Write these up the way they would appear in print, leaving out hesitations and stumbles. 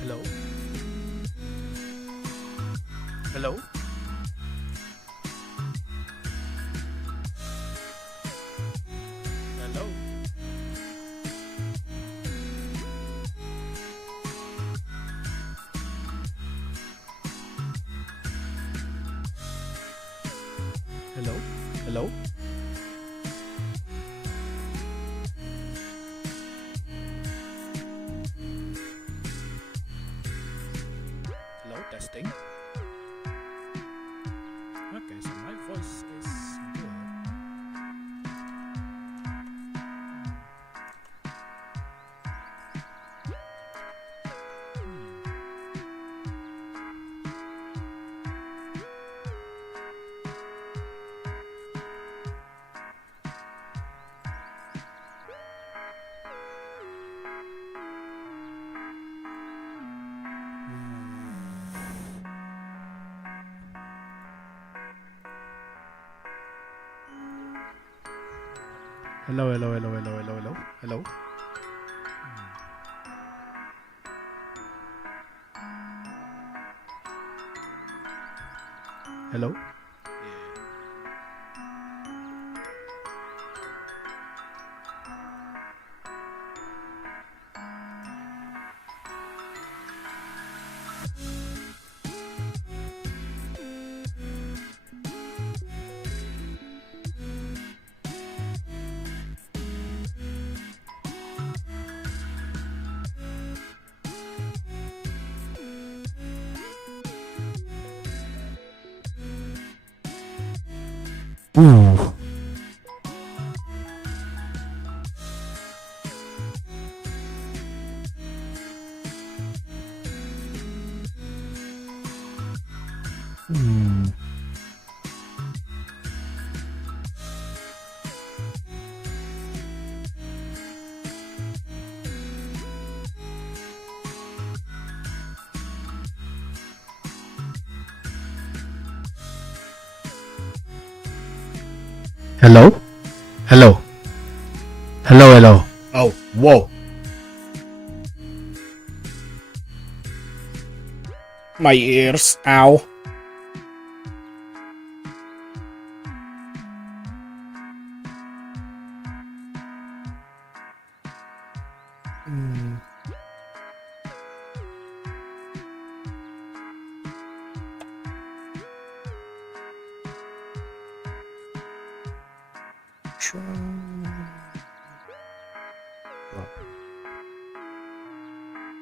Hello? Hello? Hello? Hello? Hello? Hello? Testing? Okay, so my voice is good. Hello, hello, hello, hello, hello, hello, hello. Hello? Ooh. Hello? Hello? Hello, hello. Oh, whoa. My ears, ow.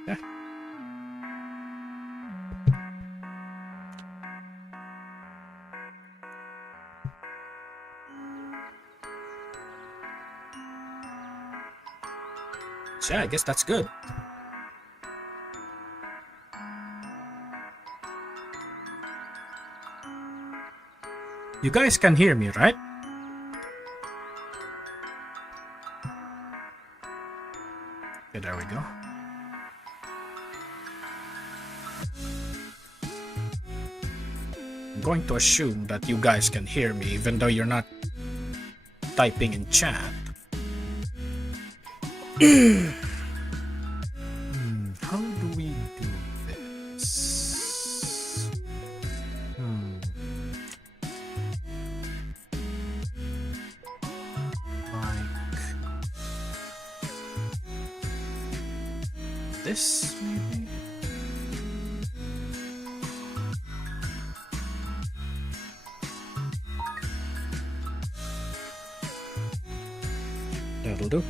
Yeah. So yeah, I guess that's good. You guys can hear me, right? Okay, there we go. I'm going to assume that you guys can hear me even though you're not typing in chat. How do we do this? Like this, maybe? That'll do.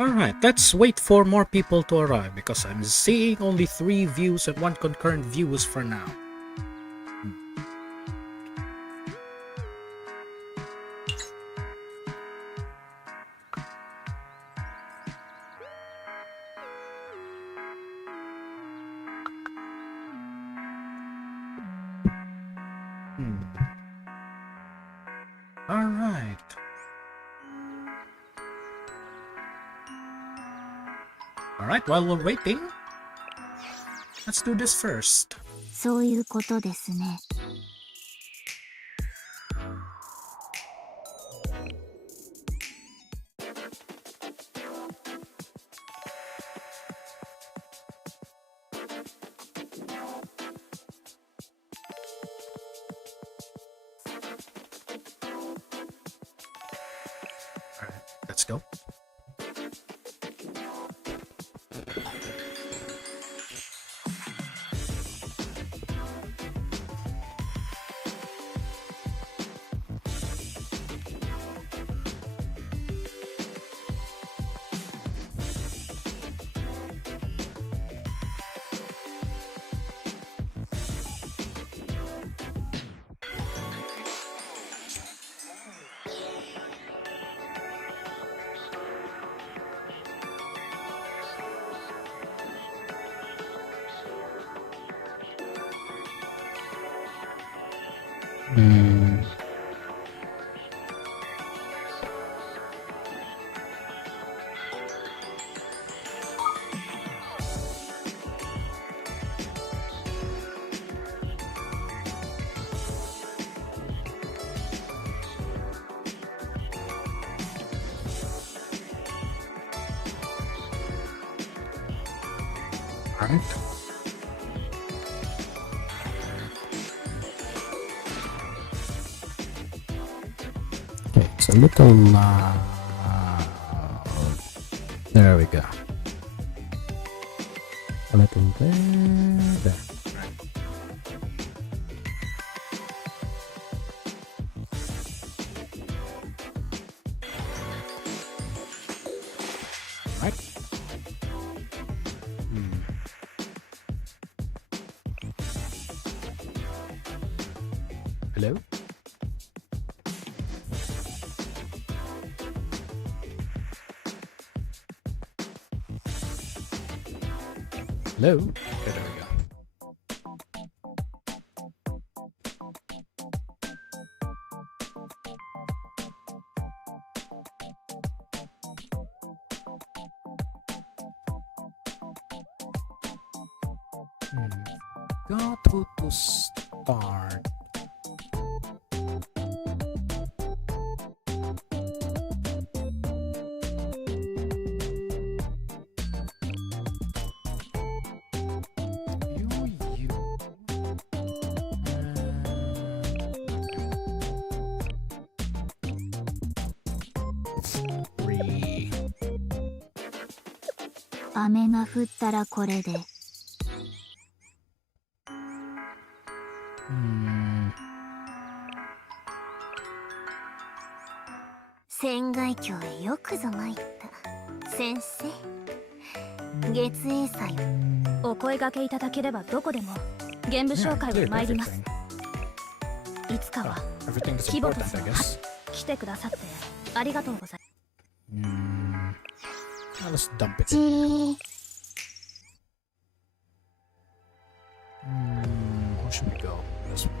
Alright, let's wait for more people to arrive because I'm seeing only 3 views and 1 concurrent views for now. Alright. Alright, while we're waiting, let's do this first. そういうことですね。Alright, let's go. Alright. Okay, it's a little loud. There we go. A little there. Right. Hello? Hello? Okay, there we go. Got to start. You. Three. 雨が降ったらこれで。仙外峡へよくぞ参った。先生。月英祭お声掛けいただければどこでも現部紹介を参ります。いつかは規模とする来てくださってありがとうございNow let's dump it. ちー。Where should we go? This one.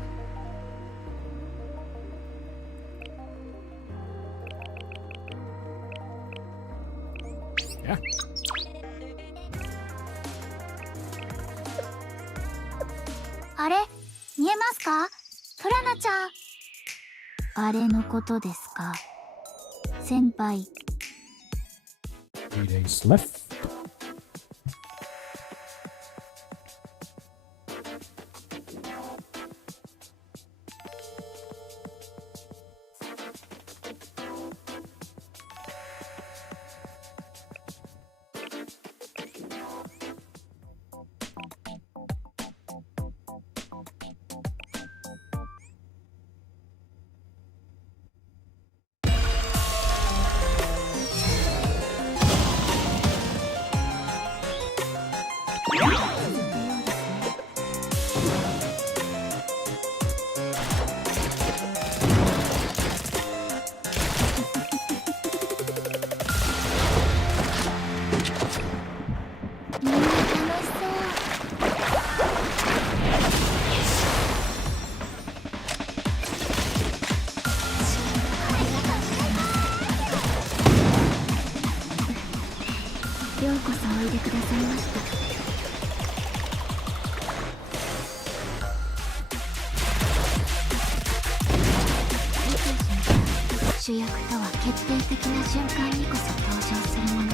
Yeah. あれ見えますかプラナちゃん。あれのことですか先輩。 3 days left.ようこそおいでくださいました。主役とは決定的な瞬間にこそ登場するもの。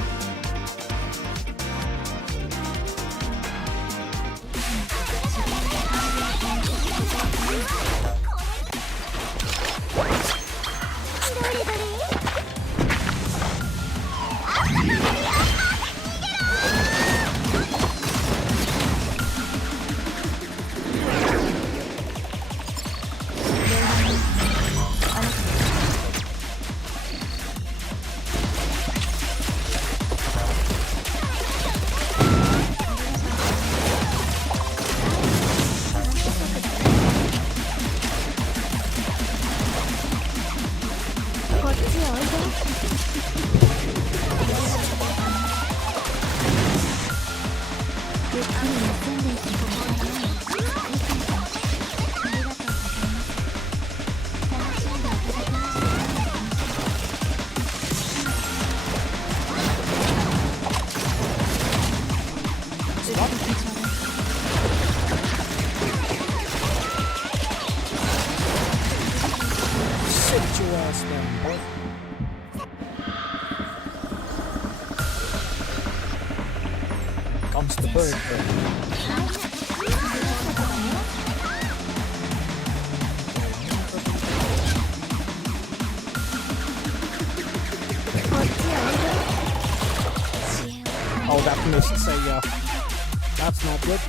Sit your ass down, boy. Comes the bird. Oh, that missed. Say that's not good.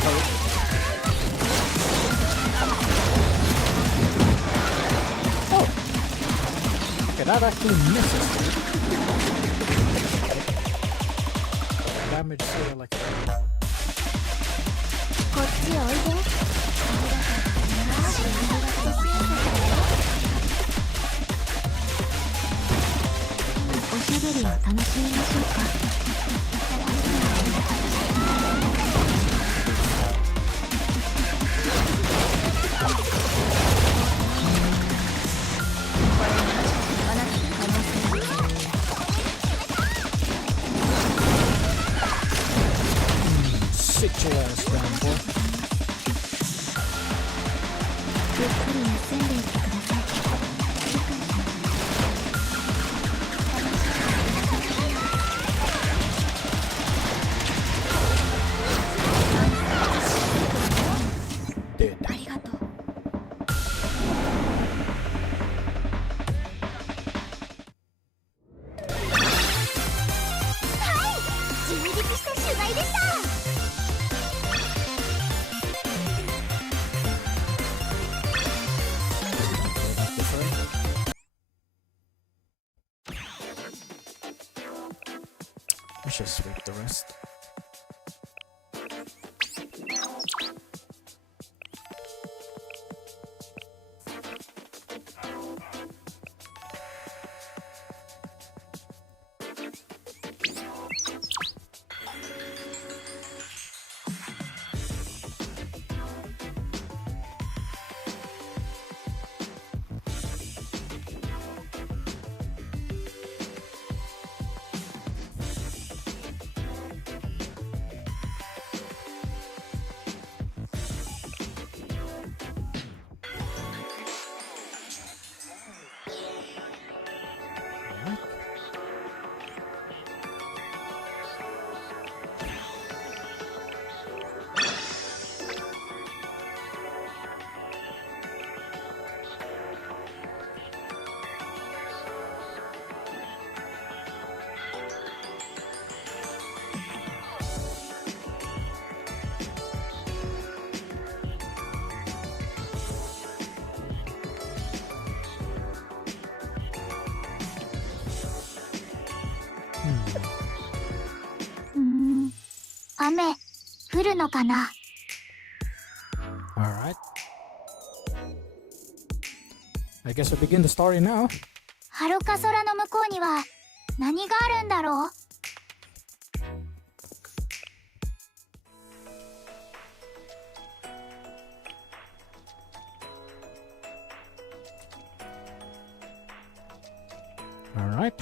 Hurry. Oh! Okay, that actually misses. Damage here, like. こっちおいで。おしゃべりを楽しみましょうか。Press down 4. ゆっくり休んでいってください。 Dead. ありがとう。充実した取材でした。 This way. Let's just sweep the rest. Hmm. 雨降るのかな。 Alright. I guess we'll begin the story now. 遥か空の向こうには何があるんだろう。 Alright.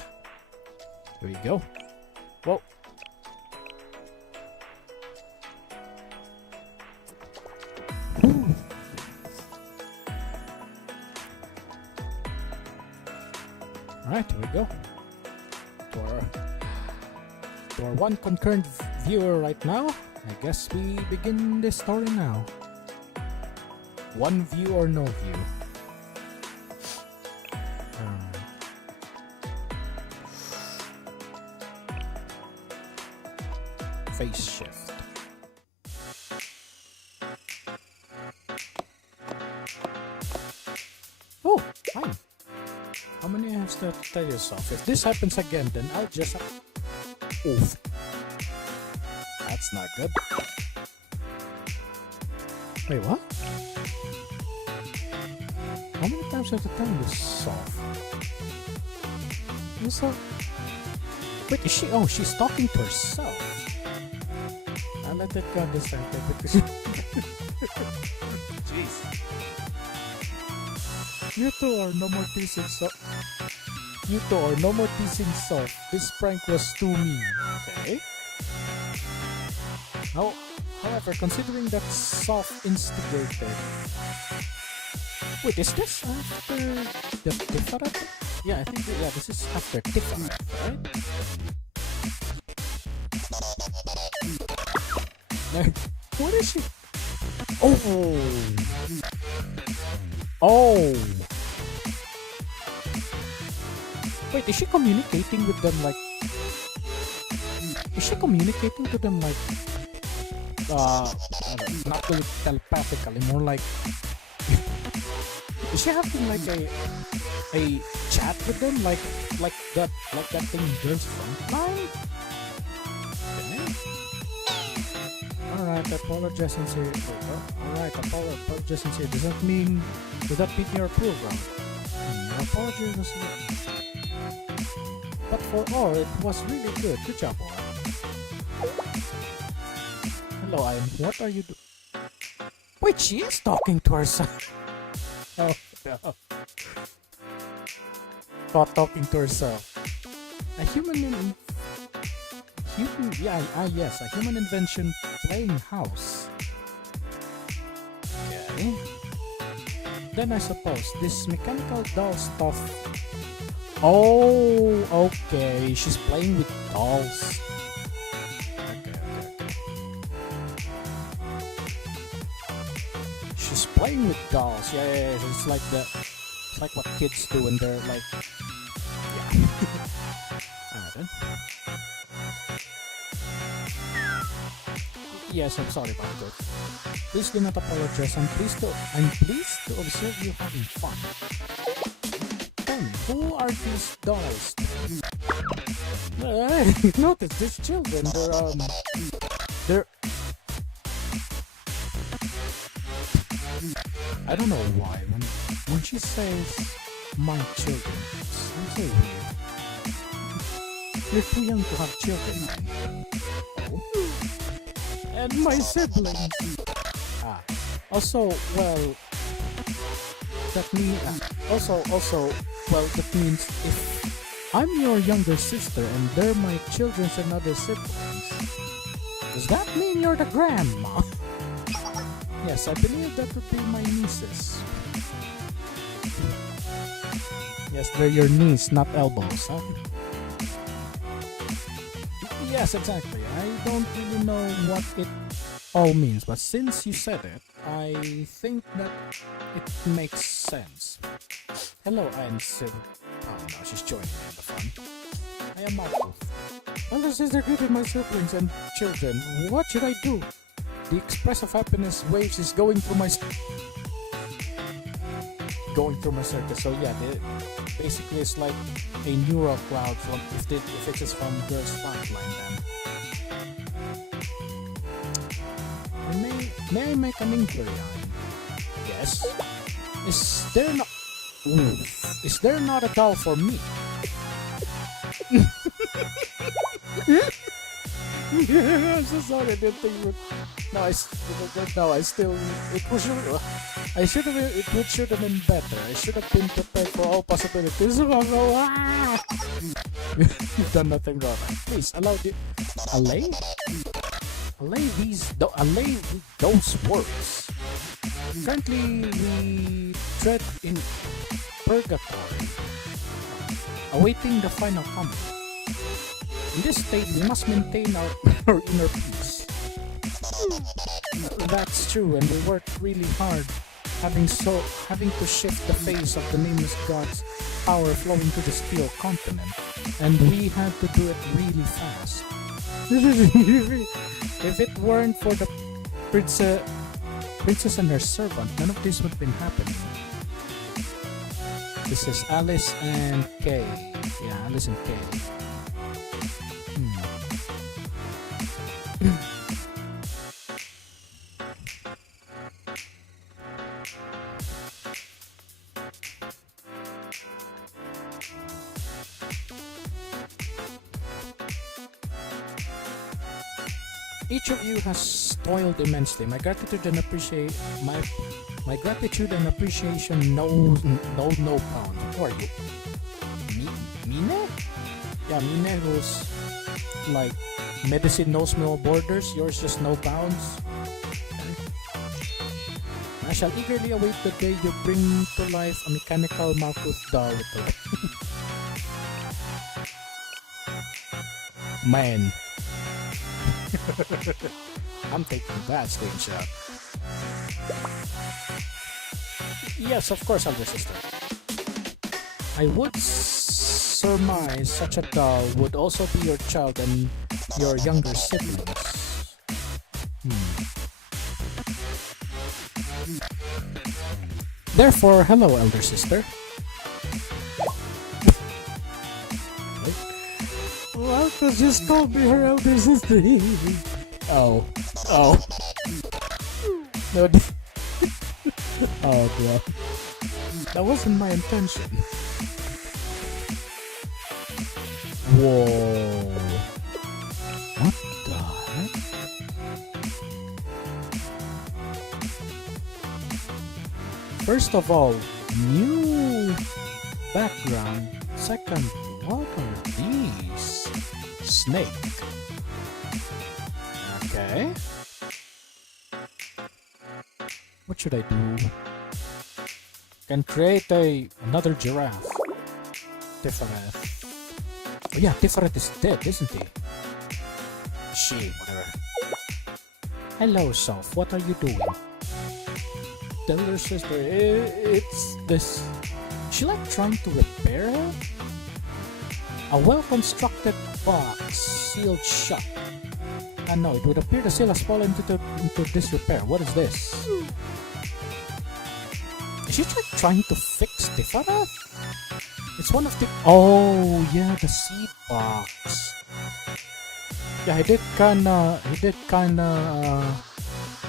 Here we go. Whoa. Alright, here we go. To our one concurrent viewer right now, I guess we begin this story now. One view or no view. Face shift. Oh, fine. How many have to tell yourself? If this happens again, then I'll just... Oof. That's not good. Wait, what? How many times have to tell this soft? Wait, is she? Oh, she's talking to herself. I'll let it go this time because... Jeez. You two are no more teasing so. You two are no more teasing so. This prank was too mean. Okay. However, considering that Soft instigated. Wait, is this after the Tifarat? Yeah, I think this is after Tifarat, right? What is she? Oh! Oh! Wait, is she communicating with them like... Is she communicating to them like... not really telepathically, more like... Is she having like a chat with them like that thing in Girls Frontline? Alright, apologize sincere. Alright, apologize sincere. Does that mean your approval? Your apology was written. But for all, it was really good. Good job, all. Hello, what are you doing? Wait, she is talking to herself. Oh no. Not talking to herself. A yes, a human invention playing house. Okay. Then I suppose this mechanical doll stuff. Oh, okay. She's playing with dolls. Okay. She's playing with dolls. Yeah. It's like what kids do when they're like. Yeah. Alright then. Yes, I'm sorry about that. Please do not apologize. I'm pleased to observe you having fun. Tell me, who are these dolls? Notice these children. They're. I don't know why when she says my children, it sounds so weird. You're too young to have children, man. Oh. And my siblings. Also, well, that means that means if I'm your younger sister and they're my children's and other siblings, does that mean you're the grandma? Yes, I believe that would be my nieces. Yes, they're your knees, not elbows, huh? Yes, exactly. I don't really know what it all means, but since you said it, I think that it makes sense. Hello, I'm Sid. Oh no, she's joining me in the fun. I am Marco. Elder sister greeted my siblings and children. What should I do? The expressive happiness waves is going through my circus. So yeah, basically it's like a neural cloud from if it is from Girls Frontline then. May I make an inquiry on? Yes. Is there not a doll for me? I'm so sorry. I didn't think. It should have been better. I should have been prepared for all possibilities. You've done nothing wrong. Please allay those words. Currently, we tread in purgatory, awaiting the final coming. In this state, we must maintain our inner peace. That's true, and we worked really hard, having to shift the face of the nameless god's power flowing to the steel continent, and we had to do it really fast. If it weren't for the princess and her servant, none of this would have been happening. This is Alice and Kay. Yeah, Alice and Kay. Each of you has toiled immensely. My gratitude and appreciation knows no bounds. Who are you? Mine? Yeah, Mine, who's like medicine knows no borders. Yours just no bounds. I shall eagerly await the day you bring to life a mechanical Malkuth doll. Man. I'm taking that screenshot. Yes, of course, elder sister. I would surmise such a doll would also be your child and your younger siblings. Therefore, hello, elder sister. Alpha just called me her elder sister. Oh. No. Oh, bro. That wasn't my intention. Whoa. What the heck? First of all, new background. Second, what are these? Snake. Okay. What should I do? Can create another giraffe. Tiferet. Oh yeah, Tiferet is dead, isn't he? She, whatever. Hello, Soph. What are you doing? Tell your sister it's this. Is she like trying to repair her? A well-constructed box, sealed shut. No, it would appear the seal has fallen into disrepair. What is this? Is she trying to fix Tiferet? It's one of the... Oh, yeah, the seed box. Yeah, he did kinda,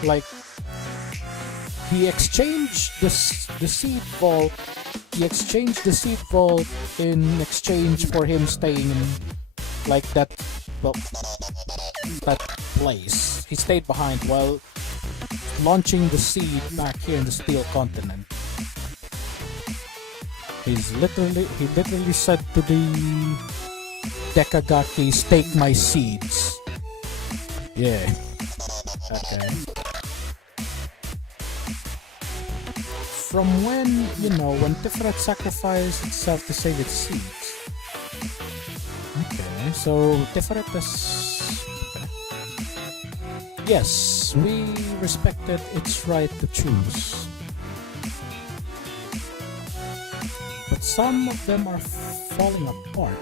like, he exchanged the seed vault, in exchange for him staying in, like, that place. He stayed behind while launching the seed back here in the Steel Continent. He literally said to the Dekagakis, take my seeds. Yeah. Okay. From when Tiferet sacrificed itself to save its seeds. Okay, so Tiferet has... Okay. Yes, we respected its right to choose. But some of them are falling apart.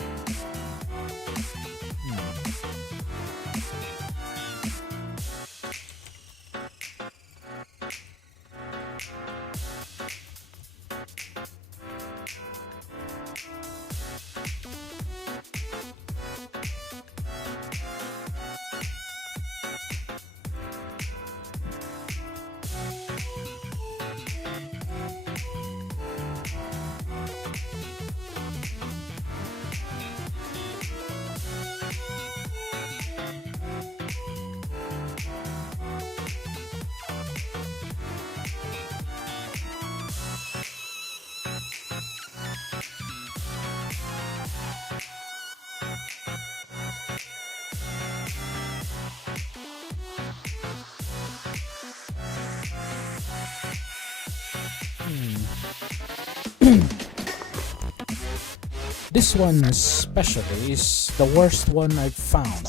This one especially is the worst one I've found.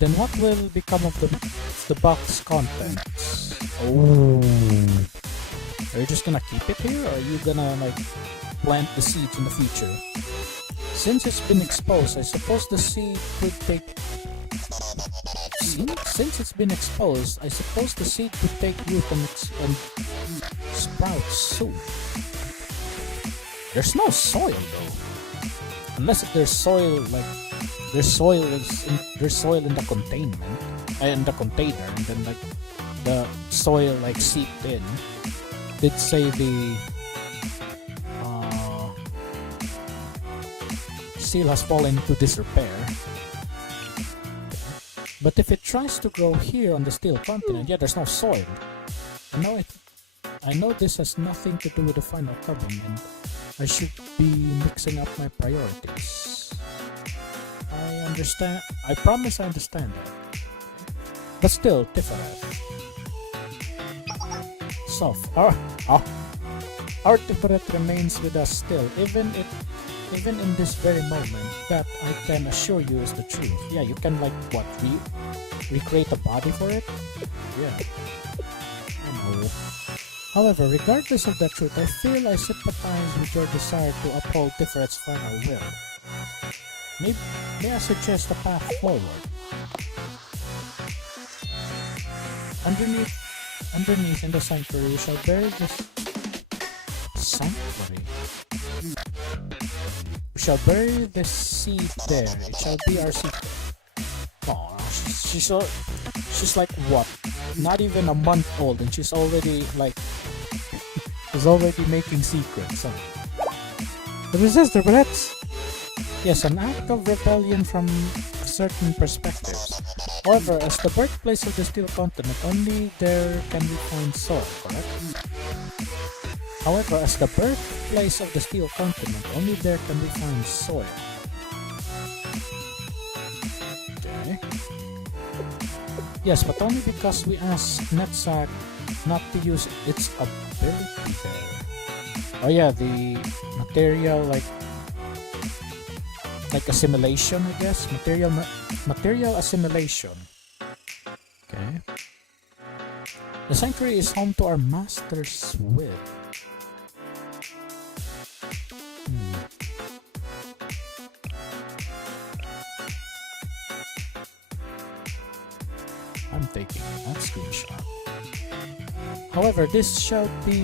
Then what will become of the box contents? Oh, are you just gonna keep it here, or are you gonna like plant the seeds in the future? Since it's been exposed, I suppose the seed could take... Since it's been exposed, I suppose the seed could take root and sprout soon. There's no soil though. Unless if there's soil, like there's soil in the containment, in the container, and then like the soil like seeped in. Did say the seal has fallen into disrepair. But if it tries to grow here on the Steel Continent, yeah, there's no soil. I know this has nothing to do with the final carbon, and I should be mixing up my priorities. I understand. I promise I understand that. But still, Tiferet. Soph, our Tiferet remains with us still, even in this very moment. That I can assure you is the truth. Yeah, you can like what, recreate a body for it? Yeah. I know. However, regardless of the truth, I feel I sympathize with your desire to uphold Tiferet's final will. May I suggest a path forward? Underneath in the sanctuary, we shall bury this... Sanctuary? We shall bury the seed there. It shall be our secret. Oh, she's like what? Not even a month old, and she's already like... is already making secrets. Huh? Resist the threats. Yes, an act of rebellion from certain perspectives. However, as the birthplace of the Steel Continent, only there can we find soil, correct? However, as the birthplace of the Steel Continent, only there can we find soil. Yes, but only because we asked Netsack not to use its ability there. Oh yeah, the material like assimilation, I guess. Material assimilation. Okay. The sanctuary is home to our master's will. I'm taking that screenshot. However, this shall be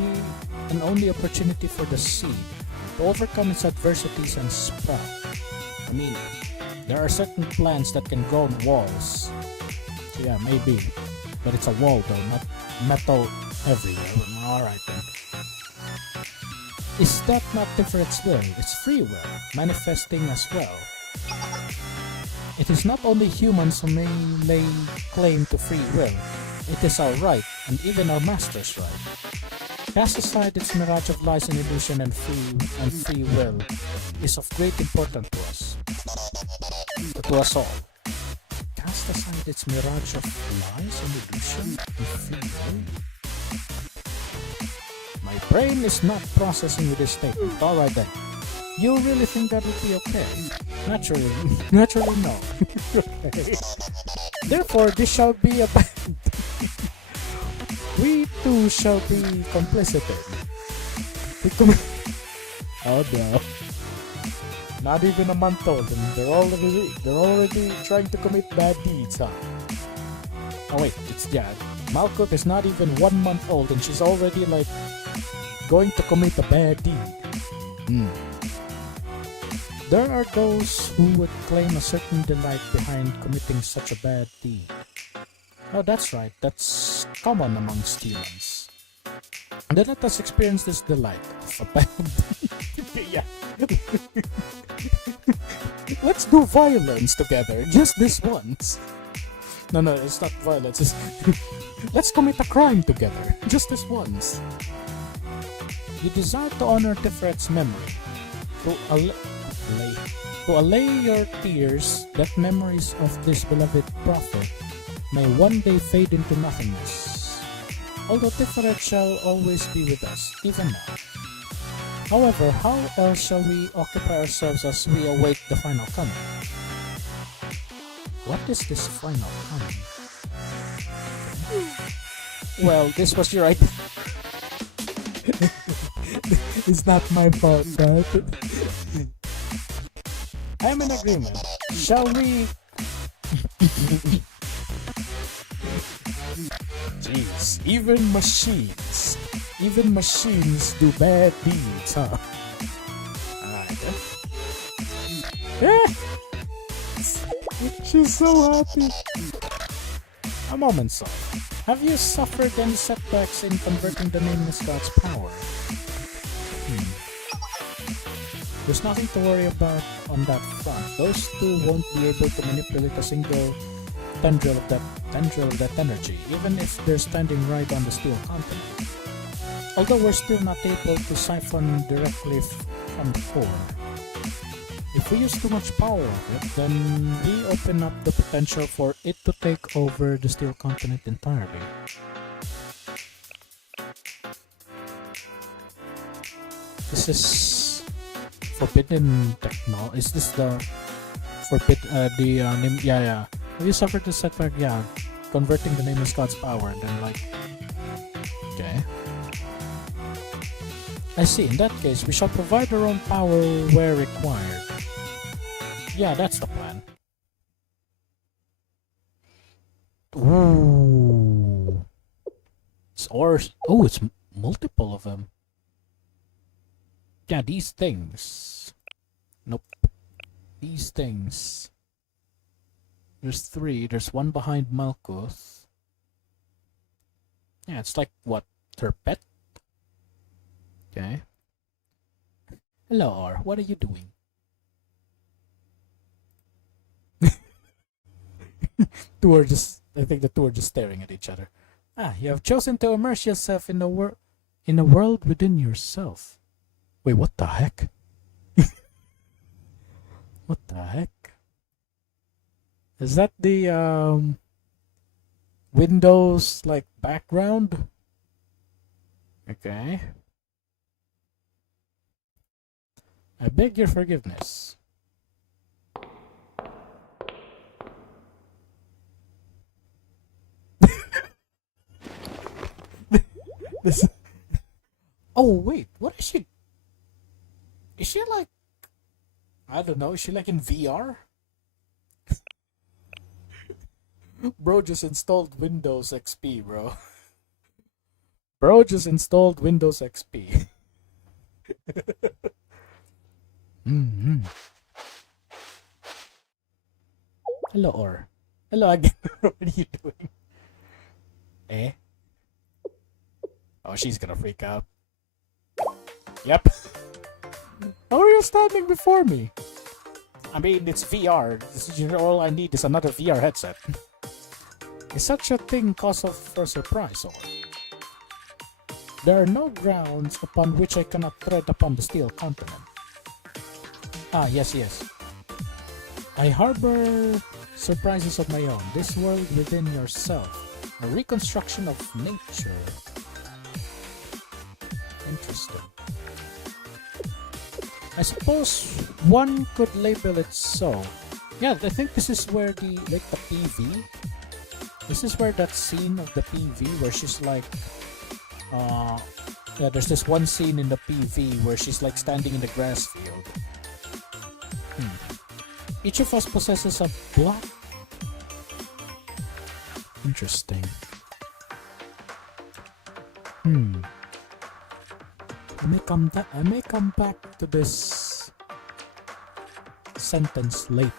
an only opportunity for the seed to overcome its adversities and sprout. I mean, there are certain plants that can grow on walls. So yeah, maybe. But it's a wall though, not metal everywhere. Alright then. Is that not difference will? It's free will, manifesting as well. It is not only humans who may lay claim to free will. It is our right, and even our master's right. Cast aside its mirage of lies and illusion and free will is of great importance to us. To us all. Cast aside its mirage of lies and illusion and free will? My brain is not processing with this statement. Alright then. You really think that would be okay? Naturally no. Okay. Therefore, this shall be a we too shall be complicit. Oh no. Not even a month old and they're already trying to commit bad deeds, huh? Oh wait, it's Malkuth is not even 1 month old and she's already like going to commit a bad deed. There are those who would claim a certain delight behind committing such a bad deed. Oh, that's right. That's common amongst humans. Then let us experience this delight of a bad deed. Yeah. Let's do violence together, just this once. No, it's not violence. It's let's commit a crime together, just this once. You desire to honor Tifret's memory, to allay your tears that memories of this beloved prophet may one day fade into nothingness. Although Tiferet shall always be with us, even now. However, how else shall we occupy ourselves as we await the final coming? What is this final coming? Well, this was your idea. It's not my fault, right? I'm in agreement. Shall we? Jeez, even machines do bad deeds, huh? She's so happy. A moment, son. Have you suffered any setbacks in converting the nameless god's power? There's nothing to worry about on that front. Those two won't be able to manipulate a single tendril of that energy, even if they're standing right on the steel continent. Although we're still not able to siphon directly from the core. If we use too much power of it, then we open up the potential for it to take over the steel continent entirely. This is forbidden technology. Is this the yeah. Have you suffered the setback? Yeah, converting the nameless god's power and then like, okay. I see. In that case, we shall provide our own power where required. Yeah, that's the plan. Ooh. It's multiple of them. Yeah, these things. Nope. These things. There's 3. There's one behind Malkuth. Yeah, it's like, what? Her pet? Okay. Hello, R. What are you doing? I think the two are just staring at each other. You have chosen to immerse yourself in a world within yourself. Wait, what the heck? What the heck? Is that the Windows like background. Okay. I beg your forgiveness. This. Oh wait, what is she? Is she like? I don't know. Is she like in VR? Bro just installed Windows XP, bro. Bro just installed Windows XP. Mm-hmm. Hello, Or. Hello again. What are you doing? Eh? Oh, she's gonna freak out. Yep. How are you standing before me? I mean, it's VR. All I need is another VR headset. Is such a thing cause for surprise, or? There are no grounds upon which I cannot tread upon the steel continent. Ah, yes. I harbor surprises of my own. This world within yourself. A reconstruction of nature. Interesting. I suppose one could label it so. Yeah, I think this is where the PV. This is where that scene of the PV where she's like, yeah, there's this one scene in the PV where she's like standing in the grass field. Each of us possesses a black. Interesting. I may come back to this sentence later.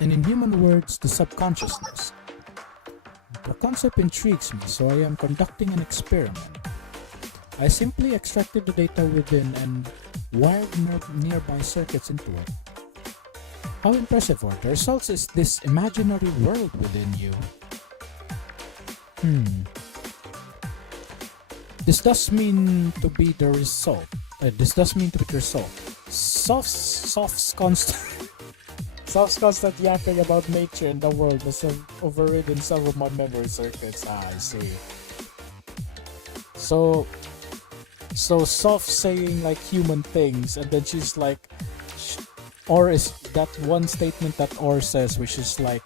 And in human words, the subconsciousness. The concept intrigues me, so I am conducting an experiment. I simply extracted the data within and wired nearby circuits into it. How impressive are the results is this imaginary world within you. This does mean to be the result. Soft's constant yapping about nature and the world has overridden some of my memory circuits. Ah, I see. So Soft saying like human things, and then she's like, or is that one statement that Or says, which is like,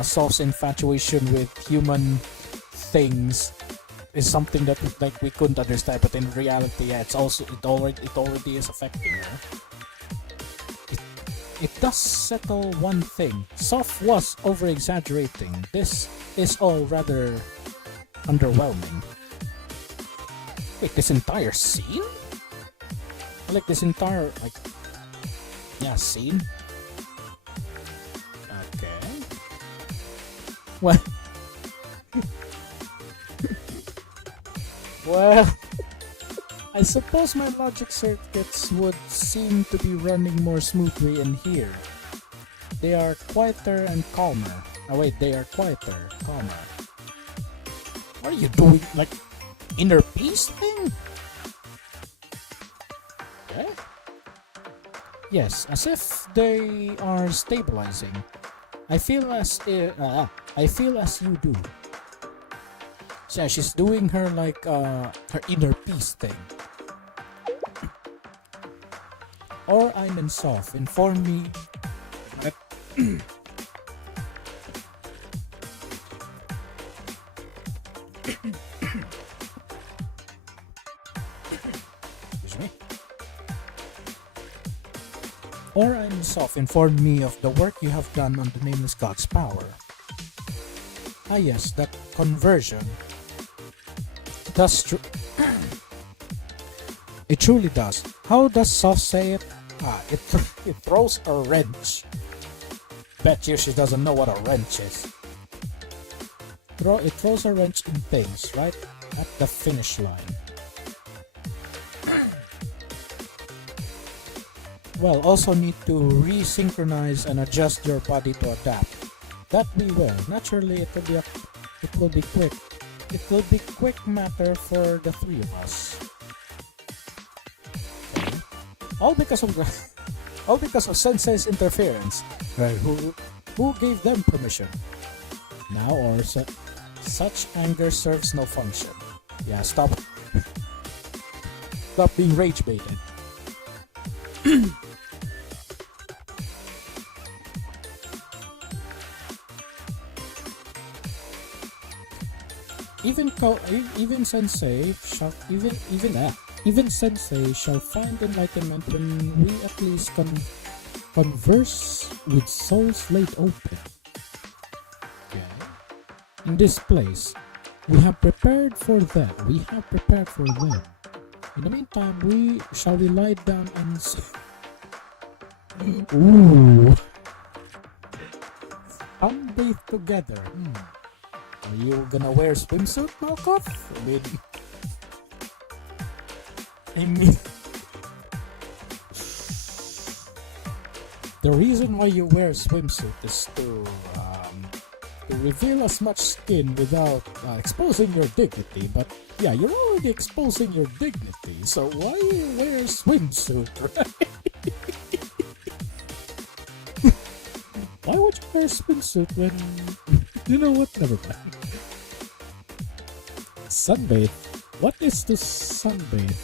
Soft's infatuation with human things is something that like we couldn't understand, but in reality, yeah, it already is affecting her. It does settle one thing. Soft was over-exaggerating. This is all rather underwhelming. Wait, this entire scene? Like this entire, like, yeah, scene? Okay. Well... well... I suppose my logic circuits would seem to be running more smoothly in here. They are quieter and calmer. Oh wait, they are quieter, calmer. What are you doing? Like, inner peace thing? Okay. Yes, as if they are stabilizing. I feel as you do. So yeah, she's doing her like her inner peace thing. Or I'm in Soft. Inform me. Excuse me. Or I'm Soft. Inform me of the work you have done on the Nameless God's power. Ah yes, that conversion. That's true. It truly does. How does Soft say it? It throws a wrench. Bet you she doesn't know what a wrench is. It throws a wrench in things, right? At the finish line. Well, also need to resynchronize and adjust your body to adapt. That we will. Naturally, it will be quick. It will be quick matter for the three of us. Okay. All because of Sensei's interference. Right? Who gave them permission? now, or such anger serves no function. Yeah, stop being rage baited. Even Sensei shall even Sensei shall find enlightenment when we at least converse with souls laid open. Okay. In this place, we have prepared for them. In the meantime, shall we lie down and ooh, sunbathe together. Are you gonna wear swimsuit, Malkoth? I mean, the reason why you wear swimsuit is to reveal as much skin without exposing your dignity. But yeah, you're already exposing your dignity, so why you wear swimsuit, right? Why would you wear swimsuit when... You know what? Never mind. Sunbathe. What is to sunbathe?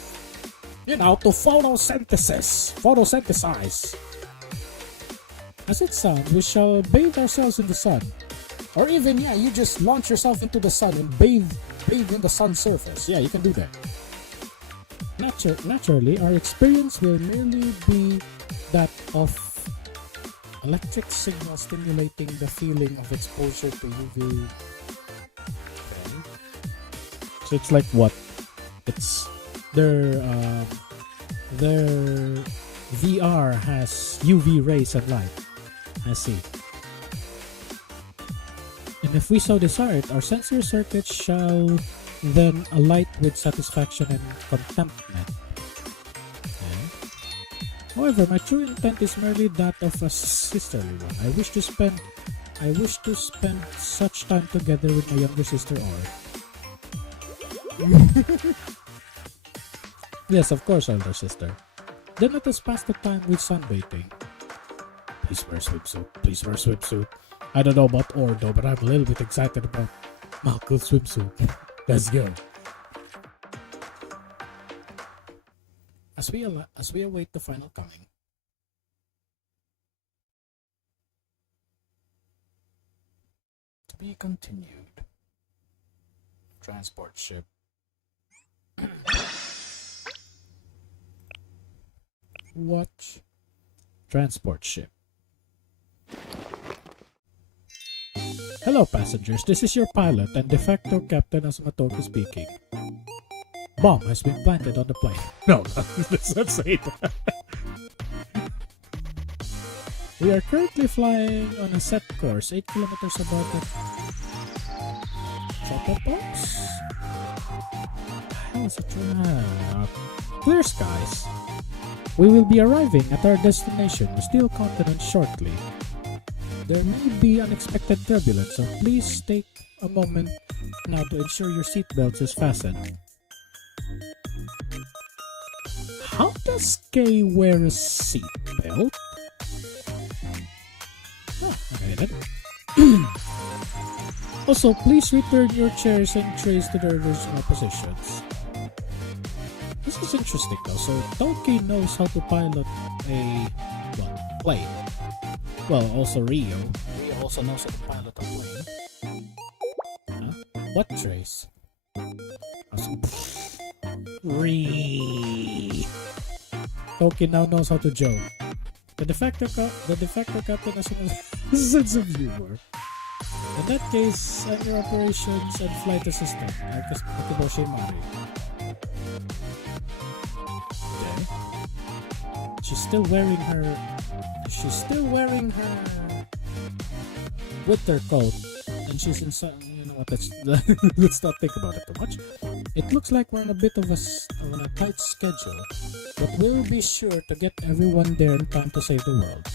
You know, to photosynthesize. As it sounds, we shall bathe ourselves in the sun. Or even, yeah, you just launch yourself into the sun and bathe in the sun's surface. Yeah, you can do that. Naturally, our experience will merely be that of electric signal stimulating the feeling of exposure to UV. Okay. So it's like what? It's their VR has UV rays and light. I see. And if we so desire it, our sensory circuits shall then alight with satisfaction and contentment. Okay. However, my true intent is merely that of a sisterly one. I wish to spend such time together with my younger sister Or. Yes, of course, elder sister. Then let us pass the time with sunbathing. Please wear swimsuit. I don't know about Or though, but I'm a little bit excited about Malkoth's swimsuit. Let's go. As we await the final coming. To be continued. Transport ship. Watch. Transport ship. Hello passengers, this is your pilot and de facto Captain Asumatoki speaking. Bomb has been planted on the plane. No, let's not say that. We are currently flying on a set course 8 kilometers above the Chopopos? Clear skies. We will be arriving at our destination, the Steel Continent, shortly. There may be unexpected turbulence, so please take a moment now to ensure your seatbelt is fastened. How does Kay wear a seatbelt? Oh, okay then. Also, please return your chairs and trays to their original positions. This is interesting though, so Toki knows how to pilot a plane. Well, also Rio. Rio also knows how to pilot a plane. Huh? What trace? Toki now knows how to joke. The de facto captain has a sense of humor. In that case, I'm your operations and flight assistant, Akiboshi Mari. Okay. She's still wearing her winter coat, and she's in some. You know what? Let's not think about it too much. It looks like we're on a bit of a tight schedule, but we'll be sure to get everyone there in time to save the world.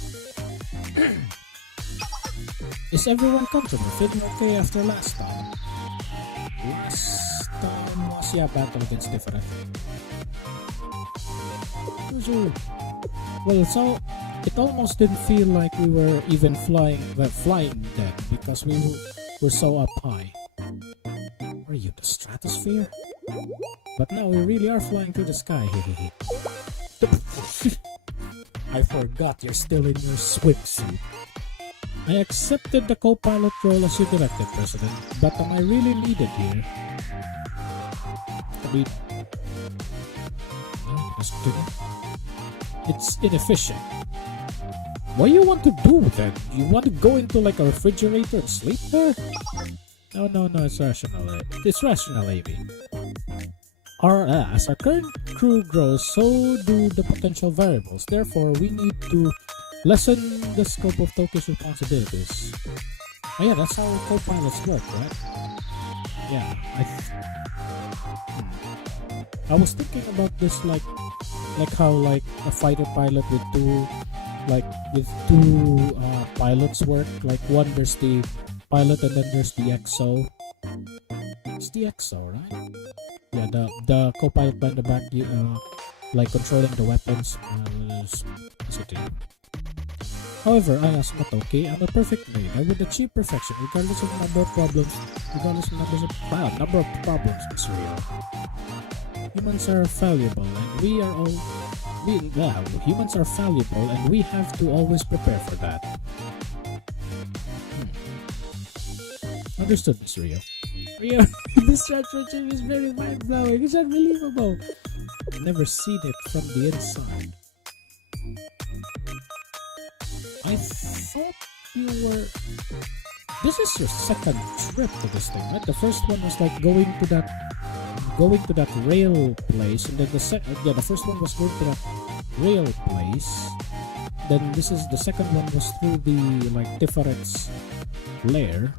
Is everyone comfortable? Feeling okay after last time? Last time was battle against different. Well, so it almost didn't feel like we were even flying then, because we we're so up high. Are you the stratosphere? But now we really are flying through the sky. I forgot you're still in your swimsuit. I accepted the co-pilot role as you directed, President, but am I really needed here? I mean, it's inefficient. What do you want to do then? You want to go into like a refrigerator and sleep there? No, it's rational. It's rational, Amy. As our current crew grows, so do the potential variables. Therefore, we need to lessen the scope of Tokyo's responsibilities. Oh yeah, that's how co-pilots work, right? Yeah, I was thinking about this like how like a fighter pilot with two pilots work. Like one, there's the pilot and then there's the XO. It's the XO, right? Yeah, the co-pilot by the back, like controlling the weapons. However, I ask Motoki, I'm a perfect maid. I would achieve perfection regardless of number of problems, Miss Rio. Humans are fallible, and humans are fallible, and we have to always prepare for that. Understood, Miss Rio. Rio, this transformation is very mind-blowing. It's unbelievable. I've never seen it from the inside. I thought you were... This is your second trip to this thing, right? The first one was like going to that rail place, and then the first one was going to that rail place. Then this is the second one was through the like Tifaret's lair.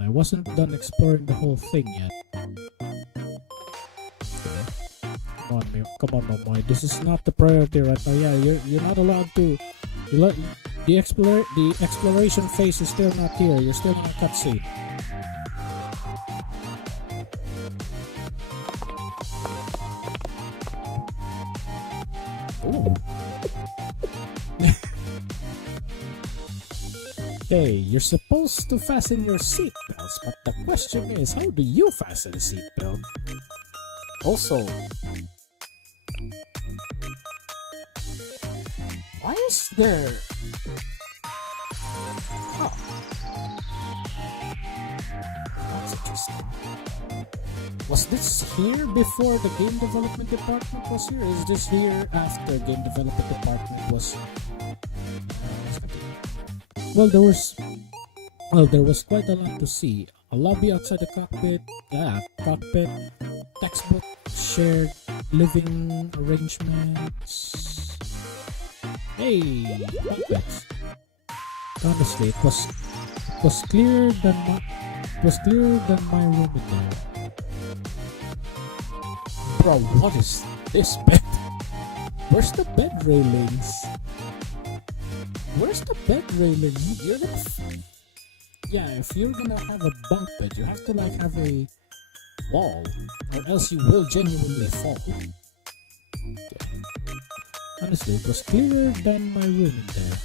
I wasn't done exploring the whole thing yet. Come on, Momoy. This is not the priority right now. Yeah, you're not allowed to. The exploration phase is still not here. You're still in a cutscene. Ooh. Hey, you're supposed to fasten your seatbelts, but the question is, how do you fasten a seatbelt? Also, why is there... Huh. That's interesting. Was this here before the game development department was here? Is this here after game development department was... Well, there was quite a lot to see. A lobby outside the cockpit, textbook, shared living arrangements. Hey, cockpits. Honestly, it was clearer than my room in there. Bro, what is this bed? Where's the bed railings? Where's the bed railing? If you're gonna have a bunk bed, you have to like have a wall, or else you will genuinely fall. Okay. Honestly, it was clearer than my room in there.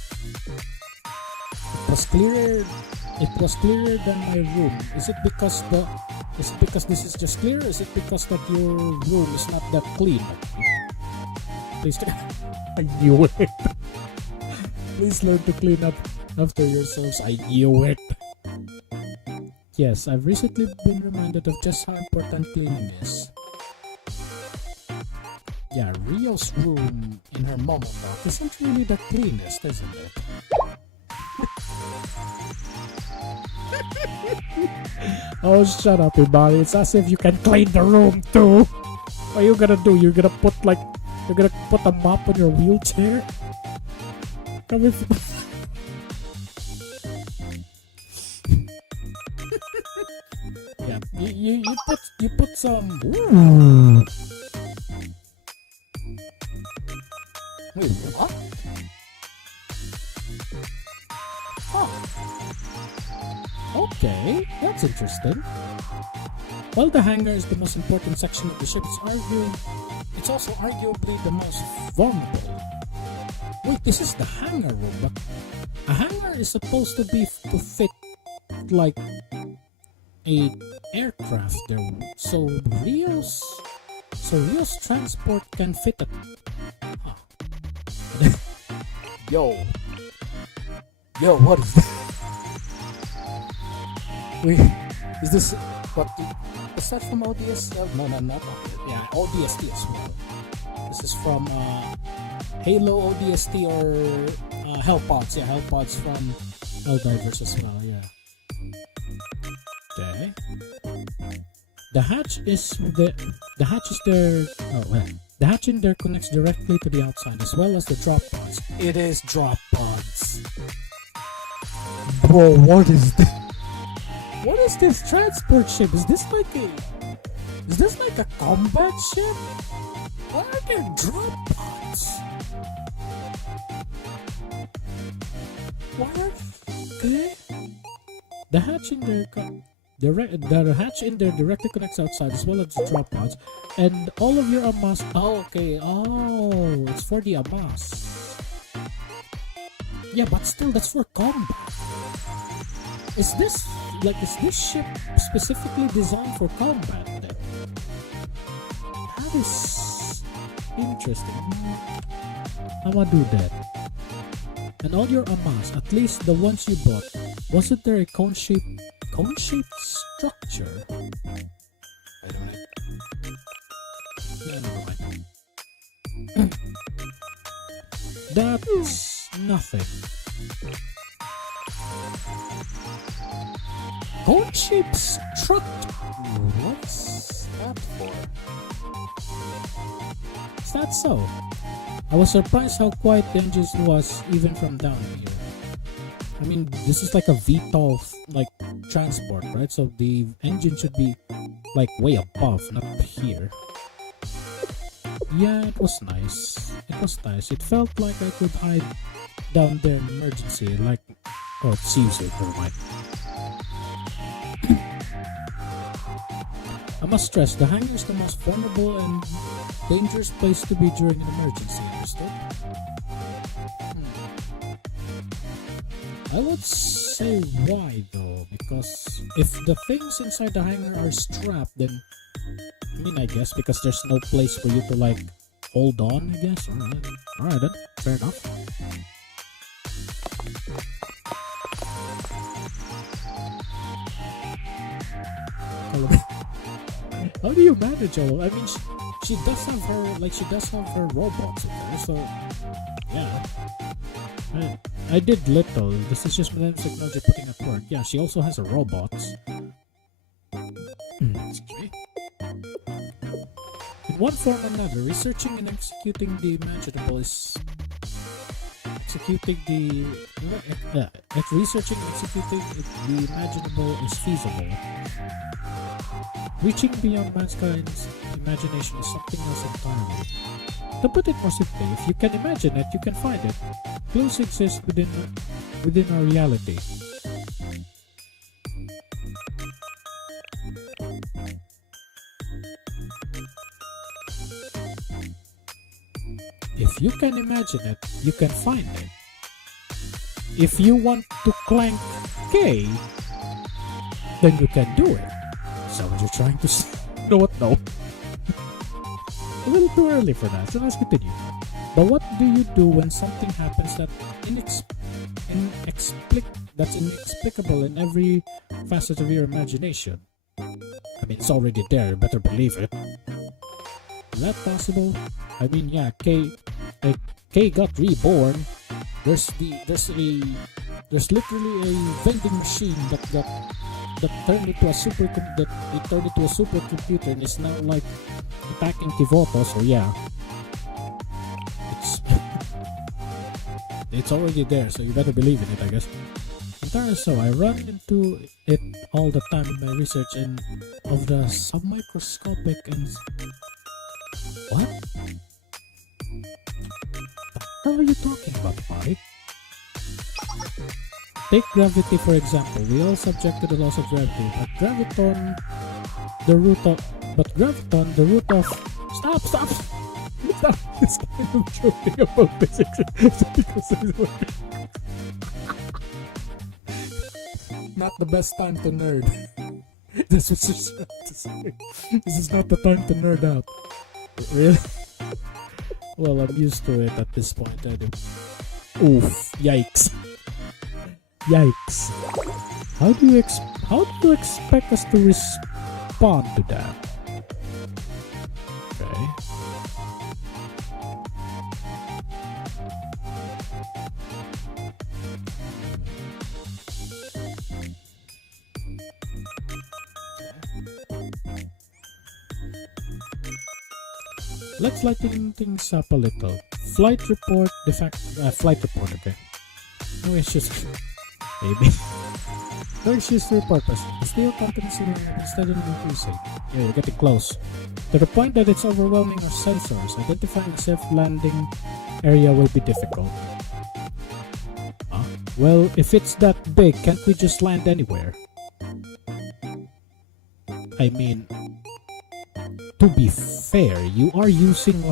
It was clearer than my room. Is it because this is just clear? Is it because that your room is not that clean? Please, I knew it. Please learn to clean up after yourselves. I knew it. Yes, I've recently been reminded of just how important cleaning is. Yeah, Rio's room in her Momotalk isn't really the cleanest, isn't it? Oh, shut up, Ibari. It's as if you can clean the room too. What are you gonna do? You're gonna put a mop on your wheelchair? Come with yeah, you put some. Ooh. Wait, what? Huh. Okay, that's interesting. While the hangar is the most important section of the ship, it's also arguably the most vulnerable. Wait, this is the hangar room, but A hangar is supposed to be to fit like a aircraft there, so Rio's transport can fit it. Huh. Yo, what is that? Wait, is this what? Is that from ODS? No, not ODS. Yeah, ODST as well. This is from Halo ODST or Hellpods. Yeah, Hellpods from Helldivers as well. Yeah. Okay. The hatch is there. Oh well. The hatch in there connects directly to the outside as well as the drop pods. It is drop pods. Bro, what is this? What is this transport ship? Is this like a combat ship? Why are there drop pods? What are they? The hatch in there the hatch in there directly connects outside as well as the drop pods, and all of your AMAS. Oh, okay. Oh, it's for the AMAS. Yeah, but still, that's for combat. Is this ship specifically designed for combat then? That is interesting. I'm gonna do that. And all your AMAS, at least the ones you bought, wasn't there a cone-shaped structure? I don't know. Yeah, never mind. That's nothing. Cone-shaped structure? What's that for? Is that so? I was surprised how quiet the engine was even from down here. I mean, this is like a VTOL like transport, right? So the engine should be like way above, not here. Yeah, it was nice. It felt like I could hide down there in emergency, like, oh, it seems like, never mind. I must stress, the hangar is the most vulnerable and dangerous place to be during an emergency, understood? I would say why though, because if the things inside the hangar are strapped, then I guess because there's no place for you to like hold on, I guess. Alright then, fair enough. How do you manage all? I mean, she does have her robots in there, so yeah. I did little. This is just Millennium Technology putting at work. Yeah, she also has her robots. Excuse me. In one form or another, researching and executing the imaginable is feasible. Reaching beyond mankind's imagination is something else entirely. To put it more simply, if you can imagine it, you can find it. Clues exist within our reality. If you can imagine it, you can find it. If you want to clank K, then you can do it. Is that what you're trying to say? You know what? No. A little too early for that, so let's continue. But what do you do when something happens that's inexplicable in every facet of your imagination? I mean, it's already there, you better believe it. Is that possible? I mean, yeah, K got reborn. There's literally a vending machine that turned into a supercomputer and is now like attacking Kivoto, so yeah. It's already there, so you better believe in it, I guess. Entirely so, I run into it all the time in my research and of the submicroscopic and... What? What are you talking about, Mike? Take gravity for example. We all subject to the laws of gravity, but graviton, the root of... Stop! Stop! This kind of joking about physics because it's not the best time to nerd. This was just to say. This is not the time to nerd out. Really? Well, I'm used to it at this point. Anyway. Oof! Yikes! Yikes! How do you expect us to respond to that? Okay. Let's lighten things up a little. Flight report, flight report, okay. No issues. Maybe. No issues to report, but the steel competency level is steadily increasing. Yeah, you're getting close. To the point that it's overwhelming our sensors. Identifying the safe landing area will be difficult. Well, if it's that big, can't we just land anywhere? I mean, to be fair, you are using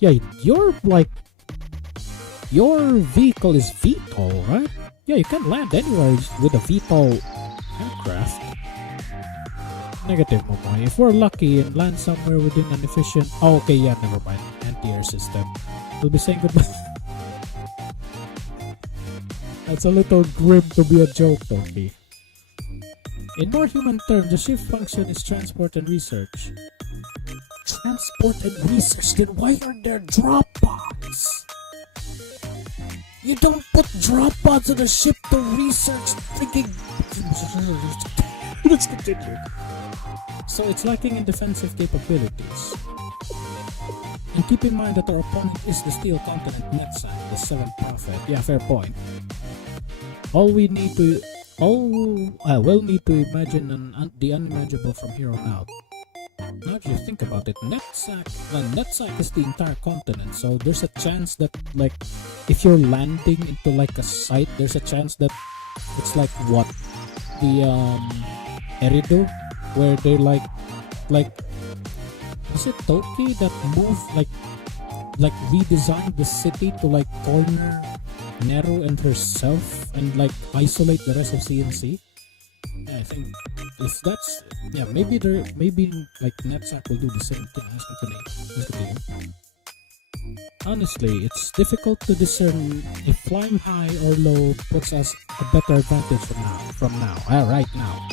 your vehicle is VTOL, right? Yeah, you can land anywhere with a VTOL aircraft. Negative, Momoy. If we're lucky and land somewhere within an efficient... Oh, okay, yeah, never mind. Anti-air system. We'll be saying goodbye. That's a little grim to be a joke, Toki. In more human terms, the shift function is transport and research. Transport and research? Then why are there drop pods? You don't put drop pods on a ship to research freaking... Let's continue. So it's lacking in defensive capabilities. And keep in mind that our opponent is the steel continent Netsak, the 7th prophet. Yeah, fair point. We'll need to imagine the unimaginable from here on out. Now if you think about it, Netsak is the entire continent, so there's a chance that, like, if you're landing into like a site, there's a chance that it's like what? The Eridu, where they like was it Toki that moved like redesigned the city to like corner Neru and herself and like isolate the rest of CNC? Yeah, I think if that's maybe like Netsak will do the same thing. Let's continue. Honestly, it's difficult to discern if flying high or low puts us a better advantage from now. Right now.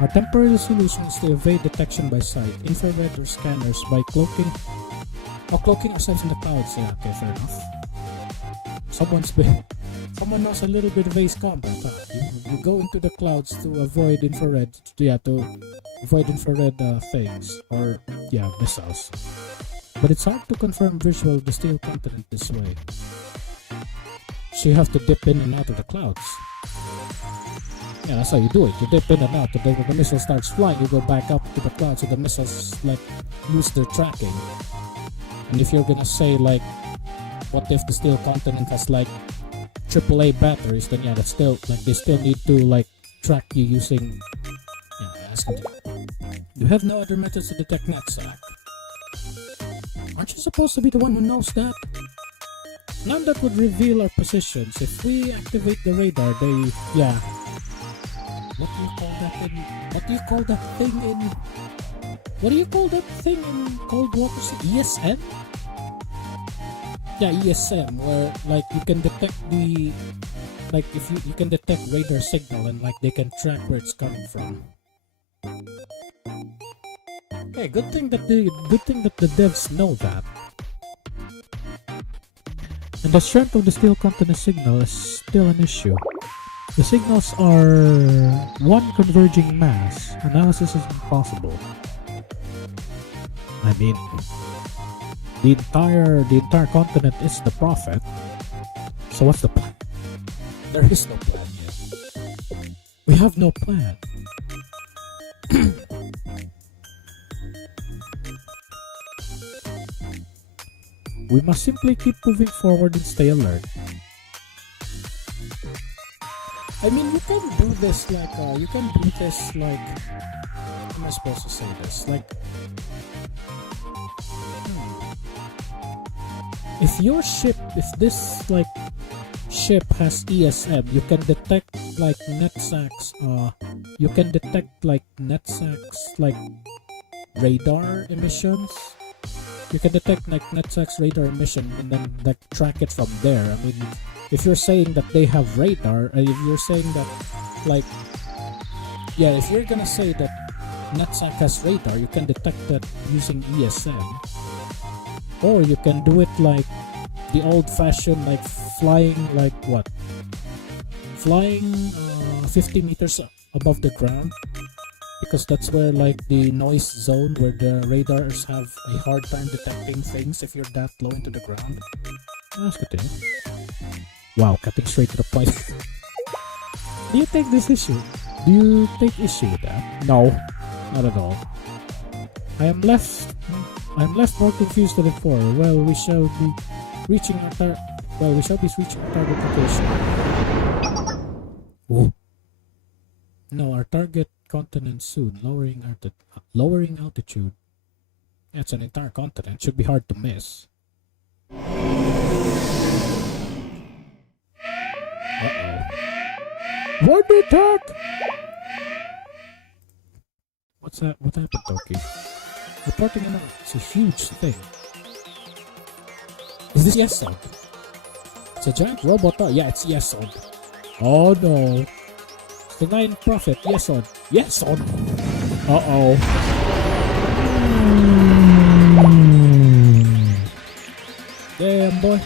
Our temporary solution is to evade detection by sight, infrared or scanners by cloaking ourselves in the clouds. Yeah, okay, fair enough. Someone knows a little bit of Ace Combat, huh? You go into the clouds to avoid infrared, things, or missiles. But it's hard to confirm visual of the steel continent this way. So you have to dip in and out of the clouds. Yeah, that's how you do it. You dip in and out, and then when the missile starts flying, you go back up to the clouds, so the missiles lose their tracking. And if you're gonna say what if the steel continent has AAA batteries, then that's still they still need to track you using. You have no other methods to detect Netsak. Aren't you supposed to be the one who knows that? None that would reveal our positions. If we activate the radar, What do you call that thing in Cold War? ESM? Yeah, ESM, where you can detect the if you can detect radar signal and they can track where it's coming from. Okay, good thing that the devs know that. And the strength of the steel continent signal is still an issue. The signals are one converging mass. Analysis is impossible. I mean, the entire continent is the prophet. So what's the plan? There is no plan yet. We have no plan. We must simply keep moving forward and stay alert. I mean, you can do this how am I supposed to say this? If this ship has ESM, you can detect like NetSAC's like radar emissions. You can detect like NetSAC's radar emission and then like track it from there. I mean, if you're saying that they have radar, if you're saying that like, yeah, if you're gonna say that NetSAC has radar, you can detect that using ESM, or you can do it like the old-fashioned, like flying, like what? Flying 50 meters above the ground, because that's where like the noise zone, where the radars have a hard time detecting things if you're that low into the ground. That's good to hear. Wow, cutting straight to the point. Do you take this issue? Do you take issue with that? No, not at all. I'm left more confused than before. Well, we shall be reaching our target location. Oh. No, our target continent soon. Lowering altitude. That's an entire continent. Should be hard to miss. Uh-oh. One attack! What's that? What happened, Toki? Reporting an it's a huge thing. Is this Yesod? It's a giant robot. Yeah, it's Yesod. Oh no. It's the Nine Prophet, Yesod. Yesod! Uh-oh. Damn, boy.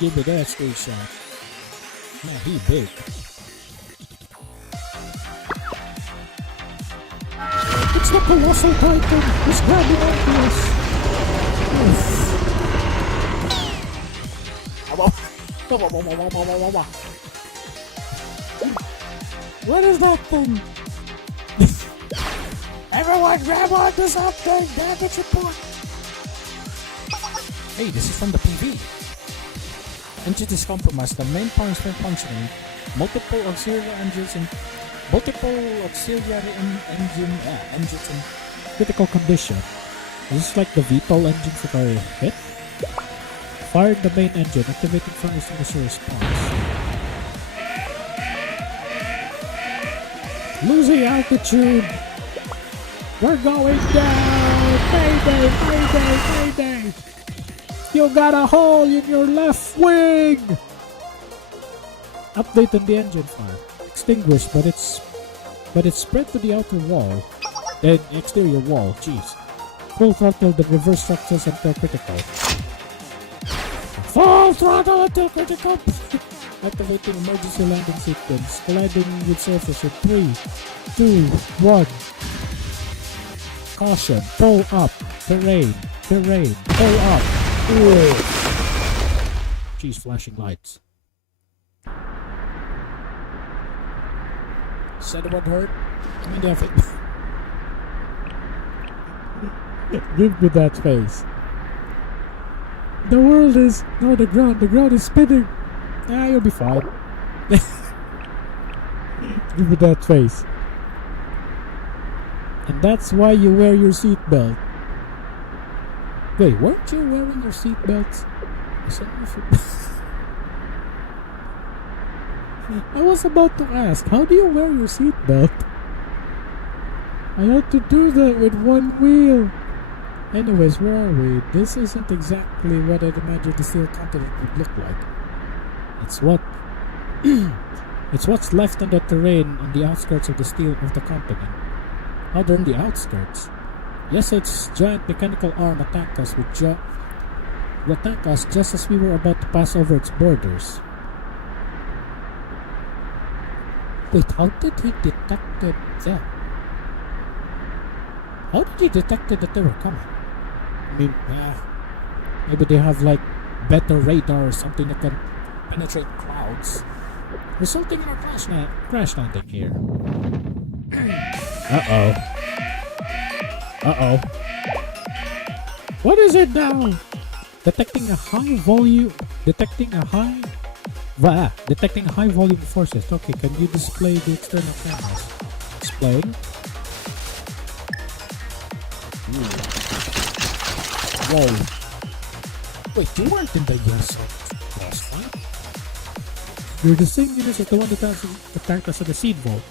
Give me that screenshot. Man, he big. It's the Colossal Titan! He's grabbing onto us! What is that thing? Everyone grab onto something! Damage report! Hey, this is from the PV. Engine is compromised. The main power is not functioning. Multiple auxiliary engines in critical condition. Is this like the VTOL engines that are hit? Fired the main engine, activating fire extinguisher response. Losing altitude! We're going down! Mayday! Mayday! Mayday! You got a hole in your left wing! Update on the engine fire. Extinguished, but it's spread to the outer wall. The exterior wall, jeez. Full throttle, the reverse structures until critical. Full throttle until critical! Activating emergency landing sequence. Colliding with surface in 3, 2, 1. Caution, pull up. Terrain, pull up. Ooh. Jeez, flashing lights. Said what hurt? I mean, give me that face. The world is... No, the ground is spinning. Ah, you'll be fine. Give me that face. And that's why you wear your seatbelt. Wait, weren't you wearing your seatbelts? I was about to ask, how do you wear your seatbelt? I had to do that with one wheel. Anyways, where are we? This isn't exactly what I'd imagined the steel continent would look like. It's what... it's what's left on the terrain on the outskirts of the continent. Other than the outskirts. Yes, its giant mechanical arm attacked us just as we were about to pass over its borders. Wait, how did he detect them? How did he detect that they were coming? I mean, maybe they have like better radar or something that can penetrate clouds, resulting in our crash landing here. Uh-oh. What is it now? Detecting a high volume of forces. Okay, can you display the external cameras? Explain. Whoa. Wait, you weren't in the Yesod boss fight? You're the same units as the one that has attacked us at the seed vault.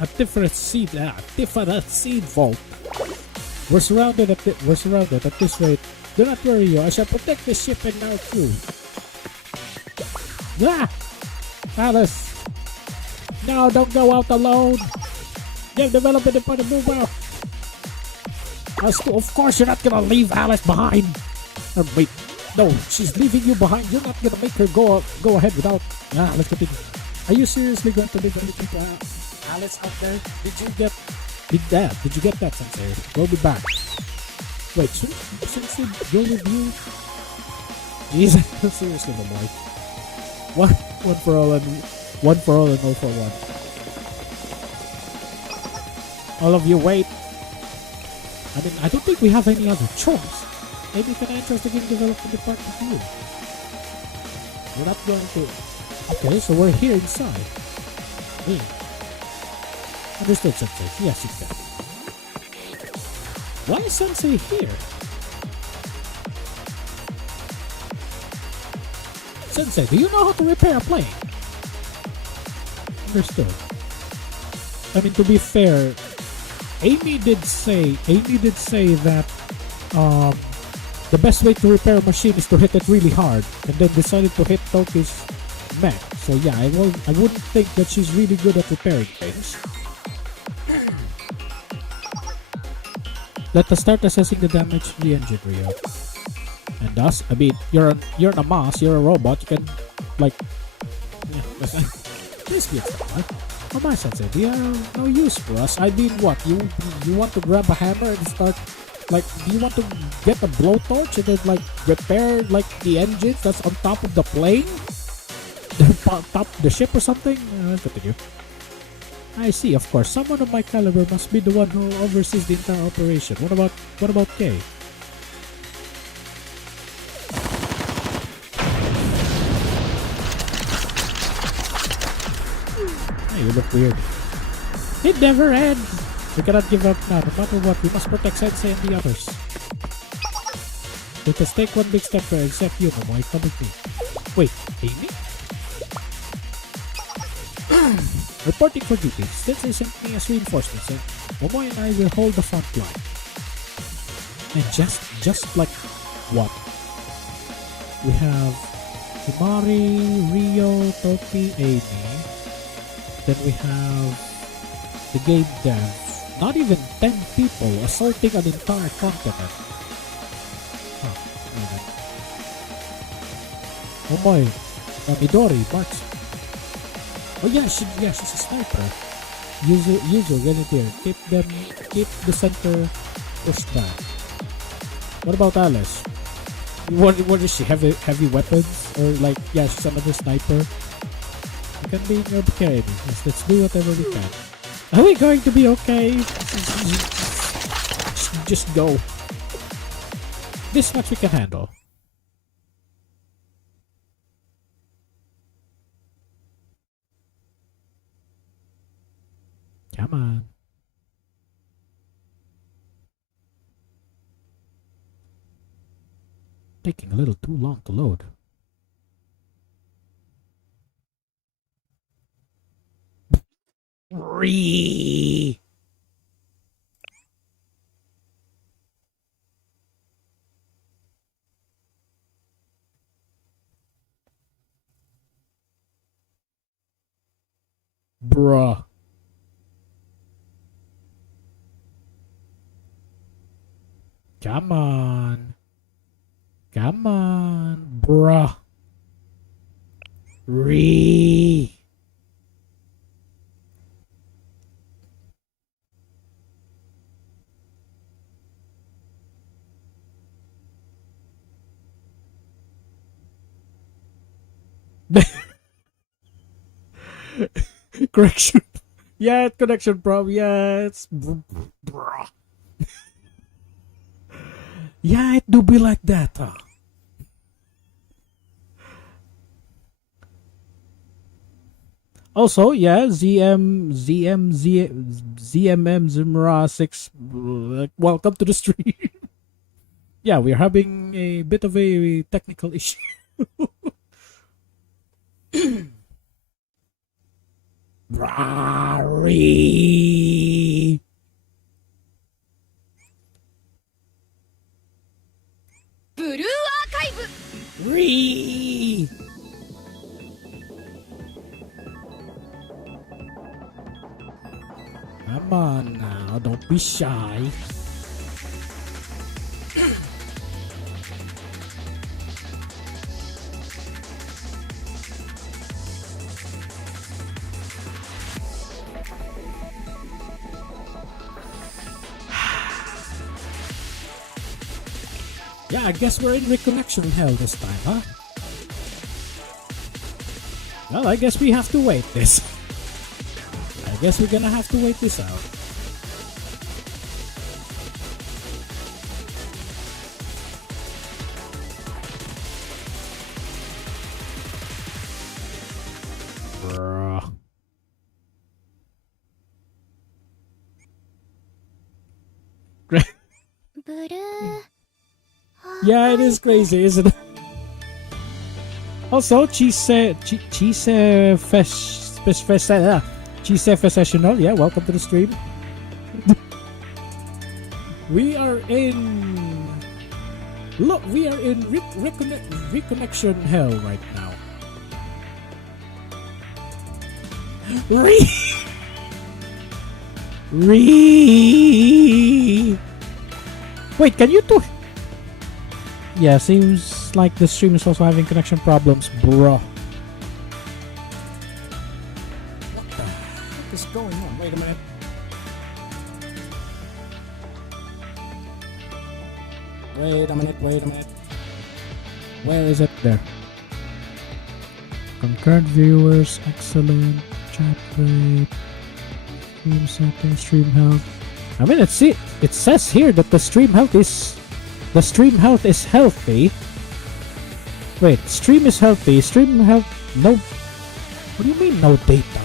A different seed vault. We're surrounded at this rate. Do not worry, you. I shall protect the ship and our crew. Ah! Alice! No, don't go out alone! You've developed a point of move out! Of course you're not gonna leave Alice behind! Wait, no, she's leaving you behind. You're not gonna make her go ahead without... let's continue. Are you seriously going to leave Alice out there? Did you get that, Sensei? We'll be back. Wait, Sensei, your review? Jesus, seriously, my boy. One for all and all for one. All of you wait. I mean, I don't think we have any other choice. Maybe financials the game development department too. We're not going to... Okay, so we're here inside. Me. Understood, Sensei. Yes, exactly. Why is Sensei here? Sensei, do you know how to repair a plane? Understood. I mean, to be fair, Amy did say that the best way to repair a machine is to hit it really hard, and then decided to hit Toki's mech. So yeah, I wouldn't think that she's really good at repairing things. Let us start assessing the damage to the engine, Rio. And thus, I mean, you're a mouse, you're a robot, you can, like... Please be right? Oh my Sensei, they are no use for us. I mean, what? You want to grab a hammer and start, like, do you want to get a blowtorch and then, like, repair, like, the engines that's on top of the plane? Top of the ship or something? Let's continue. I see, of course. Someone of my caliber must be the one who oversees the entire operation. What about Kay? Hey, you look weird. It never ends! We cannot give up now. No matter what, we must protect Sensei and the others. Let us take one big step further, except you, Momoy. Come with me. Wait, Amy? Reporting for duty. Sensei sent me as reinforcements, and Momoy and I will hold the front line. And just like what? We have Himari, Rio, Toki, Amy. Then we have the game devs. Not even 10 people assaulting an entire continent. Momoy, Midori, Marks. Oh yeah, she's a sniper. Use your grenadier. Keep the center pushed back. What about Alice? What is she? Heavy weapons? Or like, yeah, she's another sniper? You can be in your care, Amy. Let's do whatever we can. Are we going to be okay? Just go. This much we can handle. Come on. Taking a little too long to load. Ree. Bruh. Come on. Come on, bruh. Ree. Correction. Yeah, connection problem. Yeah, it's bruh. Yeah, it do be like that, huh? Also, yeah, ZMM Zimra 6, welcome to the stream. Yeah, we're having a bit of a technical issue. Rari. Blue Archive. Ree. Come on now, don't be shy. Yeah, I guess we're in reconnection hell this time, huh? Well, I guess we have to wait this. I guess we're gonna have to wait this out. Bruh. Blue. Yeah, it is crazy, isn't it? Also, Cheese Professional, yeah, welcome to the stream. We are in... Look, we are in reconnection hell right now. Wait, can you do... Yeah, seems like the stream is also having connection problems, bro. What the heck is going on? Wait a minute. Wait a minute. Where is it? There. Concurrent viewers, excellent. Chat rate. Stream settings, stream health. I mean, it says here that the stream health is healthy. Wait, stream is healthy. Stream health, no. What do you mean no data?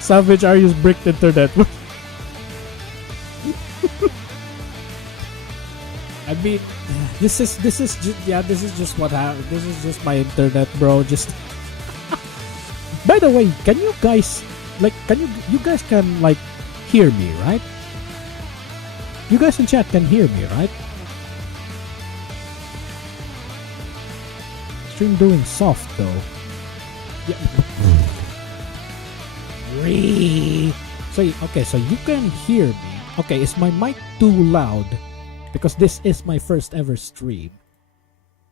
Savage Arius bricked internet. I mean, this is just my internet, bro. Just. By the way, can you guys you guys can like hear me, right? You guys in chat can hear me, right? Stream doing soft though. Yeah. So you can hear me. Okay, is my mic too loud? Because this is my first ever stream.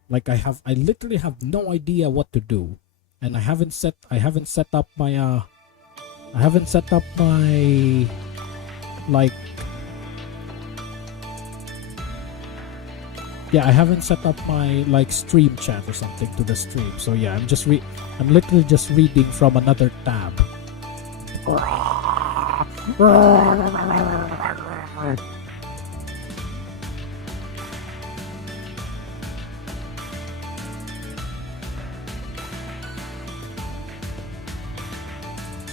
Like I literally have no idea what to do. And I haven't set up my like yeah, I haven't set up my like stream chat or something to the stream. So yeah, I'm literally just reading from another tab.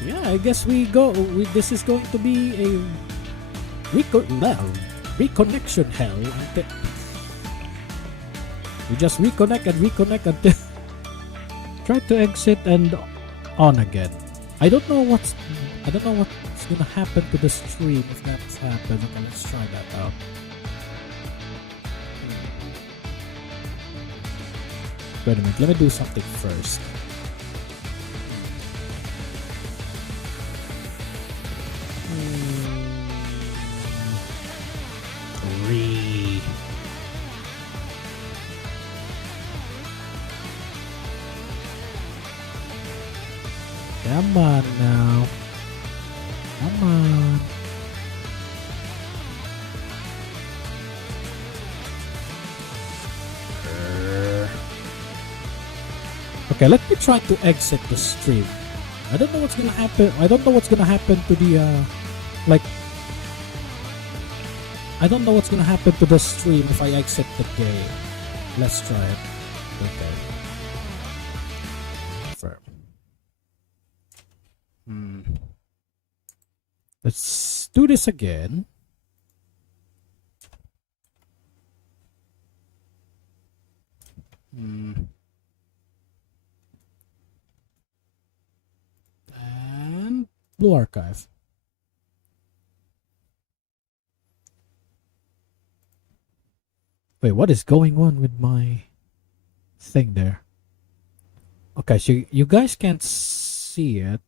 Yeah, I guess this is going to be a reconnection hell. We just reconnect until try to exit and on again. I don't know what's gonna happen to the stream if that's happened. Okay, let's try that out. Wait a minute, let me do something first. Come on now. Come on. Okay, let me try to exit the stream. I don't know what's gonna happen. I don't know what's gonna happen to the I don't know what's gonna happen to the stream if I exit the game. Let's try it. Okay. Confirm. Let's do this again. And Blue Archive. Wait, what is going on with my thing there? Okay, so you guys can't see it.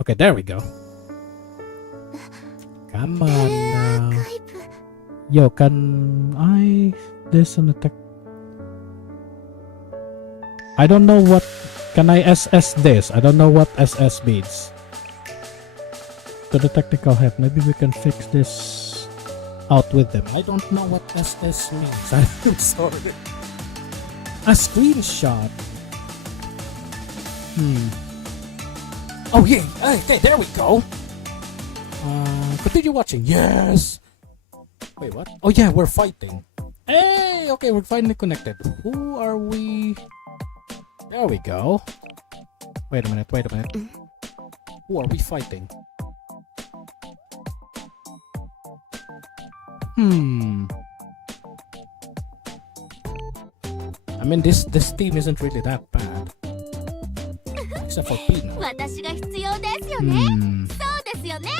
Okay, there we go. Come on now. Yo, can I this on the tech? I don't know what. Can I SS this? I don't know what SS means. To the technical help, maybe we can fix this out with them. I don't know what SS means. I'm sorry. A screenshot. Oh yeah. Okay, there we go. Continue watching. Yes. Wait, what? Oh yeah, we're fighting. Hey, okay, we're finally connected. Who are we? There we go. Wait a minute. Who are we fighting? I mean, this team isn't really that bad. Except for Pino. 私が必要ですよね。そうですよね。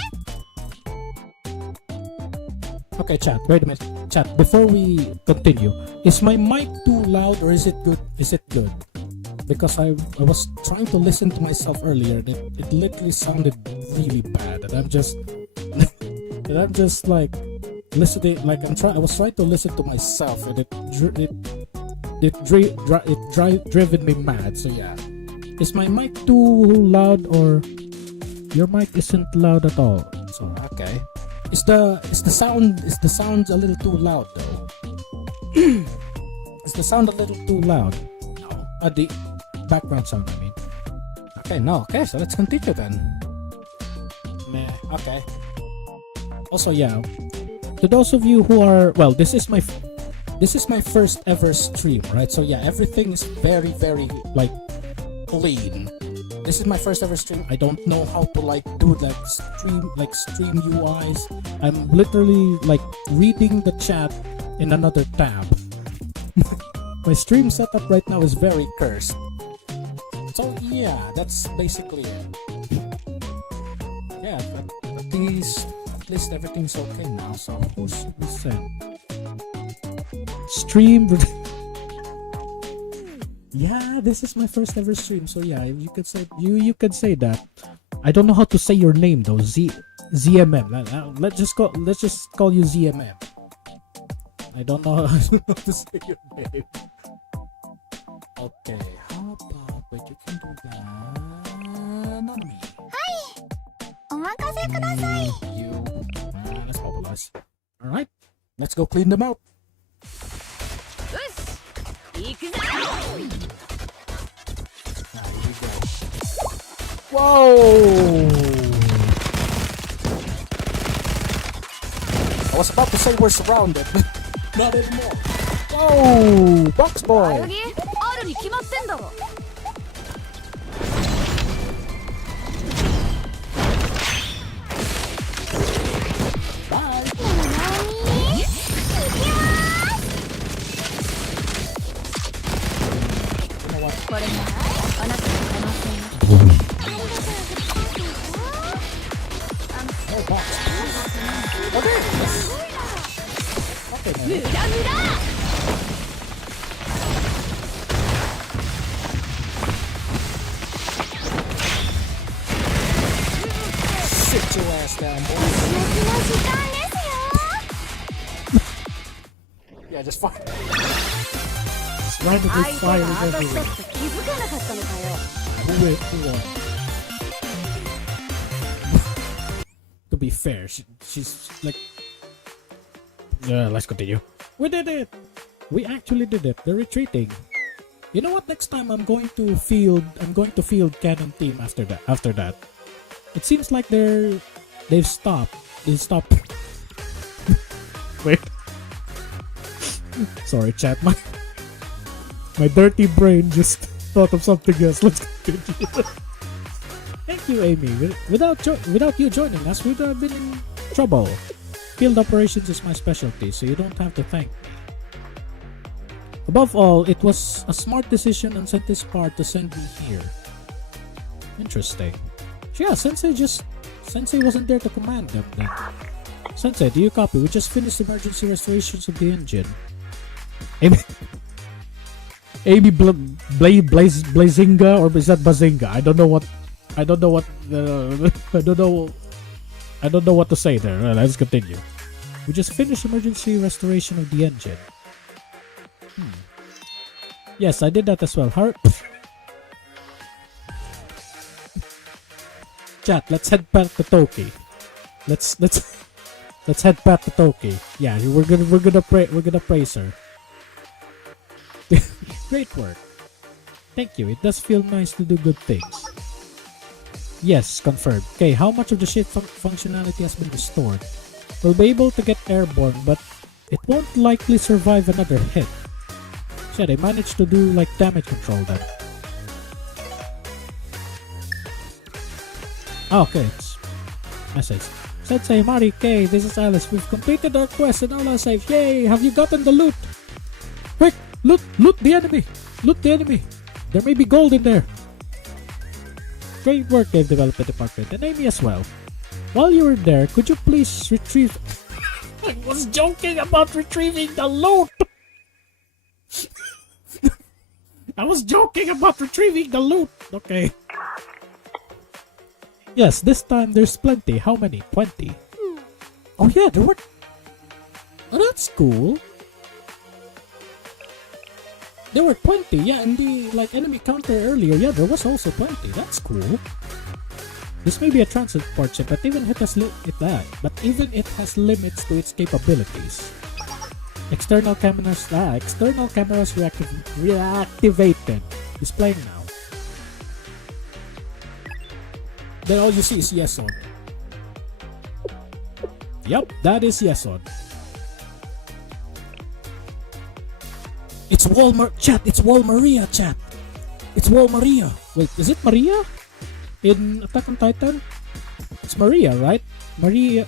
Okay, chat. Wait a minute. Chat, before we continue, is my mic too loud or is it good? Is it good? Because I was trying to listen to myself earlier and it literally sounded really bad, and I'm just like listening, like I was trying to listen to myself, and it driven me mad. So yeah, is my mic too loud or your mic isn't loud at all? So okay. Is the sound a little too loud though? Is the sound a little too loud? No. The background sound, I mean. Okay, no. Okay, so let's continue then. Meh. Okay. Also, yeah. To those of you who are, well, this is my first ever stream, right? So yeah, everything is very, very like clean. This is my first ever stream. I don't know how to like do stream UIs. I'm literally like reading the chat in another tab. My stream setup right now is very cursed. So yeah, that's basically it. Yeah, but at least everything's okay now. So who should we send? Stream. Yeah, this is my first ever stream, so yeah, you could say you could say that. I don't know how to say your name though. ZMM. Let's just call you ZMM. I don't know how to say your name. Okay, how about wait, you can do that. Not me. Hi. お任せください。 You. Let's mobilize. All right, let's go clean them out. 行くぞ。 Whoa! I was about to say we're surrounded, but not anymore. Whoa! Box boy! あるに決まってんだろ。 Bye! これがあなたの可能性よ。 No box. Okay. Okay, man. 無駄無駄。 Sit your ass down, boy. の時間ですよ。 Yeah, just fire. Just randomly 相手 fire が私だ everywhere. って気づかなかったのかよ。 Who will? To be fair, she's like. Let's continue. We did it. We actually did it. They're retreating. You know what? Next time I'm going to field Cannon Team after that. It seems like they've stopped. They stopped. Wait. Sorry, chat. My dirty brain just thought of something else. Let's continue. Thank you, Amy. Without you joining us, we'd have been in trouble. Field operations is my specialty, so you don't have to thank me. Above all, it was a smart decision on Sensei's part to send me here. Interesting. Yeah, Sensei wasn't there to command them then. Sensei, do you copy? We just finished emergency restorations of the engine. Amy Blazinga, or is that Bazinga? I don't know what to say there. Well, let's continue. We just finished emergency restoration of the engine. Yes, I did that as well. Chat, let's head back to Toki. Let's head back to Toki. Yeah, we're gonna praise her. Great work. Thank you. It does feel nice to do good things. Yes, confirmed. Okay, how much of the ship functionality has been restored? We'll be able to get airborne, but it won't likely survive another hit. Yeah, they managed to do like damage control then. Okay, it's message. Sensei, Mari, K, this is Alice. We've completed our quest and all are safe. Yay! Have you gotten the loot? Quick! Loot the enemy! Loot the enemy! There may be gold in there. Great work, Game Development Department, and Amy as well. While you were there, could you please retrieve... I was joking about retrieving the loot! I was joking about retrieving the loot! Okay. Yes, this time there's plenty. How many? 20. Oh yeah, there were... Oh, that's cool. There were 20, yeah, and the enemy counter earlier, yeah, there was also 20. That's cool. This may be a transport ship, but even it has limits to its capabilities. External cameras reactivated. Displaying now. Then all you see is yes on. Yep, that is yes on. It's chat. It's Wall Maria, chat. It's Wall Maria. Wait, is it Maria? In Attack on Titan? It's Maria, right? Maria,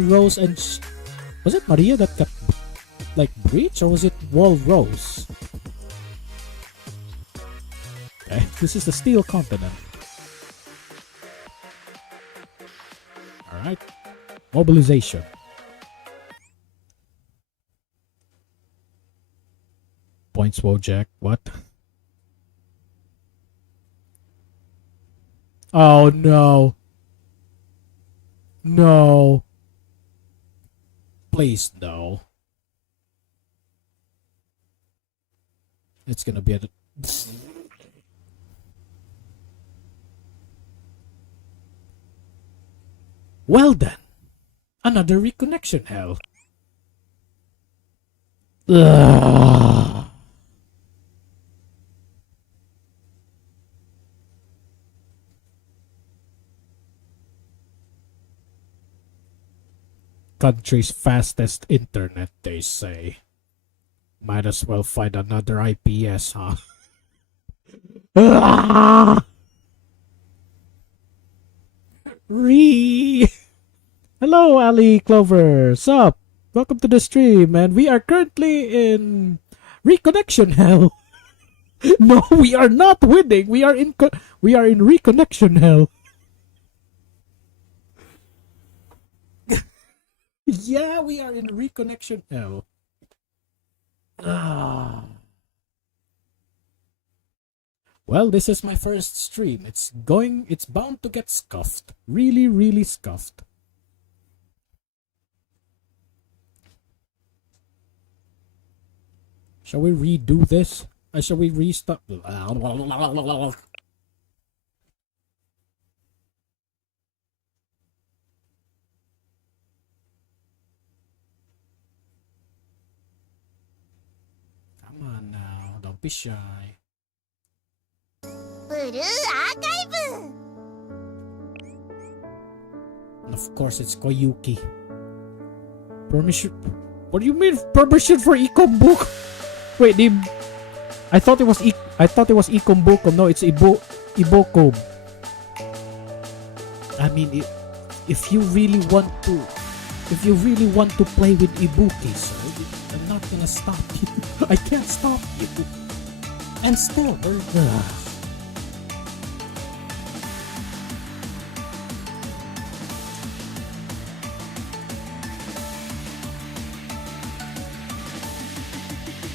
Rose, and... Was it Maria that got, breached? Or was it Wall Rose? Okay, this is the Steel Continent. Alright. Mobilization. Points, Wojak. What? Oh no. No. Please, no. It's gonna be a... Well then. Another reconnection hell. Ugh. Country's fastest internet, they say. Might as well find another IPS, huh? Hello, Ali Clover. Sup? Welcome to the stream, and we are currently in reconnection hell. No, we are not winning. We are in reconnection hell. Yeah, we are in reconnection hell. Well, this is my first stream. It's bound to get scuffed. Really, really scuffed. Shall we redo this? Shall we restart? Come on now, don't be shy. Blue Archive! And of course, it's Koyuki. Permission? What do you mean permission for Ecom Book? Wait, I thought it was Ecom Book. No, it's Ibokom. I mean, if you really want to play with Ibuki, so I'm not gonna stop you. I can't stop you. And still,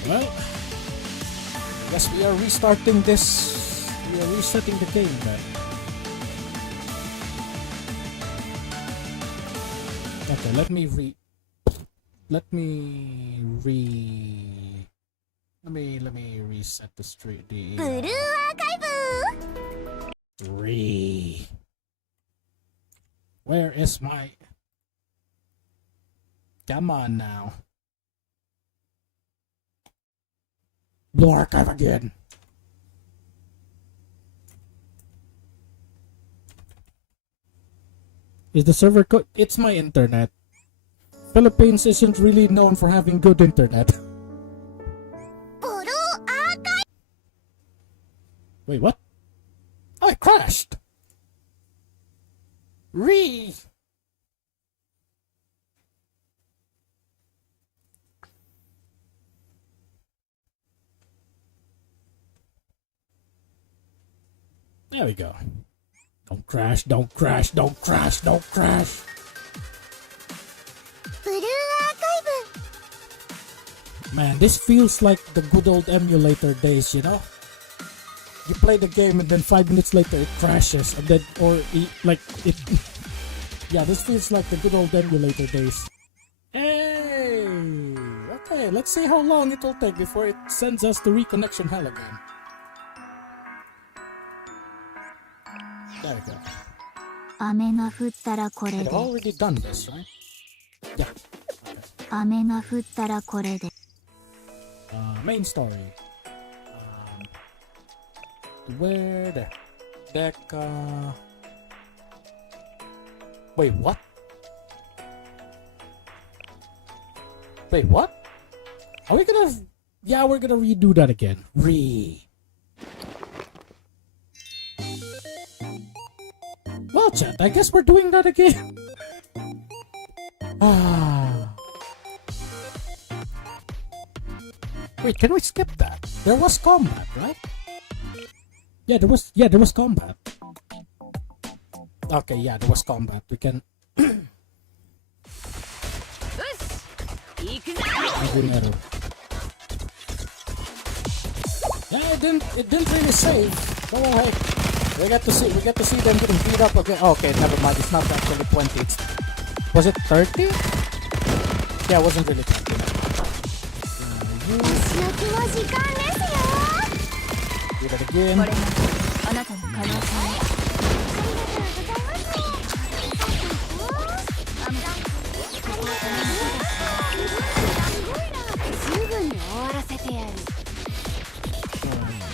well, I guess we are restarting this. We are resetting the game then. Okay, let me reset the street. Where is my? Come on now. Blue Archive again. Is the server code? It's my internet. Philippines isn't really known for having good internet. Wait, what? Oh, it crashed. There we go. Don't crash, don't crash, don't crash, don't crash. Man, this feels like the good old emulator days, you know? You play the game and then 5 minutes later it crashes and then, yeah, this feels like the good old emulator days. Hey! Okay, let's see how long it will take before it sends us to reconnection hell again. There we go. I've already done this, right? Yeah. Okay. Main story. Where the deck? Wait, what? Wait, what? Are we gonna? Yeah, we're gonna redo that again. Well, chat, I guess we're doing that again. Wait, can we skip that? There was combat, right? Yeah, there was combat. Okay, yeah, there was combat. We can. Yeah, it didn't really save. Oh, hey, we get to see them getting beat up again. Oh, okay, never mind. It's not actually 20. Was it 30? Yeah, it wasn't really 20. Do that again.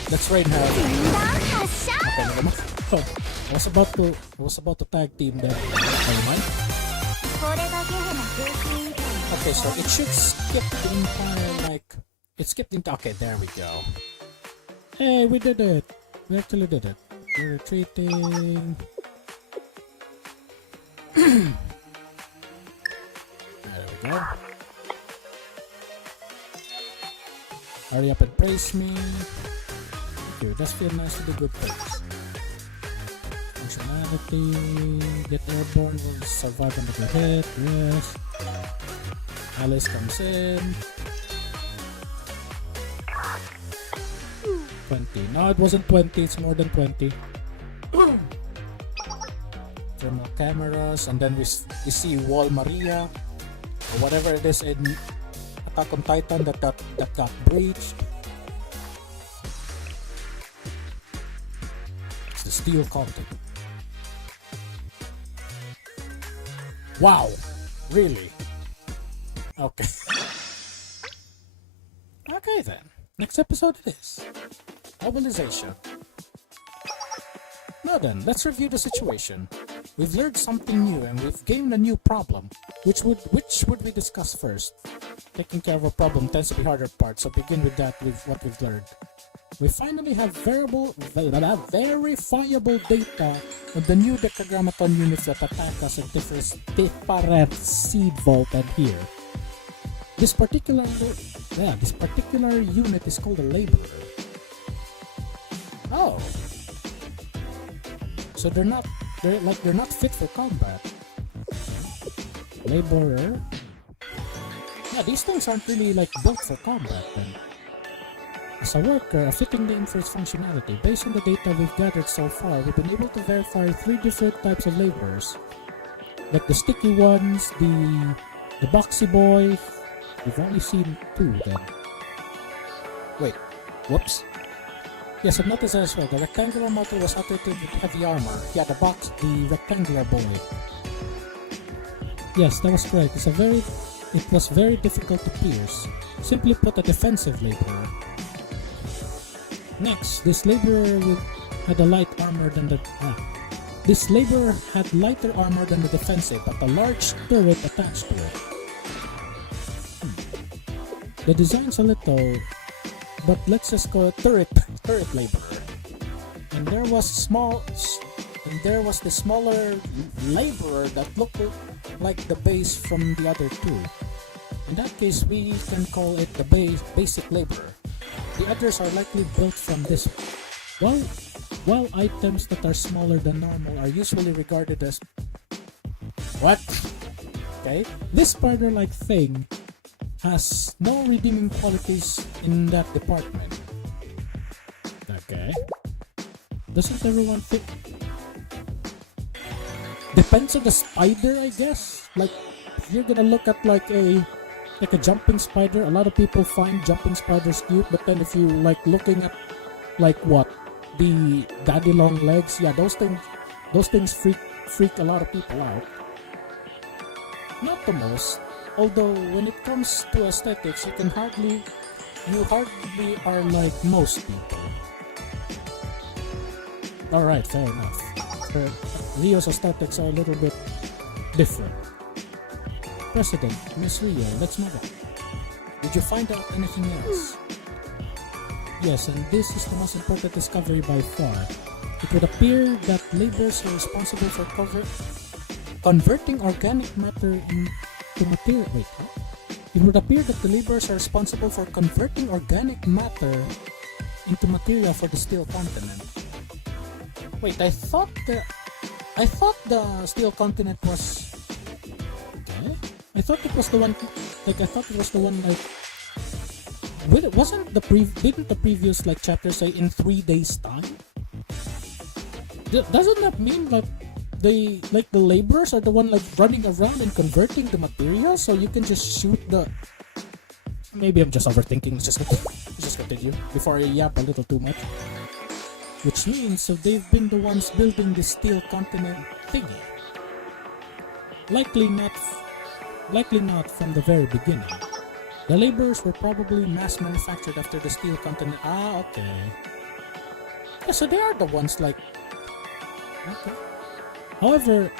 Let's raid her. Okay, never mind. Oh, I was about to tag team them. Never mind. Okay, so it should skip the entire, like, it skipped into, okay, there we go. Hey, we did it. We actually did it. We're retreating. There we go. Hurry up and praise me. Okay, that's feel nice with a good place. Functionality. Get airborne. Will survive under the hit. Yes. Alice comes in. 20. No, it wasn't 20. It's more than 20. Thermal cameras, and then we see Wall Maria, or whatever it is in Attack on Titan that got breached. It's the steel content. Wow, really? Okay. Okay then. Next episode it is. Mobilization. Now then, let's review the situation. We've learned something new and we've gained a new problem. Which would we discuss first? Taking care of a problem tends to be harder part, so begin with that, with what we've learned. We finally have verifiable data on the new Decagrammaton units that attack us in different seed vault and here. This particular unit is called a laborer. Oh, so they're not fit for combat. Laborer. Yeah, these things aren't really like built for combat then. As a worker, a fitting name for its functionality. Based on the data we've gathered so far, we've been able to verify 3 different types of laborers. Like the sticky ones, the boxy boy. We've only seen 2 then. Wait, whoops. Yes, I've noticed that as well. The rectangular model was outfitted with heavy armor. Yeah, the rectangular boy. Yes, that was correct. It was very difficult to pierce. Simply put, a defensive laborer. Next, this laborer had lighter armor than the defensive, but a large turret attached to it. The design's a little, but let's just call it turret laborer. And there was the smaller laborer that looked like the base from the other 2. In that case, we can call it the basic laborer. The others are likely built from this. While items that are smaller than normal are usually regarded as what? Okay, this spider-like thing has no redeeming qualities in that department. Okay, doesn't everyone fit? Depends on the spider, I guess. Like, if you're gonna look at like a jumping spider, a lot of people find jumping spiders cute, but then if you like looking at like what, the daddy long legs, yeah, those things freak a lot of people out. Not the most, although when it comes to aesthetics, you hardly are like most people. Alright, fair enough. Rio's aesthetics are a little bit different. President, Miss Rio, let's move on. Did you find out anything else? Yes, and this is the most important discovery by far. It would appear that laborers are responsible for converting organic matter into material. Wait, huh? It would appear that the laborers are responsible for converting organic matter into material for the steel continent. Wait, I thought the steel continent was. Okay. I thought it was the one. Didn't the previous like chapter say in 3 days time? Doesn't that mean that the laborers are the one like running around and converting the material, so you can just shoot the. Maybe I'm just overthinking. Let's just continue before I yap a little too much. Which means so they've been the ones building the steel continent thingy. Likely not from the very beginning. The laborers were probably mass manufactured after the steel continent. Ah, okay. Yeah, so they are the ones like. Okay. However,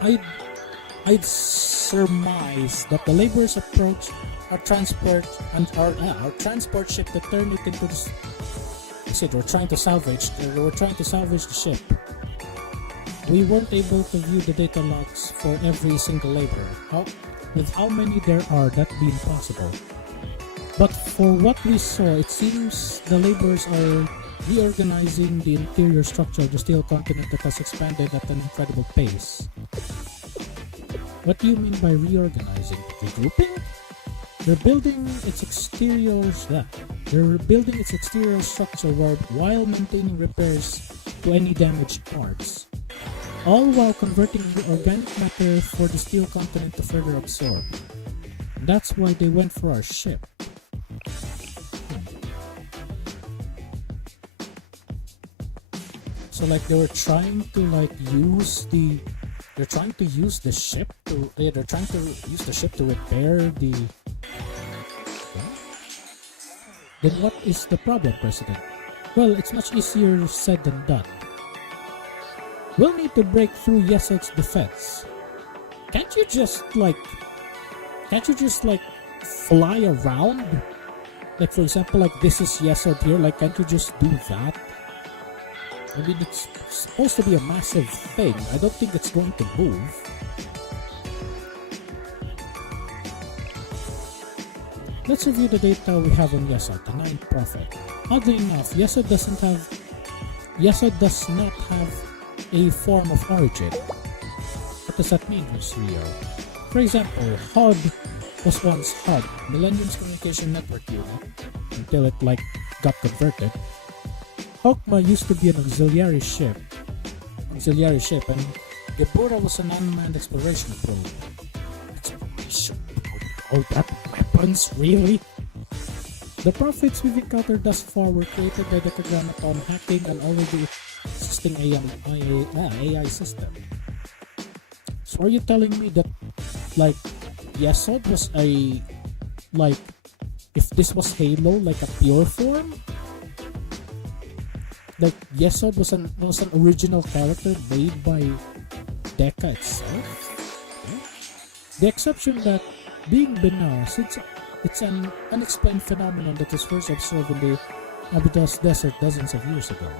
I'd surmise that the laborers approach our transport ship to turn it into this. I said we're trying to salvage the ship. We weren't able to view the data logs for every single laborer. With how many there are, that'd be impossible. But for what we saw, it seems the laborers are reorganizing the interior structure of the steel continent that has expanded at an incredible pace. What do you mean by reorganizing? Regrouping? They're building its exterior structure while maintaining repairs to any damaged parts. All while converting the organic matter for the steel continent to further absorb. That's why they went for our ship. So like they were trying to use the ship to repair the. Then what is the problem, President? Well, it's much easier said than done. We'll need to break through Yesod's defense. Can't you just fly around? Like, for example, like this is Yesod here, like can't you just do that? I mean, it's supposed to be a massive thing. I don't think it's going to move. let's review the data we have on Yesod, the ninth prophet. Oddly enough, Yesod does not have a form of origin. What does that mean, Miss Rio? For example, HUD was once HUD, Millennium's Communication Network Unit, until it got converted. Hokma used to be an auxiliary ship, and Gebura was an unmanned exploration probe. Exploration probe? Oh, that weapons, really? The prophets we've encountered thus far were created by Decagrammaton hacking an already existing AI system. So are you telling me that, Yesod was if this was Halo, a pure form? Yesod was an original character made by Deca itself? Yeah. The exception that being Bina, since it's an unexplained phenomenon that was first observed in the Abydos Desert dozens of years ago.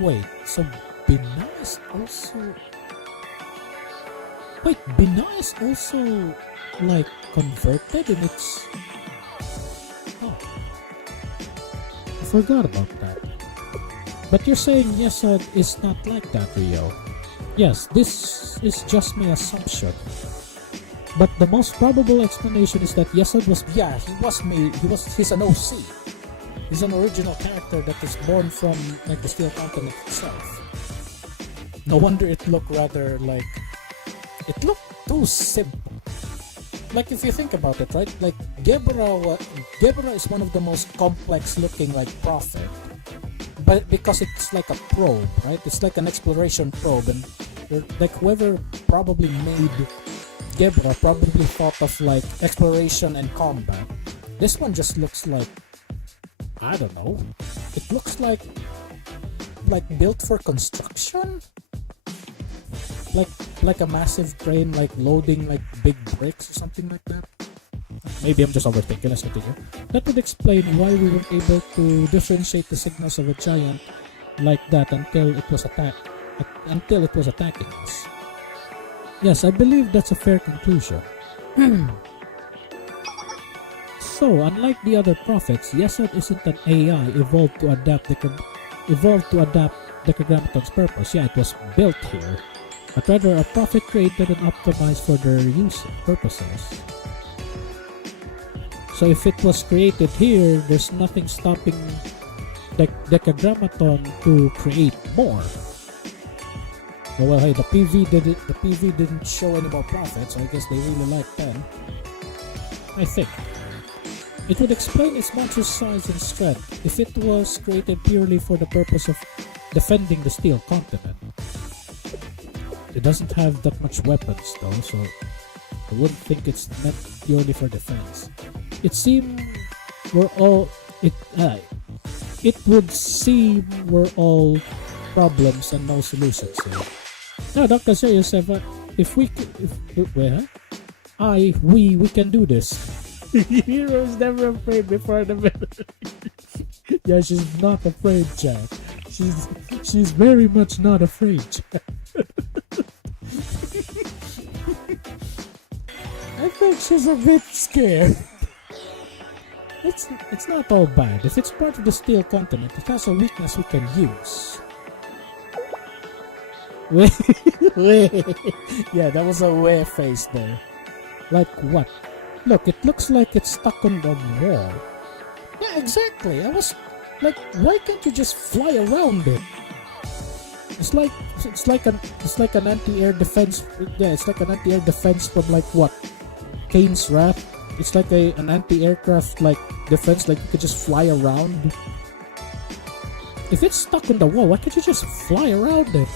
Wait, so Bina is also... Wait, Bina is also, converted in its... Oh. I forgot about that. But you're saying Yesod is not like that, Rio. Yes, this is just my assumption. But the most probable explanation is that Yesod was... Yeah, he's an OC. He's an original character that is born from, the Steel Continent itself. No wonder it looked rather it looked too simple. If you think about it, right? Gebra is one of the most complex looking prophet. But because it's like a probe, right? It's like an exploration probe, and whoever probably made Gebra probably thought of exploration and combat. This one just looks I don't know. It looks like built for construction? Like a massive crane loading big bricks or something like that? Maybe I'm just overthinking. Let's continue. That would explain why we weren't able to differentiate the signals of a giant like that until it was attacking us. Yes, I believe that's a fair conclusion. So, unlike the other prophets, Yesod isn't an AI evolved to adapt Decagrammaton's purpose. Yeah, it was built here, but rather a prophet created and optimized for their purposes. So if it was created here, there's nothing stopping Decagrammaton to create more. Well, hey, the PV didn't show any more prophets, so I guess they really like them. I think. It would explain its monstrous size and strength if it was created purely for the purpose of defending the Steel Continent. It doesn't have that much weapons though, so I wouldn't think it's meant purely for defense. It would seem we're all problems and no solutions here. Now, Dr. Serious, we can do this. Hero's never afraid before the military. Yeah, she's not afraid, Jack. She's very much not afraid, Jack. I think she's a bit scared. It's not all bad. If it's part of the Steel Continent, it has a weakness we can use. Yeah, that was a way face there. Like what? Look, it looks like it's stuck on the wall. Yeah, exactly. I was like, why can't you just fly around it? It's like an anti-air defense. Yeah, it's like an anti-air defense from what? Kane's Wrath. It's like an anti-aircraft defense. You could just fly around. If it's stuck on the wall, why can't you just fly around it?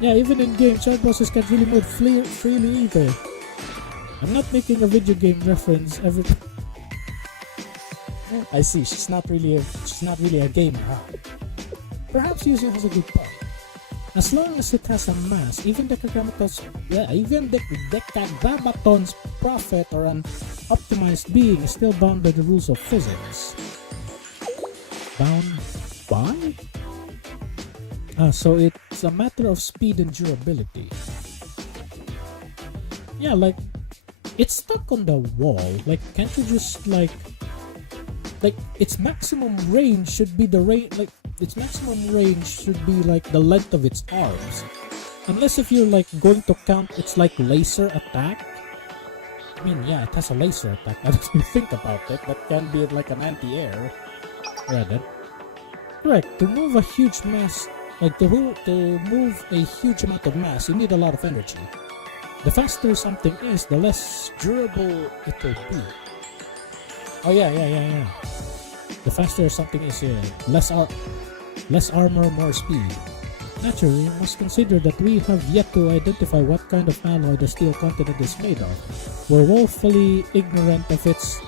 Yeah, even in game, child bosses can't really move freely either. I'm not making a video game reference every. I see. She's not really a gamer, huh? Perhaps Yuzu has a good point. As long as it has a mass, even Decagrammaton's prophet or an optimized being is still bound by the rules of physics. Bound by? So it's a matter of speed and durability. yeah, like it's stuck on the wall. Like, can't you just like its maximum range should be the range, like its maximum range should be like the length of its arms, unless if you're like going to count its like laser attack. I mean, yeah, it has a laser attack. I didn't think about it. That can be like an anti-air. Yeah, then. Correct. To move a huge mass, like to move a huge amount of mass, you need a lot of energy. The faster something is, the less durable it will be. Oh yeah. The faster something is, yeah, less armor, more speed. Naturally, you must consider that we have yet to identify what kind of alloy the steel continent is made of. We're woefully ignorant of its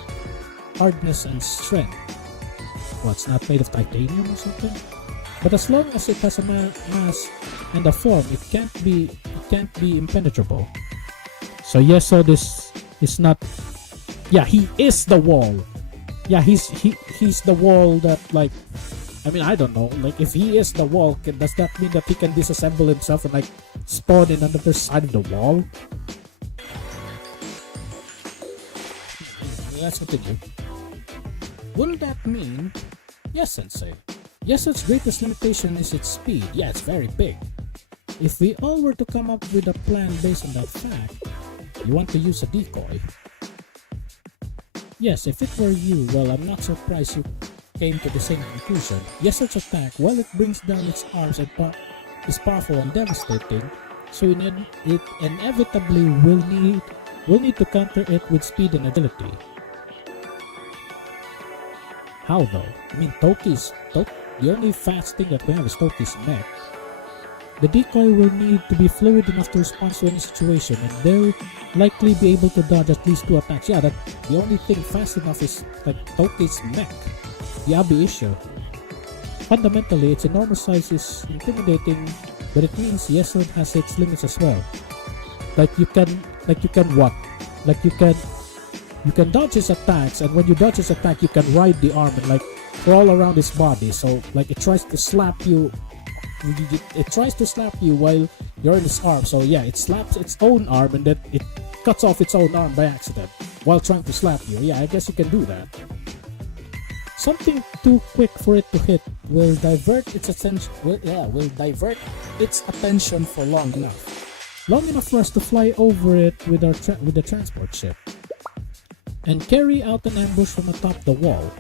hardness and strength. What's not made of titanium or something? But as long as it has a mass and a form, it can't be impenetrable. So yes, so this is not. Yeah, he is the wall. Yeah, he's the wall that, like, I mean, I don't know. Like, if he is the wall, does that mean that he can disassemble himself and like spawn in on the other side of the wall? Let's continue. Wouldn't that mean? Yes, Sensei. Yes, its greatest limitation is its speed. Yeah, it's very big. If we all were to come up with a plan based on that fact, you want to use a decoy. Yes, if it were you, well, I'm not surprised you came to the same conclusion. Yes, such attack, while it brings down its arms and is powerful and devastating, so it inevitably will need to counter it with speed and agility. How though? I mean, the only fast thing that we have is Toki's mech. The decoy will need to be fluid enough to respond to any situation, and they'll likely be able to dodge at least 2 attacks. Yeah, the only thing fast enough is like Toki's mech, the Abi issue. Fundamentally, its enormous size is intimidating, but it means Yesod has its limits as well. You can dodge his attacks, and when you dodge his attack, you can ride the arm and like crawl around his body. So like it tries to slap you. It tries to slap you while you're in his arm. So yeah, it slaps its own arm and then it cuts off its own arm by accident while trying to slap you. Yeah, I guess you can do that. Something too quick for it to hit will divert its attention. Will divert its attention for long enough for us to fly over it with the transport ship and carry out an ambush from atop the wall.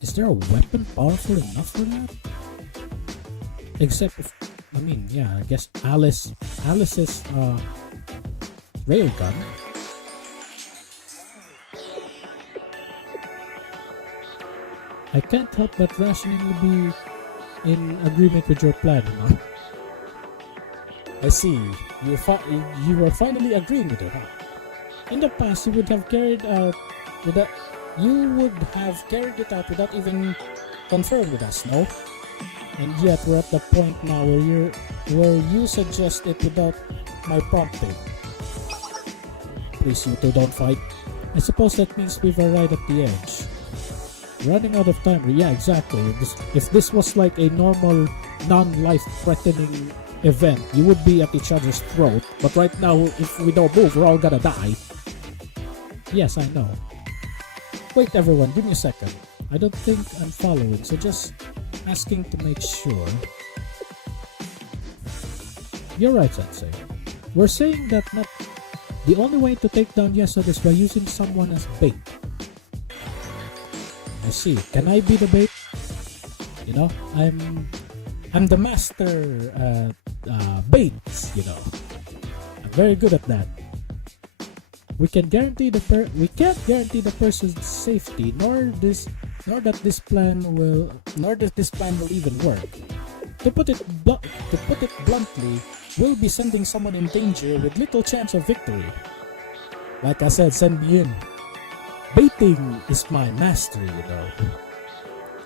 Is there a weapon powerful enough for that? Except if, I mean, yeah, I guess Alice's railgun. I can't help but rationally be in agreement with your plan, you know? I see. You were finally agreeing with it, huh? In the past, you would have carried out it out without even conferring with us, no? And yet we're at the point now where you suggest it without my prompting. Please, you two, don't fight. I suppose that means we were right at the edge. Running out of time. Yeah, exactly. If this was like a normal, non-life-threatening event, you would be at each other's throat. But right now, if we don't move, we're all gonna die. Yes, I know. Wait, everyone, give me a second. I don't think I'm following, so just asking to make sure. You're right, Sensei. We're saying that not the only way to take down Yesod is by using someone as bait. I see. Can I be the bait? You know, I'm the master baits, you know. I'm very good at that. We can't guarantee the person's safety, nor that this plan will even work. To put it bluntly, we'll be sending someone in danger with little chance of victory. Like I said, send me in. Baiting is my mastery, you know.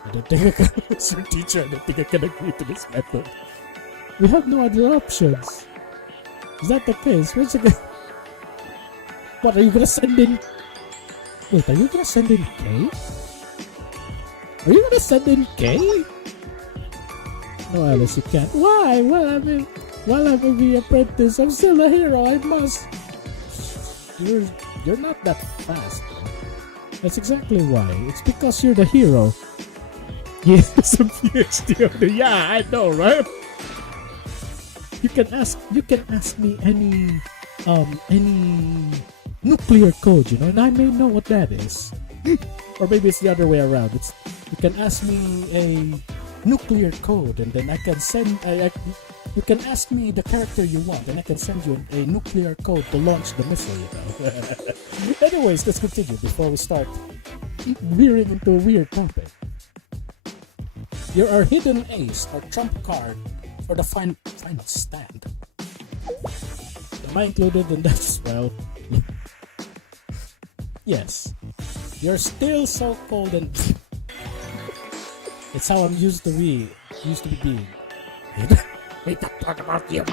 I don't think Sir Teacher, I don't think I can agree to this method. We have no other options. Is that the case? What, are you gonna send in? Wait, are you gonna send in Kay? Are you gonna send in Kay? No, Alice, you can't. Why? Well, I mean, While I'm a V apprentice, I'm still a hero. I must. You're not that fast. That's exactly why. It's because you're the hero. Yes, a PhD of the yeah, I know, right? You can ask me any nuclear code, you know, and I may know what that is. Or maybe it's the other way around. You can ask me a nuclear code, and then I can send. You can ask me the character you want, and I can send you a nuclear code to launch the missile. You know. Anyways, let's continue before we start veering into a weird topic. You're our hidden ace or trump card for the final stand. Am I included in that as well? Yes. You're still so cold and it's how I'm used to be being. Hate that part about you.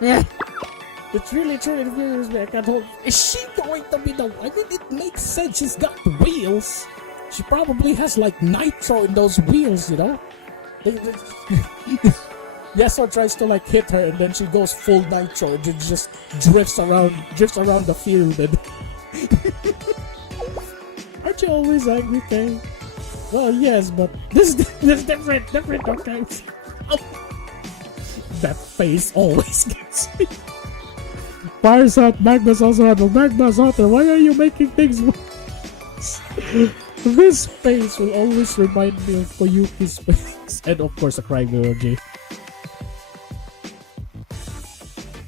Yeah. It's really true. It feels me. I can't hold. Is she going to be the? I mean, it makes sense. She's got wheels. She probably has like nitro in those wheels, you know. Yasuo tries to like hit her, and then she goes full nitro. And just drifts around the field. And aren't you always angry, Kay? Well, yes, but this is different. Okay. That face always gets me. Fire's hot, Magma's also hot, but Magma's hotter. Why are you making things worse? This face will always remind me of Koyuki's face. And of course, a crying emoji.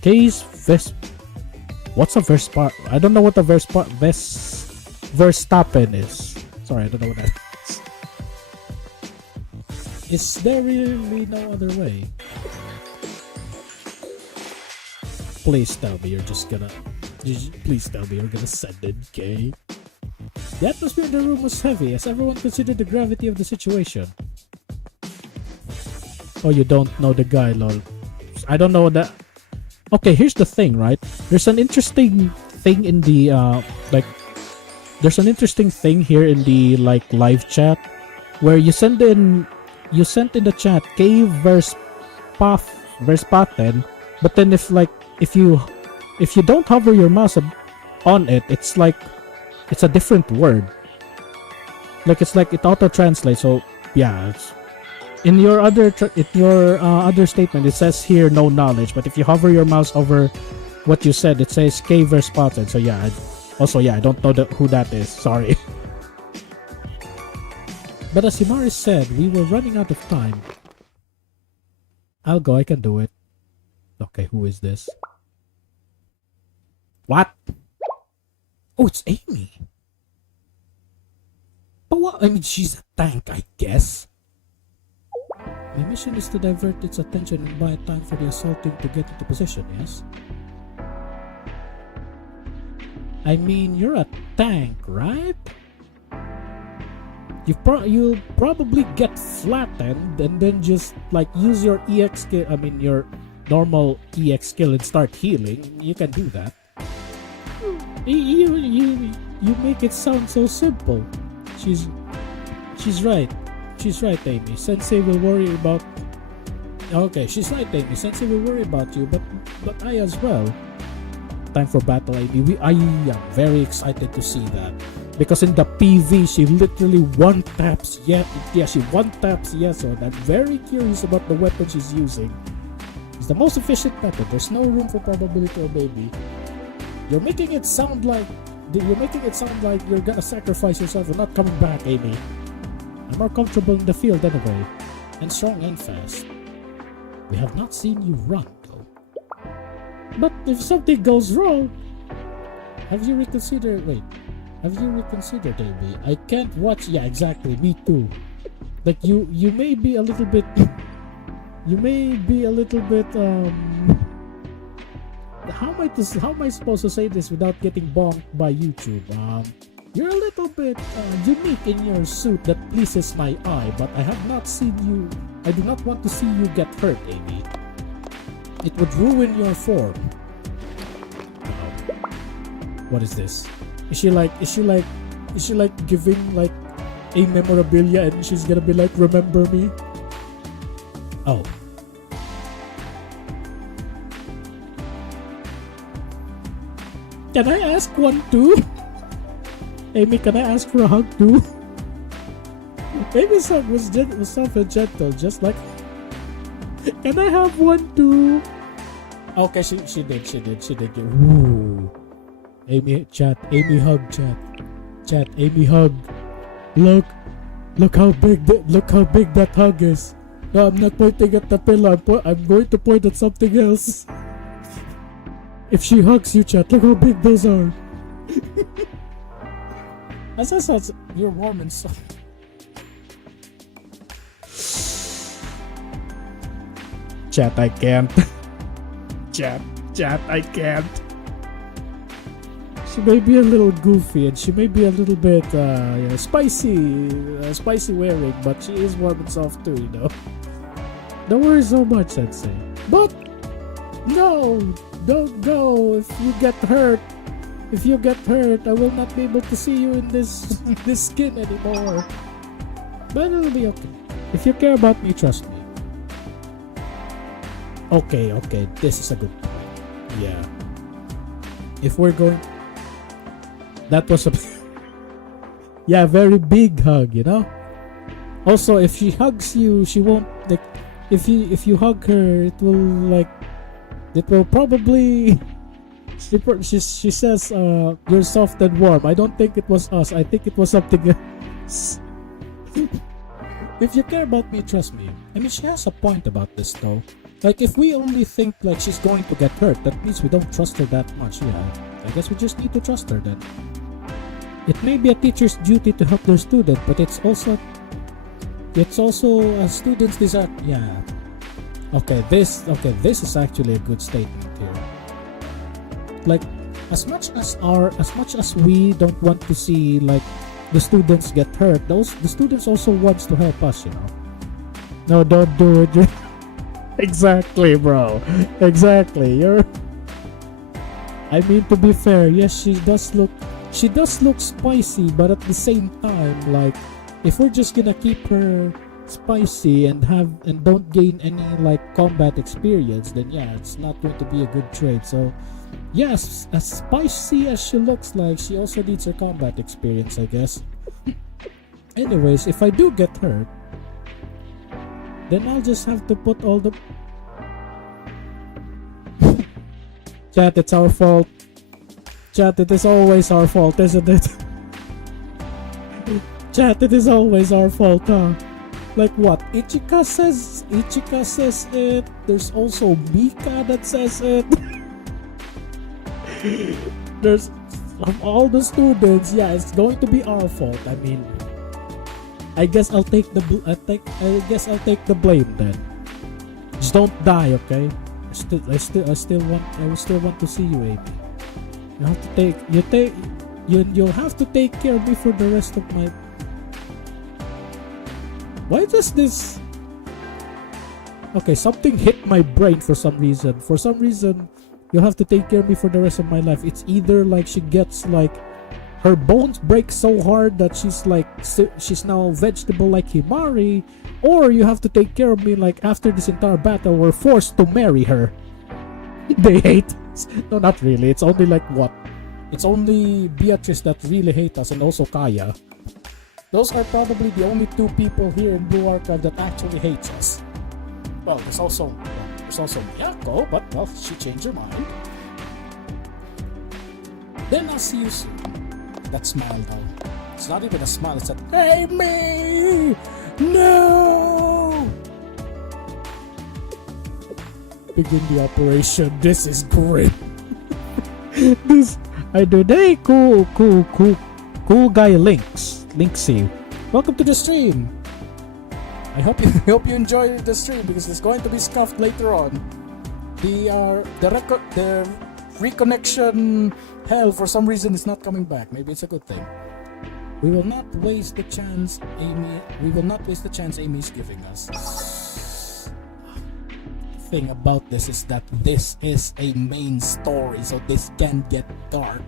Kay's Vesp. What's a Vespa? I don't know what a Verstappen is. Sorry, I don't know what that is. Is there really no other way? Please tell me you're gonna send it, Kay. The atmosphere in the room was heavy as everyone considered the gravity of the situation. Oh, you don't know the guy, lol. I don't know that. Okay, here's the thing, right? There's an interesting thing in the there's an interesting thing here in the like live chat where you sent in the chat Kay Verspaten, but then if you don't hover your mouse on it, it's like it's a different word. Like it's like it auto translates. So yeah, in your other statement it says here no knowledge, but if you hover your mouse over what you said, it says Kay Verspaten. So yeah, I don't know who that is. Sorry. But as Himari said, we were running out of time. I'll go. I can do it. Okay, who is this? What? Oh, it's Amy. But what? I mean, she's a tank, I guess. My mission is to divert its attention and buy time for the assault team to get into position, yes? I mean, you're a tank, right? You'll probably get flattened and then just like use your EX skill, I mean your normal EX skill and start healing. You can do that. You make it sound so simple. She's right. She's right, Amy. Sensei will worry about. Okay, she's right, Amy. Sensei will worry about you, but I as well. Time for battle, Amy. I am very excited to see that because in the PV she literally one taps. She one taps Yasuo. I'm very curious about the weapon she's using. It's the most efficient method. There's no room for probability or maybe. You're making it sound like you're gonna sacrifice yourself and not coming back, Amy. I'm more comfortable in the field anyway, and strong and fast. We have not seen you run, though. But if something goes wrong, have you reconsidered, Amy? I can't watch. Yeah, exactly. Me too. Like you may be a little bit. How am I supposed to say this without getting bonked by YouTube? You're a little bit unique in your suit that pleases my eye, but I have not seen you. I do not want to see you get hurt, Amy. It would ruin your form. What is this? Is she like giving like a memorabilia and she's gonna be like, remember me? Oh. Can I ask one too? Amy, can I ask for a hug too? Amy's hug was soft and gentle, just like. Can I have one too? Okay, she did. Ooh. Amy, chat. Amy hug, chat. Chat. Amy hug. Look how big that hug is. No, I'm not pointing at the pillow. I'm going to point at something else. If she hugs you, chat, look how big those are. As I said, you're warm and soft. Chat, I can't. Chat, I can't. She may be a little goofy and she may be a little bit spicy wearing, but she is warm and soft too, you know. Don't worry so much, Sensei. But no, don't go. If you get hurt, I will not be able to see you in this skin anymore. But it'll be okay. If you care about me, trust me. Okay, this is a good point. Yeah. If we're going... That was a... yeah, very big hug, you know? Also, if she hugs you, she won't... like. If you hug her, it will probably... She says, you're soft and warm. I don't think it was us. I think it was something else. If you care about me, trust me. I mean, she has a point about this, though. Like, if we only think like she's going to get hurt, that means we don't trust her that much. Yeah, I guess we just need to trust her then. It may be a teacher's duty to help their student, but it's also a student's desire. Yeah. Okay, this is actually a good statement here. Like, as much as we don't want to see like the students get hurt, the students also wants to help us, you know. No, don't do it. Exactly, bro. Exactly. I mean, to be fair, yes, she does look spicy, but at the same time, like, if we're just gonna keep her spicy and don't gain any like combat experience, then yeah, it's not going to be a good trade. So yes, as spicy as she looks like, she also needs her combat experience, I guess. Anyways, if I do get hurt, then I'll just have to put all the... Chat, it's our fault. Chat, it is always our fault, isn't it? Chat, it is always our fault, huh? Like what? Ichika says it. There's also Mika that says it. There's of all the students, yeah, it's going to be our fault. I mean, I guess I'll take the blame then. Just don't die, okay? I still want to see you, Amy. You'll have to take care of me for the rest of my... Why does this... Okay, something hit my brain for some reason. For some reason, you'll have to take care of me for the rest of my life. It's either like she gets like... Her bones break so hard that she's now vegetable like Himari, or you have to take care of me like after this entire battle we're forced to marry her. They hate us. No, not really. It's only like what? It's only Beatrice that really hate us, and also Kaya. Those are probably the only two people here in Blue Archive that actually hates us. Well, there's also Miyako, but well, she changed her mind. Then I'll see you soon. That smile though. It's not even a smile, it's a Amy! No! Begin the operation. This is great. Hey, cool guy Linksy. Welcome to the stream. I hope you enjoy the stream because it's going to be scuffed later on. The reconnection hell for some reason is not coming back. Maybe it's a good thing. We will not waste the chance Amy is giving us. The thing about this is that this is a main story, so this can get dark.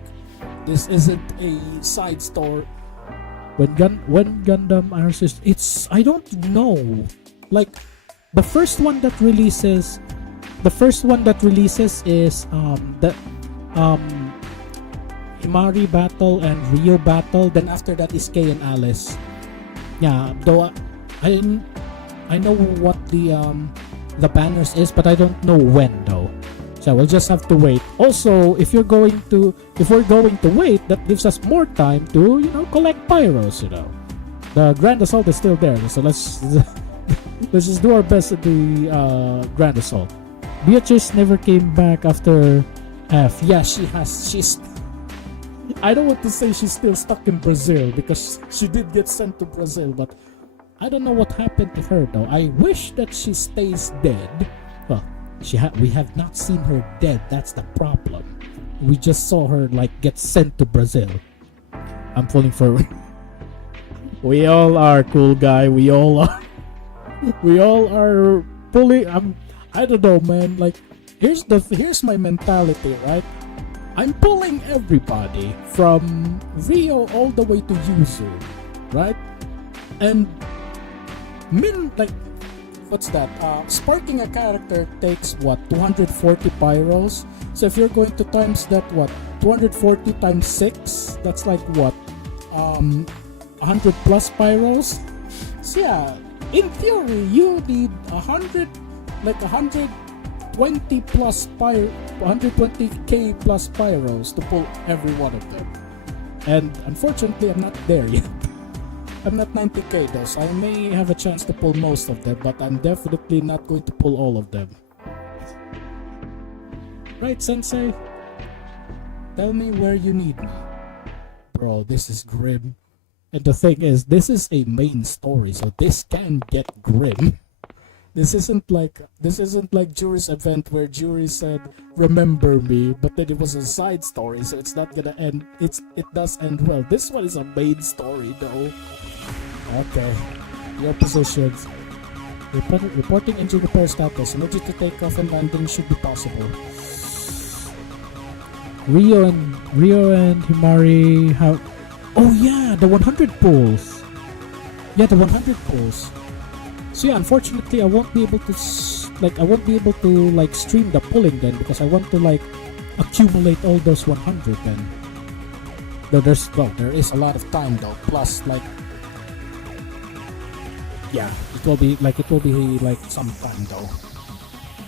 This isn't a side story. When Gundam Iron Fist, it's, I don't know. Like the first one that releases is Himari battle and Rio battle. Then after that is Kay and Alice. Yeah, though I know what the banners is, but I don't know when though. So we'll just have to wait. Also, if we're going to wait, that gives us more time to, collect pyros, The Grand Assault is still there, so let's let's just do our best at the Grand Assault. Beatrice never came back after F. Yeah, she's I don't want to say she's still stuck in Brazil because she did get sent to Brazil, but I don't know what happened to her though. I wish that she stays dead. Well, we have not seen her dead. That's the problem. We just saw her get sent to Brazil. I'm falling for. We all are, cool guy. We all are. We all are pulling. I don't know, man. Here's my mentality, right? I'm pulling everybody from Rio all the way to Yuzu, right? And what's that? Sparking a character takes 240 pyros. So if you're going to times that 240 times 6, that's 100 plus pyros. So yeah, in theory you need 120k plus pyros to pull every one of them. And unfortunately I'm not there yet. I'm not 90k though, so I may have a chance to pull most of them, but I'm definitely not going to pull all of them. Right, Sensei? Tell me where you need me. Bro, this is grim. And the thing is, this is a main story, so this can get grim. This isn't like Jury's event where Jury said, "Remember me," but then it was a side story, so it's not gonna end. It does end well. This one is a main story, though. Okay, your positions. Reporting engine repair status. Emergency takeoff and landing should be possible. Rio and Himari have. Oh yeah, the 100 pulls. Yeah, the 100 pulls. So yeah, unfortunately, I won't be able to stream the pulling then because I want to accumulate all those 100 then. Though there is a lot of time though. Plus yeah, it will be some time though.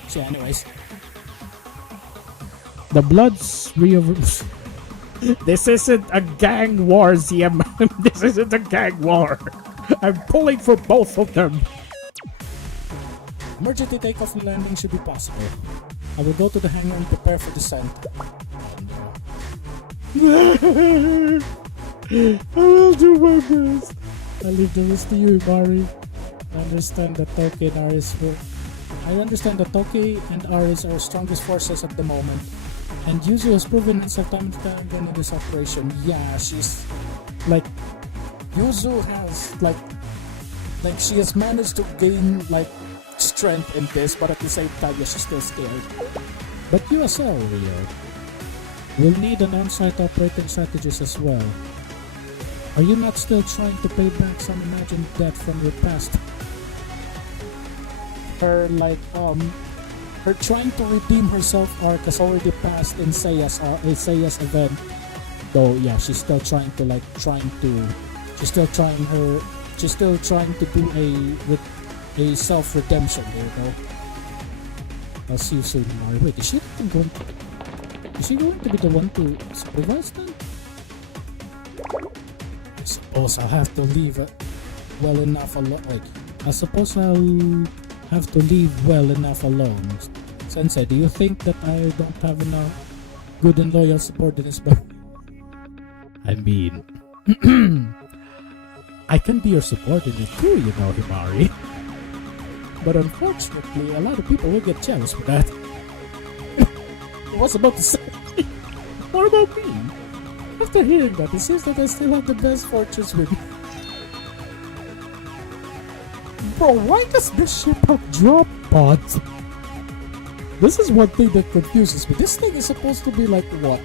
So anyways, the Bloods Rio. This isn't a gang war, ZM. This isn't a gang war. I'm pulling for both of them. Emergency takeoff and landing should be possible. I will go to the hangar and prepare for descent. I will do my best. I leave the rest to you, Mari. I understand that Toki and Aris are strongest forces at the moment. And Yuzu has proven herself time and time again in this operation. Yeah, she's Yuzu has she has managed to gain strength in this, but at the same time, yeah, she's still scared. But USL, Rio, will need an on-site operating strategist as well. Are you not still trying to pay back some imagined debt from your past? Her trying to redeem herself arc has already passed in Seiya's event. Though yeah, she's still trying to she's still trying to do a self-redemption there though. I'll see you soon, Mari. Wait, is she going to be the one to supervise them? I suppose I'll have to leave well enough alone. Wait, I suppose I'll have to leave well enough alone. Sensei, do you think that I don't have enough good and loyal support in this battle? I mean, I can be your support in it too, Himari. But unfortunately, a lot of people will get jealous for that. I was about to say, what about me? After hearing that, it seems that I still have the best fortunes with me. Bro, why does this ship have drop pods? This is one thing that confuses me. This thing is supposed to be what?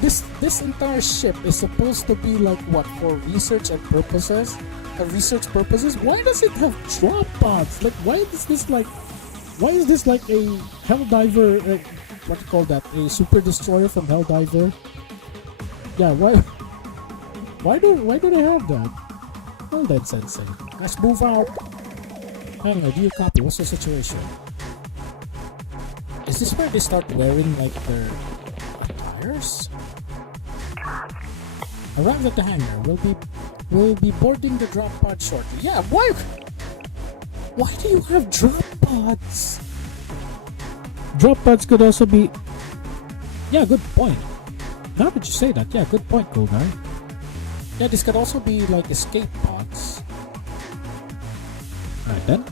This entire ship is supposed to be what, for research and purposes? Research purposes? Why does it have drop pods? Why is this a Helldiver, what do you call that? A super destroyer from Helldiver? Yeah, why do they have that? Well then, Sensei. Let's move out. Hang on, do you copy? What's the situation? Is this where they start wearing like their attires? Arrive at the hangar. We'll be boarding the drop pod shortly. Yeah, why do you have drop pods? Drop pods could also be. Yeah, good point. Now that you say that, yeah, good point, Golgar. Yeah, this could also be like escape pods. Alright then.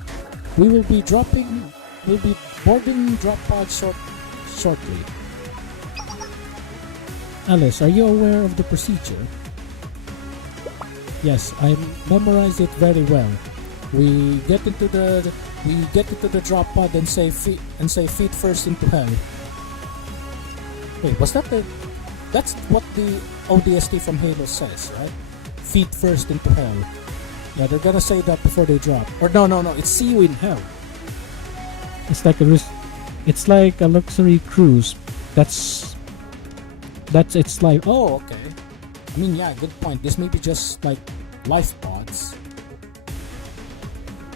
We'll be boarding drop pods shortly. Alice, are you aware of the procedure? Yes, I memorized it very well. We get into the drop pod and say feet first into hell. Wait, was that that's what the ODST from Halo says, right? Feet first into hell. Yeah, they're gonna say that before they drop. Or no, it's see you in hell. It's like a luxury cruise. That's its life. Oh, okay. I mean, yeah, good point. This may be just like life pods.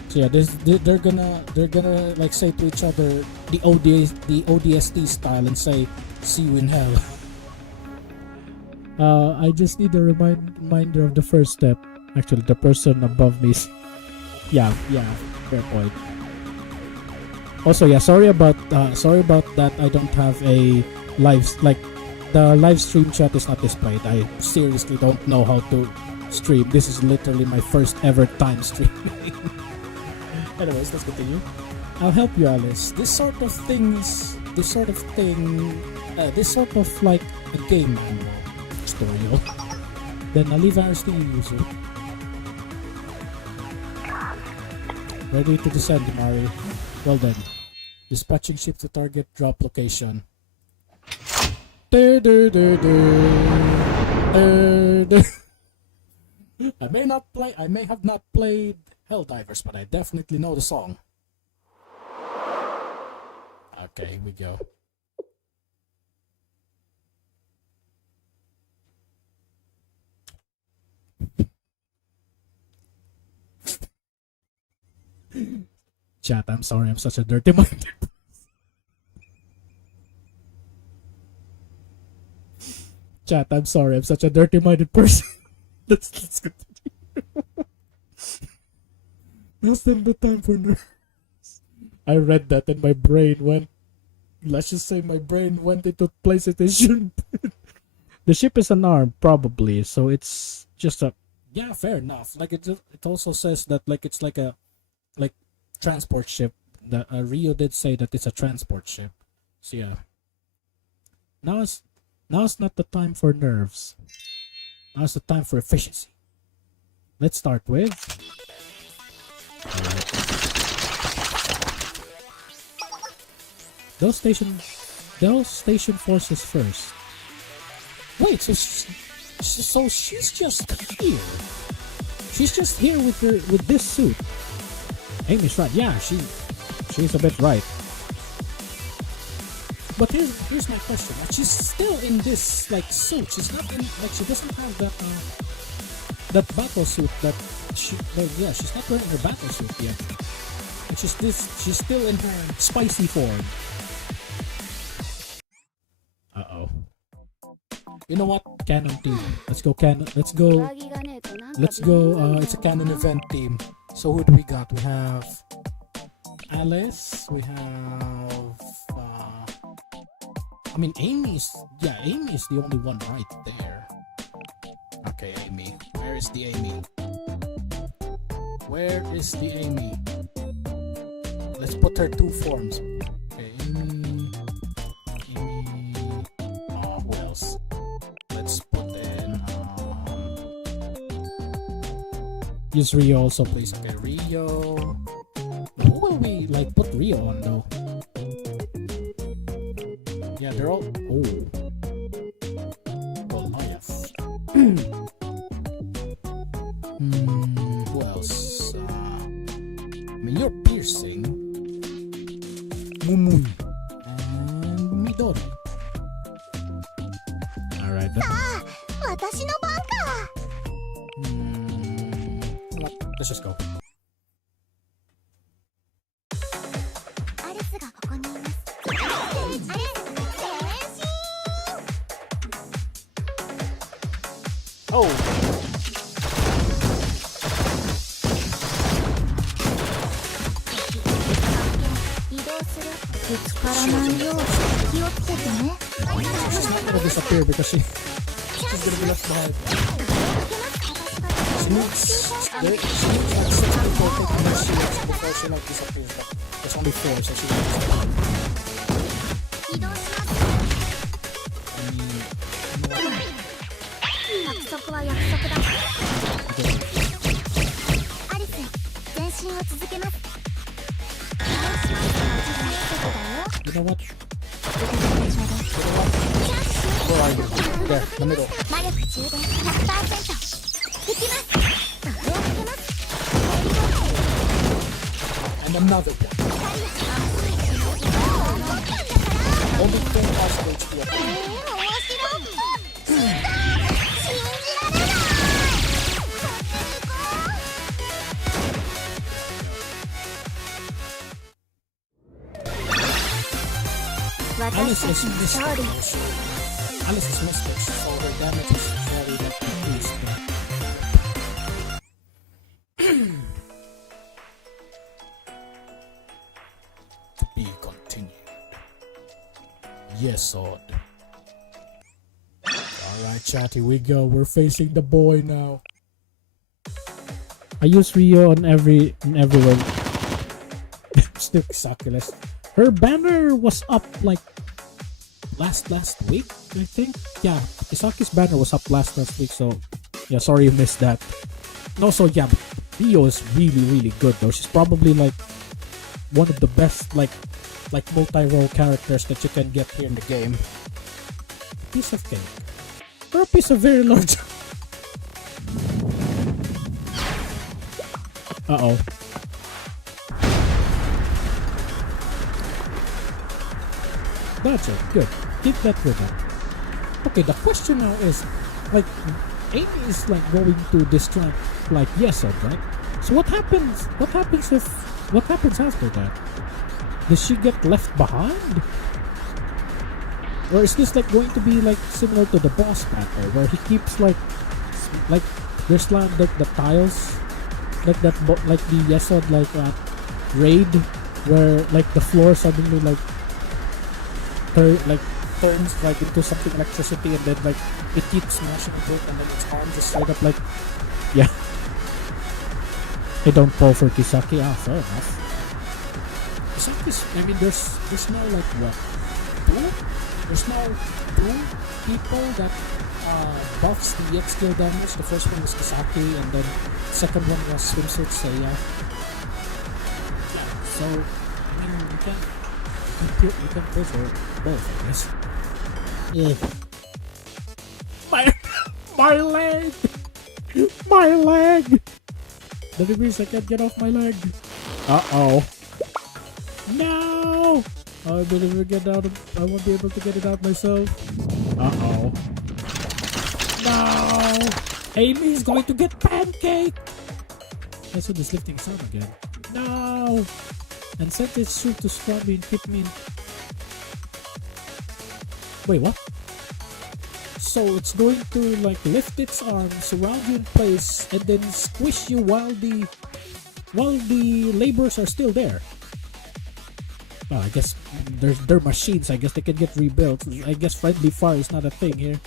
So yeah, they're gonna like say to each other the ODST style and say, "See you in hell." I just need a reminder of the first step. Actually, the person above me. Yeah, fair point. Also, yeah, sorry about that. I don't have a the live stream chat is not displayed. I seriously don't know how to stream. This is literally my first ever time streaming. Anyways, let's continue. I'll help you, Alice. This sort of like a game manual tutorial. Then I'll leave ours to you, user. Ready to descend, Mari. Well then. Dispatching ship to target drop location. I may have not played Helldivers, but I definitely know the song. Okay, here we go. Chat, I'm sorry, I'm such a dirty minded. Chat, I'm sorry, I'm such a dirty minded person. let's continue. Now's not the time for nerves. I read that and my brain went. Let's just say my brain went into places it shouldn't. The ship is unarmed, probably, so it's just a. Yeah, fair enough. Like it also says that like it's like a transport ship. The Rio did say that it's a transport ship. So yeah. Now's not the time for nerves. Now's the time for efficiency. Let's start with. Alright. Those station forces first. Wait, so she's just here. She's just here with this suit. Amy's right. Yeah, she's a bit right. But here's my question. Like, she's still in this like suit. She's not in she doesn't have that battle suit that she's not wearing her battle suit yet. And she's still in her spicy form. Uh-oh. You know what? Canon team. Let's go canon. Let's go. It's a canon event team. So who do we got? We have Alice. We have. I mean, Amy's the only one right there. Okay, Amy. Where is the Amy? Where is the Amy? Let's put her two forms. Okay, Amy. Who else? Let's put in. Use Rio also, please. Okay, Rio. Who will we put Rio on though? Yeah, they're all. Oh. Goliath. Who else? I mean, you're piercing. Mumun. And Midori. Alright. Let's just go. アリスがここにいます。アリス変身。 Oh! 移動する。ぶつからないよう気をつけてね。 She's not gonna disappear because she's gonna be left behind. She needs like 6 people taking her shields before she like disappears, but there's only 4, so she won't disappear. 移動します。 I mean, you know what? 約束は約束だ。アリス、前進を続けます。移動します。You know what? Where are you? There, the middle. 魔力充電 100%。できます。上をかけます。 And another one. Only 10 possible HP up. 面白い。信じられない。 Alice 私た is ちの missed 勝利。 Alice is mystic, so her damage is very like increased. To be continued. Yes, Odd. Alright, chat, here we go. We're facing the boy now. I use Rio on everyone. Still succuless. Her banner was up like last week, I think. Yeah, Kisaki's banner was up last week, so yeah, sorry you missed that. And also, yeah, Rio is really good though. She's probably like one of the best like multi-role characters that you can get here in the game. A piece of cake. Or a piece of very large. Uh-oh. That's it. Good. Keep that with her. Okay, the question now is, like, Amy is like going to distract, like, Yesod, right? So what happens? What happens after that? Does she get left behind? Or is this like going to be like similar to the boss battle where he keeps like there's like the tiles, like that, like the Yesod like raid where like the floor suddenly like turns like into something electricity and then like it keeps smashing into it and then its arm just straight up like, yeah. They don't fall for Kisaki. Ah, fair enough. Kisaki's, I mean, there's now like what? There's now 2 people that buffs the EX skill damage. The first one was Kisaki and then the second one was Swimsuit Seiya. Yeah, so I mean you can go for both, I guess. Yeah. My leg! My leg! The degrees I can't get off my leg. Uh-oh. No! I believe I won't be able to get it out myself. Uh-oh. No! Amy's going to get pancake! That's what is lifting his arm again. No! And set its shoot to stab me and keep me in. Wait, what? So it's going to like lift its arm, surround you in place, and then squish you while the laborers are still there. Oh, I guess they're machines. I guess they can get rebuilt. I guess friendly fire is not a thing here.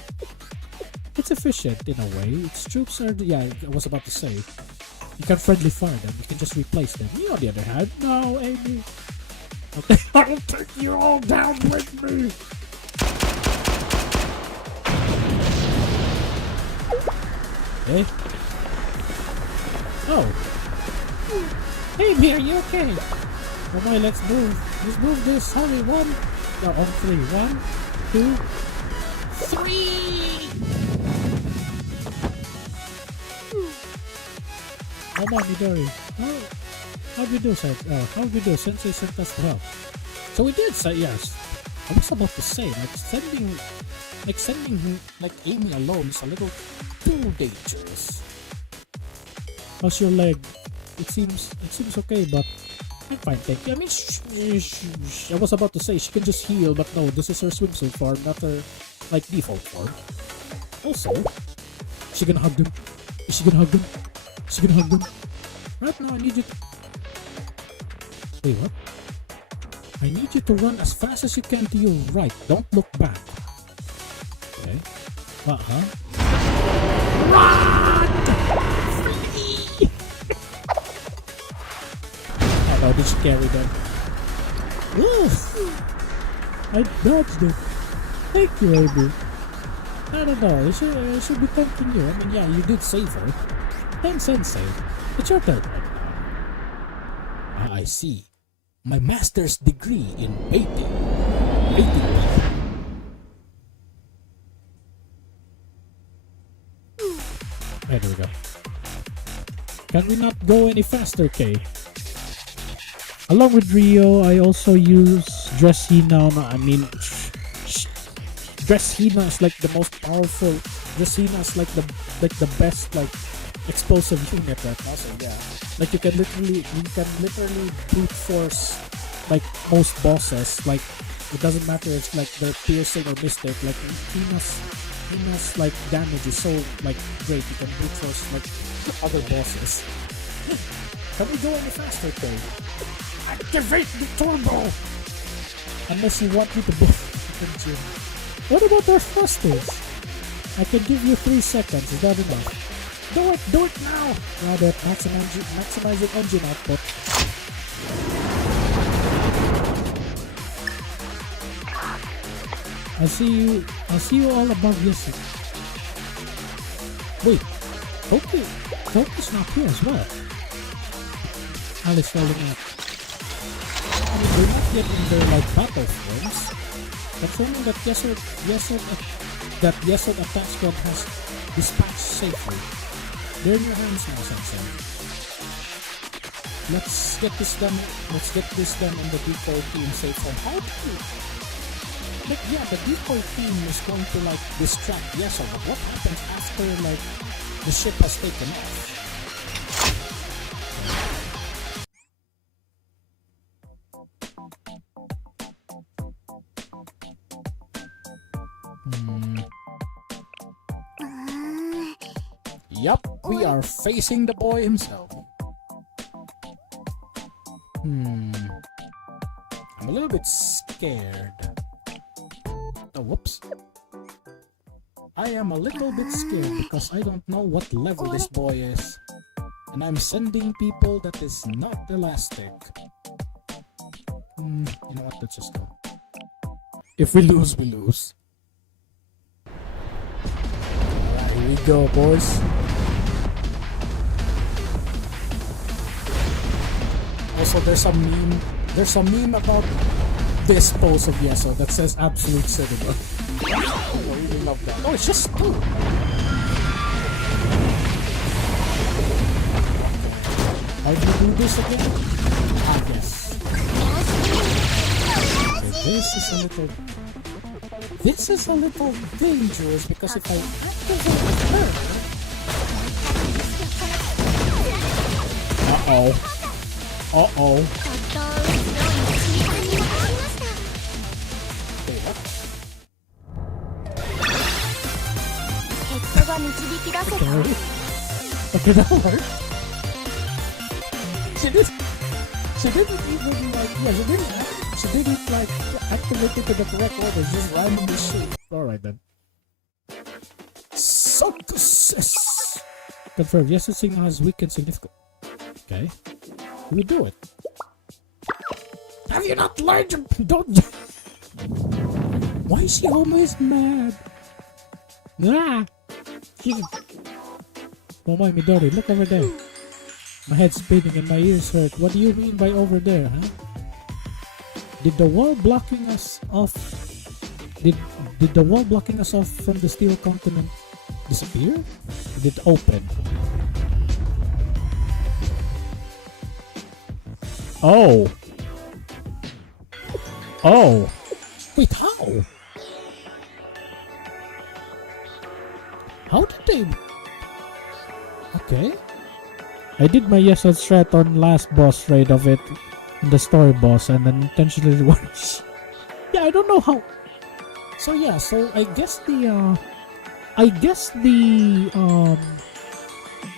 It's efficient in a way. Its troops are, yeah, I was about to say. You can friendly fire them. You can just replace them. You on the other hand, no, Amy. I'll take you all down with me. Okay. Oh. Amy, are you okay? Oh boy, let's move. Let's move this. Hurry, 1. No, on 3. 1, 2, 3. Come on, Midori. How'd we do, sir? How'd we do? Sensei sent us to help. So we did say yes. I was about to say, sending Amy alone is a little too dangerous. How's your leg? it seems okay, but I'm fine, thank you. I mean, I was about to say she can just heal, but no, this is her swimsuit form, not her like default form. Also, is she gonna hug them? Is she gonna hug them? Is she gonna hug them? Right now, I need you to... Wait, what? I need you to run as fast as you can to your right. Don't look back. Okay. Uh-huh. Run! Flee! Oh no, did she carry them? I dodged it. Thank you, Amy. I don't know. I should be thanking you. I mean, yeah, you did save her. Thanks, Sensei. It's your turn right now. Ah, I see. My master's degree in baiting. Baiting people. There we go. Can we not go any faster, Kay? Along with Rio, I also use Dress Hina. I mean, Dress Hina is like the most powerful. Dress Hina is like the best like explosive unit right now. So yeah, like you can literally brute force like most bosses. Like it doesn't matter if like they're piercing or mystic. Like Hina's like damage is so like great. You can brute force like other bosses. Can we go any faster, Code? Activate the turbo! Unless you want me to buff the engine. What about our thrusters? I can give you 3 seconds, is that enough? Do it now! Rather, maximizing engine output. I'll see you all above this. Wait, Toki's not here as well. Alice falling out. I mean, they're not yet in their like battle forms. Confirming that Yesod attack squad has dispatched safely. They're in your hands now, Sensei. Let's get this done in the decoy team safe from how do you? But yeah, the decoy team is going to like distract Yesod, but what happens after like the ship has taken off? Yup, we are facing the boy himself. I'm a little bit scared. Oh, whoops. I am a little bit scared because I don't know what level this boy is. And I'm sending people that is not elastic. You know what, let's just go. If we lose, we lose. Alright, here we go, boys. Also, there's a meme about this pose of Yeso that says absolute cinema. I really love that. Oh, it's just 2. How do you do this again? Ah, yes. Okay, this is a little dangerous because if I activate her... Uh-oh. Wait, what? Okay, that worked. She didn't even like, she didn't like activate it in the correct order, just randomly shoot. Alright then. Success! Confirm, yes, the signal has weakened significant. Okay. We do it. Have you not learned your... Don't... Why is she always mad? Ah! Oh my Midori, look over there. My head's spinning and my ears hurt. What do you mean by over there, huh? Did the wall blocking us off... Did the wall blocking us off from the steel continent disappear? Or did it open? Oh. Oh. Wait, how? How did they... Okay. I did my Yesod strat on last boss raid of it, the story boss, and then intentionally yeah, I don't know how. So yeah, so I guess the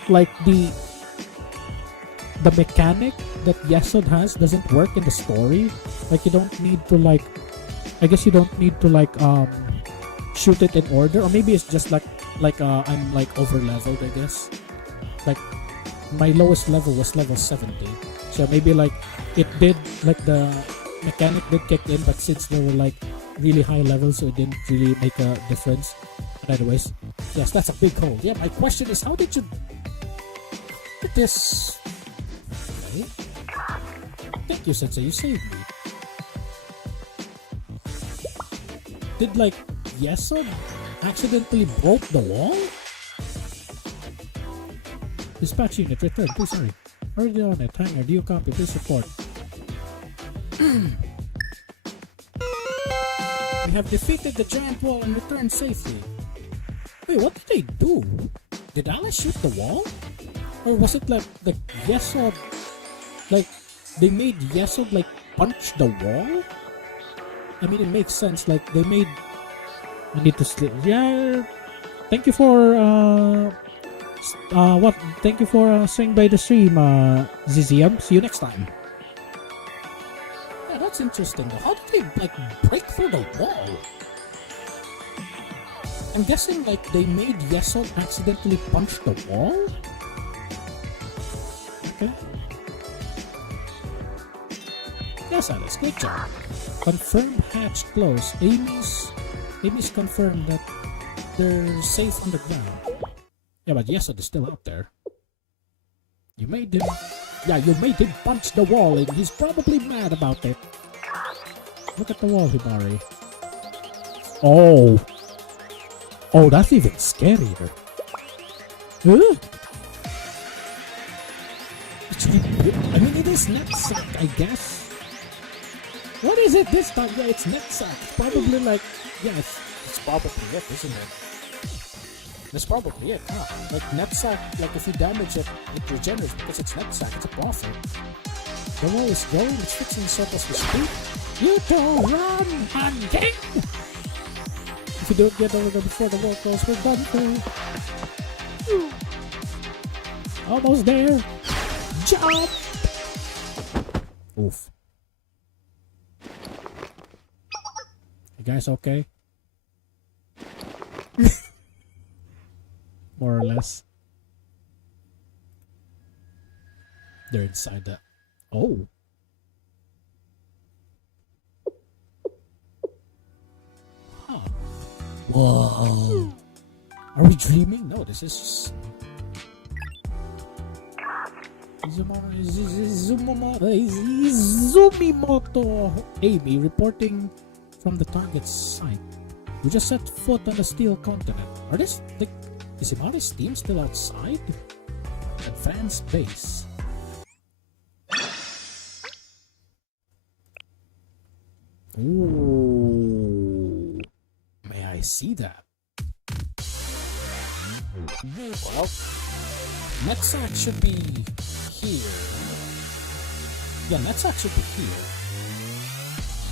like the mechanic that Yesod has doesn't work in the story. Like you don't need to like, I guess you don't need to like shoot it in order, or maybe it's just like I'm like over leveled, I guess. Like my lowest level was level 70, so maybe like it did, like the mechanic did kick in, but since they were like really high levels, so it didn't really make a difference. But anyways, yes, that's a big hole. Yeah, my question is, how did you get this? Okay. Thank you, Sensei, you saved me. Did like Yesod accidentally broke the wall? Dispatch unit, return, please hurry. Already on it, hangar, do you copy? Please report. We have defeated the giant wall and returned safely. Wait, what did they do? Did Alice shoot the wall? Or was it like the Yesod, like they made Yesod like punch the wall? I mean, it makes sense, like they made, I need to sleep. Yeah, thank you for thank you for swinging by the stream, Zizium. See you next time. Yeah, that's interesting. How did they like break through the wall? I'm guessing like they made Yesod accidentally punch the wall? Okay. Yes, Alice, good job. Confirmed hatch closed. Amy's confirmed that they're safe on the ground. Yeah, but Yesod is still out there. You made him punch the wall, and he's probably mad about it. Look at the wall, Hibari. Oh, that's even scarier. Huh? I mean, it is Netsack, I guess. What is it this time? Yeah, it's Netsack. It's probably like, yeah, it's probably it, isn't it? That's probably it, huh? Like Netsack, like if you damage it, it regenerates because it's Netsack, it's a prophet. The wall is going, it's fixing circles with speed. You two run hunting! If you don't get over there before the wall closes, we're done for. Almost there. Jump! Oof. You guys okay? More or less. They're inside the... Oh. Huh. Whoa. Are we dreaming? No, this is... Izumimoto Amy reporting from the target site. We just set foot on the steel continent. Are this the... Is Imari's team still outside? Advanced base. Ooh. May I see that? Well, Netsack should be here. Yeah, Netsack should be here.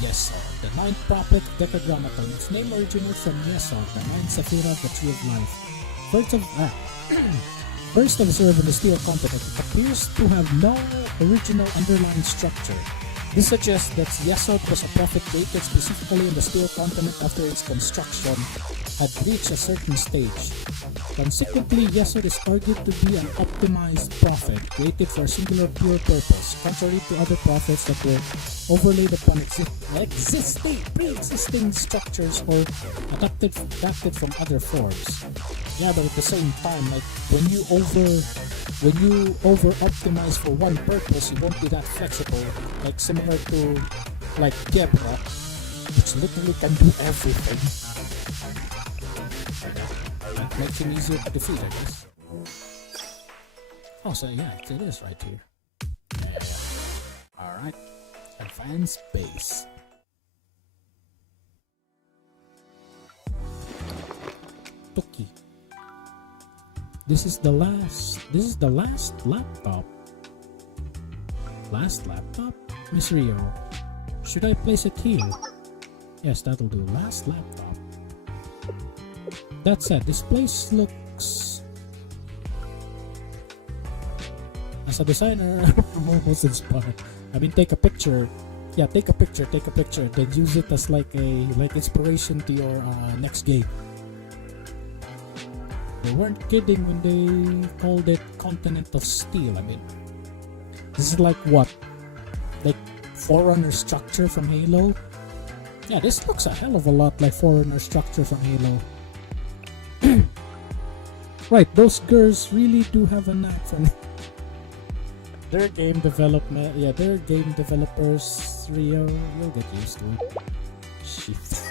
Yesod, the ninth prophet Decagrammaton. Its name originates from Yesod, the ninth Sephira of the Tree of Life. First observed in the steel continent, it appears to have no original underlying structure. This suggests that Yesod was a prophet created specifically in the steel continent after its construction had reached a certain stage. Consequently, Yesod is argued to be an optimized prophet created for a singular pure purpose, contrary to other prophets that were overlaid upon pre-existing structures or adapted from other forms. Yeah, but at the same time, like when you over optimize for one purpose, you won't be that flexible. Like similar to like Gebra, which literally can do everything. That makes him easier to defeat, I guess. Oh, so yeah, it is right here. Yeah. Alright. Advanced base. Toki. This is the last laptop. Last laptop? Miss Rio, should I place it here? Yes, that'll do. Last laptop. That said, this place looks... As a designer, I'm almost inspired. I mean, take a picture. Yeah, take a picture, then use it as like inspiration to your next game. They weren't kidding when they called it Continent of Steel. I mean, this is like what? Like Forerunner structure from Halo? Yeah, this looks a hell of a lot like Forerunner structure from Halo. Right, those girls really do have a knack for their game development. Yeah, they're game developers. Rio, you'll get used to it. Shit.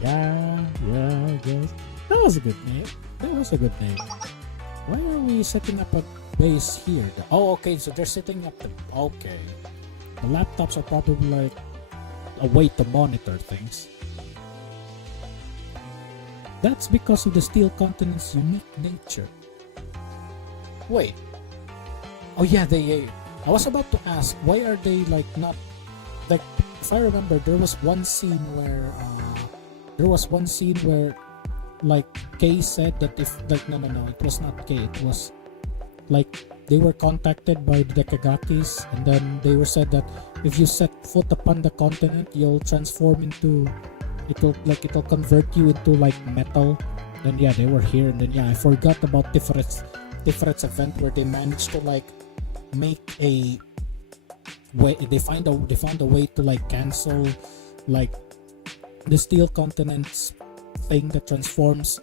Yeah, I guess. That was a good name. Why are we setting up a base here? Oh, okay, so they're setting up the... Okay. The laptops are probably like a way to monitor things. That's because of the Steel Continent's unique nature. Wait. Oh yeah, I was about to ask, why are they like not... Like, if I remember, there was one scene where like Kay said that if like no, it was not Kay, it was like they were contacted by the Dekagakis, and then they were said that if you set foot upon the continent, you'll transform into... It'll convert you into like metal. Then yeah, they were here, and then yeah, I forgot about Tifret's event where they managed to like make a way. They found a way to like cancel like the Steel Continent's thing that transforms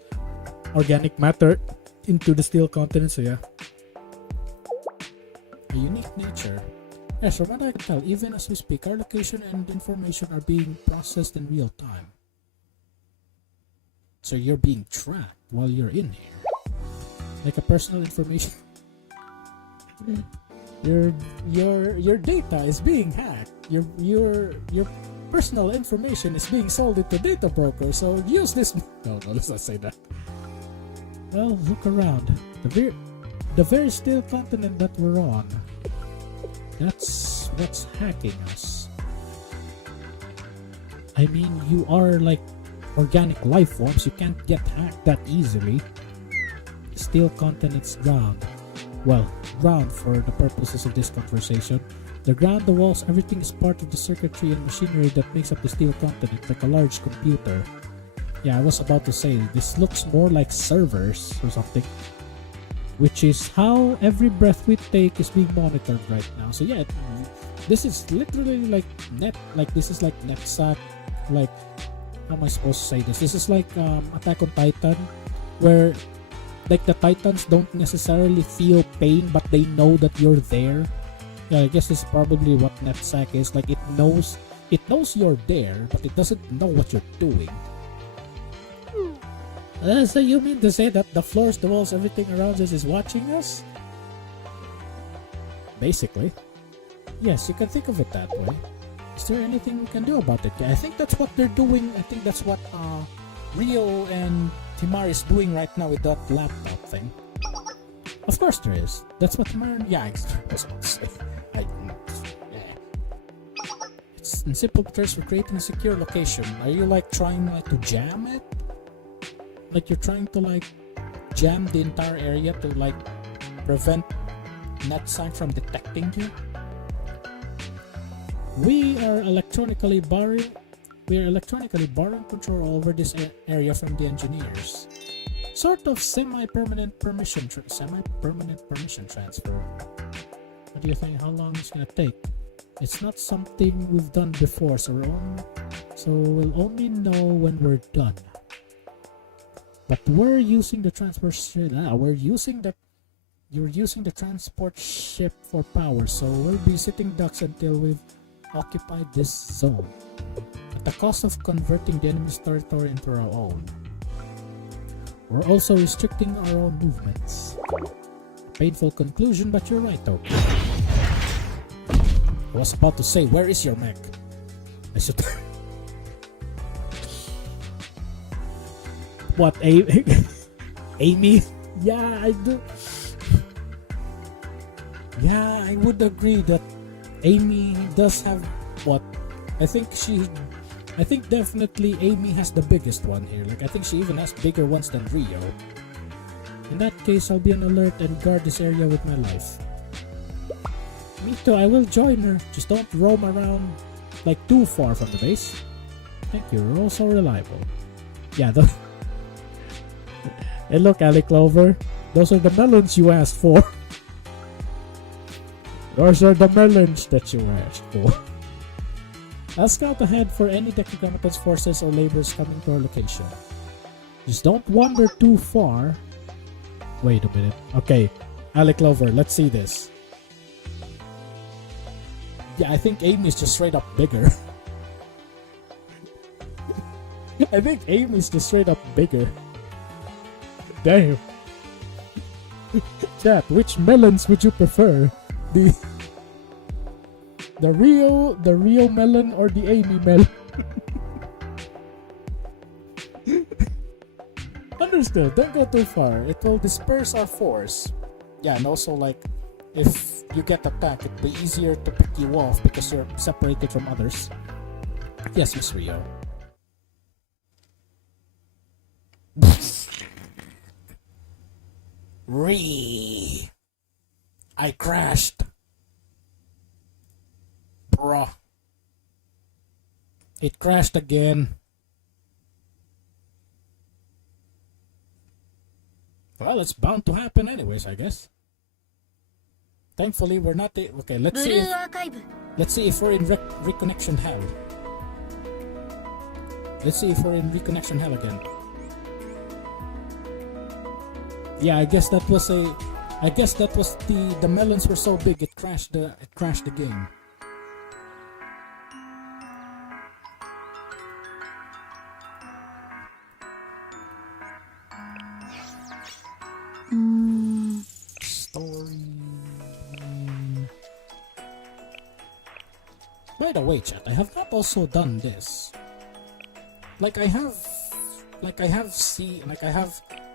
organic matter into the Steel Continent. So yeah, a unique nature. Yes, from what I can tell, even as we speak, our location and information are being processed in real time. So you're being tracked while you're in here, like a personal information. Your data is being hacked. Your personal information is being sold into data brokers. So use this. No, let's not say that. Well, look around. The very Steel Continent that we're on. That's what's hacking us. I mean, you are like organic life forms. You can't get hacked that easily. Steel Continent's ground. Well, ground for the purposes of this conversation. The ground, the walls, everything is part of the circuitry and machinery that makes up the Steel Continent, like a large computer. Yeah, I was about to say, this looks more like servers or something. Which is how every breath we take is being monitored right now. So yeah, this is literally like this is like NetSat, like, how am I supposed to say this? This is like Attack on Titan, where like the Titans don't necessarily feel pain, but they know that you're there. Yeah, I guess this is probably what NetSat is. Like, it knows you're there, but it doesn't know what you're doing. So you mean to say that the floors, the walls, everything around us is watching us? Basically. Yes, you can think of it that way. Is there anything we can do about it? Yeah, I think that's what they're doing. I think that's what Rio and Himari is doing right now with that laptop thing. Of course there is. That's what Himari... Yeah, I was about to say. It's in simple terms for creating a secure location. Are you like trying like to jam it? Like you're trying to like jam the entire area to like prevent NetSat from detecting you? We are electronically borrowing control over this area from the engineers. Sort of semi-permanent permission transfer. What do you think? How long it's gonna take? It's not something we've done before, so we'll only know when we're done. But we're using the transport ship. You're using the transport ship for power, so we'll be sitting ducks until we've occupied this zone, at the cost of converting the enemy's territory into our own. We're also restricting our own movements. Painful conclusion, but you're right, though. I was about to say, where is your mech? I should... What, Amy? Yeah, I do. Yeah, I would agree that Amy does have what? I think definitely Amy has the biggest one here. Like, I think she even has bigger ones than Rio. In that case, I'll be on alert and guard this area with my life. Me too, I will join her. Just don't roam around like too far from the base. Thank you, you're also reliable. Yeah, Hey look, Ali Clover. Those are the melons you asked for. Those are the melons that you asked for. I'll scout ahead for any Decagrammaton's forces or laborers coming to our location. Just don't wander too far. Wait a minute. Okay, Ali Clover, let's see this. Yeah, I think Amy's just straight up bigger. I think Amy's just straight up bigger. Damn. Chat, which melons would you prefer? The Rio melon or the Amy melon? Understood, don't go too far. It will disperse our force. Yeah, and also like if you get attacked, it'll be easier to pick you off because you're separated from others. Yes, Miss Rio. I crashed. Bruh. It crashed again. Well, it's bound to happen anyways, I guess. Thankfully, we're not... Okay, let's see if we're in reconnection hell. Let's see if we're in reconnection hell again. Yeah, I guess that was the melons were so big it crashed the game. Story. By the way, chat, I have not also done this. Like I have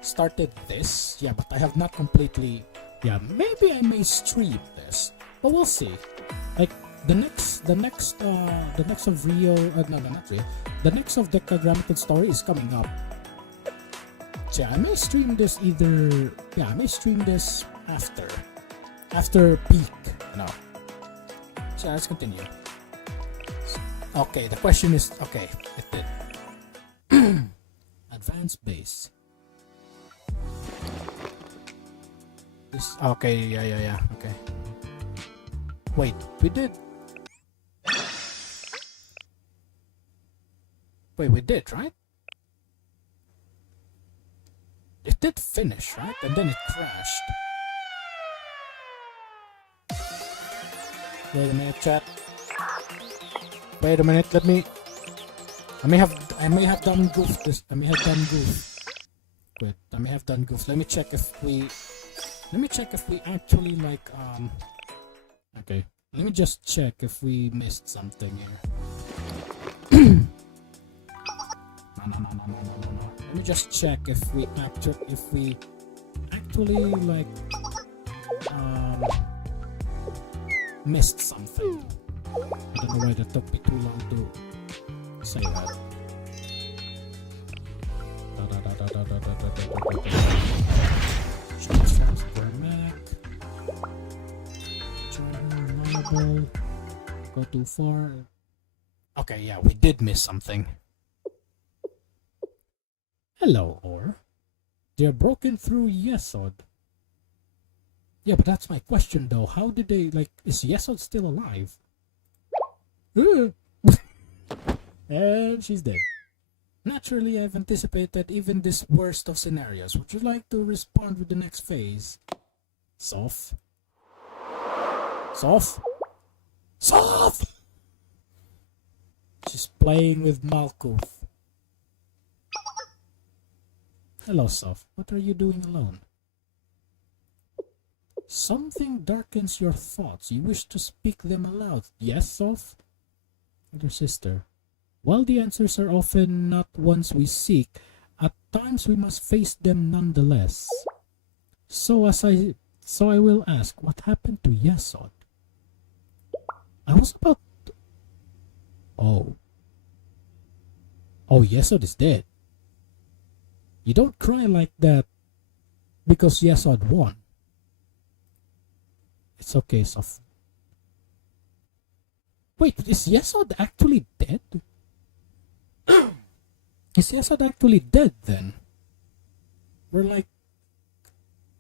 started this, yeah, but I have not completely. Yeah, maybe I may stream this, but we'll see. Like the next of Rio, no, not Rio. The next of Decagrammaton story is coming up. So yeah, I may stream this either. Yeah, I may stream this after peak. No. So let's continue. Okay, the question is okay. It did. Advanced base. This okay, yeah. Okay. Wait, we did. Wait, we did, right? It did finish, right? And then it crashed. Wait a minute, chat. Wait a minute, I may have done goof this. I may have done goof. Wait, I may have done goof. Let me check if we actually like okay. Let me just check if we missed something here. No. Let me just check if we actually like missed something. I don't know why that took me too long to say that. Go too far. Okay, yeah, we did miss something. Hello, Or. They're broken through Yesod. Yeah, but that's my question though. How did they, like, is Yesod still alive? And she's dead. Naturally, I've anticipated even this worst of scenarios. Would you like to respond with the next phase? Soph? She's playing with Malkuth. Hello, Soph. What are you doing alone? Something darkens your thoughts. You wish to speak them aloud. Yes, Soph? Elder sister. While the answers are often not ones we seek, At times we must face them nonetheless. So I will ask, what happened to Yesod? I was about to... Oh, Yesod is dead. You don't cry like that because Yesod won. It's okay, Sof. Wait, is Yesod actually dead? Is Yesod actually dead then? We're like,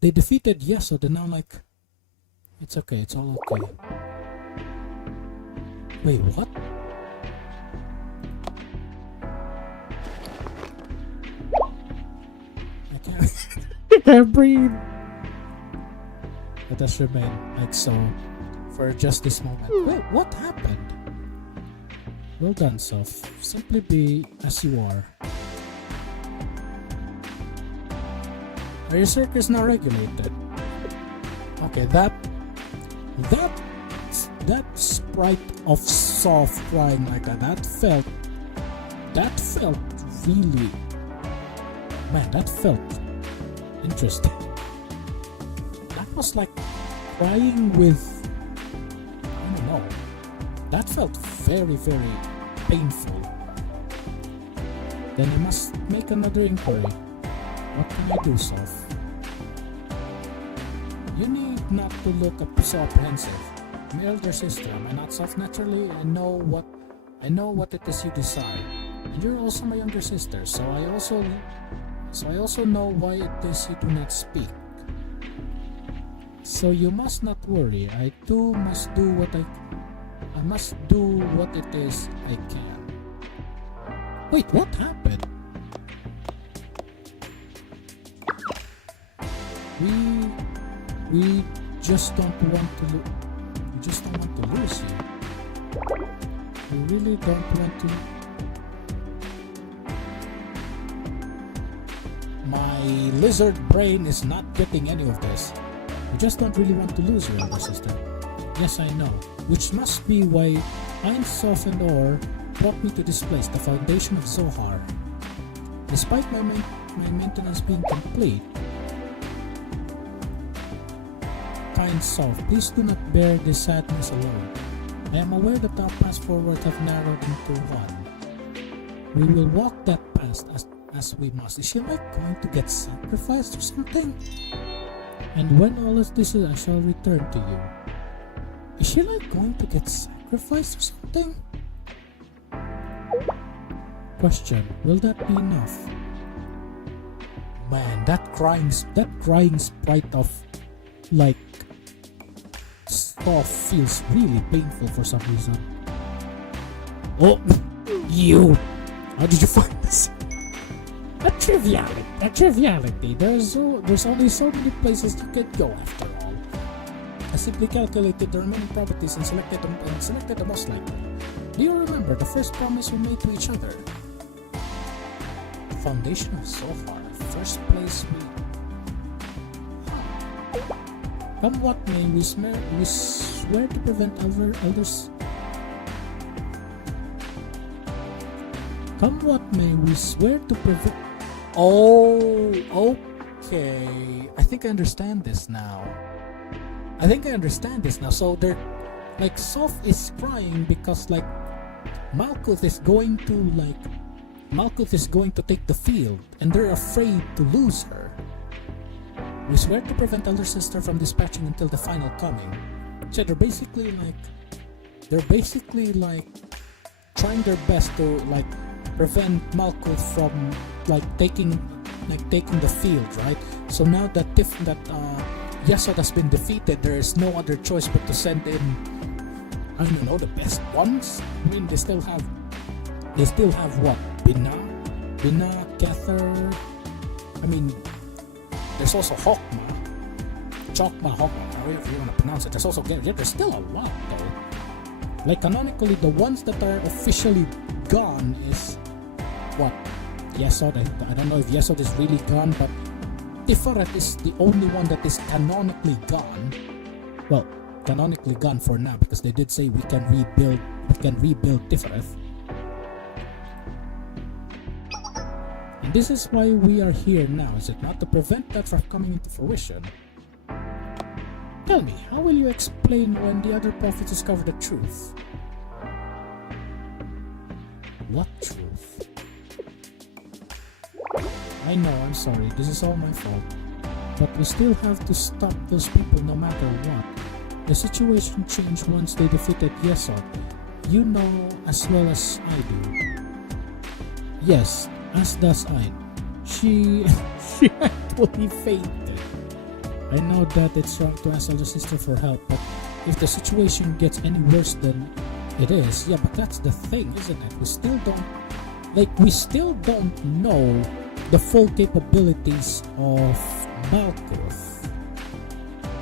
they defeated Yesod and now like, it's okay, it's all okay. Wait, what? I can't breathe. Let us remain like so for just this moment. Wait, what happened? Well done, Soph. Simply be as you are. Are your circuits now regulated? Okay, that sprite of Soph crying like that felt really, man, that felt interesting. That was like crying with, I don't know, that felt very, very painful. Then you must make another inquiry. What can I do, Soph? You need not to look so apprehensive. My elder sister, am I not Soph naturally? I know what it is you desire. And you're also my younger sister, so I also know why it is you do not speak. So you must not worry. I must do what it is I can. Wait, what happened? We just don't want to lose you. We really don't want to. My lizard brain is not getting any of this. We just don't really want to lose you, elder sister. Yes, I know. Which must be why Ein Sof and Or brought me to this place, the foundation of Zohar. Despite my maintenance being complete, kind Sof, please do not bear this sadness alone. I am aware that our path forward have narrowed into one. We will walk that path as we must. Is she like going to get sacrificed or something? And when all of this is, I shall return to you. Is she like going to get sacrificed or something? Question, will that be enough? Man, that crying sprite of like stuff feels really painful for some reason. Oh, you! How did you find this? A triviality. There's only so many places you can go after all. I simply calculated the remaining properties and selected the most likely. Do you remember the first promise we made to each other? Foundation of Zohar, first place we... Come what may, we swear to prevent elders... Come what may, we swear to prevent... Oh, okay. I think I understand this now. So they're... Like, Soph is crying because, like, Malkuth is going to take the field, and they're afraid to lose her. We swear to prevent elder sister from dispatching until the final coming. So they're basically like trying their best to like prevent Malkuth from like taking the field, right? So now that Yesod has been defeated, there is no other choice but to send in, I don't know, the best ones. I mean, they still have what? Bina, Kether. I mean, there's also Chokma, however you want to pronounce it. There's still a lot though. Like canonically, the ones that are officially gone is what? Yesod. I don't know if Yesod is really gone, but Tiferet is the only one that is canonically gone. Well, canonically gone for now because they did say we can rebuild Tiferet. And this is why we are here now, is it not? To prevent that from coming into fruition. Tell me, how will you explain when the other prophets discover the truth? What truth? I know, I'm sorry, this is all my fault. But we still have to stop those people no matter what. The situation changed once they defeated Yesod. You know as well as I do. Yes, as does I. She actually fainted. I know that it's wrong to ask elder sister for help, but if the situation gets any worse than it is, yeah, but that's the thing, isn't it? We still don't know the full capabilities of Malkuth.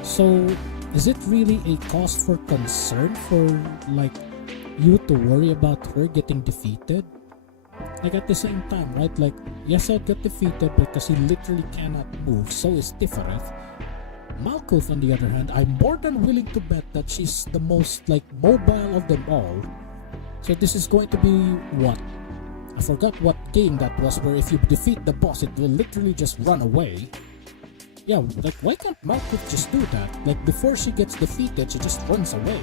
So, is it really a cause for concern for, like, you to worry about her getting defeated? Like, at the same time, right? Like, Yesod got defeated because he literally cannot move, so is Tifereth. Malkuth, on the other hand, I'm more than willing to bet that she's the most, like, mobile of them all. So this is going to be what? I forgot what game that was, where if you defeat the boss, it will literally just run away. Yeah, like, why can't Malkuth just do that? Like, before she gets defeated, she just runs away.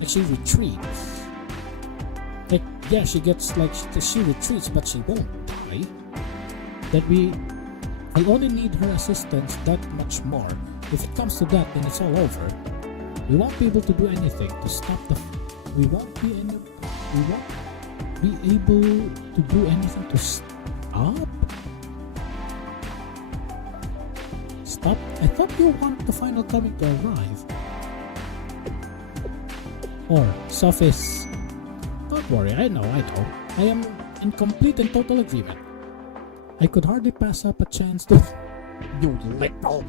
Like, she retreats. Like, yeah, she gets, like, she retreats, but she won't die. That we only need her assistance that much more. If it comes to that, then it's all over. We won't be able to do anything to stop we won't be able to do anything to stop? Stop? I thought you want the final coming to arrive. Or, Sophis. Don't worry, I know. I am in complete and total agreement. I could hardly pass up a chance to... You little...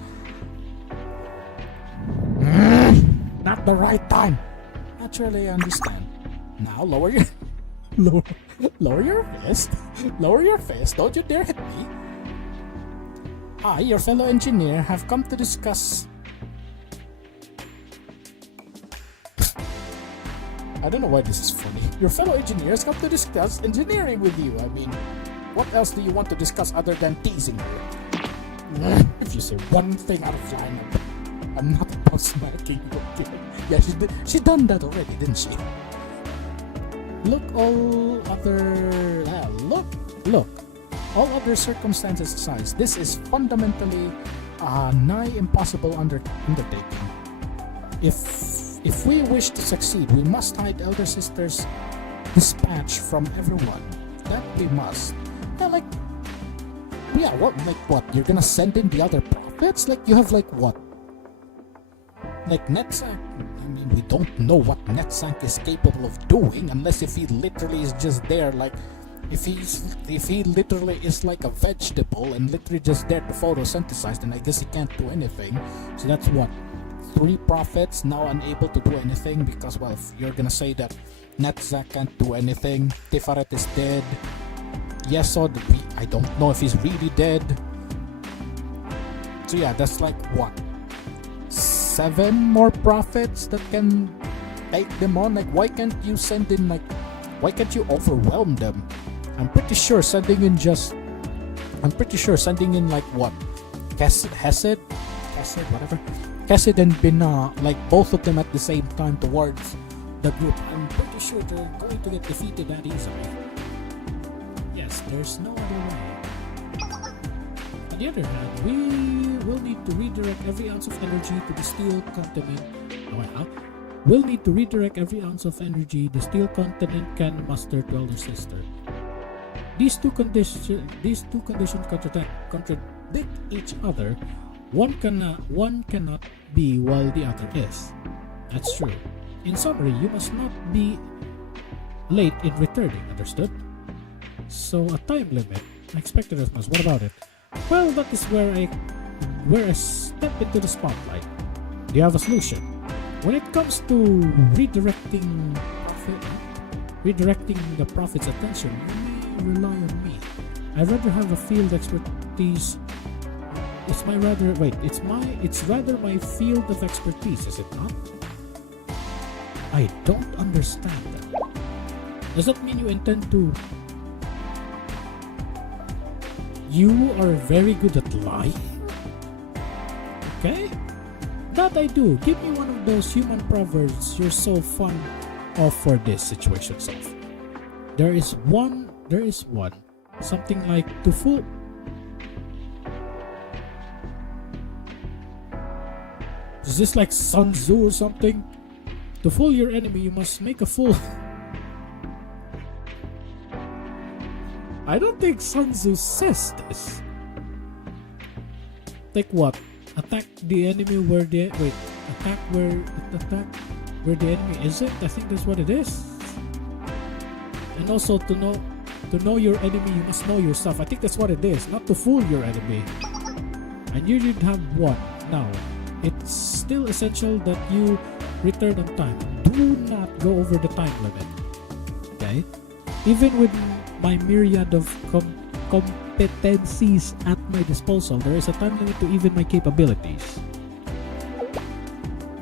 Not the right time! Naturally, I understand. Now, lower your... lower your fist. Lower your fist. Don't you dare hit me. I, your fellow engineer, have come to discuss... I don't know why this is funny. Your fellow engineers come to discuss engineering with you. I mean, what else do you want to discuss other than teasing her? If you say one thing out of line, I'm not about smacking you. Okay? Yeah, she done that already, didn't she? Look, all other circumstances aside, this is fundamentally a nigh impossible undertaking. If we wish to succeed, we must hide Elder Sister's dispatch from everyone. That we must. Yeah, what? You're gonna send in the other prophets? Like, you have, like, what? Like, Netsank? I mean, we don't know what Netsank is capable of doing, unless if he literally is just there, like, if he literally is like a vegetable and literally just there to photosynthesize, then I guess he can't do anything. So that's what? 3 prophets now unable to do anything because, well, if you're gonna say that Netsank can't do anything, Tifereth is dead, Yesod, I don't know if he's really dead. So yeah, that's like what? 7 more prophets that can take them on? Like, why can't you send in, like, why can't you overwhelm them? I'm pretty sure sending in like what? Hesed, whatever. Hesed and Binah, like both of them at the same time towards the group. I'm pretty sure they're going to get defeated that easily. Yes, there's no other way. On the other hand, we will need to redirect every ounce of energy to the steel continent. We'll need to redirect every ounce of energy the steel continent can muster to Elder Sister. These two conditions contradict each other. One cannot be while the other is. That's true. In summary, you must not be late in returning, understood? So a time limit. I expected as much. What about it? Well, that is where I step into the spotlight. Do you have a solution? When it comes to redirecting the prophet's attention, you may rely on me. I'd rather have a field expertise. It's rather my field of expertise, is it not? I don't understand that. Does that mean you intend to... You are very good at lying. Okay? That I do. Give me one of those human proverbs you're so fond of for this situation solve. There is one. Something like to fool. Is this like Sun Tzu or something? To fool your enemy, you must make a fool. I don't think Sun Tzu says this. Like what? Attack the enemy where the attack where the enemy isn't. I think that's what it is. And also to know your enemy, you must know yourself. I think that's what it is. Not to fool your enemy. And you did have one. Now, it's still essential that you return on time. Do not go over the time limit. Okay? Even with my myriad of competencies at my disposal, there is a time limit to even my capabilities.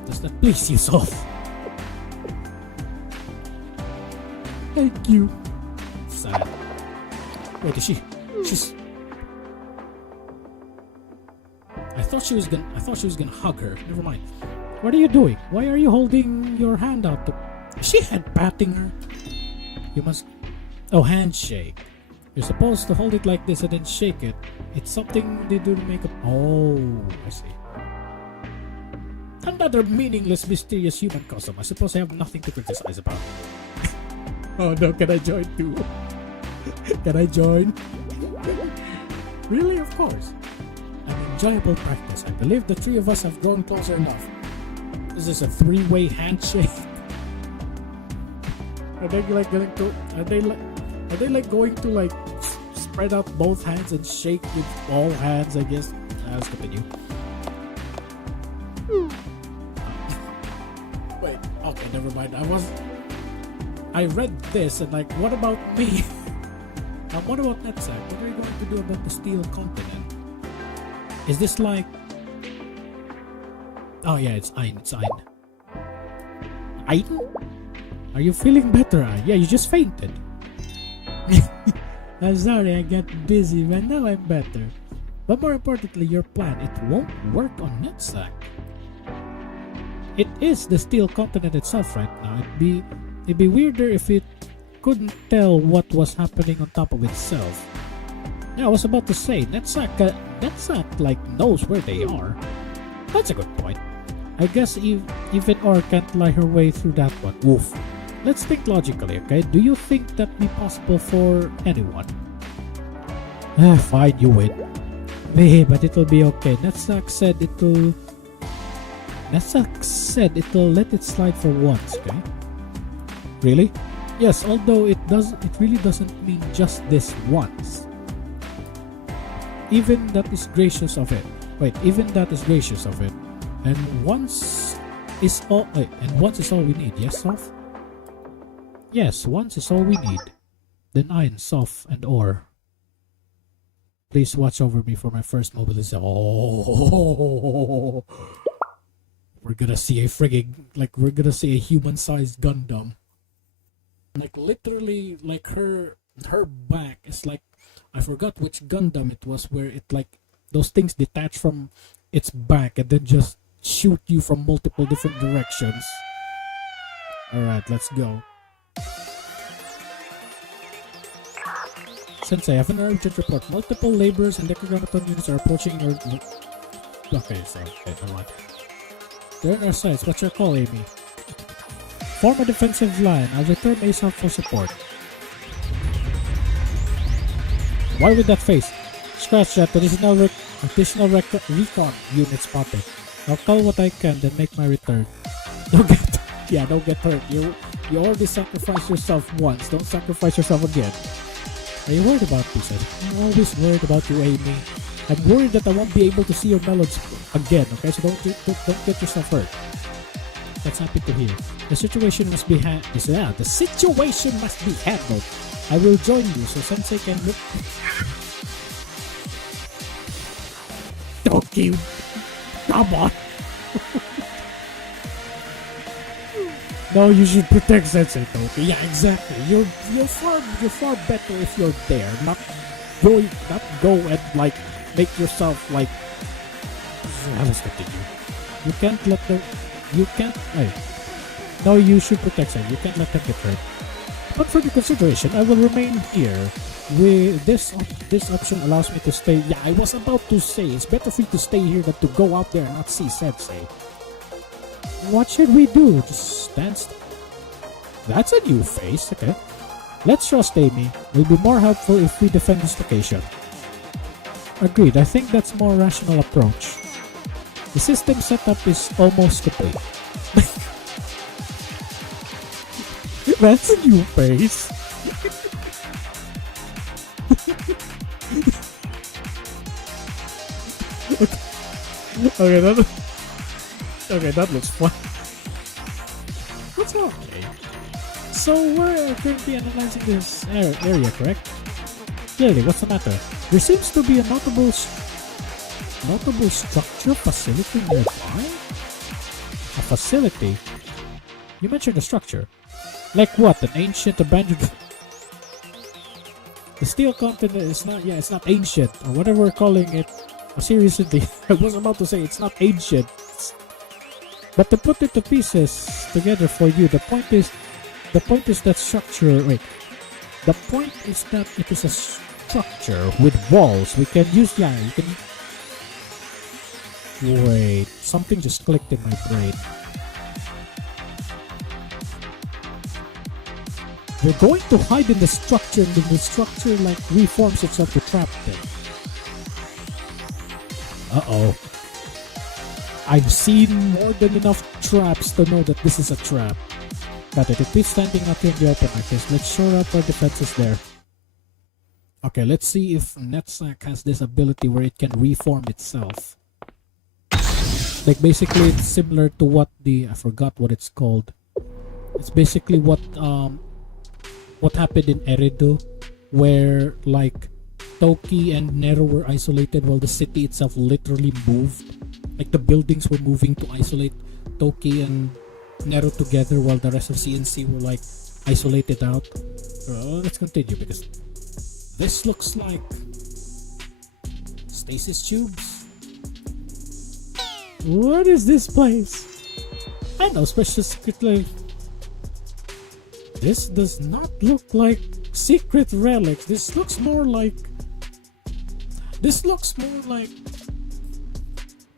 Does that please you, Soph? Thank you. Sad. Wait, is she? She's. I thought she was gonna hug her. Never mind. What are you doing? Why are you holding your hand out? Is she hand patting her? You must. Oh, handshake. You're supposed to hold it like this and then shake it. It's something they do to make up. Oh, I see. Another meaningless, mysterious human custom. I suppose I have nothing to criticize about. Oh no, can I join too? Can I join? Really? Of course. An enjoyable practice. I believe the three of us have grown closer enough. Is this a three-way handshake? Are they like going to? Are they like going to like spread out both hands and shake with all hands? I guess. Let's continue. Wait. Okay, never mind. I read this and like, what about me? What about Netsack? What are you going to do about the steel continent? Is this like... Oh yeah, it's Ein. Ein? Are you feeling better, Ein? Yeah, you just fainted. I'm sorry, I got busy, but now I'm better. But more importantly, your plan, it won't work on Netsack. It is the steel continent itself right now. It'd be weirder if it couldn't tell what was happening on top of itself. Yeah, I was about to say, Netsack like knows where they are. That's a good point. I guess even Or can't lie her way through that one. Oof. Let's think logically, okay? Do you think that'd be possible for anyone? Fine, you win. Hey, but it'll be okay. Netsack said it'll let it slide for once, okay? Really? Yes, although it really doesn't mean just this once. Even that is gracious of it. And once is all we need, yes, Soph? Yes, once is all we need. Then Ein, Soph, and Or. Please watch over me for my first mobilization. Oh, we're gonna see a human-sized Gundam. Like literally, like her back is like, I forgot which Gundam it was, where it like those things detach from its back and then just shoot you from multiple different directions. Alright, let's go. Sensei, I have an urgent report. Multiple laborers and Necrogrammaton units are approaching your... Okay, never mind. They're in our sights. What's your call, Amy? Form a defensive line. I'll return ASAP for support. Why with that face? Scratch that. Additional recon unit spotted. I'll call what I can, then make my return. Don't get hurt. You already sacrificed yourself once. Don't sacrifice yourself again. Are you worried about this? I'm always worried about you, Amy. I'm worried that I won't be able to see your melons again, okay? So don't get yourself hurt. That's happy to hear. The situation must be handled. I will join you so Sensei can look. Don't you? Come on. No, you should protect Sensei, Toki. Yeah, exactly. You're far better if you're there, not go and like make yourself like. Let's continue. You can't let them. You can't. No, you should protect them. You can't let them get hurt. But for the consideration, I will remain here. With this option allows me to stay. Yeah, I was about to say it's better for you to stay here than to go out there and not see Sensei. What should we do? Just stand still. That's a new face. Okay. Let's trust Amy. It'll be more helpful if we defend this location. Agreed. I think that's a more rational approach. The system setup is almost complete. That's a new face. Okay, that looks fun. What's wrong? Okay. So we're currently analyzing this area, correct? Clearly, what's the matter? There seems to be a notable structure facility nearby. A facility? You mentioned a structure. Like what? An ancient abandoned. The steel content is not. Yeah, it's not ancient or whatever we're calling it. Seriously, I was about to say it's not ancient. But to put it to pieces together for you, the point is that structure. Wait, the point is that it is a structure with walls. We can use. Yeah, you can. Wait, something just clicked in my brain. We're going to hide in the structure, and then the structure like reforms itself to trap them. Uh-oh. I've seen more than enough traps to know that this is a trap. Got it. It is standing up in the open like this. Let's shore up our defenses there. Okay, let's see if Netsack has this ability where it can reform itself. Like basically it's similar to what I forgot what it's called. It's basically what happened in Eridu, where like Toki and Nero were isolated while the city itself literally moved. Like the buildings were moving to isolate Toki and Nero together while the rest of CNC were like isolated out. Let's continue because this looks like stasis tubes. What is this place? I know, special secret life. This does not look like secret relics. This looks more like.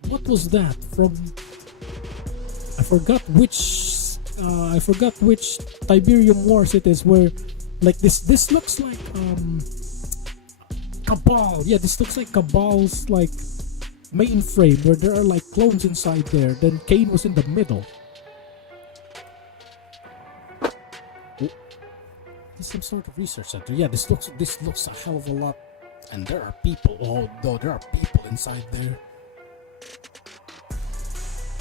What was that from? I forgot which Tiberium Wars it is. Where, like this looks like Cabal. Yeah, this looks like Cabal's like mainframe where there are like clones inside there. Then Kane was in the middle. This is some sort of research center. Yeah, this looks a hell of a lot. And there are people. Oh no, there are people inside there.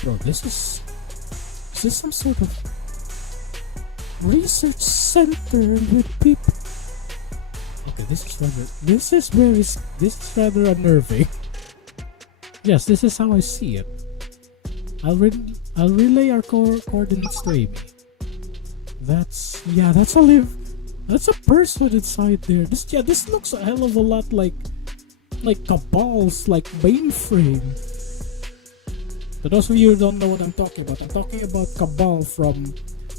Bro, this is some sort of research center with people. Okay, this is rather unnerving. Yes, this is how I see it. I'll relay our coordinates to Amy. That's a person inside there. This looks a hell of a lot like Cabal's like mainframe. For those of you who don't know what I'm talking about Cabal from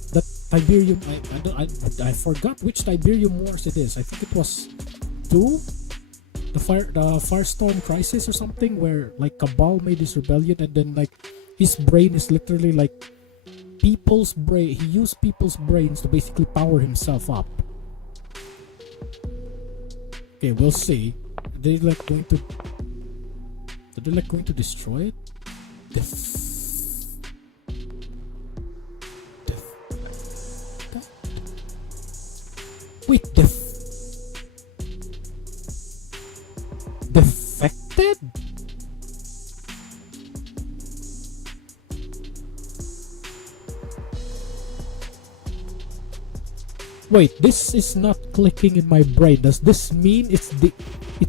the Tiberium. I forgot which Tiberium Wars it is. I think it was 2, the Firestorm Crisis or something, where like Cabal made his rebellion and then like his brain is literally like people's brain. He used people's brains to basically power himself up. Okay, we'll see. Are they like going to destroy it? Defected? Wait, this is not clicking in my brain. Does this mean it's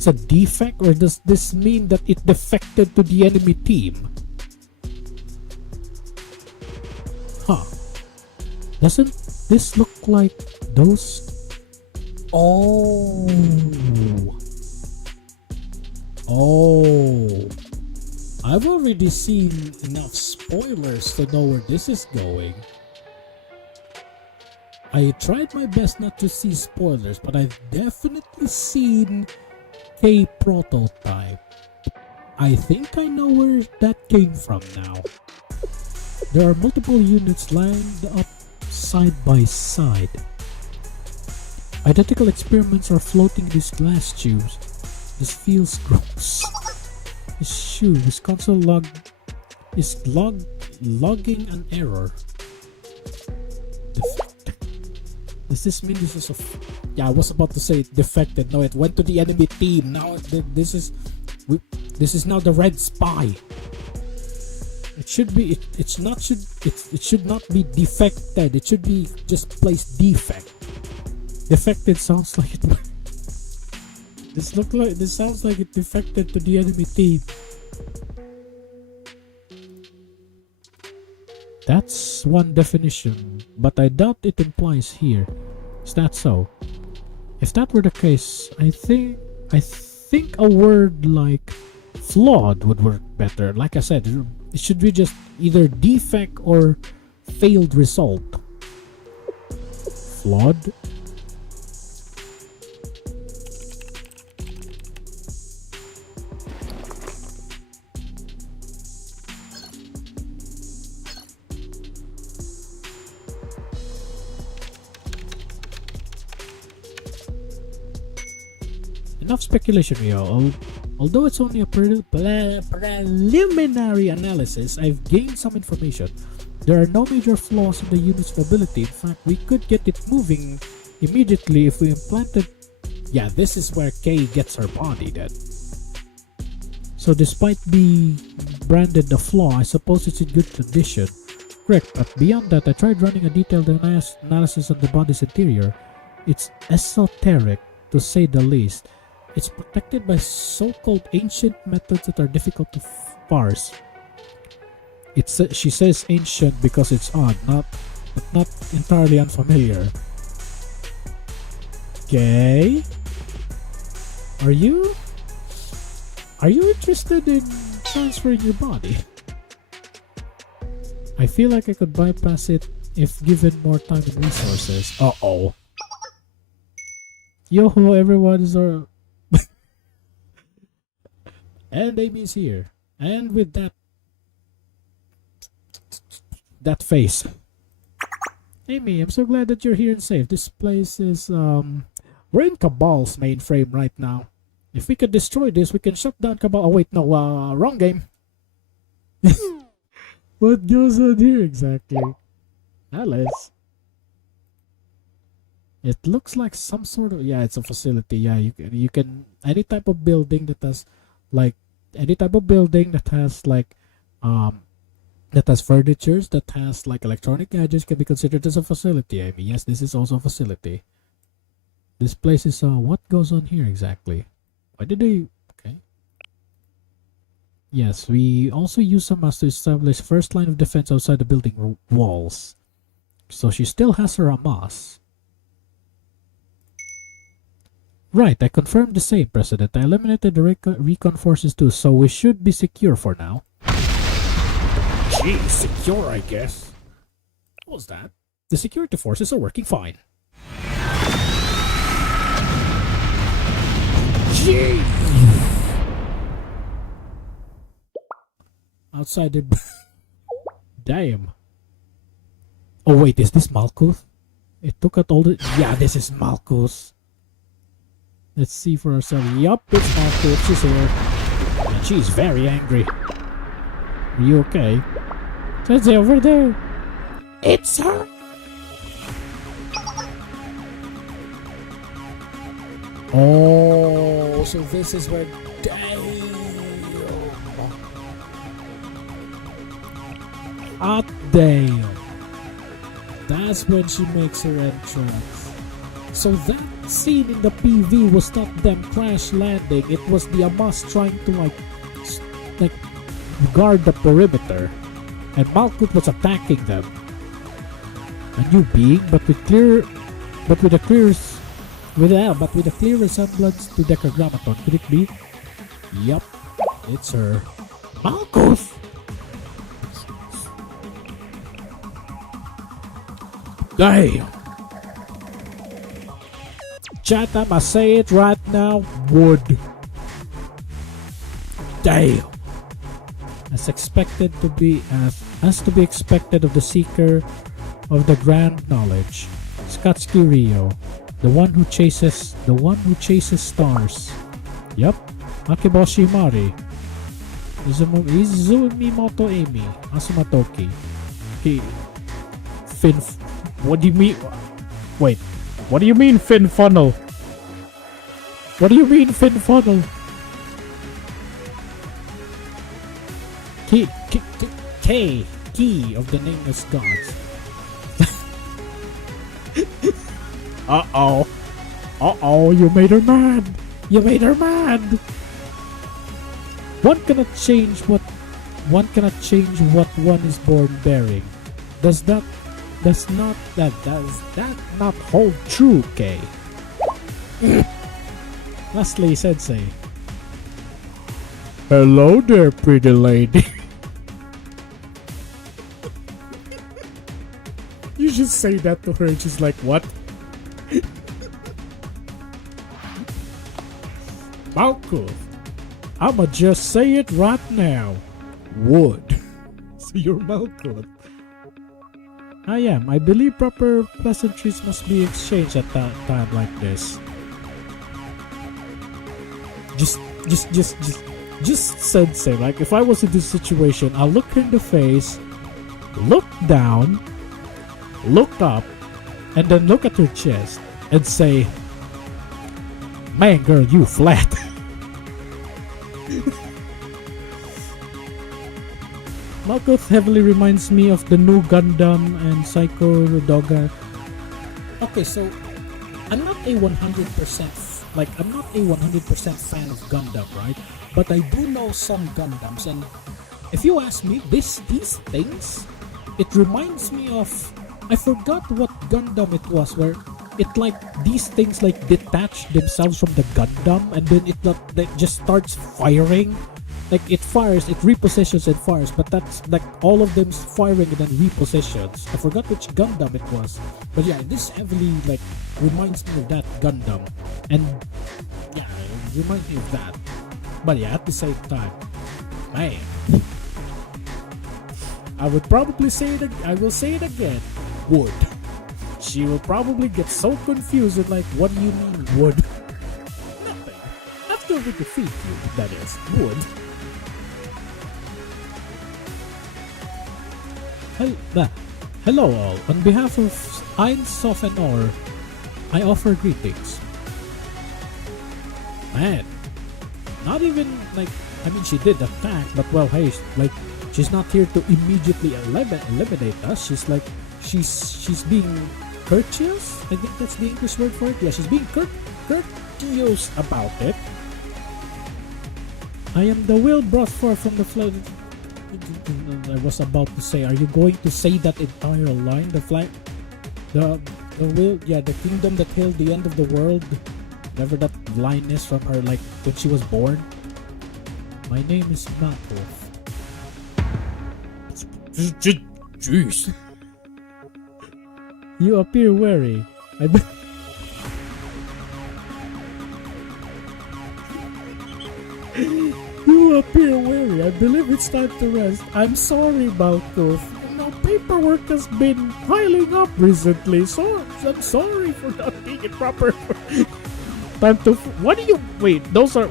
a defect, or does this mean that it defected to the enemy team? Huh. Doesn't this look like those? Oh. Oh, I've already seen enough spoilers to know where this is going. I tried my best not to see spoilers, but I've definitely seen K prototype. I think I know where that came from now. There are multiple units lined up side by side. Identical experiments are floating in these glass tubes. This feels gross. His console logging an error. Does this mean this is yeah, I was about to say it defected. No, it went to the enemy team. Now this is now the red spy. It should be it should not be defected. It should be just placed defect. Defected sounds like it. This sounds like it defected to the enemy team. That's one definition, but I doubt it implies here. Is that so? If that were the case, I think a word like flawed would work better. Like I said, it should be just either defect or failed result. Flawed? Enough speculation, Rio. Although it's only a preliminary analysis, I've gained some information. There are no major flaws in the unit's ability. In fact, we could get it moving immediately if we implanted... Yeah, this is where Kay gets her body then. So despite being branded a flaw, I suppose it's in good condition. Correct, but beyond that, I tried running a detailed analysis on the body's interior. It's esoteric, to say the least. It's protected by so-called ancient methods that are difficult to parse. She says ancient because it's odd, but not entirely unfamiliar. Okay. Are you interested in transferring your body? I feel like I could bypass it if given more time and resources. Uh-oh. Yo-ho, everyone is our... And Amy's here. And with that face. Amy, I'm so glad that you're here and safe. This place is we're in Cabal's mainframe right now. If we could destroy this, we can shut down Cabal. Oh wait, no, wrong game. What goes on here exactly? Alice. It looks like some sort of, yeah, it's a facility. Yeah, you can any type of building that has like that has furnitures, that has like electronic gadgets can be considered as a facility. I mean, yes, this is also a facility. This place is what goes on here exactly? Why did they? Okay. Yes, we also use some as to establish first line of defense outside the building walls. So she still has her Amas. Right, I confirmed the same, President. I eliminated the recon forces too, so we should be secure for now. Gee, secure, I guess. What was that? The security forces are working fine. Gee! Outside the... Damn. Oh wait, is this Malkuth? It took out all the... Yeah, this is Malkuth. Let's see for ourselves. Yup, it's Malkuth. She's here. And she's very angry. Are you okay? It's over there. It's her. Oh, so this is where... Damn. Ah, damn. That's when she makes her entrance. So that scene in the PV was not them crash landing. It was the Amas trying to like guard the perimeter, and Malkuth was attacking them. A new being, but with a clear resemblance to Decagrammaton. Could it be? Yup, it's her. Malkuth! Damn! Chat, I'ma say it right now. Wood. Damn! As expected to be as to be expected of the seeker of the grand knowledge, Satsuki Ryo, the one who chases stars. Yup, Akiboshi Mari, Izumimoto Amy, Asumatoki. What do you mean? Wait, what do you mean Fin Funnel? What do you mean Fin Funnel? Key of the nameless gods. Uh-oh, you made her mad. You made her mad. One cannot change what one is born bearing. Does that not hold true, Kay? Lastly, Sensei. Hello there, pretty lady. You should say that to her and she's like, what? Malkuth, I'ma just say it right now. Wood. So you're Malkuth. I am. I believe proper pleasantries must be exchanged at that time like this. Just Sensei, like if I was in this situation, I'll look her in the face, look down, look up, and then look at her chest and say, man, girl, you flat. Malkuth heavily reminds me of the new Gundam and Psycho Doga. Okay, so I'm not a 100% fan of Gundam, right? But I do know some Gundams, and if you ask me, these things, it reminds me of, I forgot what Gundam it was, where it like these things like detach themselves from the Gundam, and then it just starts firing. Like it fires, it repositions and fires, but that's like all of them's firing and then repositions. I forgot which Gundam it was, but yeah, this heavily like reminds me of that Gundam, and yeah, it reminds me of that. But yeah, at the same time, man, I would probably say it. I will say it again. Wood. She will probably get so confused and like, what do you mean wood? Nothing. After we defeat you, that is wood. Hello all. On behalf of Ein Sophenor, I offer greetings. Man, not even like, I mean, she did attack, but well, hey, like, she's not here to immediately eliminate us. She's like, she's being courteous. I think that's the English word for it. Yeah, she's being courteous about it. I am the will brought forth from the flood. I was about to say, are you going to say that entire line? The will, yeah, the kingdom that hailed the end of the world. Whatever that line is from her, like when she was born. My name is Malkuth. Jeez. You appear wary. You appear weary. I believe it's time to rest. I'm sorry, Malkuth. Paperwork has been piling up recently, so I'm sorry for not being in proper time to. What do you wait? Those are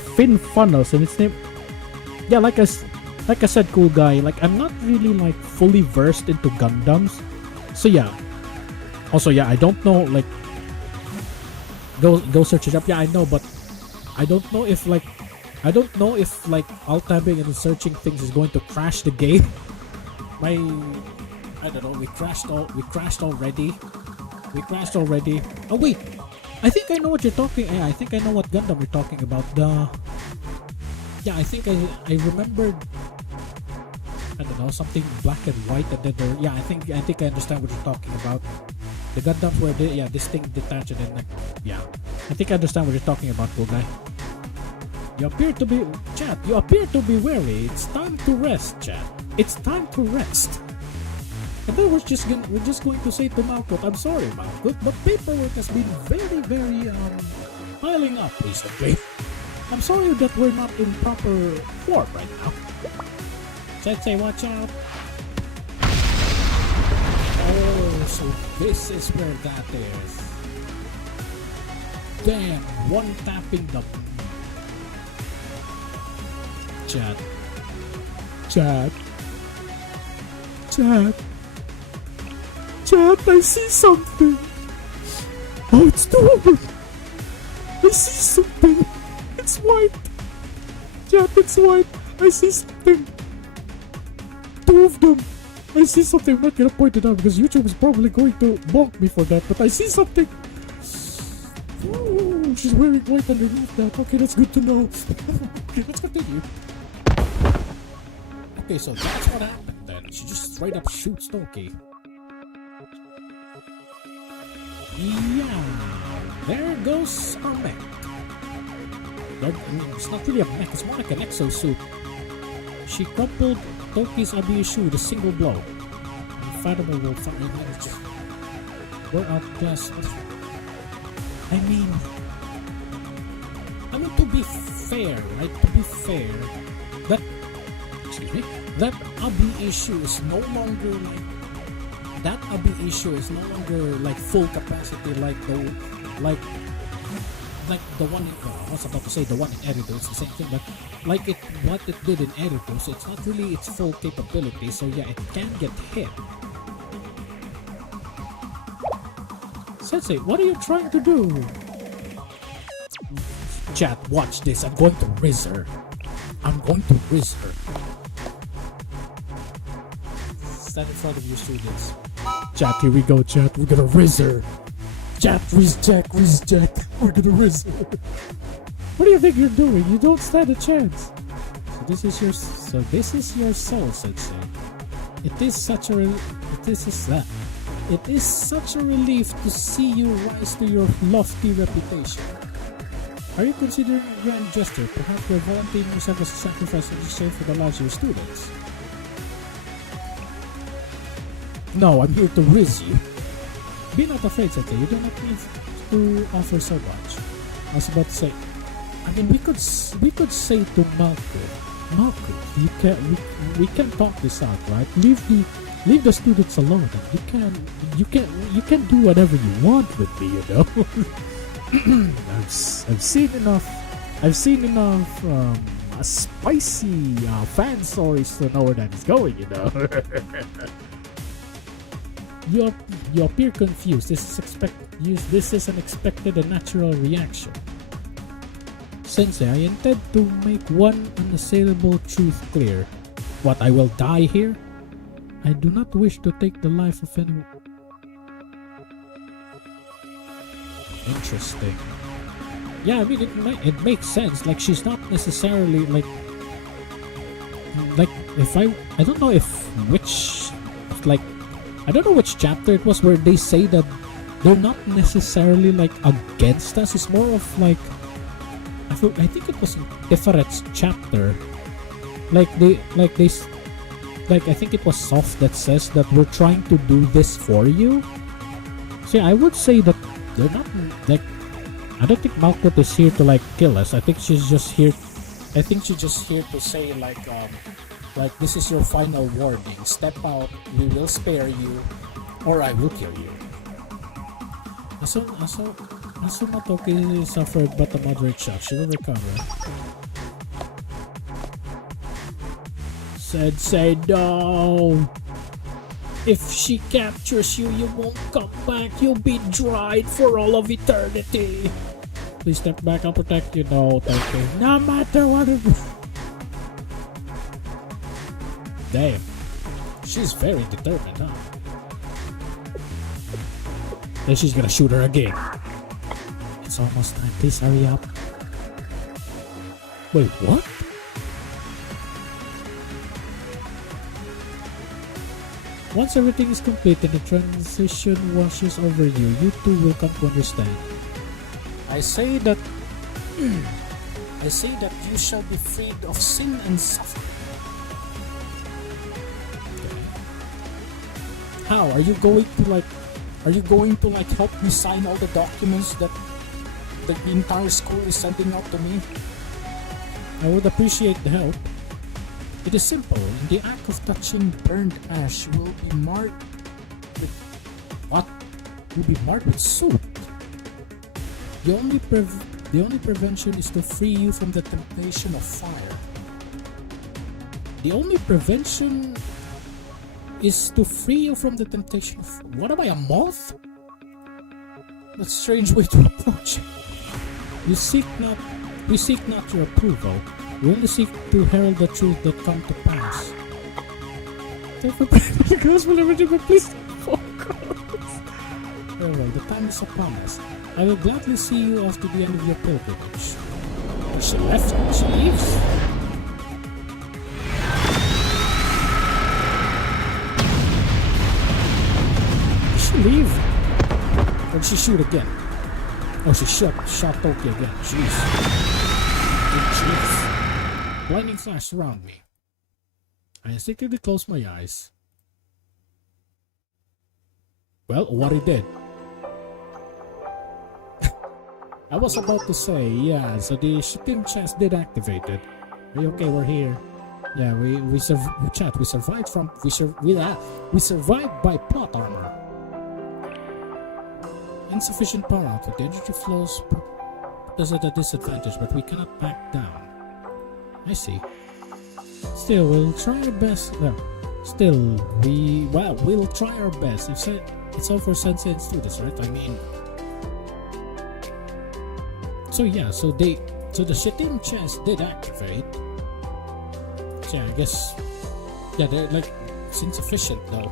Fin Funnels, and its name. Yeah, like I said, cool guy. Like I'm not really like fully versed into Gundams, so yeah. Also, yeah, I don't know. Like, go search it up. Yeah, I know, but I don't know if like alt-tabbing and searching things is going to crash the game. I don't know. We crashed already. Oh wait, I think I know what you're talking. Yeah, I think I know what Gundam you're talking about. I think I remembered. I don't know, something black and white, and then I think I understand what you're talking about. The Gundams where this thing detached and then like, yeah. I think I understand what you're talking about, cool guy. You appear to be weary. It's time to rest, chat. It's time to rest. And then we're just going to say to Malkut, I'm sorry, Malkut, but paperwork has been very, very piling up recently. I'm sorry that we're not in proper form right now. Sensei, watch out. Oh, so this is where that is. Damn, one tapping the... Chat. Chat, I see something. Oh, it's two of them. I see something. It's white. Chat, it's white. I see something. Two of them. I see something. I'm not gonna point it out because YouTube is probably going to bonk me for that, but I see something. Ooh, she's wearing white underneath that. Okay, that's good to know. Okay, let's continue. Okay, so that's what happened then. She just straight up shoots Toki. Yeah, there goes our mech. It's not really a mech, it's more like an exosuit. She crumpled Toki's Abiyushu with a single blow. Unfathomable will finally manage to we're outclassed. I mean, to be fair, right? To be fair, that Abiyushu is no longer like full capacity like the one in, I was about to say the one in Eridus, it's the same thing, but like what it did in Eridus, it's not really its full capability, so yeah, it can get hit. Sensei, what are you trying to do? Chat, watch this, I'm going to riz her. Stand in front of your students. Chat, here we go, chat. We're gonna riz her. Chat, riz Jack. We're gonna riz her. What do you think you're doing? You don't stand a chance. So this is your soul, Sensei. It is such a relief to see you rise to your lofty reputation. Are you considering a grand gesture? Perhaps you're volunteering yourself as a sacrifice in exchange for the lives of your students. No, I'm here to riz you. Be not afraid, Sensei. You do not need to offer so much. I was about to say, I mean, we could say to Malkut, we can talk this out, right? Leave the students alone. You can do whatever you want with me, you know. I've seen enough spicy fan stories to know where that is going, you know. You appear confused. This is an expected and natural reaction. Sensei, I intend to make one unassailable truth clear. What, I will die here? I do not wish to take the life of anyone. Interesting. Yeah, I mean, it makes sense. Like, she's not necessarily like if I don't know which chapter it was where they say that they're not necessarily like against us. It's more of like I think it was in Tifaret's chapter. I think it was Soft that says that we're trying to do this for you. So yeah, I would say that they're not like, I don't think Malkut is here to like kill us. I think she's just here to say like this is your final warning. Step out, we will spare you, or I will kill you. Asuma Toki suffered but a moderate shock. She will recover. Sensei, no! If she captures you, you won't come back. You'll be dried for all of eternity. Please step back, I'll protect you. No, thank you. No matter what it... Damn. She's very determined, huh? Then she's gonna shoot her again. It's almost time. Please hurry up. Wait, what? Once everything is complete and the transition washes over you, you too will come to understand. I say that you shall be freed of sin and suffering. How are you going to help me sign all the documents that the entire school is sending out to me? I would appreciate the help. It is simple. In the act of touching burned ash will be marked with what? Will be marked with soot. The only prevention is to free you from the temptation of fire. The only prevention is to free you from the temptation of... What am I, a moth? That's a strange way to approach it. We seek not your approval. We only seek to herald the truth that come to pass. Therefore, pray for the gospel of everything, but please don't focus. Alright, the time is upon us. I will gladly see you off to the end of your pilgrimage. She left? She leaves? Did she leave? Or did she shoot again? Oh, she shot Tokyo again. Jeez. Jeez. Blinding flash surround me. I instinctively close my eyes. Well, what he did. I was about to say, yeah, so the shooting chest did activate it. Are you okay? We're here. Yeah, we survived by plot armor. Insufficient power output. The energy flows put us at a disadvantage, but we cannot back down. I see. Still, we'll try our best. No, still, we'll try our best. It's all for Sensei and students, right? I mean, so yeah, so the shitting chest did activate. So yeah, I guess, yeah, they're like, it's insufficient though.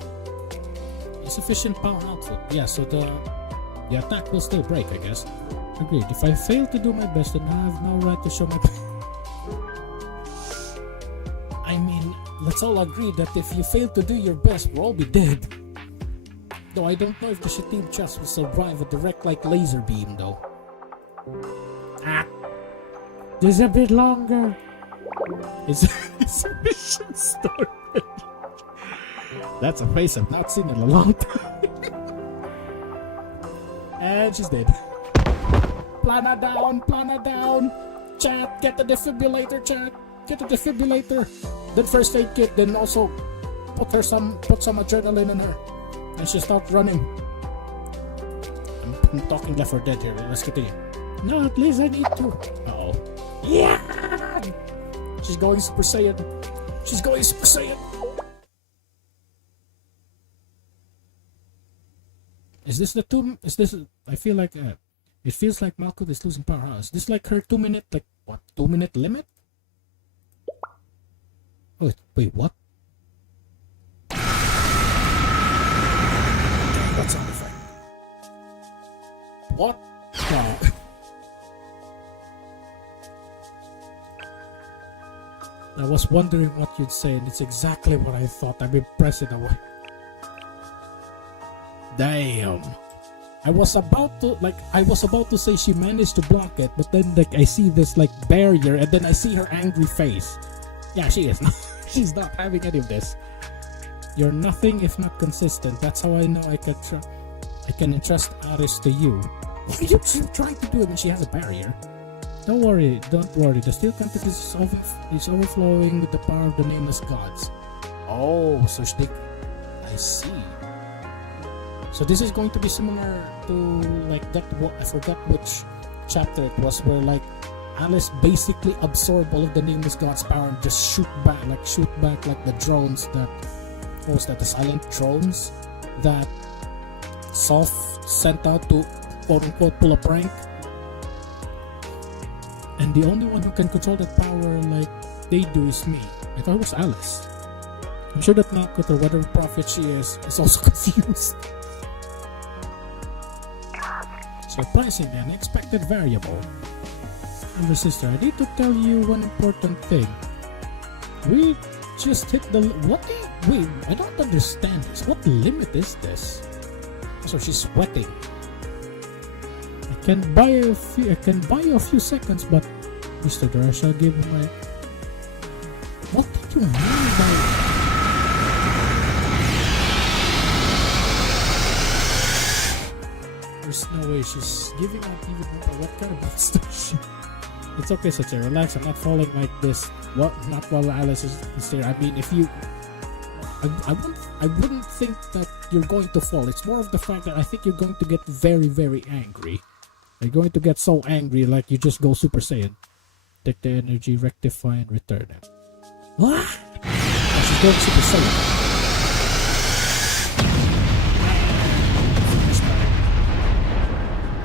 Insufficient power output. Yeah, so the attack will still break, I guess. Agreed. If I fail to do my best, then I have no right to show my. I mean, let's all agree that if you fail to do your best, we'll all be dead. Though I don't know if the shitting chest will survive a direct like laser beam though. Ah, just a bit longer. It's a mission started. That's a face I've not seen in a long time. And she's dead. Plana down. Chat, get the defibrillator, chat. Get the defibrillator. Then first aid kit, then also put some adrenaline in her. And she starts running. I'm talking Left 4 Dead here. Let's continue. No, at least I need to. Uh-oh. Yeah! She's going Super Saiyan. Is this the two? Is this? I feel like it feels like Malkuth is losing power. Is this like her 2 minute, like what? 2 minute limit? Oh wait, what? That sound effect. What? No. I was wondering what you'd say, and it's exactly what I thought. I'm impressed in a way. Damn. I was about to say she managed to block it, but then like I see this like barrier, and then I see her angry face. Yeah, she is not. She's not having any of this. You're nothing if not consistent. That's how I know I can entrust Aris to you. What are you trying to do? I mean, she has a barrier. Don't worry. The steel content is overflowing with the power of the nameless gods. Oh, so I see. So this is going to be similar to like that. I forgot which chapter it was, where like Alice basically absorbed all of the nameless gods' power and just shoot back like the drones that. What was that? The silent drones that Soph sent out to quote unquote pull a prank. And the only one who can control that power like they do is me. I thought it was Alice. I'm sure that Malkuth, or whatever prophet she is also confused. Surprisingly unexpected variable. Elder sister, I need to tell you one important thing. We just hit the wait, I don't understand this. What limit is this? So she's sweating. I can buy you a few seconds, but Mr. Drasha gave me my. What did you mean by? There's no way she's giving out even more. What kind of monster is she? It's okay, Sacha. Relax. I'm not falling like this. What? Not while Alice is there. I mean, if you, I wouldn't think that you're going to fall. It's more of the fact that I think you're going to get very, very angry. You're going to get so angry, like you just go Super Saiyan. Take the energy, rectify, and return it. What? Oh, she's going Super Saiyan.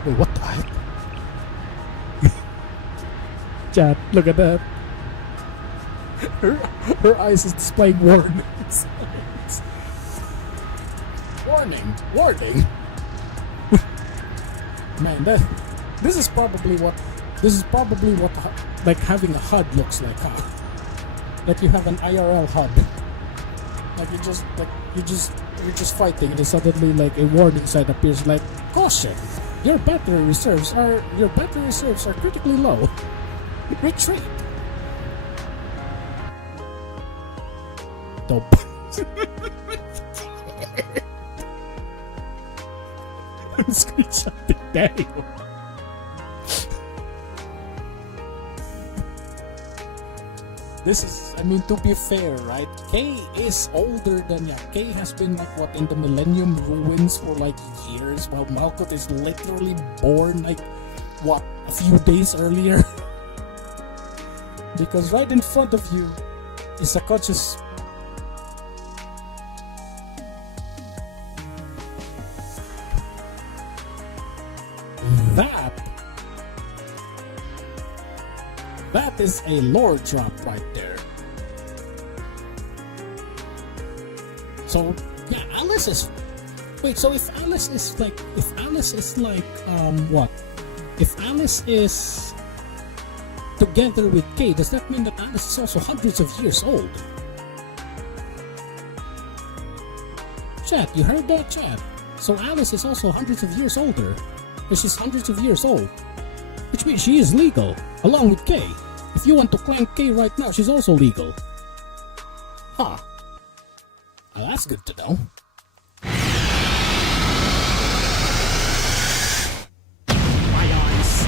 Wait, what the heck? Chat, look at that. Her eyes is displaying warnings. Warning. Man, this is probably what like having a HUD looks like, huh? Like you have an IRL HUD. Like you're just fighting, and then suddenly like a warning sign appears like, caution! Your battery reserves are critically low. Retreat. Dope. I'm screenshotting Daddy. This is, I mean, to be fair, right? Kay is older than, Kay has been like, what, in the Millennium Ruins for like years, while Malkuth is literally born like, what, a few days earlier? Because right in front of you is a conscious. That is a lore drop right there. So yeah, Alice is. Wait, so if Alice is like, what? If Alice is together with Kay, does that mean that Alice is also hundreds of years old? Chat, you heard that, chat? So Alice is also hundreds of years older. She's hundreds of years old. Which means she is legal, along with Kay. If you want to claim Kay right now, she's also legal. Huh. Well, that's good to know. My eyes.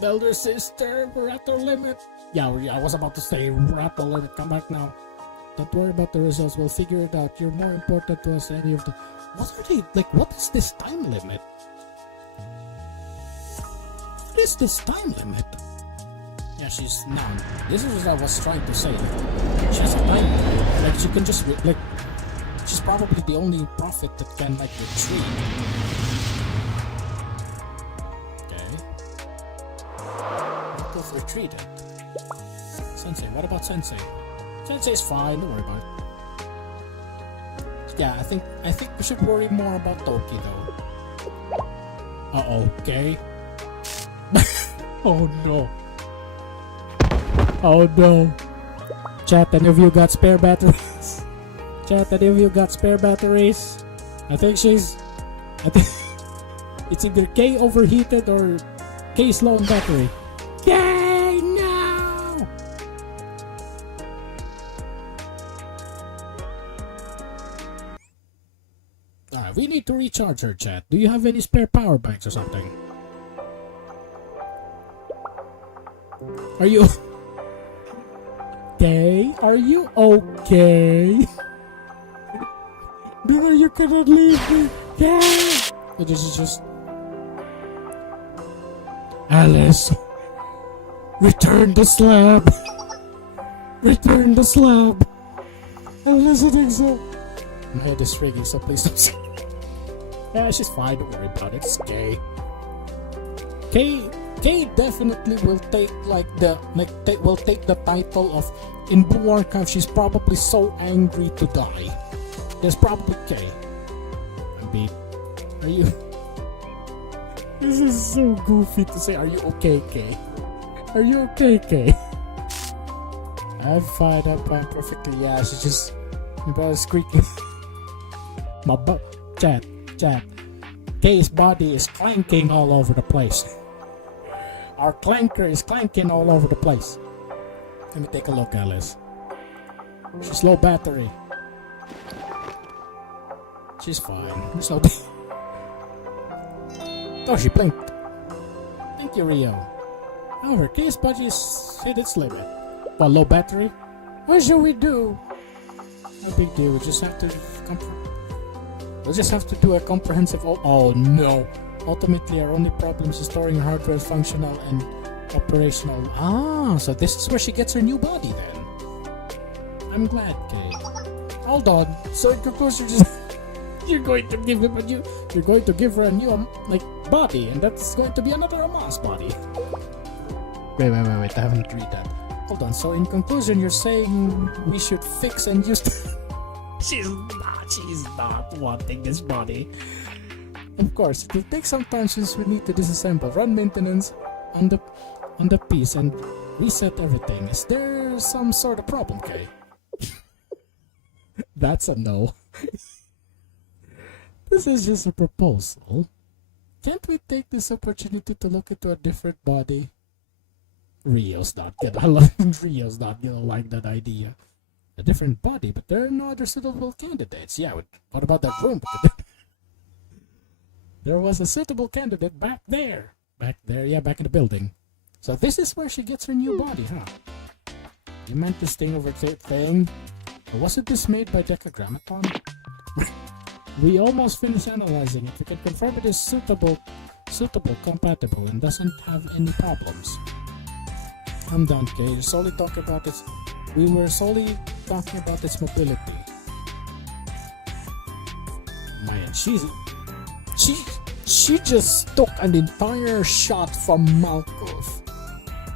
Elder sister, we're at our limit. Yeah, I was about to say, we're at the limit. Come back now. Don't worry about the results. We'll figure it out. You're more important to us than any of the... What are they... Like, what is this time limit? What is this time limit? Yeah, she's... No. This is what I was trying to say. She has a time limit. Like, she can just... Like, she's probably the only prophet that can, like, retreat. Okay. Malkuth retreated. Sensei. What about Sensei? Sensei's fine, don't worry about it. Yeah, I think we should worry more about Toki though. Uh-oh, okay. Oh no. Oh no. Chat, any of you got spare batteries? Chat, any of you got spare batteries? I think it's either Kay overheated or Kay's low on battery. Kay, no! Alright, we need to recharge her, chat. Do you have any spare power banks or something? Are you... Okay? Are you okay? No, you cannot leave me. Yeah! It is just... Alice! Return the slab! Return the slab! I'm listening, so... My head is ringing, so please don't say... Yeah, she's fine, don't worry about it, it's Kay. Kay definitely will take will take the title of in Blue Archive. She's probably so angry to die. There's probably Kay. I mean, are you? This is so goofy to say. Are you okay, Kay? Are you okay, Kay? I'm fine, I'm perfectly, yeah, she's just about squeaking. My butt, chat. Kay's body is clanking all over the place. Our clanker is clanking all over the place. Let me take a look, Alice. She's low battery. She's fine. There's no... Oh, she blinked. Thank you, Rio. However, Kay's body is hit its limit. Well, low battery? What should we do? No big deal. We'll just have to do a comprehensive... Oh no. Ultimately, our only problem is storing her hardware is functional and operational. Ah, so this is where she gets her new body then. I'm glad, Kay. Hold on. So in conclusion, you're going to give him a new... You're going to give her a new, body, and that's going to be another Amas body. Wait, I haven't read that. Hold on, so in conclusion, you're saying we should fix and use... She's not wanting this body. Of course, it will take some time since we need to disassemble, run maintenance on the piece, and reset everything. Is there some sort of problem, Kay? That's a no. This is just a proposal. Can't we take this opportunity to look into a different body? Rio's not gonna like that idea. A different body, but there are no other suitable candidates. Yeah, what about that room? There was a suitable candidate back there. Back in the building. So this is where she gets her new body, huh? You meant this thing over thing? Or wasn't this made by Decagrammaton? We almost finished analyzing it. We can confirm it is suitable, compatible, and doesn't have any problems. I'm done, Kay. We were solely talking about its mobility. Man, she just took an entire shot from Malkuth.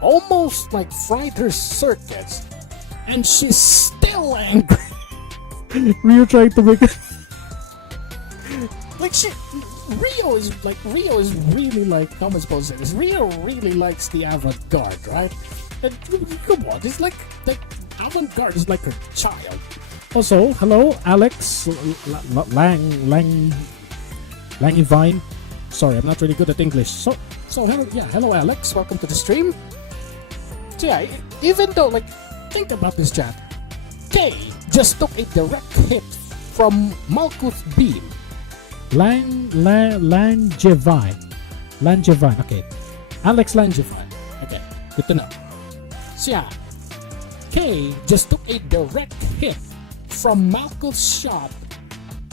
Almost fried her circuits. And she's still angry. Rio trying to make it. Rio is really how am I supposed to say this? Rio really likes the avant-garde, right? And come on, it's like avant-garde is like her child. Also, hello, Alex Langivine. Sorry, I'm not really good at English. So hello Alex, welcome to the stream. So yeah, even though think about this, chat. Kay just took a direct hit from Malkuth's beam. Langevine, okay. Alex Langevine. Okay, good to know. So yeah, Kay just took a direct hit from Malkuth's shot,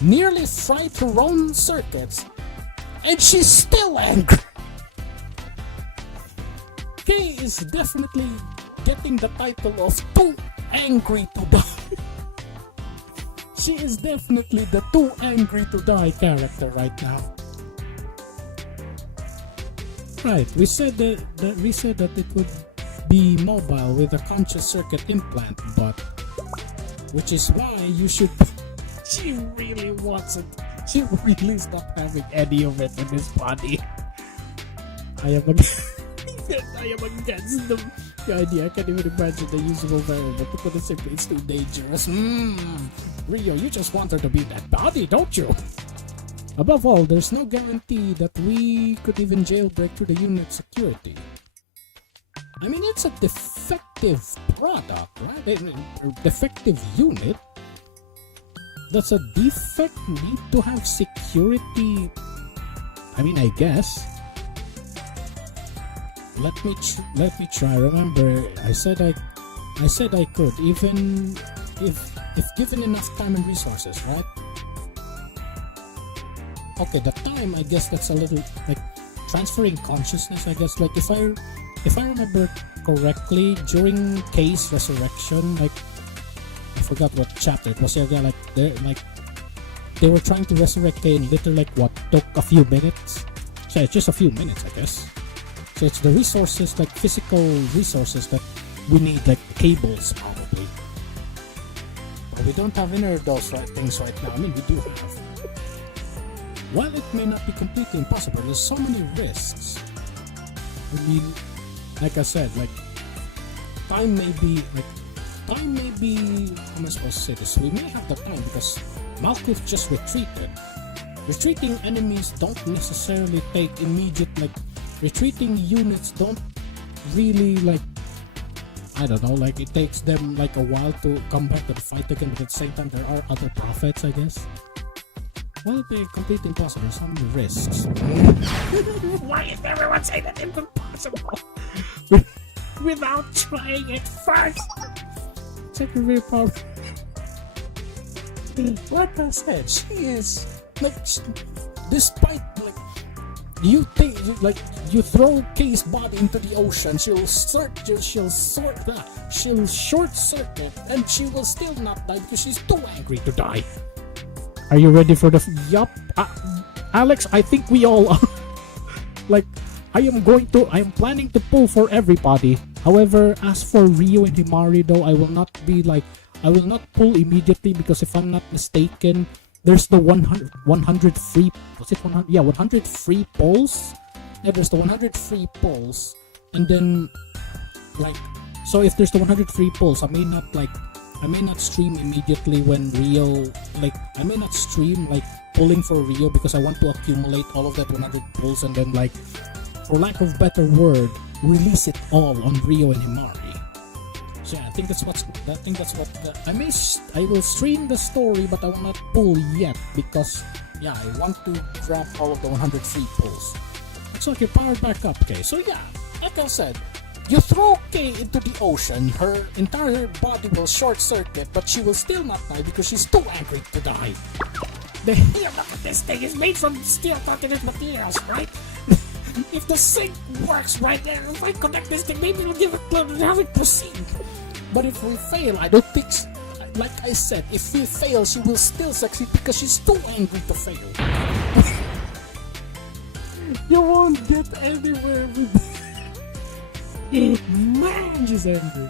nearly fried her own circuits, and she's still angry. Kay is definitely getting the title of Too Angry to Die. She is definitely the Too Angry to Die character right now. Right, we said that it would be mobile with a conscious circuit implant, but which is why you should... She really wants it. She really is not having any of it in his body. I am against the idea. I can't even imagine the usable variable. To put it simply, it's too dangerous. Rio, you just want her to be that body, don't you? Above all, there's no guarantee that we could even jailbreak through the unit's security. I mean, it's a defective product, right? A defective unit. Does a defect need to have security? I mean, I guess. Let me try. Remember, I said I could, even if given enough time and resources, right? Okay, the time, I guess that's a little transferring consciousness. I guess if I remember correctly, during Kay's resurrection, I forgot what chapter it was. They were trying to resurrect Kay, and literally took a few minutes. So it's just a few minutes, I guess. So it's the resources, physical resources that we need, cables probably. But we don't have any of those things right now. I mean, we do have. While it may not be completely impossible, there's so many risks. I mean, like I said, time may be time may be, how am I supposed to say this? We may have the time because Malkuth just retreated. Retreating enemies don't necessarily take immediate, like, retreating units don't really, like, I don't know, like, it takes them, like, a while to come back to the fight again, but at the same time, there are other prophets, I guess. Well, they're completely impossible, some risks. Why is everyone saying that it's impossible? Without trying it first! It's like a very powerful. Like I said, she is, like, despite, like, you think, like, you throw Kay's body into the ocean, she'll short circuit, and she will still not die because she's too angry to die. Are you ready for the? Yup, Alex. I think we all are. Like, I am planning to pull for everybody. However, as for Rio and Himari, though, I will not pull immediately because if I'm not mistaken, there's the 100 free. Was it 100? Yeah, 100 free pulls. Yeah, there's the 100 free pulls, and then, like, so if there's the 100 free pulls, I may not stream immediately when Rio, like, I may not stream, like, pulling for Rio because I want to accumulate all of that 100 pulls and then, like, for lack of better word, release it all on Rio and Himari. So yeah, I think that's what I will stream the story, but I will not pull yet because, yeah, I want to grab all of the 100 free pulls. Looks like you're powered back up, okay? So yeah, like I said, you throw Kay into the ocean, her entire body will short circuit, but she will still not die because she's too angry to die. Here, look at this thing, it's made from steel continent materials, right? If the sync works right there, if I connect this thing, maybe it'll give it and have it proceed. But if we fail, I don't think, like I said, if we fail, she will still succeed because she's too angry to fail. You won't get anywhere with this. Man, she's angry.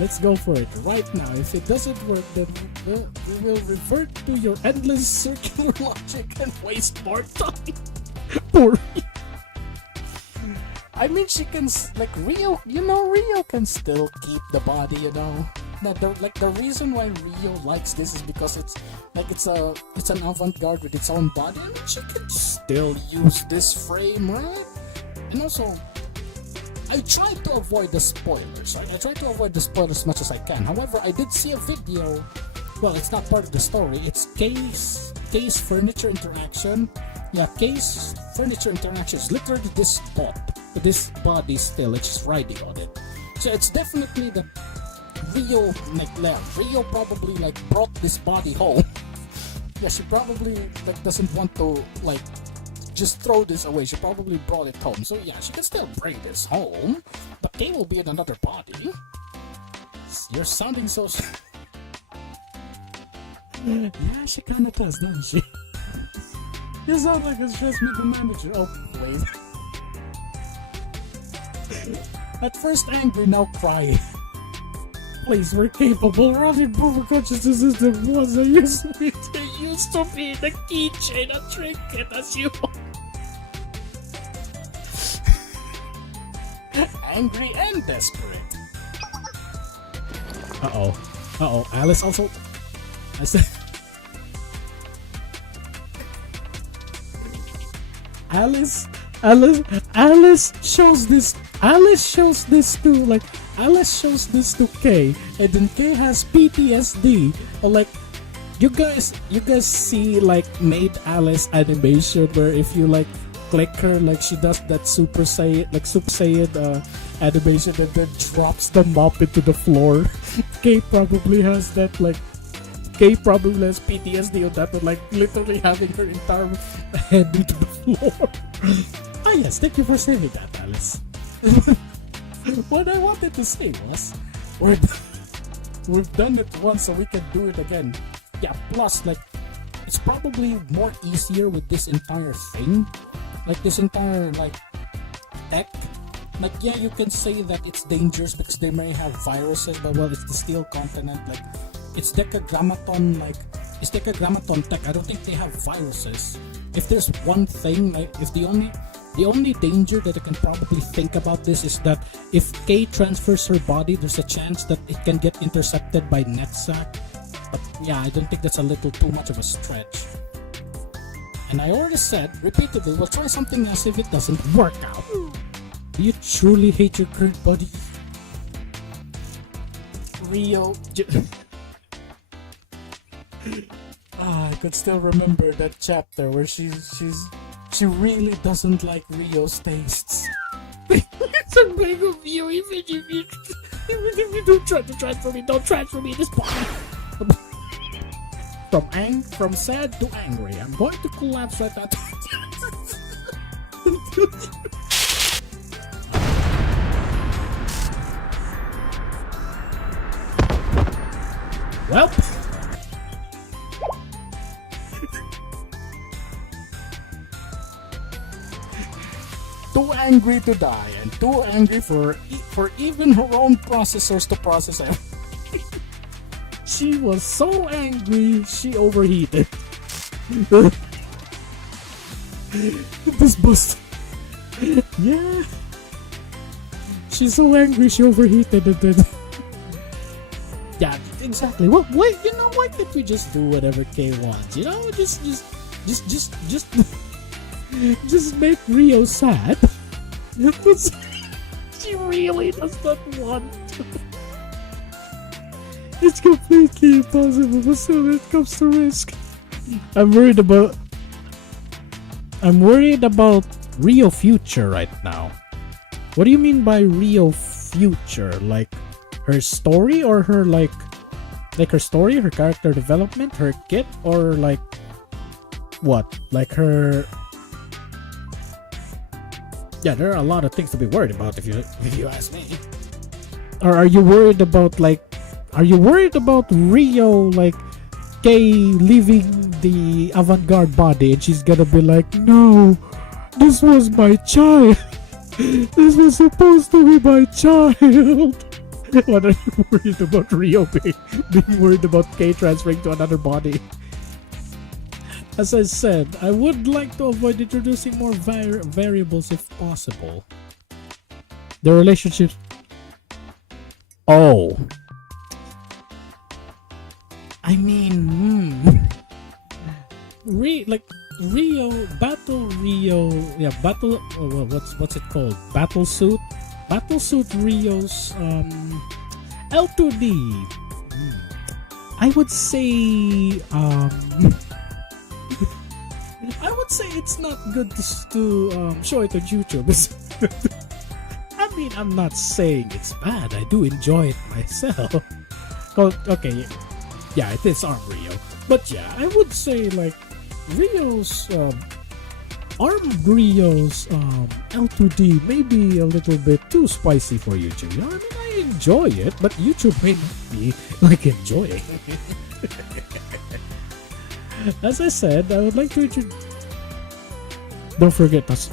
Let's go for it right now. If it doesn't work, then we will revert to your endless circular logic and waste more time. Poor. I mean, she can, like, Rio can still keep the body, you know. The reason why Rio likes this is because it's an avant-garde with its own body. I mean, she can still use this frame, right? And also, I try to avoid the spoilers. Right? I try to avoid the spoilers as much as I can. However, I did see a video. Well, it's not part of the story. It's Kay's furniture interaction. Yeah, Kay's furniture interaction is literally this body still. It's just riding on it. So it's definitely the Rio probably, like, brought this body home. Yeah, she probably, like, doesn't want to, like, just throw this away. She probably brought it home. So yeah, she can still bring this home, but Kay will be in another body. You're sounding so. Yeah, she kinda does, doesn't she? You sound like a stress media manager. Oh, wait. At first angry, now crying. Please, we're capable. We're only proof of consciousness system was. There used to be the keychain, a trinket, as you. Angry and desperate. Uh-oh. Alice also. I said. Alice shows this to Kay, and then Kay has PTSD. Like, you guys see, like, Made Alice animation where if you, like, click her, like, she does that Super Saiyan animation and then drops the mop into the floor. Kay probably has that, like. Kay probably has PTSD on that, but, like, literally having her entire head into the floor. Ah yes, thank you for saying that, Alice. What I wanted to say was, we've done it once, so we can do it again. Yeah, plus, like, it's probably more easier with this entire thing. Like, this entire, like, tech. Like, yeah, you can say that it's dangerous because they may have viruses, but, well, it's the steel continent, like, it's Decagrammaton tech. I don't think they have viruses. If there's one thing, like, if The only danger that I can probably think about this is that if Kay transfers her body, there's a chance that it can get intercepted by Netzack. But yeah, I don't think that's a little too much of a stretch. And I already said, repeatedly, we'll try something else if it doesn't work out. Do you truly hate your current body? Rio... I could still remember that chapter where she really doesn't like Rio's tastes. It's a big of you, even if you don't try to transfer me, don't transfer me this body. From sad to angry. I'm going to collapse right now. Well, too angry to die and too angry for even her own processors to process it. She was so angry, she overheated. This bust. Yeah. She's so angry, she overheated and then... Yeah, exactly. Well, wait, you know, why can't we just do whatever Kay wants? You know, just make Rio sad. She really does not want to. It's completely impossible, but still when it comes to risk. I'm worried about Rio future right now. What do you mean by Rio future? Like her story, or her like her story, her character development, her kit, or like what? Like her... Yeah, there are a lot of things to be worried about if you ask me. Or are you worried about Rio, like Kay leaving the avant-garde body and she's gonna be like, no, this was my child. This was supposed to be my child. What are you worried about Rio being worried about Kay transferring to another body? As I said, I would like to avoid introducing more variables if possible. The relationships... Oh. I mean, Rio, Battle Rio, yeah, Battle, what's it called? Battlesuit Rio's, L2D. I would say, it's not good to show it on YouTube. I mean, I'm not saying it's bad. I do enjoy it myself. Okay, yeah, it is Arm Rio. But yeah, I would say like Rio's Armed Rio's L2D may be a little bit too spicy for YouTube. You know, I mean, I enjoy it, but YouTube may not be like enjoying it. As I said, I would like to introduce... Don't forget us.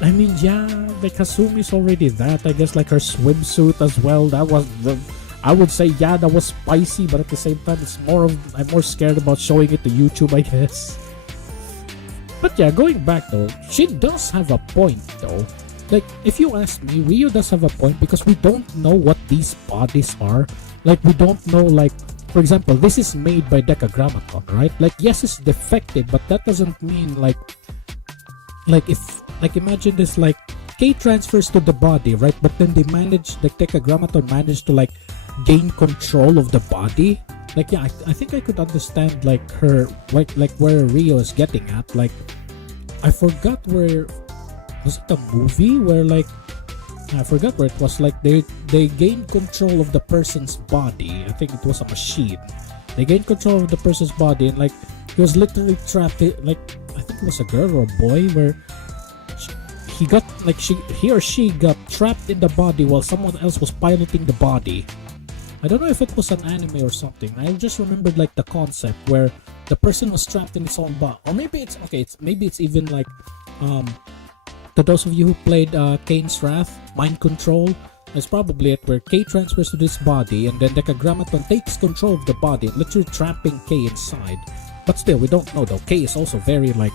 I mean, yeah, like Hasumi's already that. I guess like her swimsuit as well. That was the... I would say, yeah, that was spicy, but at the same time, it's more of... I'm more scared about showing it to YouTube, I guess. But yeah, going back though, she does have a point though. Like, if you ask me, Rio does have a point because we don't know what these bodies are. Like, we don't know, like, for example, this is made by Decagrammaton, right? Like, yes, it's defective, but that doesn't mean, like if, like, imagine this, like, K transfers to the body, right? But then they manage, like, Decagrammaton managed to, like, gain control of the body. Like, yeah, I think I could understand, like, her, like where Rio is getting at. Like, I forgot where, was it a movie where, like, I forgot where it was, like, they gained control of the person's body. I think it was a machine. They gained control of the person's body, and, like, he was literally trapped, like, I think it was a girl or a boy, where he got, like, he or she got trapped in the body while someone else was piloting the body. I don't know if it was an anime or something. I just remembered, like, the concept where the person was trapped in his own body. Or maybe it's, okay, maybe it's even like, to those of you who played Kane's Wrath, Mind Control, that's probably it, where K transfers to this body and then Decagrammaton takes control of the body, literally trapping K inside. But still, we don't know though. K is also very, like,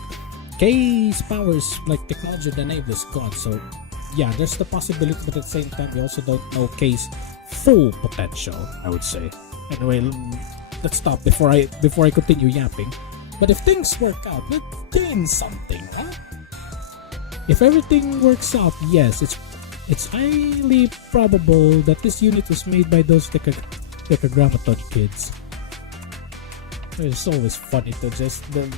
K's power is like technology that enables God, so yeah, there's the possibility, but at the same time, we also don't know K's full potential, I would say. Anyway, let's stop before I continue yapping. But if things work out, we'll gain something, right? If everything works out, yes, it's highly probable that this unit was made by those Tetragrammaton kids. It's always funny to just them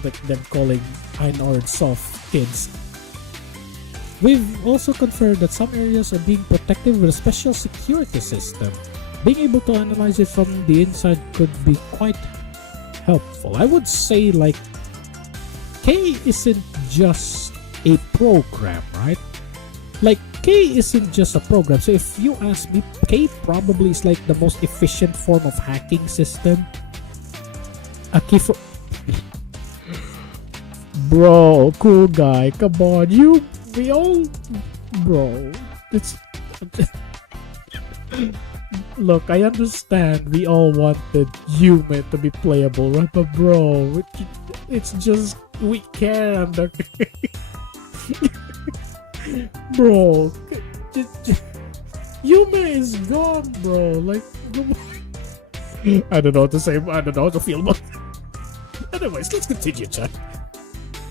calling Einord soft kids. We've also confirmed that some areas are being protected with a special security system. Being able to analyze it from the inside could be quite helpful. I would say, like, K isn't just a program, right? Like, K isn't just a program. So if you ask me, K probably is like the most efficient form of hacking system. Bro, cool guy, come on, bro, it's look, I understand we all wanted human to be playable, right? But bro, it's just, we can't, okay? Bro, human is gone, bro, like, I don't know what to say, I don't know how to feel about it. Anyways, let's continue, chat.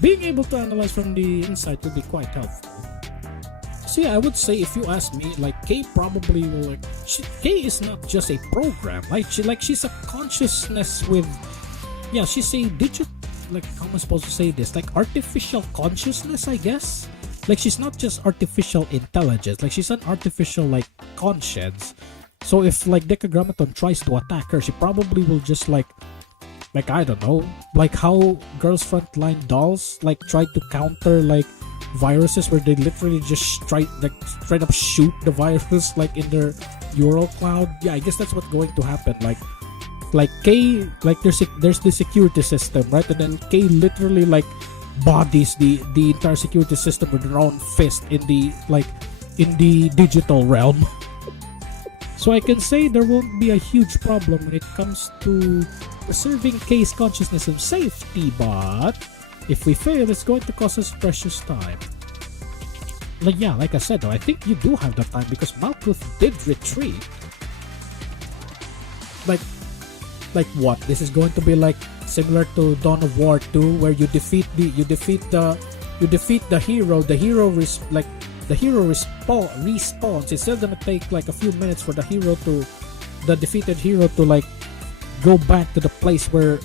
Being able to analyze from the inside will be quite helpful. So yeah, I would say, if you ask me, like, K probably will, like, K is not just a program, she's a consciousness with, yeah, she's a like, how am I supposed to say this? Like, artificial consciousness, I guess? Like, she's not just artificial intelligence, like, she's an artificial, like, conscience. So if, like, Decagrammaton tries to attack her, she probably will just, like, I don't know, like how Girls Frontline dolls, like, try to counter, like, viruses where they literally just straight up shoot the virus, like, in their neural cloud. Yeah, I guess that's what's going to happen. Like K, like, there's the security system, right? And then K literally, like, bodies the entire security system with their own fist in the digital realm. So I can say there won't be a huge problem when it comes to preserving K's consciousness and safety, but if we fail, it's going to cost us precious time. Like I said though, I think you do have that time because Malkuth did retreat. Like what? This is going to be like similar to Dawn of War 2, where you defeat the hero. The hero respawns. It's still gonna take like a few minutes for the defeated hero to, like, go back to the place where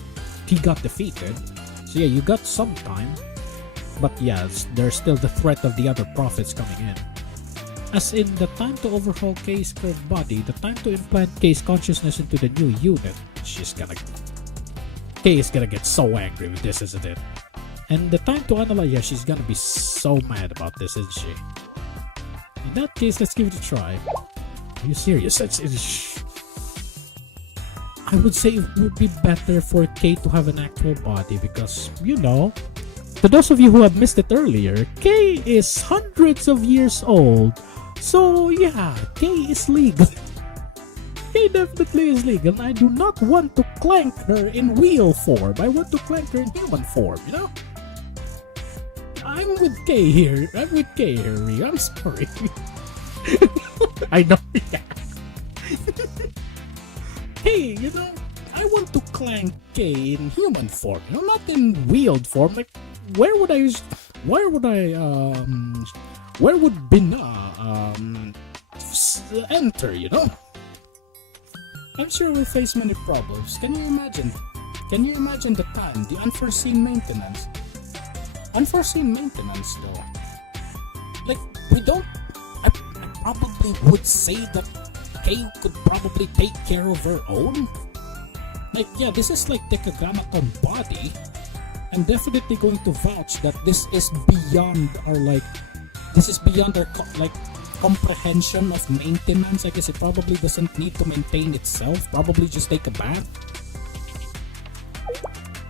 he got defeated. So yeah, you got some time, but yeah, there's still the threat of the other prophets coming in. As in the time to overhaul K's current body, the time to implant K's consciousness into the new unit. K is gonna get so angry with this, isn't it? And the time to analyze, yeah, she's gonna be so mad about this, isn't she? In that case, let's give it a try. Are you serious? I would say it would be better for K to have an actual body because, you know, to those of you who have missed it earlier, K is hundreds of years old. So yeah, K is legal. K definitely is legal, and I do not want to clank her in wheel form. I want to clank her in human form, you know? I'm with K here, Ryu. I'm sorry. I know, yeah. Hey, you know, I want to clank K in human form, you know, not in wheeled form. Like, where would Bina enter, you know? I'm sure we'll face many problems. Can you imagine the time, the unforeseen maintenance? Unforeseen maintenance, though. Like, I probably would say that K could probably take care of her own. Like, yeah, this is like Decagrammaton body. I'm definitely going to vouch that this is beyond our comprehension of maintenance. I guess it probably doesn't need to maintain itself. Probably just take a bath.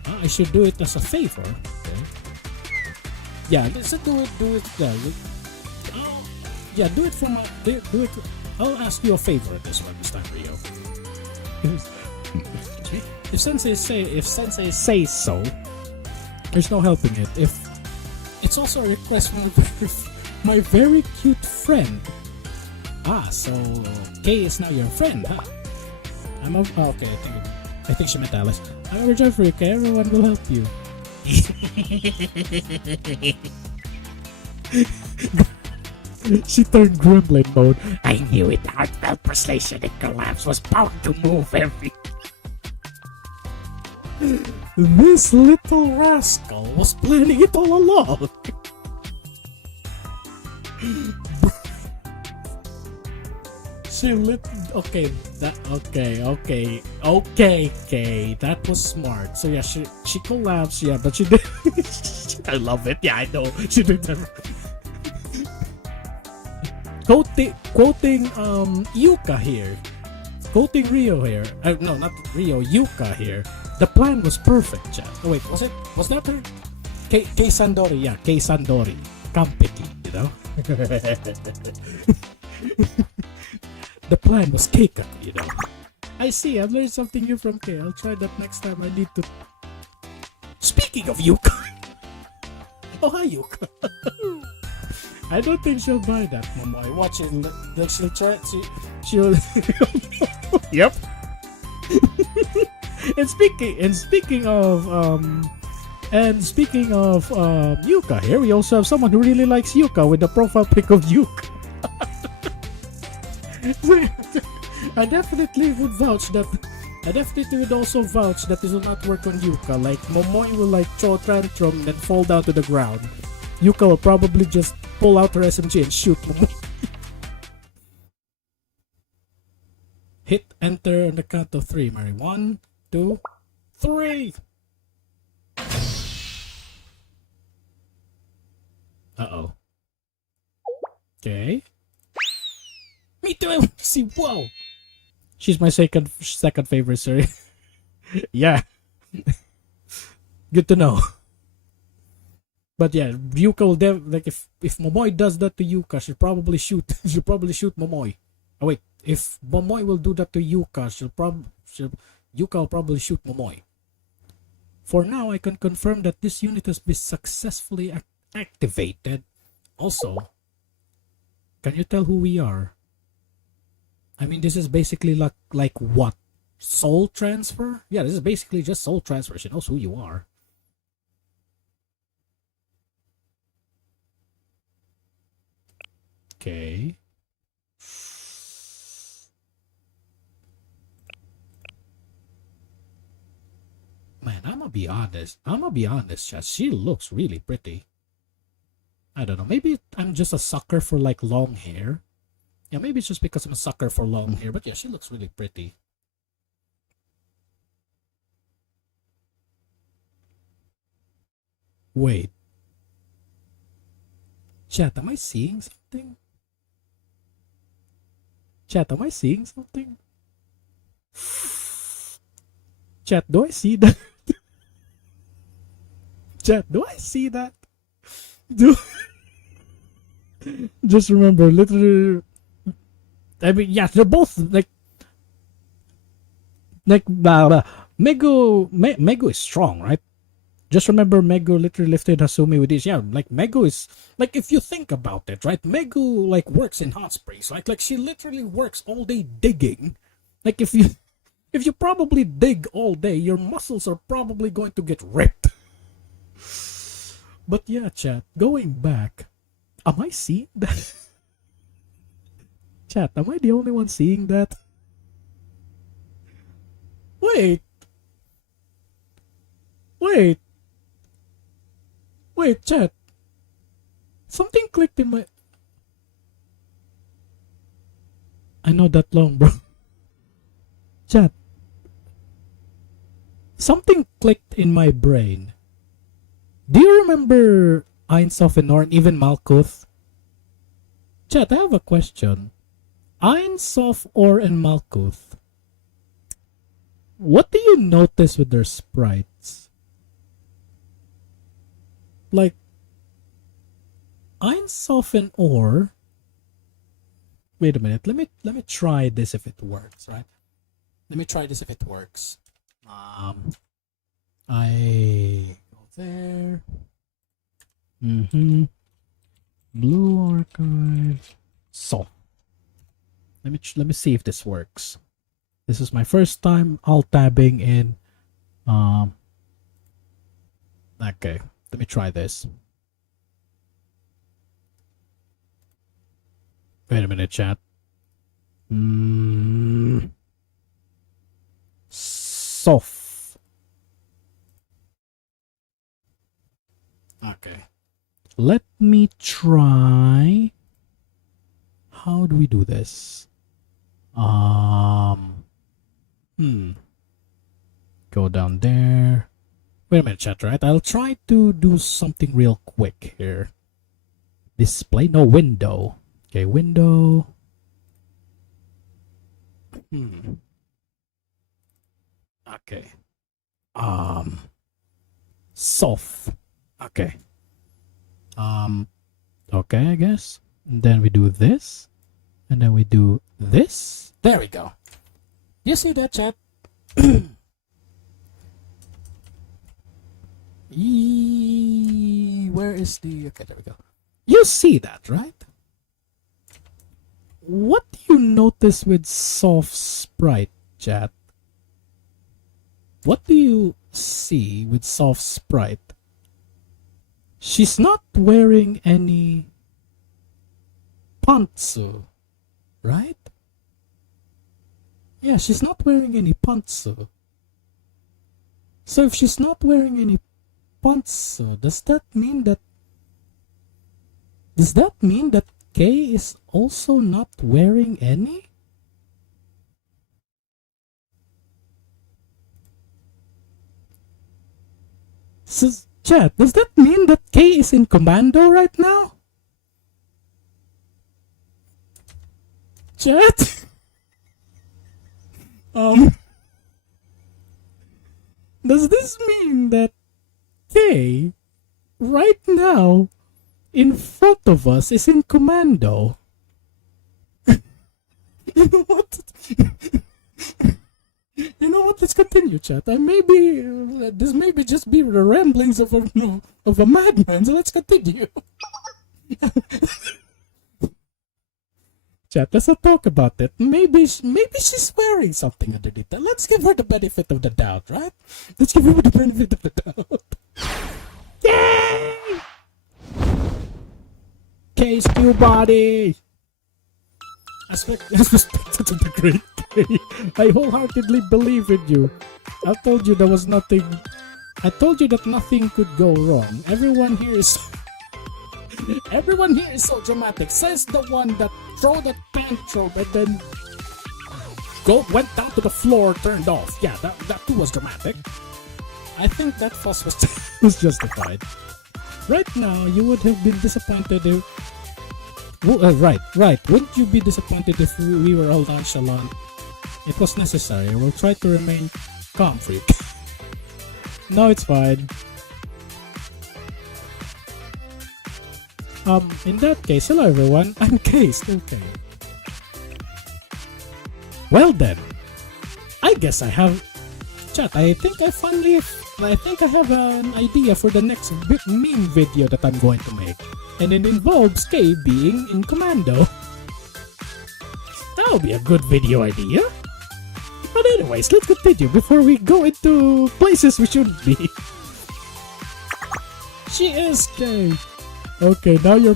I should do it as a favor. Okay. Yeah, let's do it. Yeah, do it for my. Do it. I'll ask you a favor at this one, Mr. Rio. If Sensei say so, there's no helping it. it's also a request from my very cute friend. Ah, so Kay is now your friend, huh? Okay, I think she meant Alice. I'm overjoyed for you, Kay. Everyone will help you. She turned gremlin mode. I knew it. Heartfelt frustration and collapse was bound to move every. This little rascal was planning it all along. Okay, that was smart. So yeah, she collapsed, yeah, but she did. I love it. Yeah, I know she did never. Quoting Yuka here, quoting Rio here. No, not Rio. Yuka here. The plan was perfect, chat. Oh wait, was that her? Kei Sandori, yeah, Kei Sandori. Kampeki, you know. The plan was cake, you know. I see, I've learned something new from Kay. I'll try that next time I need to. Speaking of Yuka. Oh, hi, Yuka. I don't think she'll buy that, Momoy. Watch it. She'll try. She'll. Yep. And speaking of Yuka here, we also have someone who really likes Yuka with the profile pic of Yuka. I definitely would vouch that. I definitely would also vouch that this will not work on Yuka. Like Momoy will like throw a tantrum and then fall down to the ground. Yuka will probably just pull out her SMG and shoot Momoy. Hit enter on the count of 3, Mary. 1, 2, 3. Uh-oh. Okay. Me too, I want to see. Whoa! She's my second favorite, sorry. Yeah. Good to know. But yeah, Yuka will like if Momoy does that to Yuka, she'll probably shoot Momoy. Oh wait, if Momoy will do that to Yuka, Yuka will probably shoot Momoy. For now, I can confirm that this unit has been successfully activated. Also, can you tell who we are? I mean, this is basically like what? Soul transfer? Yeah, this is basically just soul transfer. She knows who you are. Okay. Man, I'm gonna be honest, chat. She looks really pretty. I don't know, maybe I'm just a sucker for like long hair. Yeah, maybe it's just because I'm a sucker for long hair, but yeah, she looks really pretty. Wait. Chat, am I seeing something? Chat, am I seeing something? Chat, do I see that? Chat, do I see that? Just remember, literally. I mean, yeah, they're both like Megu is strong, right? Just remember, Megu literally lifted Hasumi with this. Yeah, like Megu is like, if you think about it, right? Megu like works in hot springs, like she literally works all day digging. Like if you probably dig all day, your muscles are probably going to get ripped. But yeah, chat, going back, am I seeing that? Chat, am I the only one seeing that? Wait, chat. Something clicked in my... I know that long, bro. Chat. Something clicked in my brain. Do you remember Einsof and Norn, even Malkuth? Chat, I have a question. Einsof, Or, and Malkuth. What do you notice with their sprites? Like, Einsof and Or. Wait a minute. Let me try this if it works, right? Let me try this if it works. I go there. Blue archive. So, let me see if this works. This is my first time alt tabbing in. Okay, let me try this. Wait a minute, chat. Soft. Okay. Let me try. How do we do this? Go down there. Wait a minute, chat, right? I'll try to do something real quick here. Display, no, window. Okay, window. Okay. Soft. Okay. Okay, I guess. And then we do this. And then we do this. There we go. You see that, chat? Where is the... Okay, there we go. You see that, right? What do you notice with soft sprite, chat? What do you see with soft sprite? She's not wearing any pantsu, right? Yeah, she's not wearing any pantsu. So if she's not wearing any pantsu, does that mean that Kay is also not wearing any? So, chat, does that mean that Kay is in commando right now? Chat? Does this mean that Kay, right now, in front of us, is in commando? You know what? You know what? Let's continue, chat. This may be just be the ramblings of a madman. So let's continue. Chat, let's not talk about it. Maybe she's wearing something underneath that. Let's give her the benefit of the doubt, right? Let's give her the benefit of the doubt. Yay! Kay's new body. As respected to the great Kay, I wholeheartedly believe in you. I told you there was nothing. I told you that nothing could go wrong. Everyone here is so dramatic. Says the one that threw that tantrum and then went down to the floor, turned off. Yeah, that too was dramatic. I think that fuss was justified. Right now, you would have been disappointed if... right. Wouldn't you be disappointed if we were all nonchalant? It was necessary. We'll try to remain calm for you. No, it's fine. In that case, hello everyone. I'm Kay, still Kay. Well then, I guess I have... Chat, I think I have an idea for the next meme video that I'm going to make. And it involves Kay being in commando. That'll be a good video idea. But anyways, let's continue before we go into places we shouldn't be. She is Kay. Okay, now you're a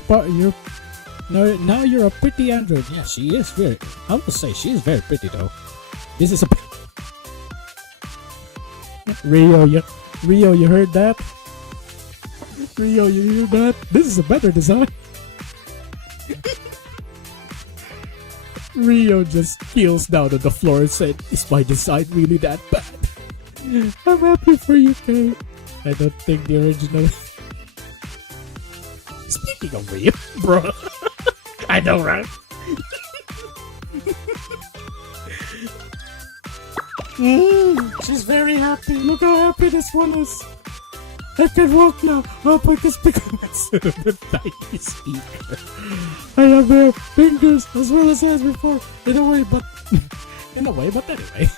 pretty android. Yeah, she is very... I would say she is very pretty though. This is a... Rio, you heard that? Rio, you hear that? This is a better design. Rio just keels down on the floor and said, "Is my design really that bad?" I'm happy for you, Kay. I don't think the original... Speaking of Rio, bro. I know, right? She's very happy. Look how happy this one is. I can walk now. Hope I can speak on the tiny speaker. I have bare fingers as well as hands before. In a way, but anyway.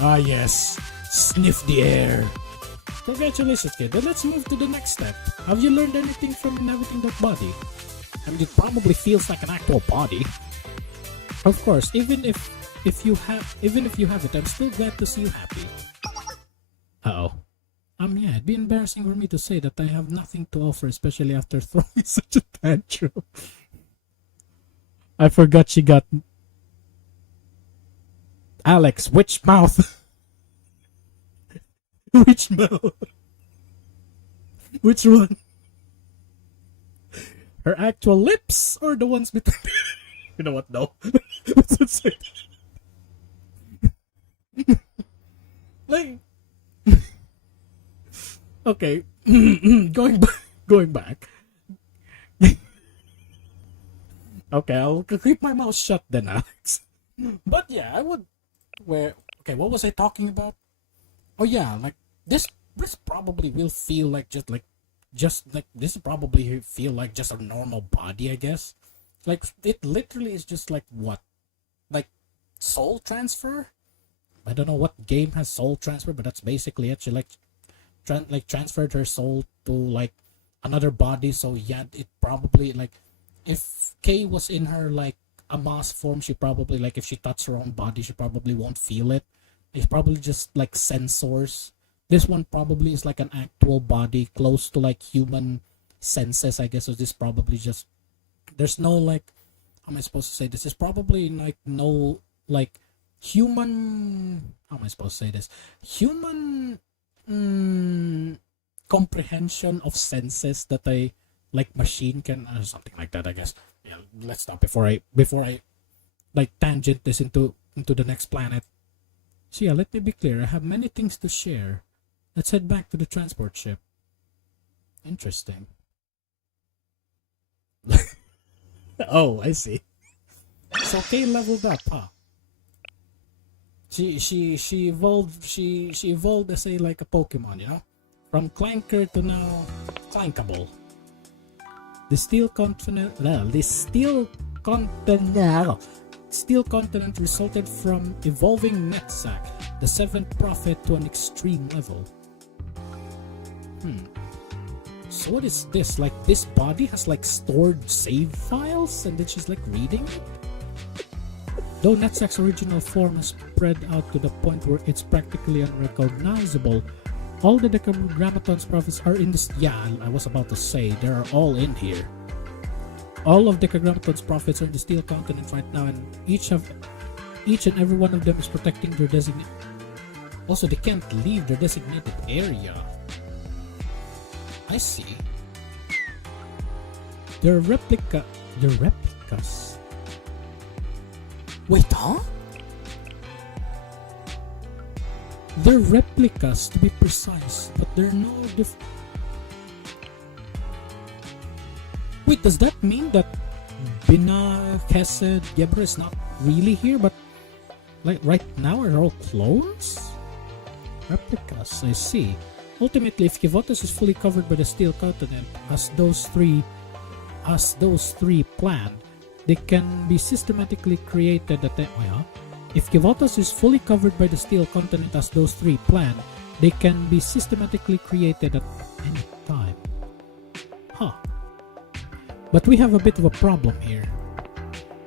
Ah yes, sniff the air. Congratulations, kid. Then let's move to the next step. Have you learned anything from inhabiting that body? I mean, it probably feels like an actual body. Of course, even if you have it, I'm still glad to see you happy. Uh-oh. Yeah, it'd be embarrassing for me to say that I have nothing to offer, especially after throwing such a tantrum. I forgot she got... Alex, which mouth? Which mouth? Which one? Her actual lips or the ones between... You know what? No. Let's say like... Okay. Going back. Okay, I'll keep my mouth shut then, Alex. But yeah, I would... Okay, what was I talking about? Oh yeah, like this probably will feel like this probably feel like just a normal body, I guess. Like it literally is just like what? Like soul transfer? I don't know what game has soul transfer, but that's basically it. She transferred her soul to like another body. So yeah, it probably like if Kay was in her like a mass form, she probably like if she touched her own body, she probably won't feel it. It's probably just like sensors. This one probably is like an actual body close to like human senses, I guess. So this probably just there's no like how am I supposed to say this? Is probably like no like human how am I supposed to say this? Human comprehension of senses that a like machine can something like that, I guess. Yeah, let's stop before I like tangent this into the next planet. So yeah, let me be clear. I have many things to share. Let's head back to the transport ship. Interesting. Oh, I see. So Kay leveled up, huh? She evolved as a like a Pokemon, you know? From Clanker to now Clankable. The Steel Continent resulted from evolving Netzack, the seventh prophet, to an extreme level. So what is this? Like this body has like stored save files and then she's like reading it? Though Netzack's original form has spread out to the point where it's practically unrecognizable, all the Decagrammaton's prophets are in this. Yeah, I was about to say, they're all in here. All of Decagrammaton's prophets are in the Steel Continent right now, and each and every one of them is protecting their designated. Also, they can't leave their designated area. I see. They're replicas. Wait, huh? They're replicas, to be precise, but they're no different. Wait, does that mean that Bina, Chesed, Gebra is not really here, but like right now are all clones? Replicas, I see. Ultimately, if Kivotas is fully covered by the Steel Continent, as those three planned, they can be systematically created at If Kivotas is fully covered by the Steel Continent as those three planned, they can be systematically created at any time. Huh. But we have a bit of a problem here.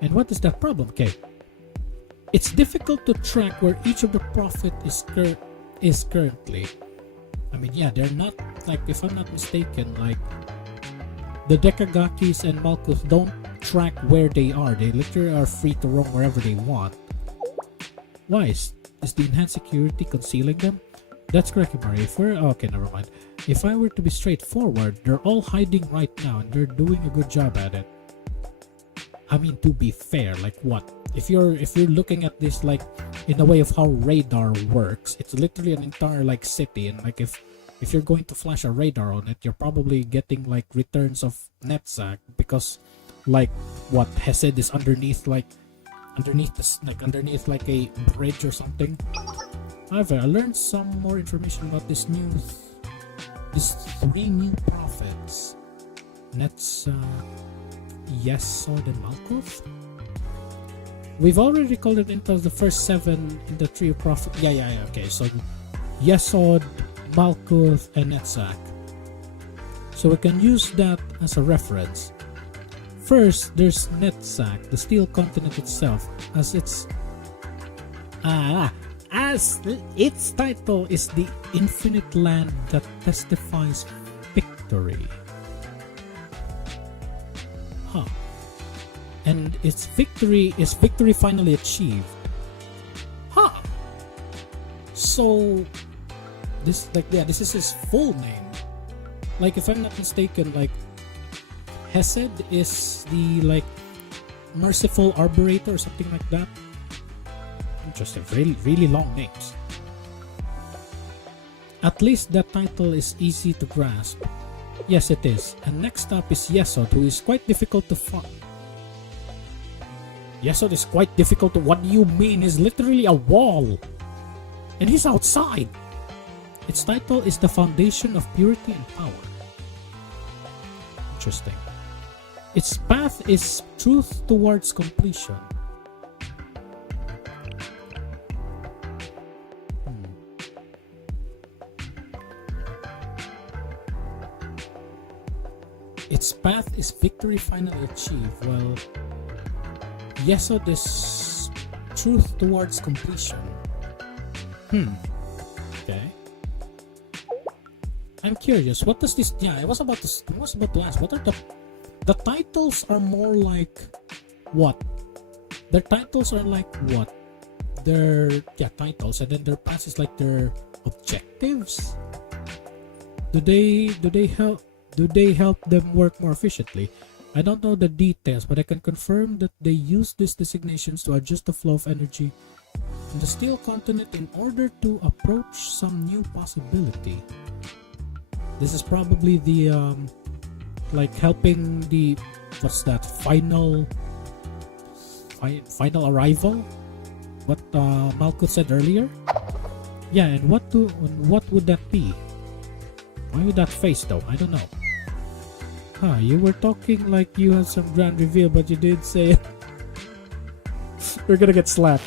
And what is that problem, Kay? It's difficult to track where each of the prophet is currently. I mean, yeah, they're not, like, if I'm not mistaken, like, the Dekagakis and Malkuth don't track where they are. They literally are free to roam wherever they want. Why? Is the enhanced security concealing them? That's correct, Mari. Okay, never mind. If I were to be straightforward, they're all hiding right now and they're doing a good job at it. I mean, to be fair, like what? If you're looking at this like in a way of how radar works, it's literally an entire like city, and like if you're going to flash a radar on it, you're probably getting like returns of Netzack because like what Hesed is underneath like a bridge or something. However, I learned some more information about these three new prophets. Netzack, Yesod, and Malkuth. We've already recorded intel the first 7 in the trio prophet. Yeah, okay. So Yesod, Malkuth, and Netzach. So we can use that as a reference. First, there's Netzach, the Steel Continent itself, as its title is the infinite land that testifies victory. Huh. And its victory is victory finally achieved. Huh. So this is his full name. Like, if I'm not mistaken, like, Hesed is the, like, merciful arburator or something like that. Interesting. Really, really long names. At least that title is easy to grasp. Yes, it is. And next up is Yesod, who is quite difficult to find. Yesod is quite difficult to... What do you mean? He's literally a wall. And he's outside. Its title is the Foundation of Purity and Power. Interesting. Its path is truth towards completion. Its path is victory finally achieved. Well, Yesod is truth towards completion. Okay. I'm curious. What does this? Yeah, I was about to ask. What are the titles? Are more like what? Their titles are like what? Their titles, and then their paths is like their objectives. Do they help them work more efficiently? I don't know the details, but I can confirm that they use these designations to adjust the flow of energy in the Steel Continent in order to approach some new possibility. This is probably the like helping the final arrival, what Malkuth said earlier. Yeah, and what would that be? Why would that face though? I don't know. You were talking like you had some grand reveal, but you did say we're gonna get slapped.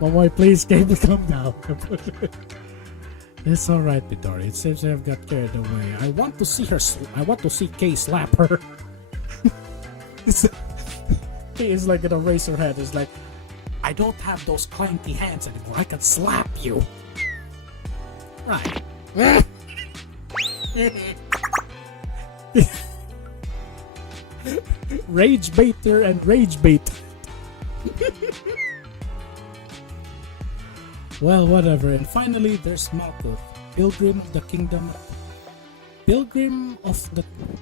Momoy, please, Cable, calm down. It's alright, Midori. It seems I've got carried away. I want to see her. I want to see Kay slap her. Kay is like gonna raise her head. It's like, I don't have those clanky hands anymore. I can slap you. Right. Rage baiter and rage bait. Well, whatever. And finally, there's Malkuth, Pilgrim of the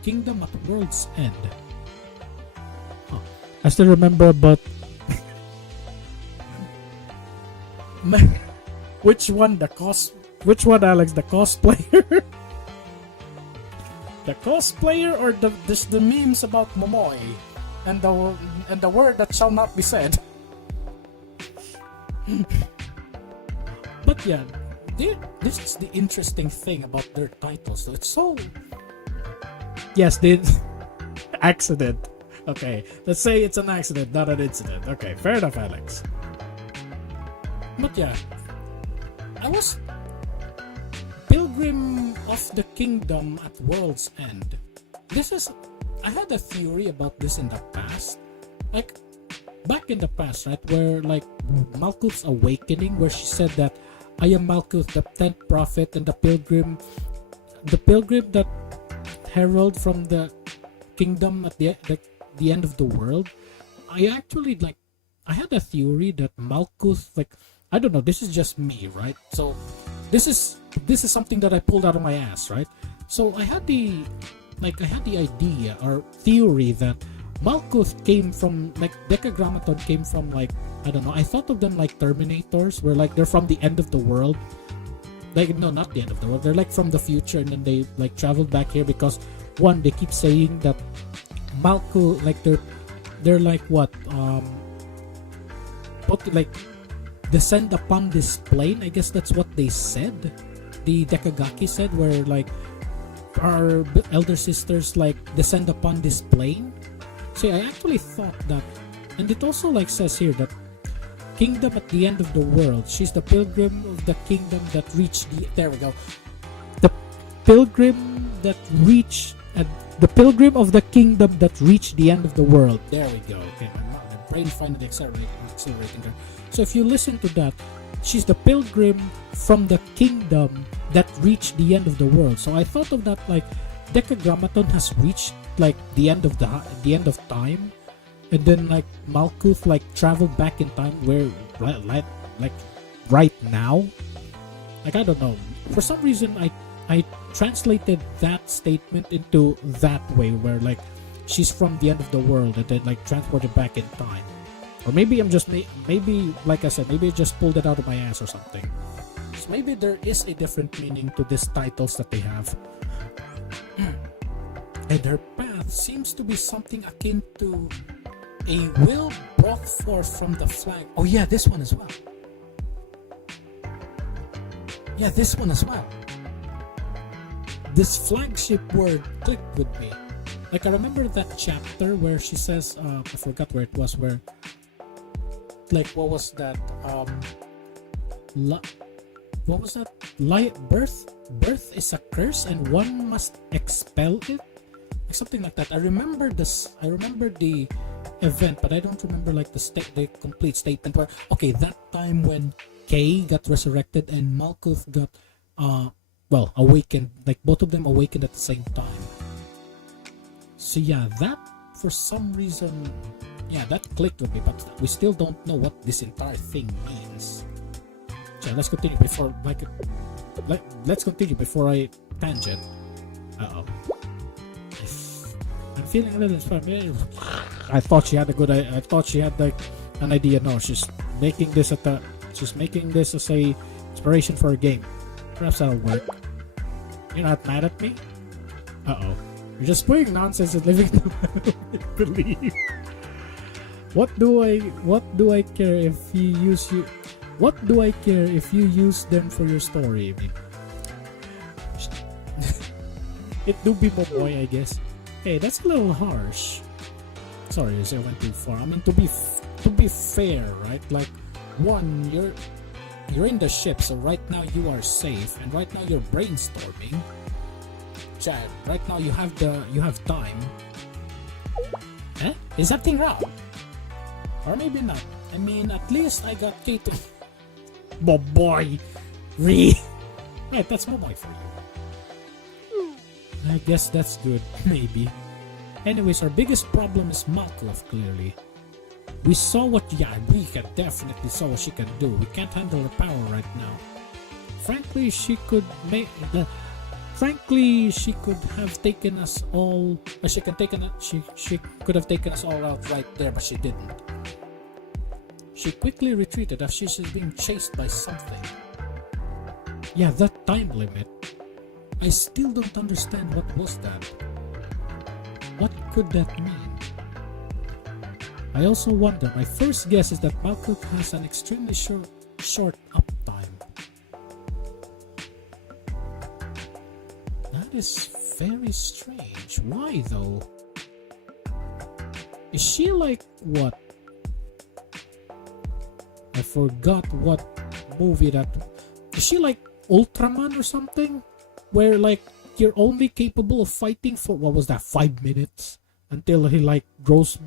Kingdom at World's End. I still remember about which one, Alex? The cosplayer? The cosplayer, or the memes about Momoy and the word that shall not be said. But yeah, this is the interesting thing about their titles. So it's so... Yes, the accident. Okay, let's say it's an accident, not an incident. Okay, fair enough, Alex. But yeah, I was... Pilgrim of the Kingdom at World's End. I had a theory about this in the past. Like, back in the past, right? Where, like, Malkuth's awakening, where she said that, I am Malkuth, the 10th prophet, and the pilgrim that herald from the kingdom at the end of the world. I actually, like, I had a theory that Malkuth, like, I don't know, this is just me, right? So, this is something that I pulled out of my ass, right? So I had the idea or theory that Malkuth came from, like, Decagrammaton came from, like, I don't know, I thought of them like Terminators, where, like, they're from the end of the world. Like, no, not the end of the world, they're, like, from the future, and then they, like, traveled back here because, one, they keep saying that Malkuth, like, they're like, what, descend upon this plane. I guess that's what they said. The Dekagaki said, where, like, our elder sisters, like, descend upon this plane. See, I actually thought that, and it also, like, says here that kingdom at the end of the world. She's the pilgrim of the kingdom that reached the. There we go. The pilgrim that reached. The pilgrim of the kingdom that reached the end of the world. There we go. Okay, my brain finally accelerating there. So if you listen to that, she's the pilgrim from the kingdom that reached the end of the world. So I thought of that like Decagrammaton has reached like the end of time, and then like Malkuth like traveled back in time where like right now. Like I don't know. For some reason I translated that statement into that way where like she's from the end of the world and then like transported back in time. Or maybe I'm just maybe like I said, maybe I just pulled it out of my ass or something. So maybe there is a different meaning to these titles that they have. And her path seems to be something akin to a will brought forth from the flag. Oh yeah, this one as well. Yeah, this one as well. This flagship word clicked with me. Like I remember that chapter where she says, I forgot where it was, where like what was that? What was that? Birth is a curse and one must expel it. Like something like that. I remember the event, but I don't remember like the complete statement. Where okay, that time when Kay got resurrected and Malkuth got awakened, like both of them awakened at the same time. So yeah, that for some reason, yeah, that clicked with me, but we still don't know what this entire thing means. So let's continue before let's continue before I tangent. I'm feeling a little inspired. I thought she had like an idea. No, she's making this as a inspiration for a game. Perhaps that'll work. You're not mad at me? You're just spewing nonsense and living to believe. What do I care if you use you? What do I care if you use them for your story? I mean, it do be Momoy, I guess. Hey, that's a little harsh. Sorry, I went too far. I mean, to be fair, right? Like, one, you're in the ship, so right now you are safe, and right now you're brainstorming. Chad, right now you have time. Eh? Is that thing wrong? Or maybe not. I mean, at least I got Kato. Momoy! Right, that's Momoy for you. I guess that's good, maybe. Anyways, our biggest problem is Malkuth, clearly. We can definitely saw what she can do. We can't handle her power right now. Frankly, she could have taken us all. She could have taken us all out right there, but she didn't. She quickly retreated as she's being chased by something. Yeah, that time limit. I still don't understand what was that. What could that mean? I also wonder, my first guess is that Malkuth has an extremely short uptime. That is very strange. Why though? Is she like what? I forgot what movie that. Is she like Ultraman or something? Where like you're only capable of fighting for what was that 5 minutes until he like grows.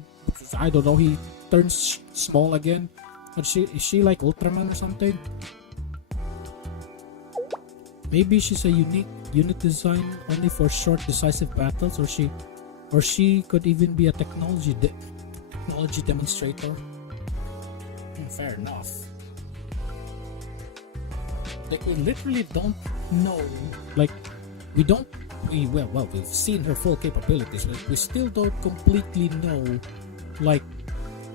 I don't know. He turns small again. Is she like Ultraman or something? Maybe she's a unique unit design only for short decisive battles, or she could even be a technology demonstrator. Fair enough. Like we literally don't know. Like we've seen her full capabilities, but we still don't completely know like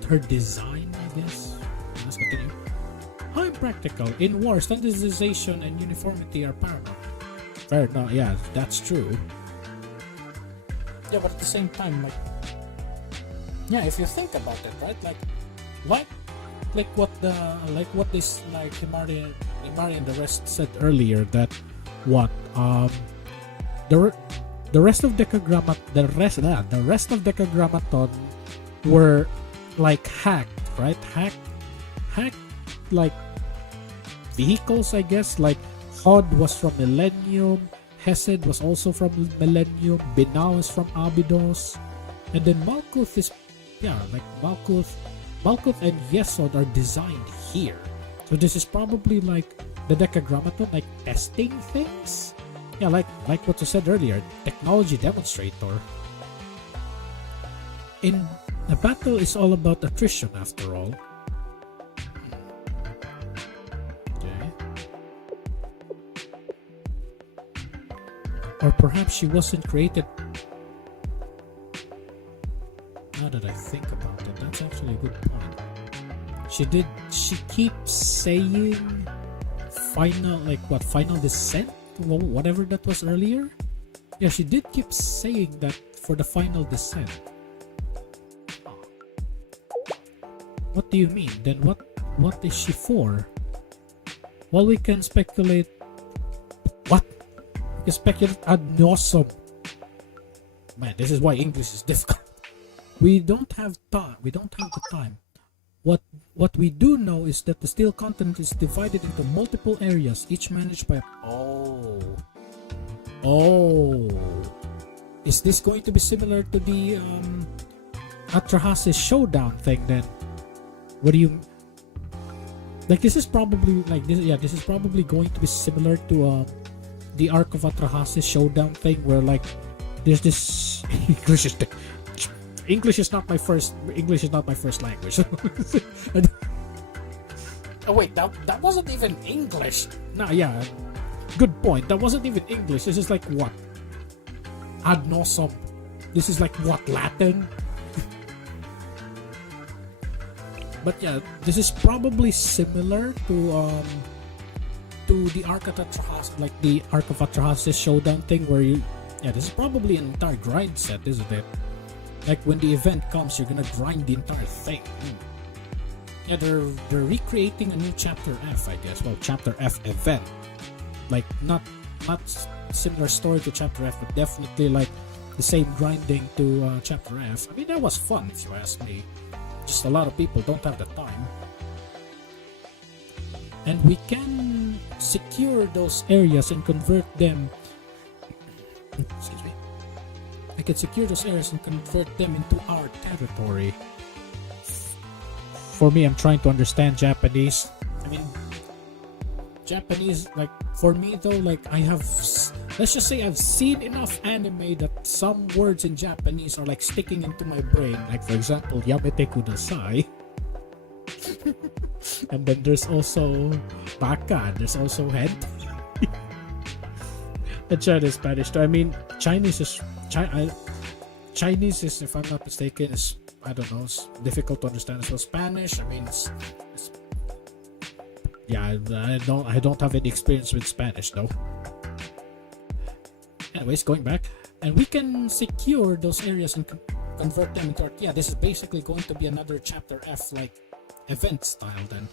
her design, I guess. Let's continue. I'm practical. In war, standardization and uniformity are paramount. Fair enough, yeah, that's true. Yeah, but at the same time, like, yeah, if you think about it, right? Like what this like Himari and the rest said earlier, that what the rest of Decagrammaton were like hacked, right? Hacked like vehicles, I guess. Like Hod was from Millennium, Hesed was also from Millennium, Binao is from Abydos, and then Malkuth is, yeah, like Malkuth and Yesod are designed here. So this is probably like the Decagrammaton, like testing things. Yeah, like what you said earlier, technology demonstrator. In a battle is all about attrition after all. Okay. Or perhaps she wasn't created. Now that I think about it, that's actually a good point. She keeps saying final descent? Whatever that was earlier? Yeah, she did keep saying that for the final descent. What do you mean? Then what is she for? Well, we can speculate. What? We can speculate ad nauseam. Man, this is why English is difficult. We don't have time. We don't have the time. What we do know is that the steel continent is divided into multiple areas, each managed by. Oh. Is this going to be similar to the Atrahasis showdown thing then? What do you like? This is probably like this. Yeah, this is probably going to be similar to the Arc of Atrahasis showdown thing, where like there's this English is not my first language. Oh wait, that wasn't even English. No, yeah, good point. That wasn't even English. This is like what? Ad nauseam. This is like what, Latin? But yeah, this is probably similar to the Arc of Atrahasis, like the Arc of Atrahasis showdown thing, where this is probably an entire grind set, isn't it? Like when the event comes, you're gonna grind the entire thing. Yeah, they're recreating a new Chapter F, I guess. Well, Chapter F event, like not similar story to Chapter F, but definitely like the same grinding to Chapter F. I mean, that was fun if you ask me. Just a lot of people don't have the time. And we can secure those areas and convert them. Excuse me. I can secure those areas and convert them into our territory. For me, I'm trying to understand Japanese. I mean, Japanese, like, for me though, like, let's just say I've seen enough anime that some words in Japanese are like sticking into my brain. Like, for example, Yamete Kudasai. And then there's also Baka, there's also Hentai. And Chinese, Spanish too. I mean, Chinese is, if I'm not mistaken, is, I don't know, it's difficult to understand as well. Spanish, I mean, it's yeah, I don't have any experience with Spanish though. Anyways, going back, and we can secure those areas and convert them into. Yeah, this is basically going to be another Chapter F like event style then.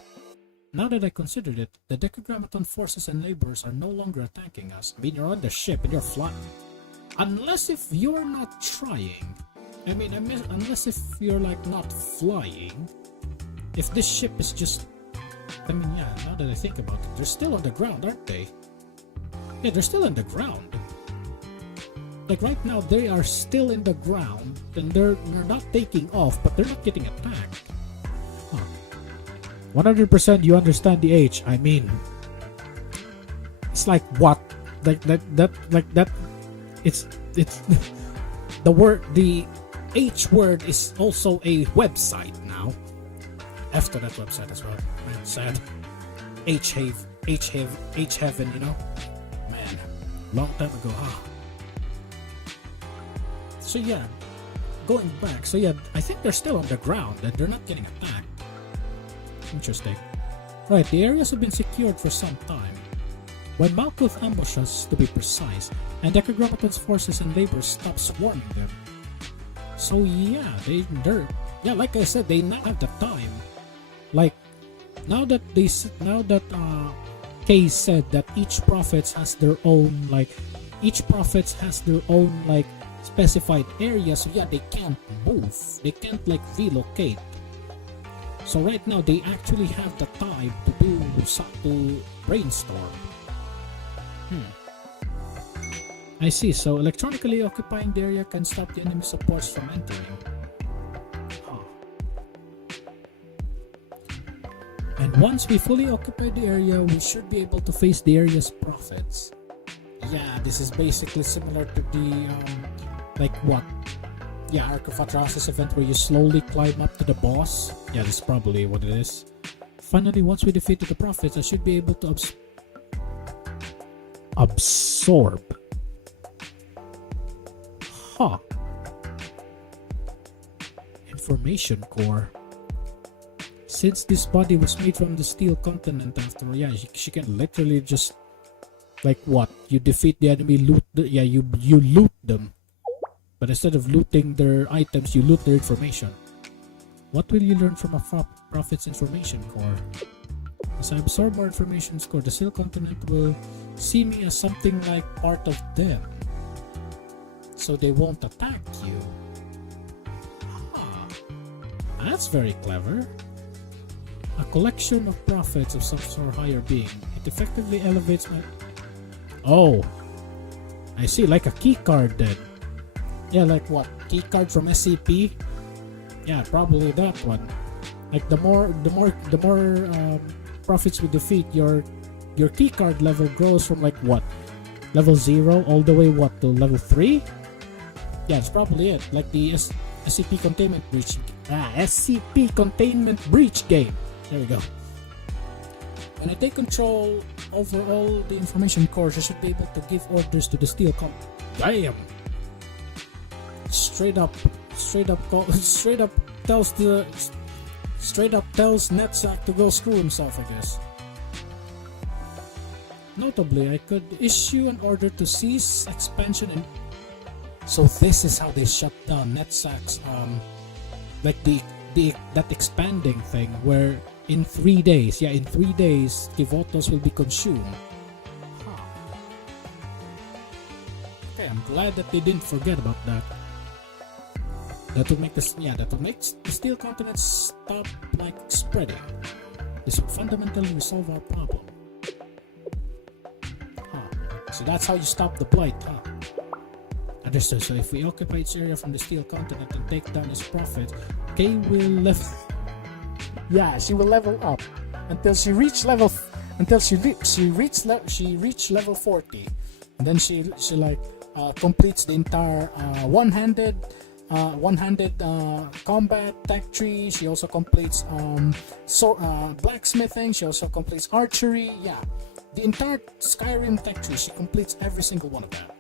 Now that I considered it, the Decagrammaton forces and laborers are no longer attacking us. I mean, you're on the ship and you're flying. Unless if you're not trying. I mean, unless if you're like not flying. If this ship is just. I mean, yeah, now that I think about it, they're still on the ground, aren't they? Yeah, they're still on the ground. Like right now, they are still in the ground, and they're not taking off, but they're not getting attacked. Huh. 100% you understand the H. I mean, it's like what? Like that. It's the H word is also a website now. After that website as well. Man, sad. H heaven, you know? Man, long time ago, So yeah, going back, so yeah, I think they're still on the ground and they're not getting attacked. Interesting. Right, the areas have been secured for some time. When Malkuth ambushes, to be precise, and Decagrammaton's forces and laborers stop swarming them. So yeah, they're yeah, like I said, they not have the time. Like now that Kay said that each prophet has their own specified area, so yeah, they can't move, they can't like relocate. So right now they actually have the time to brainstorm. I see. So electronically occupying the area can stop the enemy supports from entering. And once we fully occupy the area, we should be able to face the area's prophets. Yeah, this is basically similar to the like what? Yeah, Ark of Atrasis event where you slowly climb up to the boss. Yeah, this is probably what it is. Finally, once we defeated the prophets, I should be able to absorb. Huh. Information core. Since this body was made from the steel continent after, yeah, she can literally just, like what? You defeat the enemy, you loot them. But instead of looting their items, you loot their information. What will you learn from a prophet's information core? As I absorb more information core, the steel continent will see me as something like part of them. So they won't attack you. That's very clever. A collection of prophets of some sort of higher being. It effectively elevates my... Oh, I see, like a key card then. Yeah, like what? Key card from SCP? Yeah, probably that one. Like the more prophets we defeat, your key card level grows from like what? Level 0 all the way what to level 3? Yeah, that's probably it. Like the SCP Containment Breach. SCP Containment Breach game. There we go. When I take control over all the information cores, I should be able to give orders to the steel Damn! Straight up tells Netsack to go screw himself, I guess. Notably, I could issue an order to cease expansion and... So this is how they shut down Netsack's like that expanding thing where in 3 days, Kivotos will be consumed. Okay, I'm glad that they didn't forget about that. That will make the steel continent stop like spreading. This will fundamentally resolve our problem. So that's how you stop the blight, Understood. So if we occupy its area from the steel continent and take down its prophet, Kay will level. Yeah, she will level up until she reach level. She reach level 40, and then she completes the entire one-handed combat tech tree. She also completes blacksmithing. She also completes archery. Yeah, the entire Skyrim tech tree. She completes every single one of that.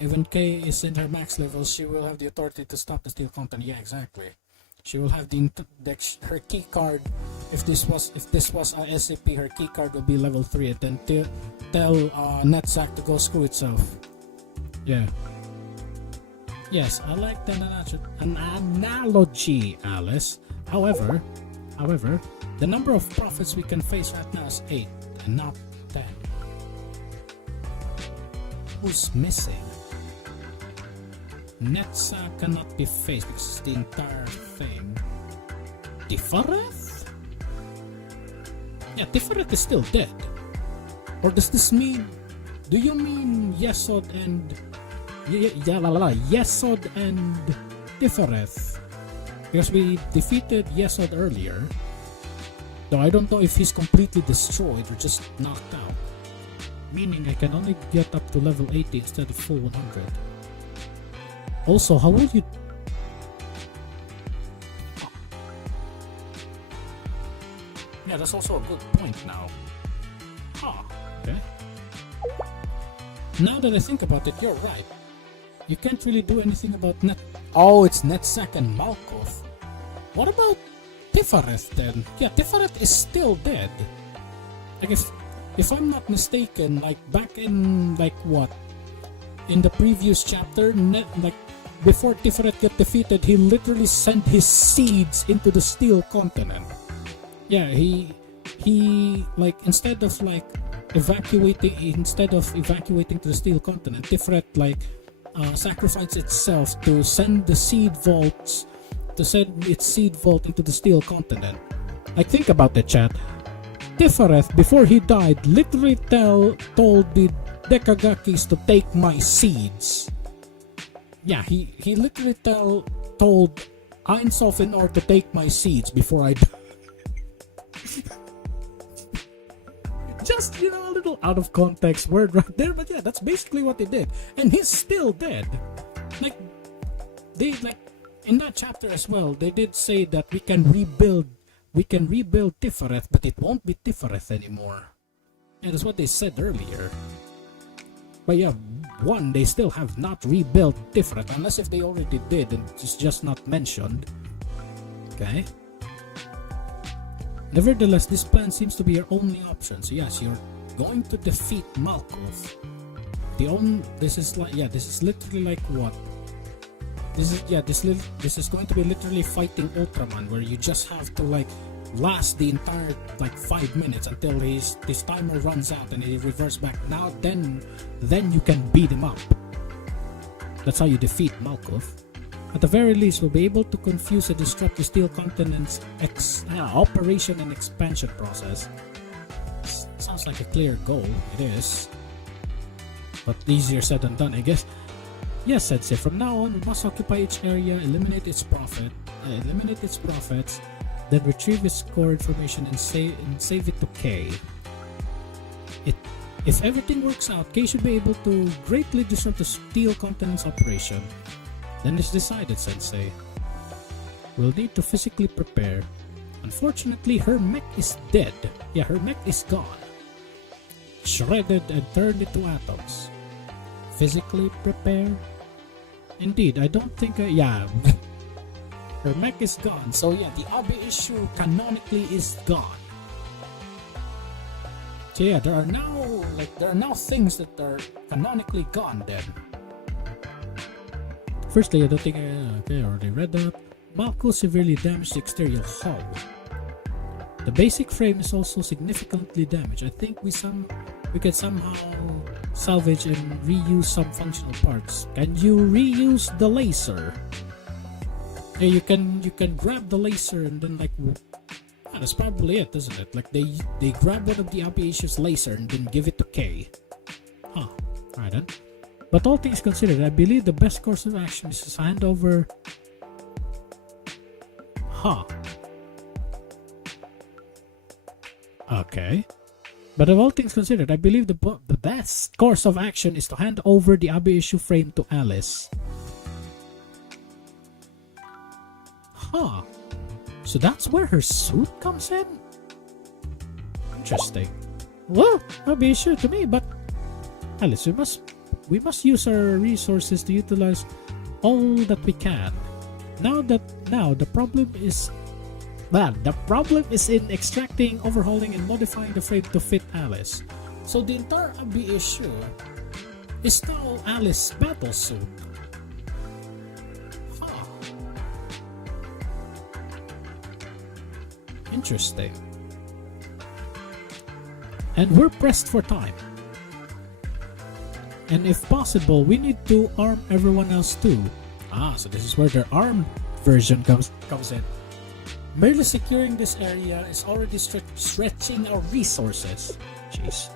Even Kay is in her max level, she will have the authority to stop the steel company. Yeah, exactly. She will have her key card. If this was a SCP, her key card will be level 3, and then tell Netsack to go screw itself. Yeah. Yes, I like an analogy, Alice. However, the number of prophets we can face right now is 8 and not 10. Who's missing? Netsack cannot be faced because it's the entire thing. Tifareth? Yeah, Tifareth is still dead. Or does this mean... Do you mean Yesod and... Yesod and Tifareth? Because we defeated Yesod earlier. Though I don't know if he's completely destroyed or just knocked out. Meaning I can only get up to level 80 instead of full 100. Also, how will you... Yeah, that's also a good point now. Okay. Now that I think about it, you're right. You can't really do anything about Oh, it's Netsack and Malkoth. What about Tifareth then? Yeah, Tifareth is still dead. Like if I'm not mistaken, like back in like what? In the previous chapter, before Tifareth got defeated, he literally sent his seeds into the steel continent. Yeah, he like instead of evacuating to the steel continent, Tifareth sacrificed itself to send the seed vaults to send its seed vault into the Steel Continent. Like, think about it, chat. Tifareth, before he died, literally told the Dekagakis to take my seeds. Yeah, he literally told Einsof and Or to take my seeds before I died. Just, you know, a little out of context word right there, but yeah, that's basically what they did. And he's still dead. Like, in that chapter as well, they did say that we can rebuild Tifareth, but it won't be Tifareth anymore. And that's what they said earlier. But yeah, one, they still have not rebuilt Tifareth, unless if they already did and it's just not mentioned. Okay. Nevertheless, this plan seems to be your only option. So yes, you're going to defeat Malkuth. This is literally like what? This is going to be literally fighting Ultraman, where you just have to like last the entire like 5 minutes until his timer runs out and he reverts back. Now then you can beat him up. That's how you defeat Malkuth. At the very least, we'll be able to confuse and disrupt the Steel Continent's operation and expansion process. Sounds like a clear goal. It is, but easier said than done, I guess. Yes, Sensei. From now on, we must occupy each area, eliminate its profits, then retrieve its core information and save it to K. If everything works out, K should be able to greatly disrupt the Steel Continent's operation. Then it's decided, Sensei. We'll need to physically prepare. Unfortunately, her mech is dead. Yeah, her mech is gone. Shredded and turned into atoms. Physically prepare? Indeed, I don't think yeah. Her mech is gone. So yeah, the Abe issue canonically is gone. So yeah, there are now things that are canonically gone then. Firstly, I don't think I already read that. Malkuth severely damaged the exterior hull. The basic frame is also significantly damaged. I think we can somehow salvage and reuse some functional parts. Can you reuse the laser? Yeah, you can grab the laser and then like that's probably it, isn't it? Like they grab one of the Abiacious laser and then give it to K. Huh. Alright then. But all things considered, I believe the best course of action is to hand over. Huh. Okay. But of all things considered, I believe the best course of action is to hand over the Abe issue frame to Alice. Huh. So that's where her suit comes in? Interesting. Well, Abe issue to me, but Alice, we must use our resources to utilize all that we can. Now the problem is in extracting, overhauling, and modifying the frame to fit Alice. So the entire Abe issue is now Alice's battle suit. Huh. Interesting. And we're pressed for time. And if possible, we need to arm everyone else too. So this is where their armed version comes in. Merely securing this area is already stretching our resources. Jeez.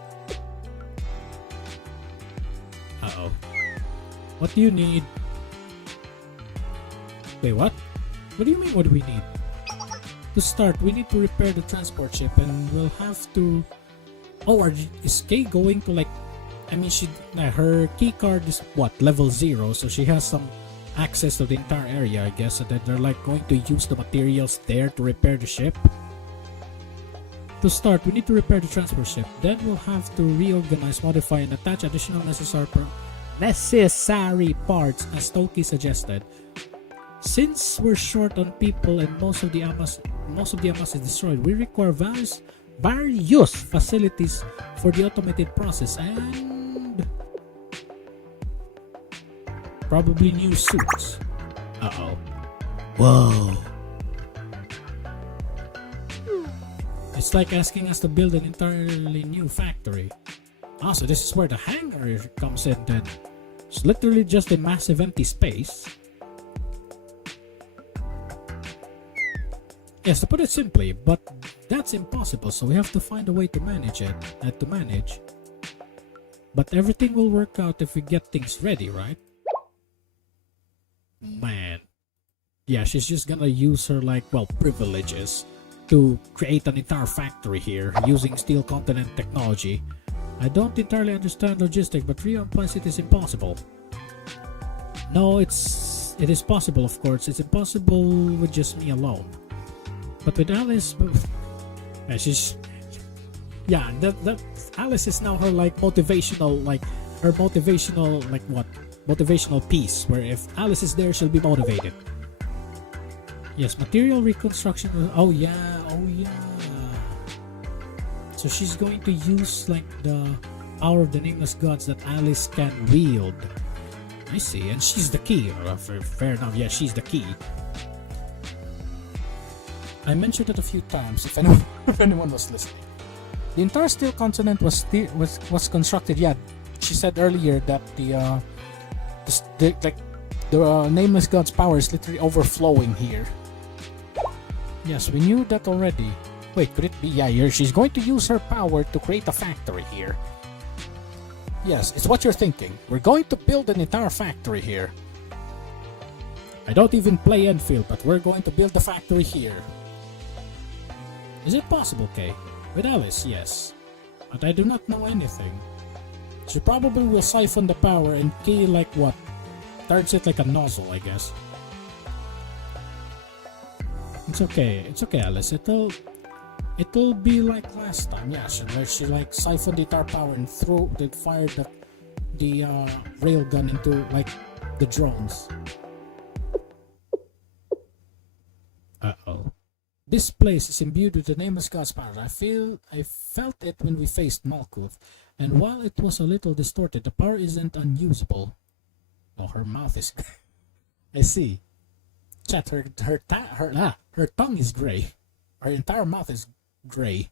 Uh-oh. What do you need? Wait, what? What do you mean, what do we need? To start, we need to repair the transport ship and we'll have to... is Kay going to like... I mean, her key card is what, level 0, so she has some access to the entire area, I guess, so that they're like going to use the materials there to repair the ship. To start, we need to repair the transport ship. Then we'll have to reorganize, modify, and attach additional necessary parts as Toki suggested. Since we're short on people and most of the Amas is destroyed, we require various facilities for the automated process and probably new suits. Uh-oh. Whoa. It's like asking us to build an entirely new factory. So this is where the hangar comes in then. It's literally just a massive empty space. Yes, to put it simply, but that's impossible, so we have to find a way to manage it, But everything will work out if we get things ready, right? Man. Yeah, she's just gonna use her, like, well, privileges to create an entire factory here using Steel Continent technology. I don't entirely understand logistics, but Rio implies it is impossible. No, it is possible, of course. It's impossible with just me alone. But with Alice, yeah, that Alice is now her motivational piece, where if Alice is there, she'll be motivated. Yes, material reconstruction. Oh yeah. So she's going to use like the power of the nameless gods that Alice can wield. I see, and she's the key. Fair enough. Yeah, she's the key. I mentioned it a few times. If anyone was listening, the entire Steel Continent was constructed. Yeah, she said earlier that the nameless god's power is literally overflowing here. Yes, we knew that already. Wait, could it be? Yeah, she's going to use her power to create a factory here. Yes, it's what you're thinking. We're going to build an entire factory here. I don't even play Enfield, but we're going to build a factory here. Is it possible, Kay? With Alice, yes. But I do not know anything. She probably will siphon the power and Kay turns it like a nozzle, I guess. It's okay, Alice. It'll be like last time. Yeah, she siphoned the entire power and fired the railgun into the drones. Uh-oh. This place is imbued with the nameless god's power. I felt it when we faced Malkuth, and while it was a little distorted, the power isn't unusable. Oh, her mouth is I see. Chat, her tongue is gray. Her entire mouth is gray.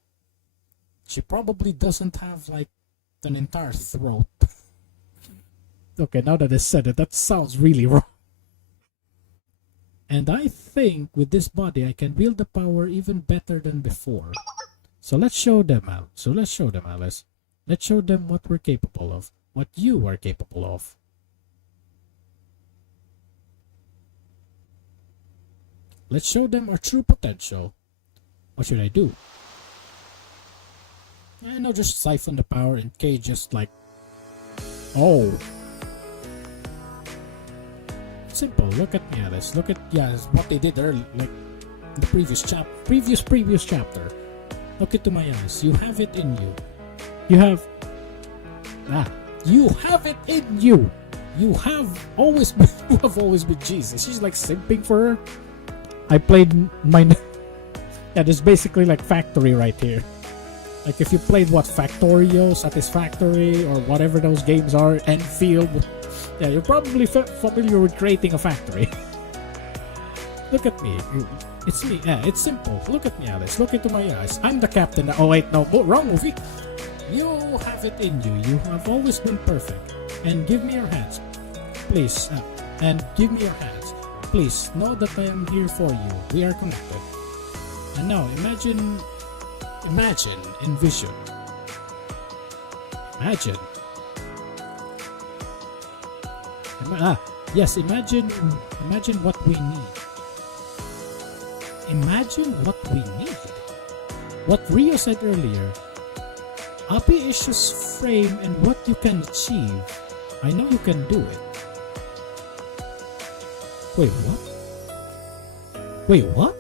She probably doesn't have an entire throat. Okay, now that I said it, that sounds really wrong. And I think with this body I can wield the power even better than before. So let's show them, Alice. Let's show them what we're capable of. What you are capable of. Let's show them our true potential. What should I do? No, just siphon the power and Kay just oh. Simple. Look at me, Alice. Look at what they did earlier, the previous chapter. Look into my eyes. You have it in you. You have it in you. You have always been Jesus. She's simping for her. I played my yeah. There's basically factory right here. If you played Factorio, Satisfactory, or whatever those games are, Enfield. Yeah, you're probably familiar with creating a factory. Look at me. It's me. Yeah, it's simple. Look at me, Alice. Look into my eyes. I'm the captain. Oh, wait, no. Wrong movie. You have it in you. You have always been perfect. And give me your hands. Please. And give me your hands. Please, know that I am here for you. We are connected. And now, envision. Yes, imagine what we need. Imagine what we need. What Rio said earlier. Abi is just frame and what you can achieve. I know you can do it. Wait, what?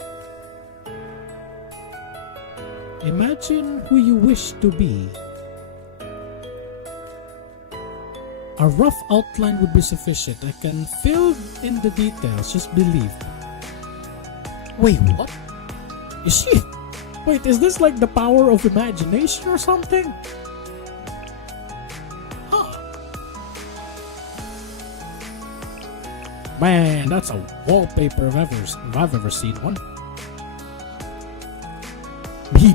Imagine who you wish to be. A rough outline would be sufficient. I can fill in the details. Just believe. Wait, what? Is she? Wait, is this the power of imagination or something? Huh. Man, that's a wallpaper if I've ever seen one.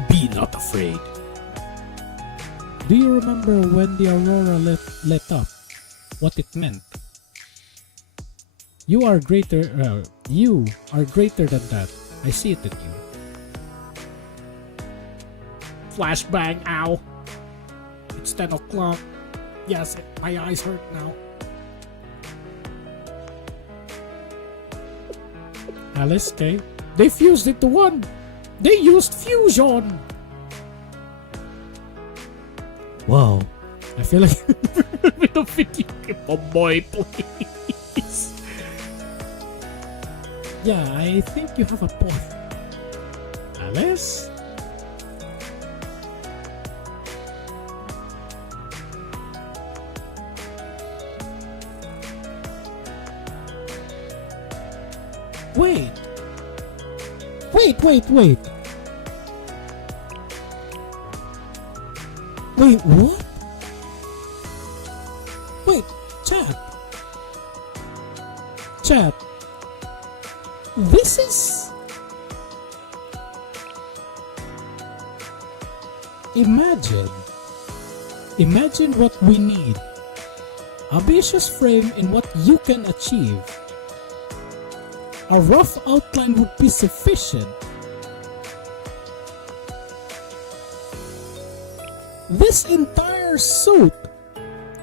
Be not afraid. Do you remember when the aurora lit up? What it meant? You are greater than that. I see it in you. Flashbang, ow. It's 10 o'clock. Yes, my eyes hurt now. Alice, okay. They fused it to one. They used fusion. Wow. I feel like with a video game. Oh boy, please. Yeah, I think you have a point. Alice? Wait. Wait. Wait, what? Wait, chat. This is... Imagine what we need. Ambitious frame in what you can achieve. A rough outline would be sufficient. This entire suit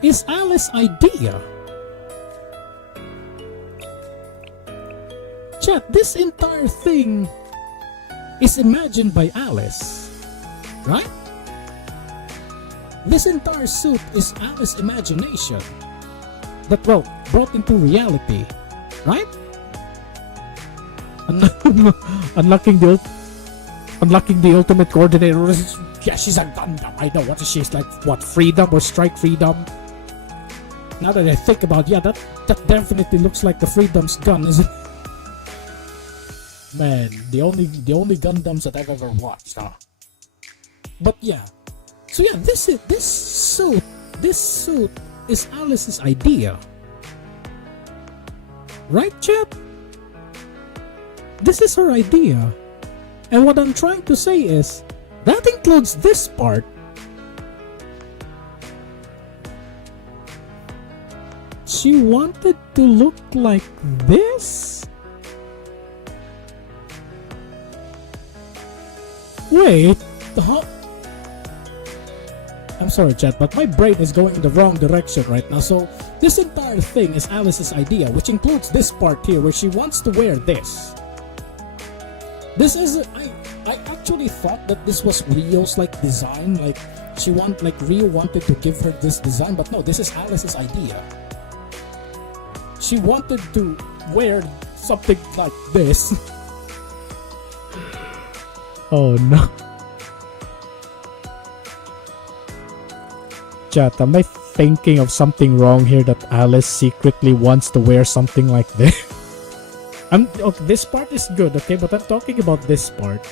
is Alice's idea. Chat, this entire thing is imagined by Alice, right? This entire suit is Alice's imagination that, well, brought into reality, right? Unlocking the ultimate coordinator. Yeah, she's a Gundam. I know what she's like. What, freedom or strike freedom? Now that I think about, yeah, that definitely looks like the Freedom's gun, isn't it? Man, the only Gundams that I've ever watched, huh? But yeah, so yeah, this suit is Alice's idea, right, chat? This is her idea, and what I'm trying to say is that includes this part. She wanted to look like this? Wait, I'm sorry, chat, but my brain is going in the wrong direction right now. So this entire thing is Alice's idea, which includes this part here where she wants to wear this. This is I actually thought that this was Rio's like design, like Rio wanted to give her this design, but no, this is Alice's idea. She wanted to wear something like this. Oh no. Chat, am I thinking of something wrong here that Alice secretly wants to wear something like this? Okay, this part is good, okay, but I'm talking about this part.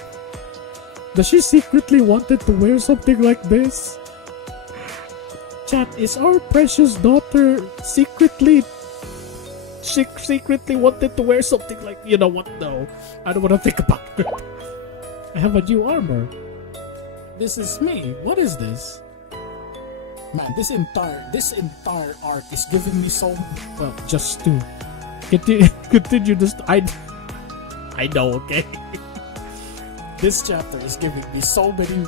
Does she secretly wanted to wear something like this? Chat, is our precious daughter secretly wanted to wear something like, you know what, no, I don't want to think about it. I have a new armor. This is me. What is this? Man, this entire arc is giving me so, well, just to continue this. I know, okay. This chapter is giving me so many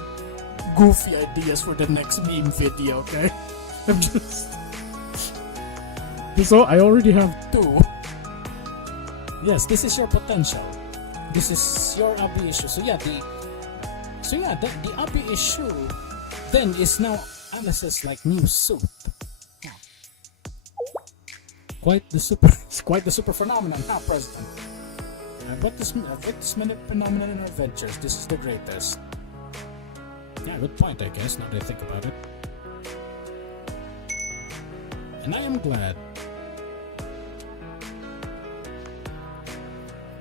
goofy ideas for the next meme video, okay? I'm just... So, I already have 2. Yes, this is your potential. This is your Abi issue. So yeah, the Abi issue then is now Alice's like new suit. Quite the super phenomenon, huh, President? I've this many phenomenon and adventures. This is the greatest. Yeah, good point, I guess, now that I think about it. And I am glad.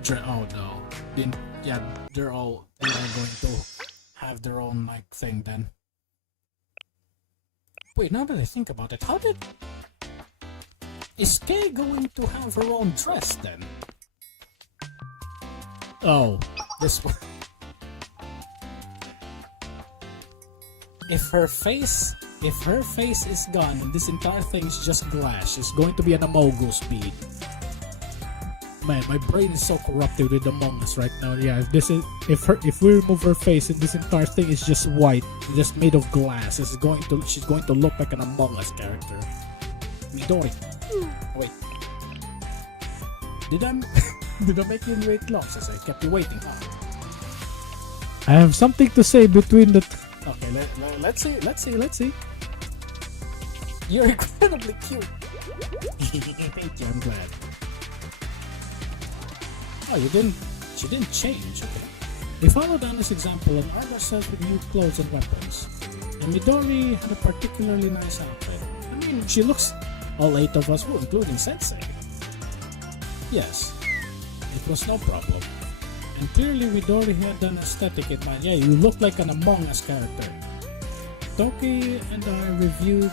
Oh no. Yeah, they are going to have their own like thing then. Wait, now that I think about it, is Kay going to have her own dress then? Oh, this one. If her face is gone and this entire thing is just glass, it's going to be an Amogu speed. Man, my brain is so corrupted with Among Us right now. Yeah, if we remove her face and this entire thing is just white, just made of glass, she's going to look like an Among Us character. Midori. Wait. Did I make you wait long since I kept you waiting? I have something to say between the. Okay, let's see. You're incredibly cute. Thank you. I'm glad. Oh, she didn't change, okay. We followed on this example and armed ourselves with new clothes and weapons. And Midori had a particularly nice outfit. I mean, she looks, all 8 of us, including Sensei. Yes, it was no problem. And clearly Midori had an aesthetic in mind. Yeah, you look like an Among Us character. Toki and I reviewed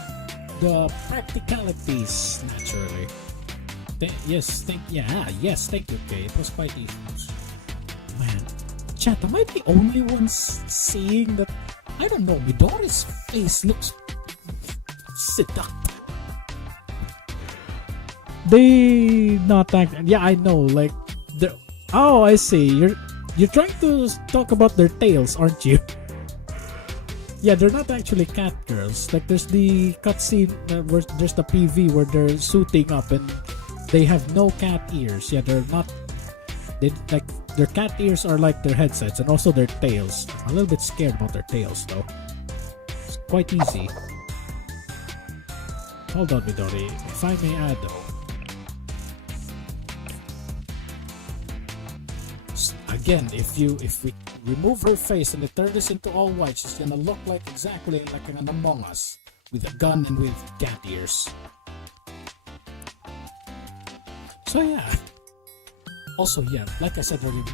the practicalities, naturally. Yes, thank you, Kay. It was quite easy. Man, chat, am I the only one seeing that? I don't know, Midori's face looks seductive. They not act. Yeah, I know. Like, oh, I see. You're trying to talk about their tails, aren't you? Yeah, they're not actually cat girls. Like, there's the cutscene where there's the PV where they're suiting up and they have no cat ears. Yeah, they're not. Their cat ears are like their headsets and also their tails. I'm a little bit scared about their tails though. It's quite easy. Hold on, Midori. If I may add though. Again, if we remove her face and turn this into all white, she's gonna look like exactly like an Among Us with a gun and with cat ears. So yeah. Also yeah, like I said earlier,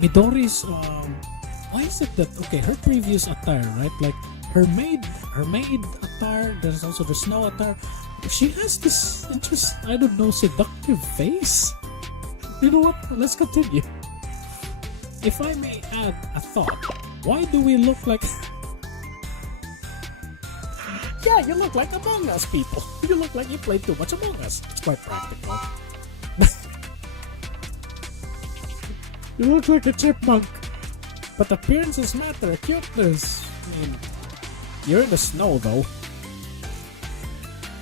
Midori's why is it that her previous attire, right? Like her maid attire, there's also the snow attire. She has this I don't know, seductive face. You know what? Let's continue. If I may add a thought, why do we look like yeah, you look like Among Us people. You look like you played too much Among Us. It's quite practical. You look like a chipmunk. But appearances matter, cuteness. I mean, you're in the snow though.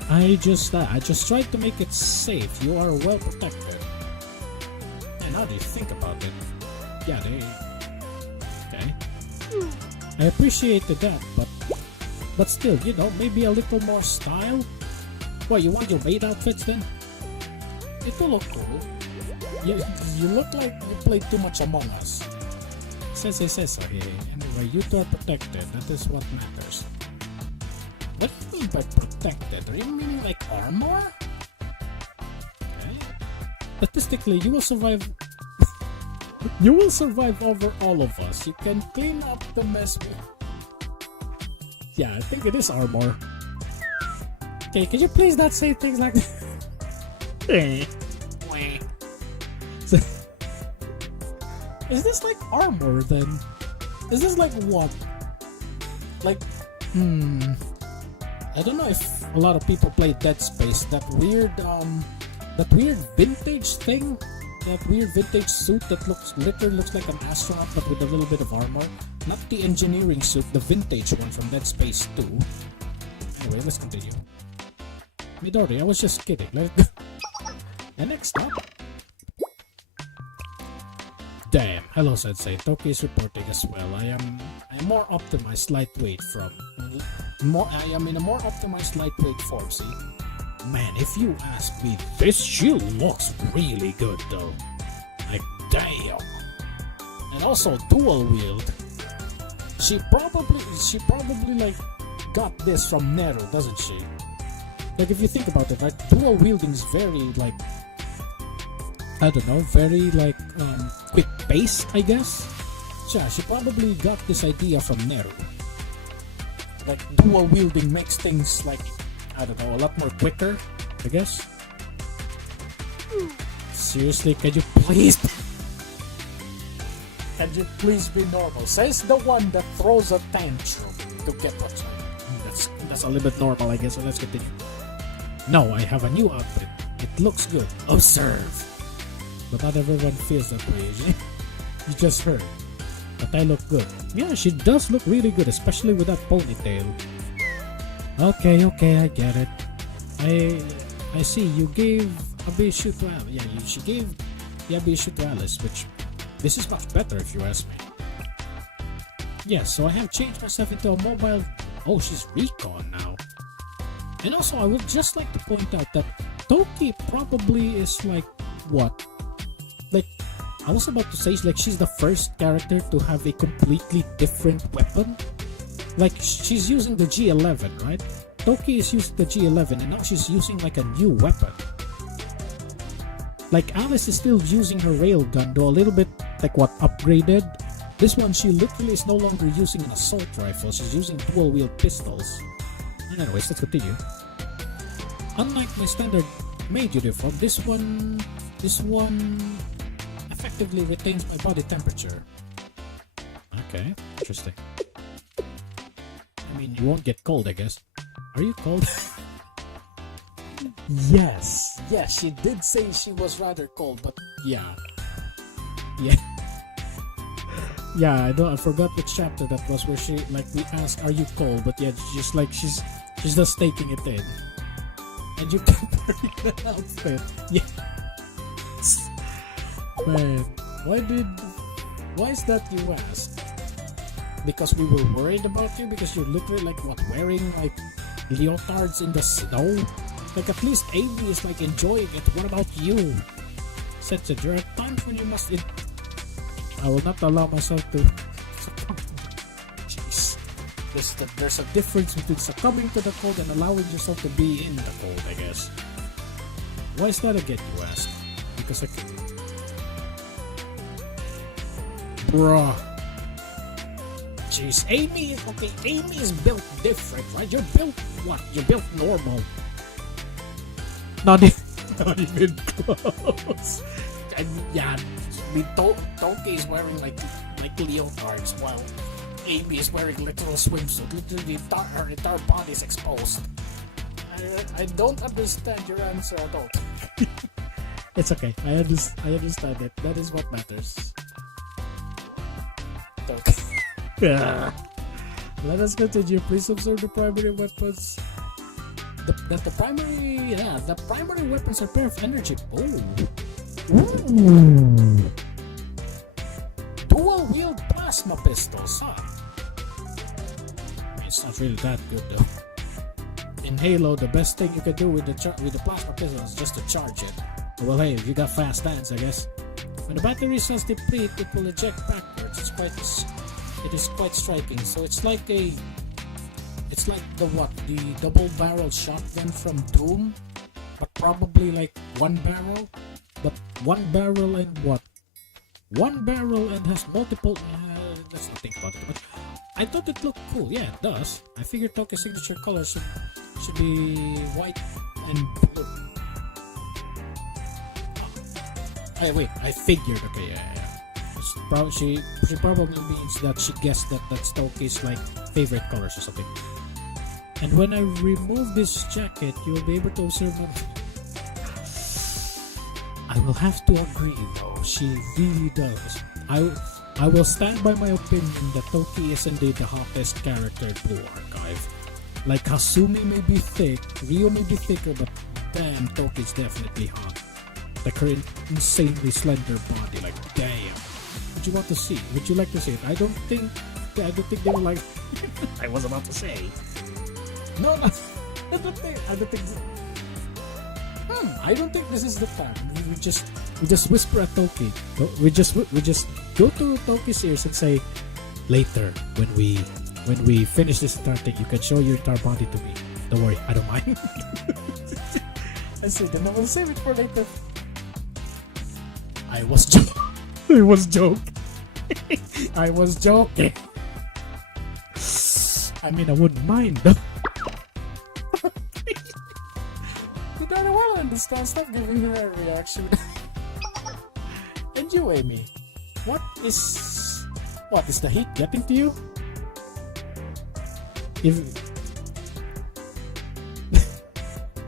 I just tried to make it safe. You are well protected. And how do you think about it? Yeah, okay. I appreciated that, but still, you know, maybe a little more style. What, you want your maid outfits then? It will look cool. You look like you played too much Among Us. Sensei says so here. Anyway, you two are protected. That is what matters. What do you mean by protected? Are you meaning like armor? Okay. Statistically, you will survive. You will survive over all of us. You can clean up the mess. Yeah, I think it is armor. Okay, can you please not say things like that? Is this like armor then? Is this like what? Like, I don't know if a lot of people play Dead Space. That weird vintage thing. That weird vintage suit that literally looks like an astronaut but with a little bit of armor. Not the engineering suit, the vintage one from Dead Space 2. Anyway, let's continue. Midori, I was just kidding. Let's go. And next up. Damn. Hello, Sensei. Toki is reporting as well. I am more optimized lightweight I am in a more optimized lightweight form, see? Man, if you ask me, this shield looks really good though. Like, damn. And also dual wield. She probably like got this from Neru, doesn't she? Like, if you think about it, right? Dual wielding is very like, I don't know, very like quick paced, I guess. So yeah, she probably got this idea from Neru. Like, dual wielding makes things like, I don't know, a lot more quicker, I guess. Seriously, can you please be normal? Says the one that throws a tantrum to get what's right. That's a little bit normal, I guess. So let's continue. No, I have a new outfit. It looks good. Observe. But not everyone feels that way. You just heard. But I look good. Yeah, she does look really good, especially with that ponytail. Okay, I get it. I see. You gave Abishu to Alice. Yeah, she gave the Abishu to Alice, which this is much better if you ask me. Yeah, so I have changed myself into a mobile. Oh, she's Recon now. And also, I would just like to point out that Toki probably is like what? Like, I was about to say, like, she's the first character to have a completely different weapon. Like, she's using the G11, right? Toki is using the G11, and now she's using like a new weapon. Like, Alice is still using her railgun, though a little bit like what, upgraded. This one, she literally is no longer using an assault rifle. She's using dual-wield pistols. Anyways, let's continue. Unlike my standard maid uniform, this one effectively retains my body temperature. Okay, interesting. I mean, you won't get cold, I guess. Are you cold? Yes, she did say she was rather cold, but yeah. Yeah, I forgot which chapter that was where she, like, we asked, are you cold? But yeah, she's just taking it in. And you kept wearing that outfit. Yeah. Man, why is that, you ask? Because we were worried about you? Because you're literally like what, wearing like leotards in the snow? Like, at least Amy is like enjoying it. What about you? Such a there are times when you must I will not allow myself to jeez. There's a difference between succumbing to the cold and allowing yourself to be in the cold, I guess. Why is that again, you ask? Because I can. Bruh. Jeez, Amy is built different, right? You're built what? You're built normal. Not even close. And yeah, I mean, Toki is wearing like leotards, while Amy is wearing literal swimsuit. Literally, her entire body is exposed. I don't understand your answer at all. It's okay. I understand it. That is what matters. Okay. Let us continue. Please observe the primary weapons. The primary weapons are pair of energy. Ooh. Dual-wield plasma pistols, huh? It's not really that good though. In Halo, the best thing you can do with the plasma pistol is just to charge it. Well, hey, you got fast hands, I guess. When the battery cells deplete, it will eject backwards. It is quite striking. So it's like the double-barrel shotgun from Doom, but probably like one barrel. But one barrel and what? One barrel and has multiple. Let's not think about it. But I thought it looked cool. Yeah, it does. I figured Toki's signature colors should be white and blue. Wait, I figured. Okay, yeah. She probably means that she guessed that that's Toki's like favorite colors or something. And when I remove this jacket, you will be able to observe them. I will have to agree though, she really does. I will stand by my opinion that Toki is indeed the hottest character in Blue Archive. Like, Hasumi may be thick, Ryo may be thicker, but damn, Toki is definitely hot. Like her insanely slender body, like damn. Would you want to see? Would you like to see it? I don't think they were like I was about to say. No. I don't think I don't think this is the time. We just whisper at Toki. We just go to Toki's ears and say, later when we finish this entire thing, you can show your entire body to me. Don't worry, I don't mind. I see. Then I will save it for later. I was joking. I mean, I wouldn't mind though. You don't want to understand. Stop giving her a reaction. And you, Amy, what is the heat getting to you?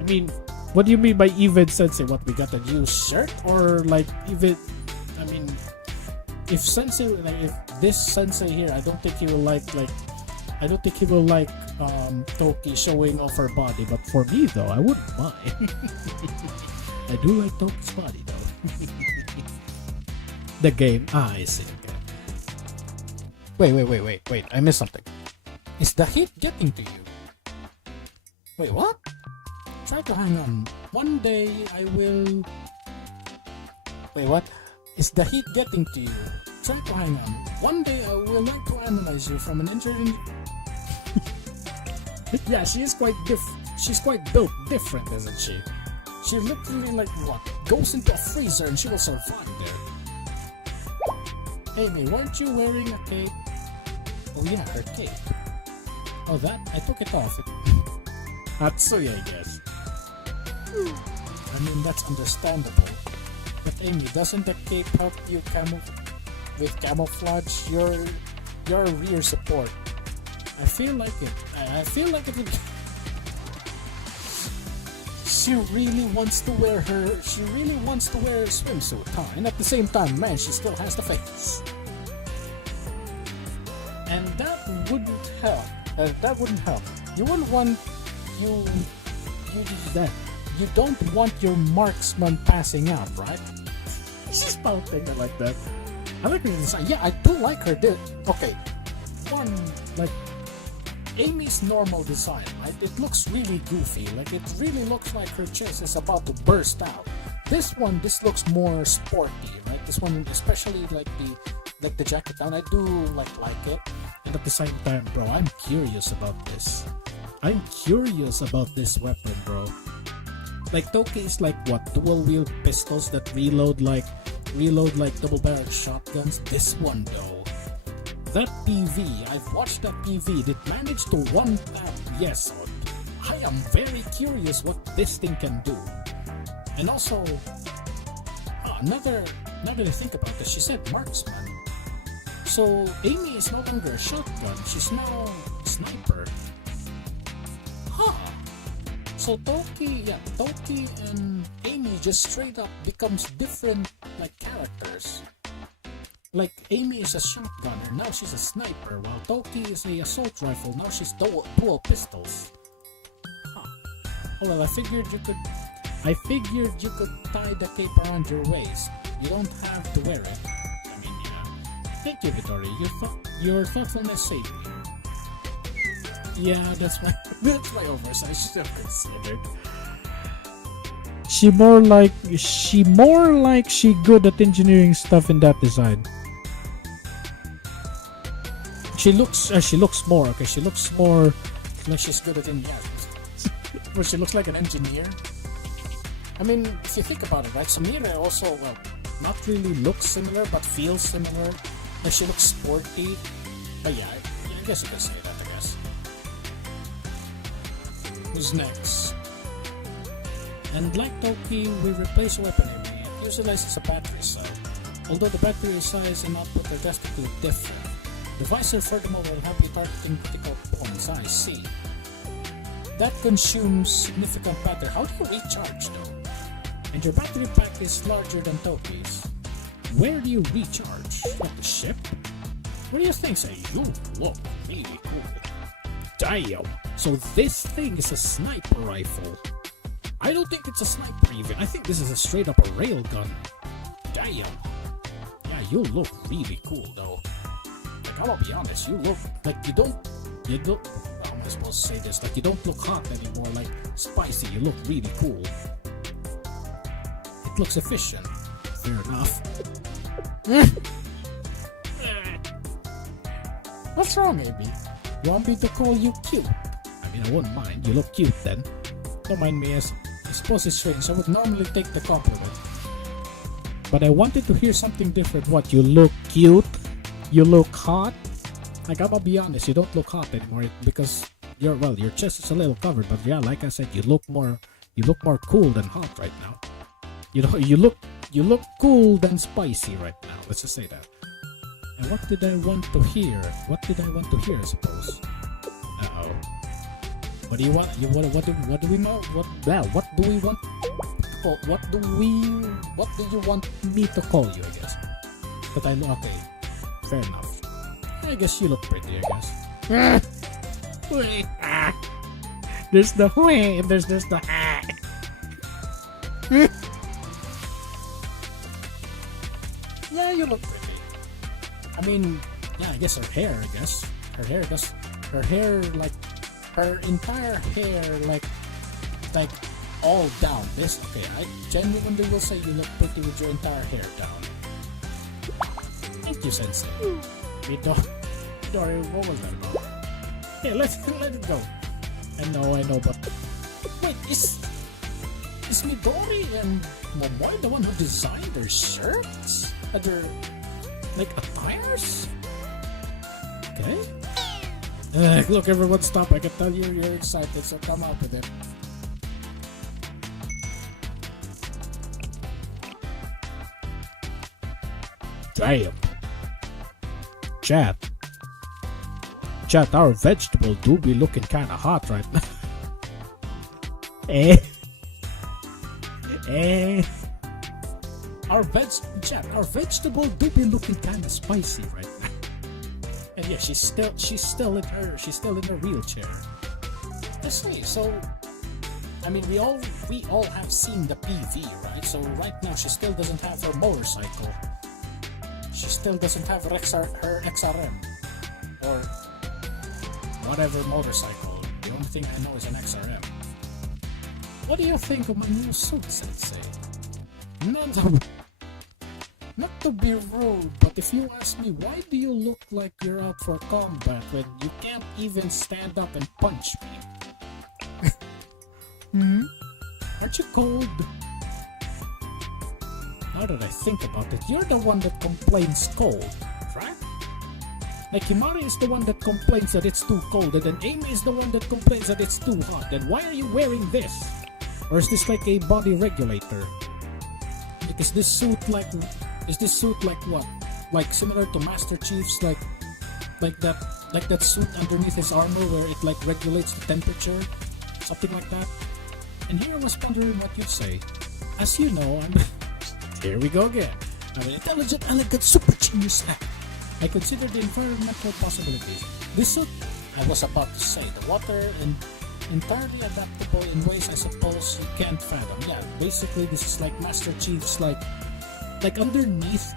I mean, What do you mean by even sensei? What, we got a new shirt? Or like even, I mean, if sensei, like if this sensei here, I don't think he will like I don't think he will like Toki showing off her body, but for me though, I wouldn't mind. I do like Toki's body though. The game, I see. Okay. Wait, I missed something. Is the heat getting to you? Wait, what? Try to hang on. One day I will... Wait, what? Is the heat getting to you? Try to hang on. One day I will learn to analyze you from an engineering... Yeah, she is quite she's quite built different, isn't she? She literally like what? Goes into a freezer and she will survive there. Amy, weren't you wearing a cape? Oh yeah, her cape. Oh that? I took it off. Hatsuya, I guess. I mean, that's understandable. But Amy, doesn't the cape help you with camouflage? Your rear support. I feel like it. I feel like it would... She really wants to wear her... She really wants to wear a swimsuit, huh? And at the same time, man, she still has the face. And that wouldn't help. That wouldn't help. You wouldn't want... You don't want your marksman passing out, right? She's pouting it like that. I like her design. Yeah, I do like her. Okay. One, like... Amy's normal design, right? It looks really goofy. Like, it really looks like her chest is about to burst out. This looks more sporty, right? This one, especially like the jacket down, I do like it. And at the same time, bro, I'm curious about this. I'm curious about this weapon, bro. Like, Toki is like what? Dual wield pistols that reload like double barrel shotguns. This one though. That PV, I've watched that PV, it managed to one tap yes. I am very curious what this thing can do. And also, now that I think about this, she said marksman. So Amy is no longer a shotgun, she's now a sniper. Huh. So Toki and Amy just straight up becomes different like characters. Like, Amy is a shotgunner, now she's a sniper, while Toki is a assault rifle, now she's dual pistols. Huh. Oh well, I figured you could tie the cape around your waist. You don't have to wear it. I mean, yeah. Thank you, Vittori. Your thoughtfulness saved me. Yeah, that's my oversight. I should have considered. She more like she good at engineering stuff in that design. She looks more okay. She looks more like she's good at engineering. Well, she looks like an engineer. I mean, if you think about it, right? Sumire also, well, not really looks similar, but feels similar. Like she looks sporty. But yeah, I guess you could say that. I guess. Who's next? And like Toki, we replace weapon Amy. It utilizes a battery cell. Although the battery size and output are drastically different. The visor furthermore will help you targeting critical points. I see. That consumes significant battery. How do you recharge though? And your battery pack is larger than Toki's. Where do you recharge? Like the ship? What do you think, say? You look really cool. Damn! So this thing is a sniper rifle. I don't think it's a sniper even. I think this is a straight up a railgun. Damn. Yeah, you look really cool though. Like, I'm gonna be honest, you look like you don't, how am I supposed to say this? Like, you don't look hot anymore, like spicy, you look really cool. It looks efficient. Fair enough. What's wrong, Amy? You want me to call you cute? I mean, I wouldn't mind. You look cute then. Don't mind me, as I suppose it's strange. I would normally take the compliment. But I wanted to hear something different. What, you look cute? You look hot? Like, I'm gonna be honest, you don't look hot anymore because your chest is a little covered, but yeah, like I said, you look more cool than hot right now. You know, you look cool than spicy right now. Let's just say that. And what did I want to hear? I suppose. Uh-oh. What do you want? What do we know? What do we want? What do you want me to call you? I guess. But okay. Fair enough. I guess you look pretty. I guess. There's the way. There's the. Yeah, you look pretty. I mean, yeah, I guess her hair. I guess her hair, like her entire hair, like all down. This okay. I genuinely will say you look pretty with your entire hair down. Thank you, Sensei. Sorry, what was that about? Yeah, let it go. I know, but wait, is Midori and Momoe the one who designed their shirts? Their like attires? Okay. Look, everyone, stop! I can tell you're excited, so come out with it. Damn. Chat, our vegetable do be looking kinda hot right now. Our vegetable do be looking kinda spicy right now. And yeah, she's still in her wheelchair. Let's see, so I mean we all have seen the PV, right? So right now she still doesn't have her motorcycle. She still doesn't have her XRM or whatever motorcycle. The only thing I know is an XRM. What do you think of my new suit, Sensei? Not to be rude, but if you ask me, why do you look like you're out for combat when you can't even stand up and punch me? Aren't you cold? Now that I think about it, you're the one that complains cold, right? Like Himari is the one that complains that it's too cold, and then Amy is the one that complains that it's too hot. Then why are you wearing this? Or is this like a body regulator? Like, is this suit like what? Like similar to Master Chief's, like that suit underneath his armor where it like regulates the temperature, something like that. And here I was wondering what you'd say. As you know, here we go again. I'm an intelligent, elegant, super genius hack. I consider the environmental possibilities. This suit, I was about to say, the water and entirely adaptable in ways I suppose you can't fathom. Yeah, basically this is like Master Chief's like underneath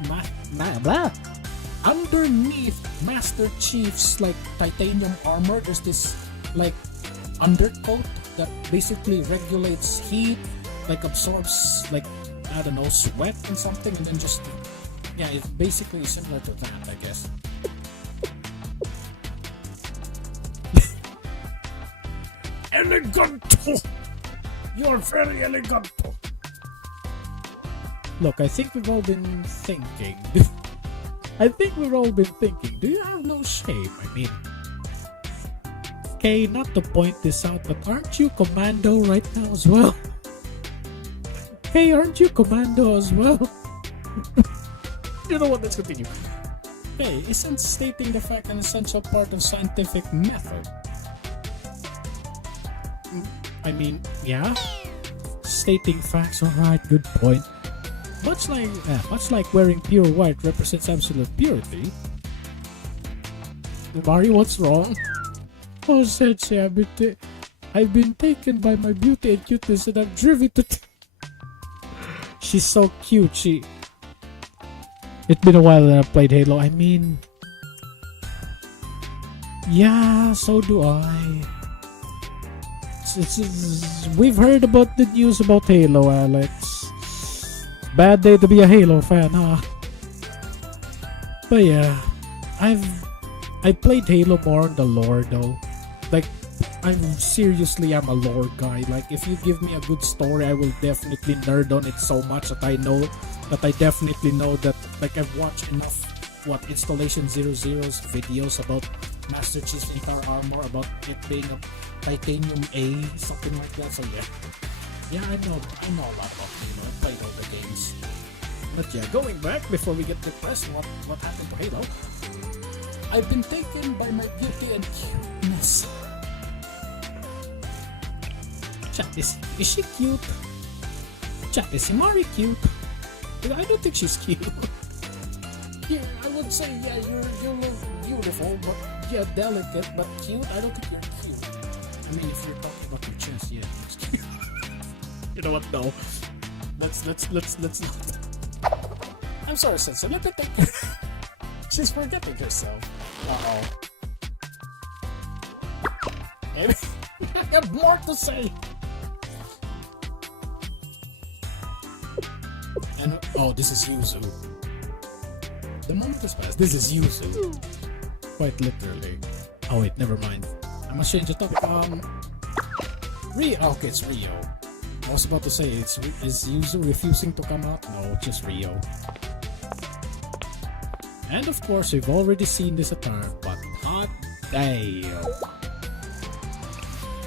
underneath Master Chief's like titanium armor. There's this like undercoat that basically regulates heat, like absorbs like I don't know, sweat and something, and then just yeah, it's basically similar to that, I guess. Eleganto! You're very eleganto! Look, I think we've all been thinking. Do you have no shame? I mean, okay, not to point this out, but aren't you commando right now as well? Hey, aren't you commando as well? You know what, let's continue. Hey, isn't stating the fact an essential part of scientific method? I mean, yeah. Stating facts, alright, good point. Much like wearing pure white represents absolute purity. Mario, what's wrong? Oh, Sensei, I've been taken by my beauty and cuteness, and I'm driven to. She's so cute. It's been a while that I've played Halo. I mean, yeah, so do I. We've heard about the news about Halo, Alex. Bad day to be a Halo fan, huh? But yeah, I played Halo more on the lore though. Like, I'm a lore guy. Like, if you give me a good story, I will definitely nerd on it so much that I definitely know that, like, I've watched enough Installation 00's videos about Master Chief's entire armor, about it being a titanium A, something like that. So yeah, I know a lot about Halo. I played all the games. But yeah, going back before we get depressed, what happened to Halo? I've been taken by my beauty and cuteness. Chat, is she cute? Chat, is Himari cute? I don't think she's cute. Yeah, I would say, yeah, you look beautiful, but yeah, delicate, but cute. I don't think you're cute. I mean, if you're talking about your chest, yeah, it's cute. You know what? No, let's not. I'm sorry, Sensei. Let me think. She's forgetting herself. Uh-oh. And I have more to say. And oh, this is Yuzu. The moment has passed. This is Yuzu. Quite literally. Oh wait, never mind. I must change the topic. Rio. Okay, it's Rio. I was about to say, is Yuzu refusing to come out? No, just Rio. And of course, we've already seen this attire, but hot damn.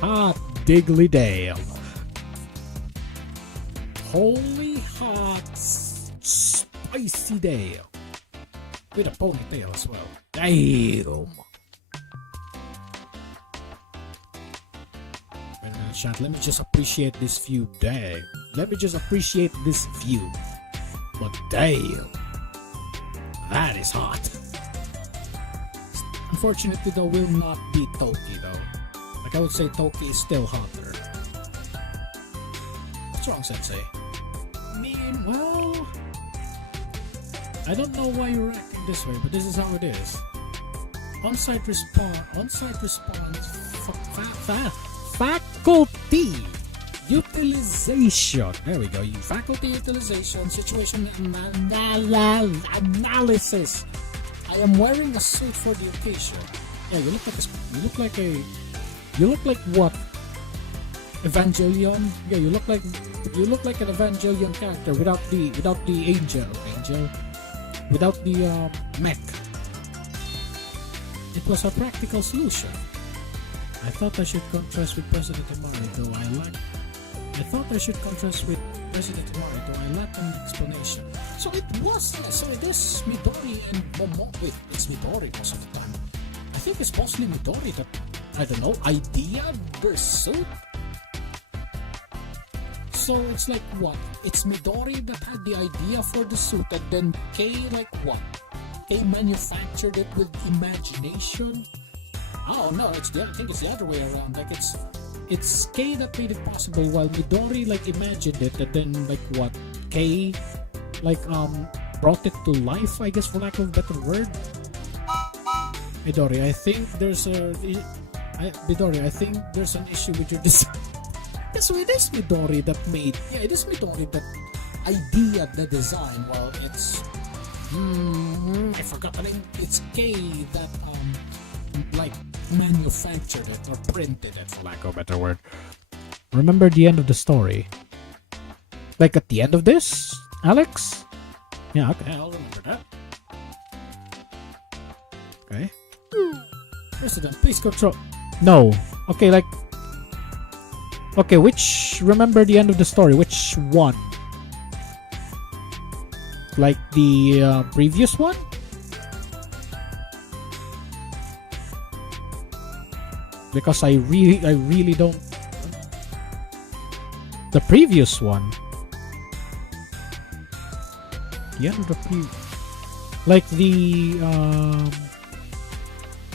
Hot diggly damn. Holy hot spicy damn. With a ponytail as well. Damn. Wait a minute, chat. Let me just appreciate this view. Damn. Let me just appreciate this view. But damn. That is hot. Unfortunately, though, will not be Toki, though. Like, I would say Toki is still hotter. What's wrong, Sensei? I mean, well, I don't know why you're acting this way, but this is how it is. On-site response, faculty utilization. There we go. Faculty utilization, situation analysis. I am wearing a suit for the occasion. Yeah, you look like what? Evangelion? Yeah, you look like an Evangelion character without the angel, without the mech. It was a practical solution. I thought I should contrast with President Amari, though I lack an explanation. So it was, so it is Midori and Momo. Wait, it's Midori most of the time. I think it's mostly Midori that, I don't know, ideaed their suit. So it's like what? It's Midori that had the idea for the suit, and then Kei, like what? Kei manufactured it with imagination? Oh no, I think it's the other way around. Like it's Kei that made it possible, while Midori like imagined it, and then like what? Kei like brought it to life, I guess, for lack of a better word. Midori, I think there's an issue with your design. So it is Midori that made, yeah, it is Midori that ideaed the design, while it's I forgot the name. It's Kei that like manufactured it or printed it, for lack of a better word. Remember the end of the story? Like at the end of this, Alex? Yeah, okay, I'll remember that. Okay. President, please control. No. Okay, like. Okay, remember the end of the story? Which one? Like the previous one? Because I really don't. The previous one. The end of the like the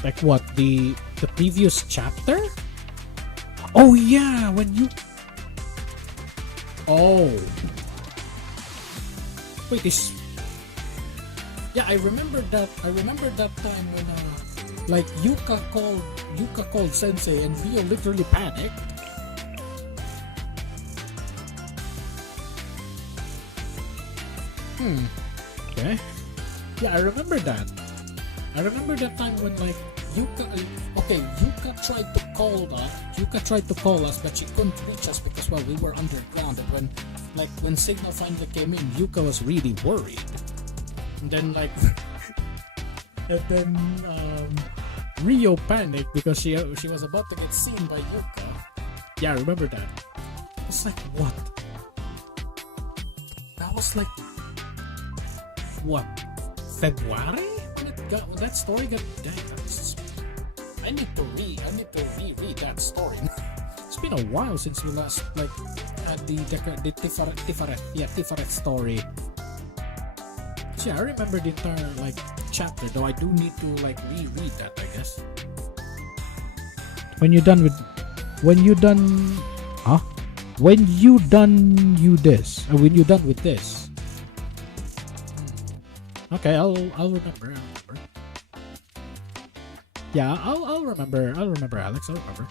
like what? The previous chapter? Oh yeah, when you. Oh. Wait, this. Yeah, I remember that time when like Yuka called Sensei and Rio literally panicked. Okay. Yeah, I remember that. I remember that time when like Yuka tried to call us, but she couldn't reach us because, well, we were underground. And when signal finally came in, Yuka was really worried. And then Rio panicked because she was about to get seen by Yuka. Yeah, I remember that. It's like what? That was like what? February? When that story got. Dang, I need to reread that story. been a while since we last like had the Tiferet story. So yeah, I remember the entire like chapter, though I do need to like reread that, I guess. When you done you done with this. Okay, I'll remember. Yeah, I'll remember, Alex. I'll remember.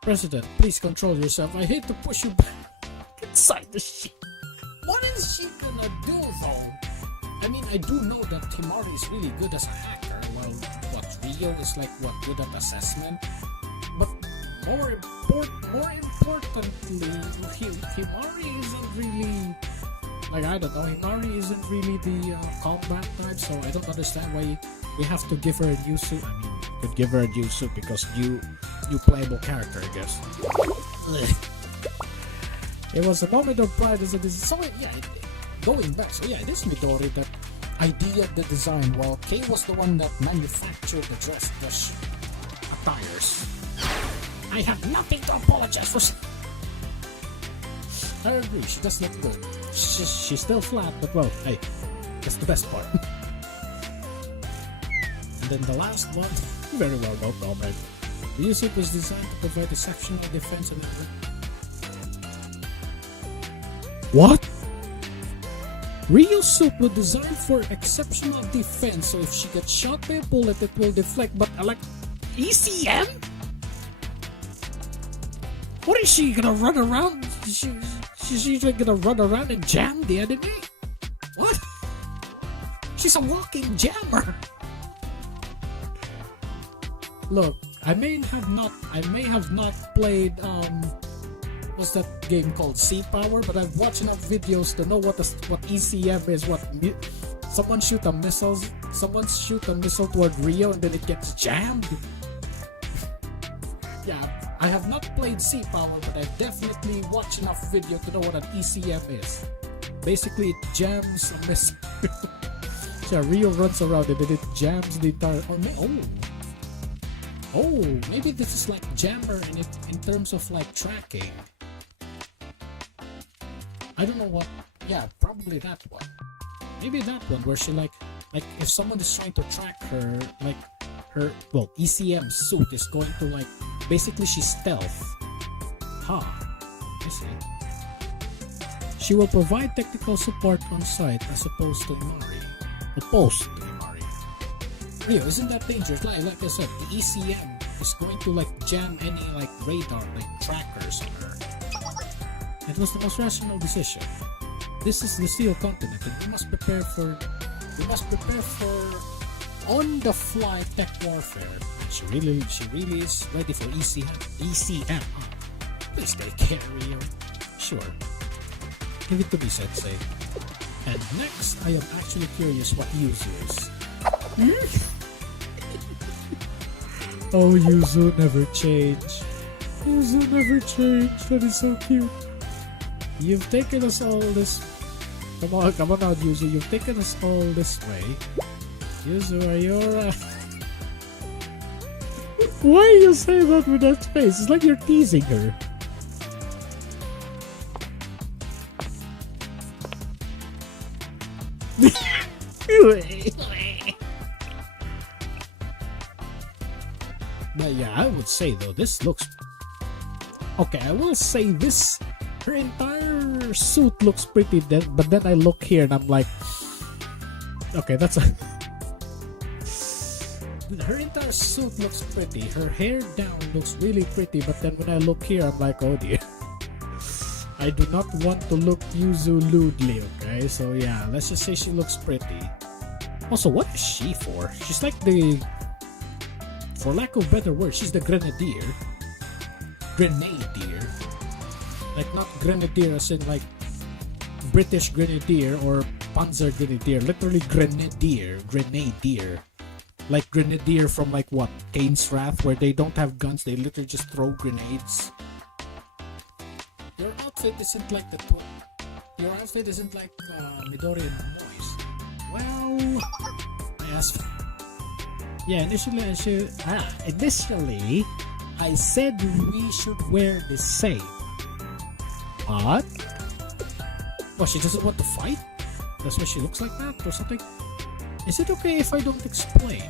President, please control yourself. I hate to push you back inside the ship. What is she gonna do, though? I mean, I do know that Himari is really good as a hacker, while Rio is like good at assessment. But more importantly, Himari isn't really like, I don't know. Himari isn't really the combat type, so I don't understand why we have to give her a new suit. I mean, we could give her a new suit because new playable character, I guess. It was a moment of pride as it is. So yeah, going back. So yeah, it is Midori that ideated the design, while Kei was the one that manufactured the dress, attires. I have nothing to apologize for. I agree. She does look good. She's still flat, but well, hey, that's the best part. And then the last one, very well, no comment. The user was designed to provide exceptional defense and what? Ryo's suit was designed for exceptional defense, so if she gets shot by a bullet, it will deflect. But like ECM? What is she gonna run around? She's usually gonna run around and jam the enemy? What? She's a walking jammer. Look, I may have not played what's that game called? Sea Power, but I've watched enough videos to know what ECM is. Someone shoot a missile toward Rio and then it gets jammed. Yeah, I have not played Sea Power, but I've definitely watched enough video to know what an ECM is. Basically, it jams a missile. So Rio runs around and then it jams the entire. Oh, maybe this is like jammer in terms of like tracking. I don't know what. Yeah, probably that one. Maybe that one where she like if someone is trying to track her, like her ECM suit is going to like basically she's stealth. I see. She will provide technical support on site as opposed to Himari. Rio, isn't that dangerous? Like I said, the ECM is going to like jam any like radar like trackers on her. It was the most rational decision. This is the Steel Continent, and we must prepare for on-the-fly tech warfare. She really is ready for ECM. Please take care, Rio. Sure. Give it to me, Sensei. And next, I am actually curious what Yuzu is. Oh, Yuzu never change. That is so cute. You've taken us all this. Come on out, Yuzu. You've taken us all this way. Yuzu, are you alright? Why are you saying that with that face? It's like you're teasing her. But yeah, I would say though, this looks... Okay, I will say this... Her entire suit looks pretty dead, but then I look here and I'm like... Okay, that's a... Her entire suit looks pretty. Her hair down looks really pretty, but then when I look here, I'm like, oh dear. I do not want to look Yuzu lewdly, okay? So yeah, let's just say she looks pretty. Also, what is she for? She's like the... For lack of better word, she's the grenadier. Grenadier. Like not grenadier as in like British grenadier or Panzer grenadier. Literally grenadier. Like grenadier from like what? Kane's Wrath, where they don't have guns, they literally just throw grenades. Your outfit isn't like Midori and Moise. Well, I asked. Yeah, initially I said we should wear the same. What? What, she doesn't want to fight? That's why she looks like that or something? Is it okay if I don't explain?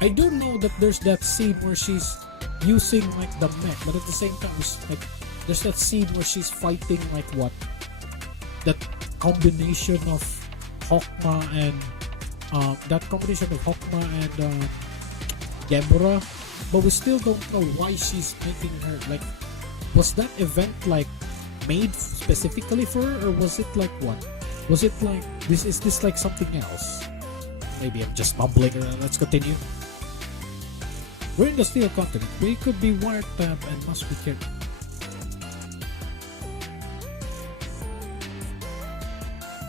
I do know that there's that scene where she's using like the mech, but at the same time, it's like there's that scene where she's fighting like what? That combination of Hokma and Gamora, but we still don't know why she's making her like. Was that event like made specifically for her, or was it like what? Was it like this? Is this like something else? Maybe I'm just mumbling. Let's continue. We're in the steel continent. We could be wiretapped and must be careful.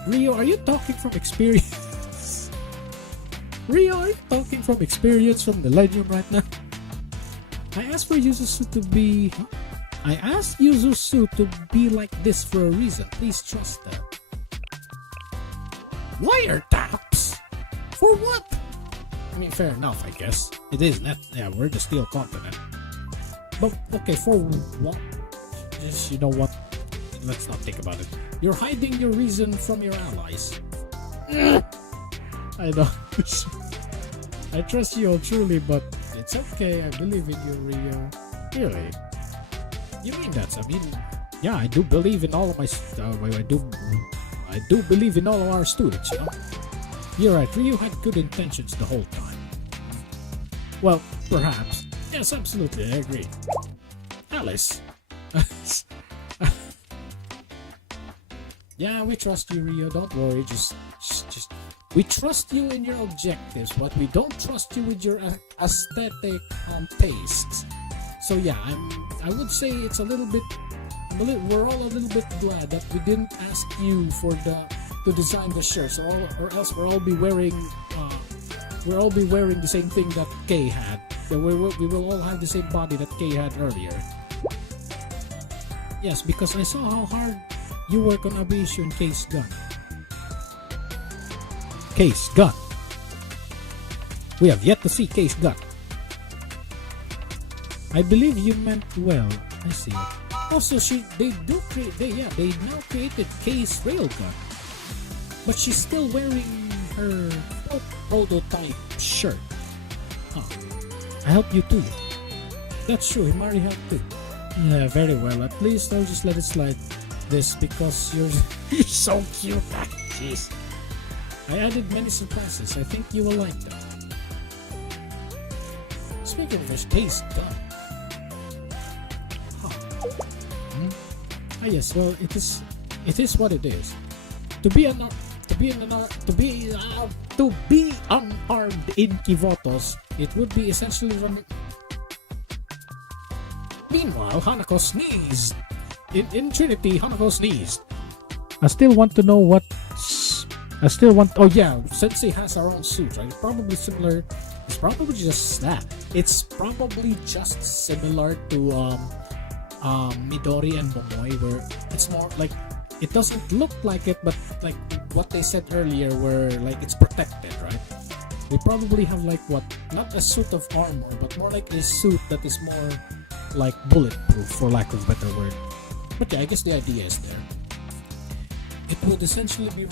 Rio, are you talking from experience? Rio, are you talking from experience from Millennium right now? I asked for Yuzusu to be... I asked Yuzusu to be like this for a reason. Please trust that. Wiretaps? For what? I mean, fair enough, I guess. It is not... Yeah, we're the steel continent. But, okay, for what? Just, you know what? Let's not think about it. You're hiding your reason from your allies. I know. I trust you all truly, but it's okay. I believe in you, Rio. Really? You mean that? I mean, yeah, I do believe in all of my. I do believe in all of our students. You know. You're right. Rio had good intentions the whole time. Well, perhaps. Yes, absolutely. I agree. Alice. Yeah, we trust you, Rio. Don't worry. Just. We trust you in your objectives, but we don't trust you with your aesthetic tastes. So yeah, I would say it's a little bit. We're all a little bit glad that we didn't ask you to design the shirts, or else we'll all be wearing the same thing that Kay had. We will all have the same body that Kay had earlier. Yes, because I saw how hard you work on Abishu and Kay's gun. Kay's gun. We have yet to see Kay's gun. I believe you meant well. I see. Also, they now created Kay's railgun, but she's still wearing her prototype shirt. Huh. I helped you too. That's true. Himari helped too. Yeah, very well. At least I'll just let it slide. This because you're so cute. Jeez. I added many surprises. I think you will like them. Speaking of which, Kay's gun. Huh. Ah yes, well it is what it is. To be unarmed in Kivotos, it would be essentially running. Meanwhile, Hanako sneezed. In Trinity, Hanako sneezed. I still want to know what. Oh yeah, Sensei has her own suit, right? It's probably similar. It's probably just that. It's probably just similar to Midori and Momoe, where it's more like it doesn't look like it, but like what they said earlier, where like it's protected, right? We probably have like what, not a suit of armor, but more like a suit that is more like bulletproof, for lack of a better word. But yeah, I guess the idea is there. It would essentially be.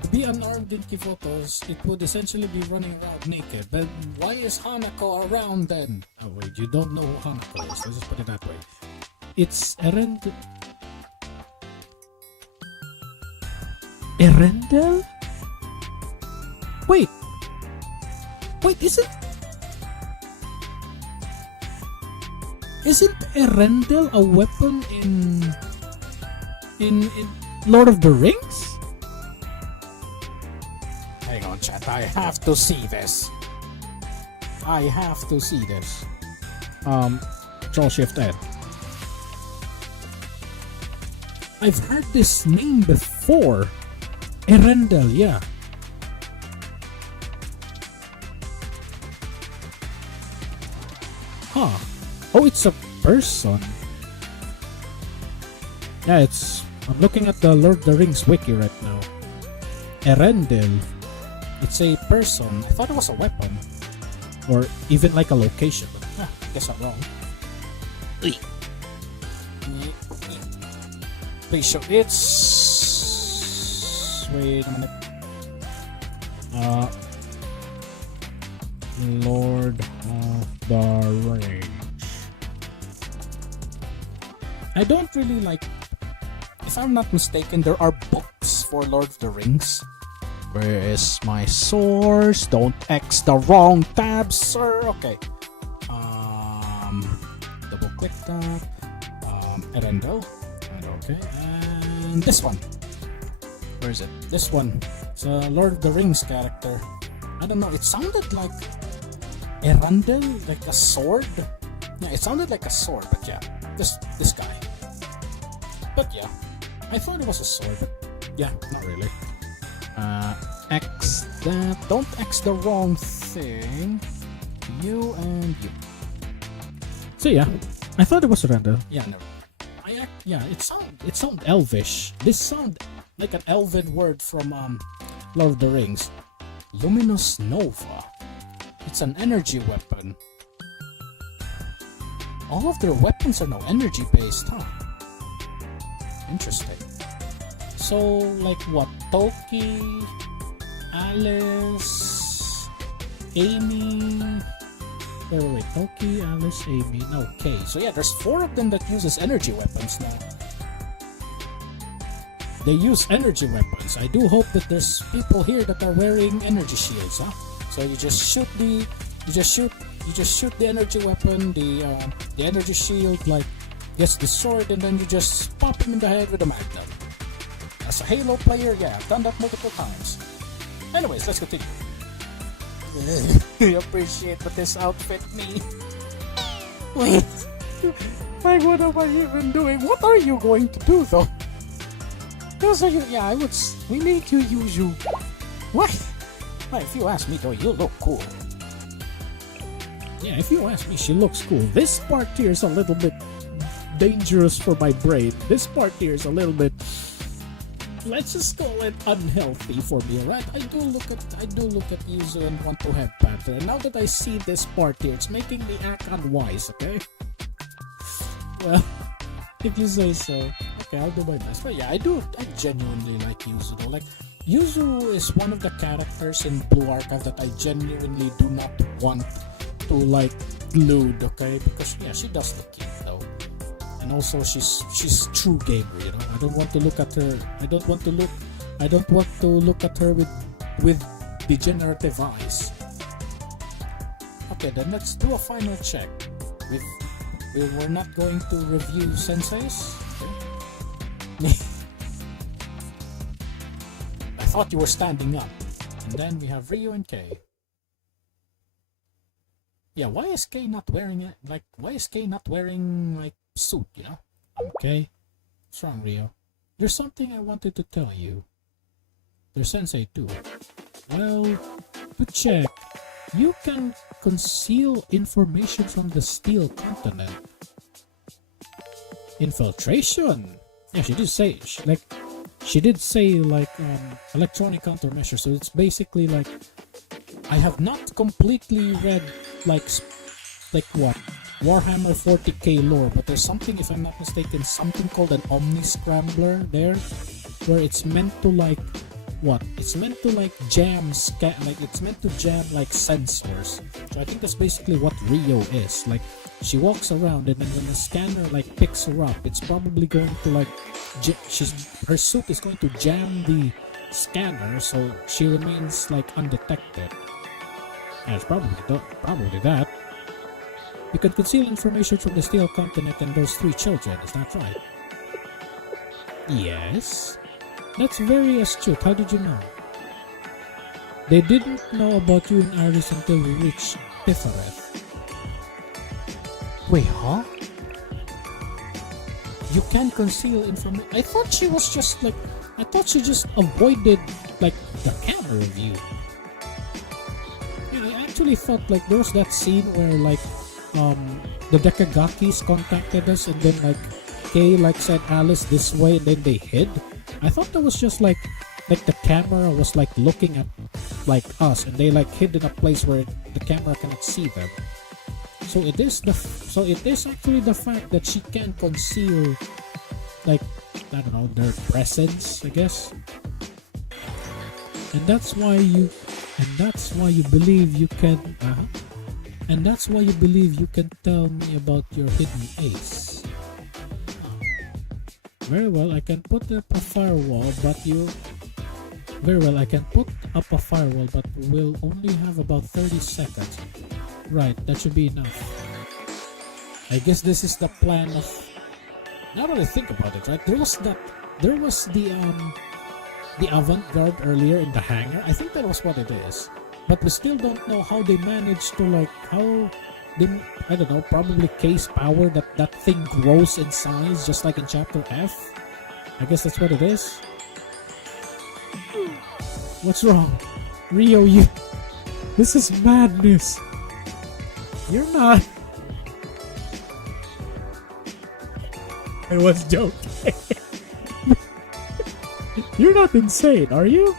To be unarmed in Kivotos, it would essentially be running around naked. But why is Hanako around then? Oh wait, you don't know who Hanako is. Let's just put it that way. It's Erendel? Wait, isn't Erendel a weapon in Lord of the Rings? Hang on, chat. I have to see this. Control Shift N. I've heard this name before. Erendel, yeah. Huh. Oh, it's a person. Yeah, I'm looking at the Lord of the Rings wiki right now. Erendel. It's a person. I thought it was a weapon. or even like a location. But, guess I'm wrong. Please show it's. Wait a minute. Lord of the Rings. I don't really like. If I'm not mistaken, there are books for Lord of the Rings. Where is my source? Don't X the wrong tab, sir. Okay. Double click that. Erendel. Okay. And this one. Where is it? This one. It's a Lord of the Rings character. I don't know. It sounded like Erendel, like a sword. Yeah, it sounded like a sword, but yeah, this guy. But yeah, I thought it was a sword, but yeah, not really. X that. Don't X the wrong thing. You and you. So yeah, I thought it was Erendel. Yeah, no. It sound elvish. This sound like an elven word from Lord of the Rings. Luminous Nova. It's an energy weapon. All of their weapons are now energy based, huh? Interesting. So, like what? Toki, Alice, Amy. Wait. Toki, Alice, Amy. Okay. So yeah, there's 4 of them that uses energy weapons now. They use energy weapons. I do hope that there's people here that are wearing energy shields, huh? So you just shoot the energy weapon, the energy shield like gets destroyed, and then you just pop him in the head with a magnum. As a Halo player, yeah, I've done that multiple times. Anyways, let's continue. I appreciate what this outfit me. Wait, like what am I even doing? What are you going to do though? Because yeah, we need to use you. What? Well, if you ask me though, you look cool. Yeah, if you ask me, she looks cool. This part here is a little bit dangerous for my brain. This part here is a little bit, let's just call it unhealthy for me, right? I do look at Yuzu and want to have Panther. And now that I see this part here, it's making me act unwise, okay? Well, if you say so. Okay, I'll do my best. But yeah, I genuinely like Yuzu though. Like, Yuzu is one of the characters in Blue Archive that I genuinely do not want to like glued, okay? Because yeah, she does look cute though. And also she's true gamer, you know. I don't want to look at her with degenerative eyes. Okay, then let's do a final check. We're not going to review senseis. Okay. I thought you were standing up. And then we have Ryo and Kei. Yeah, why is Kei not wearing it? Like, why is Kei not wearing like suit? You know? Okay. What's wrong, Ryo? There's something I wanted to tell you. There's sensei too. Well, to check, you can conceal information from the Steel Continent. Infiltration. Yeah, she did say electronic countermeasure. So it's basically like I have not completely read like what Warhammer 40k lore, but there's something, if I'm not mistaken, something called an Omni Scrambler there, where it's meant to like what? It's meant to like jam it's meant to jam like sensors. So I think that's basically what Ryo is. Like, she walks around and then when the scanner like picks her up, it's probably going to like her suit is going to jam the scanner so she remains like undetected. And it's probably that. You can conceal information from the Steel Continent and those 3 children, is that right? Yes. That's very astute. How did you know? They didn't know about you and Aris until we reached Pithareth. Wait, huh? You can conceal information. I thought she just avoided like the camera view. Yeah, I actually thought like there was that scene where like the Dekagakis contacted us and then like Kei like said Alice this way and then they hid. I thought that was just like the camera was like looking at like us, and they like hid in a place where the camera cannot see them. So it is actually the fact that she can conceal, like, I don't know, their presence, I guess. And that's why you believe you can and that's why you believe you can tell me about your hidden ace. Very well, I can put up a firewall, but we'll only have about 30 seconds. Right, that should be enough. I guess this is the plan of... Now that I think about it, right? There was the avant-garde earlier in the hangar. I think that was what it is. But we still don't know how they managed to, like, I don't know, probably case power that thing grows in size just like in chapter F. I guess that's what it is. What's wrong? Rio, this is madness. You're not. I was joking. You're not insane, are you?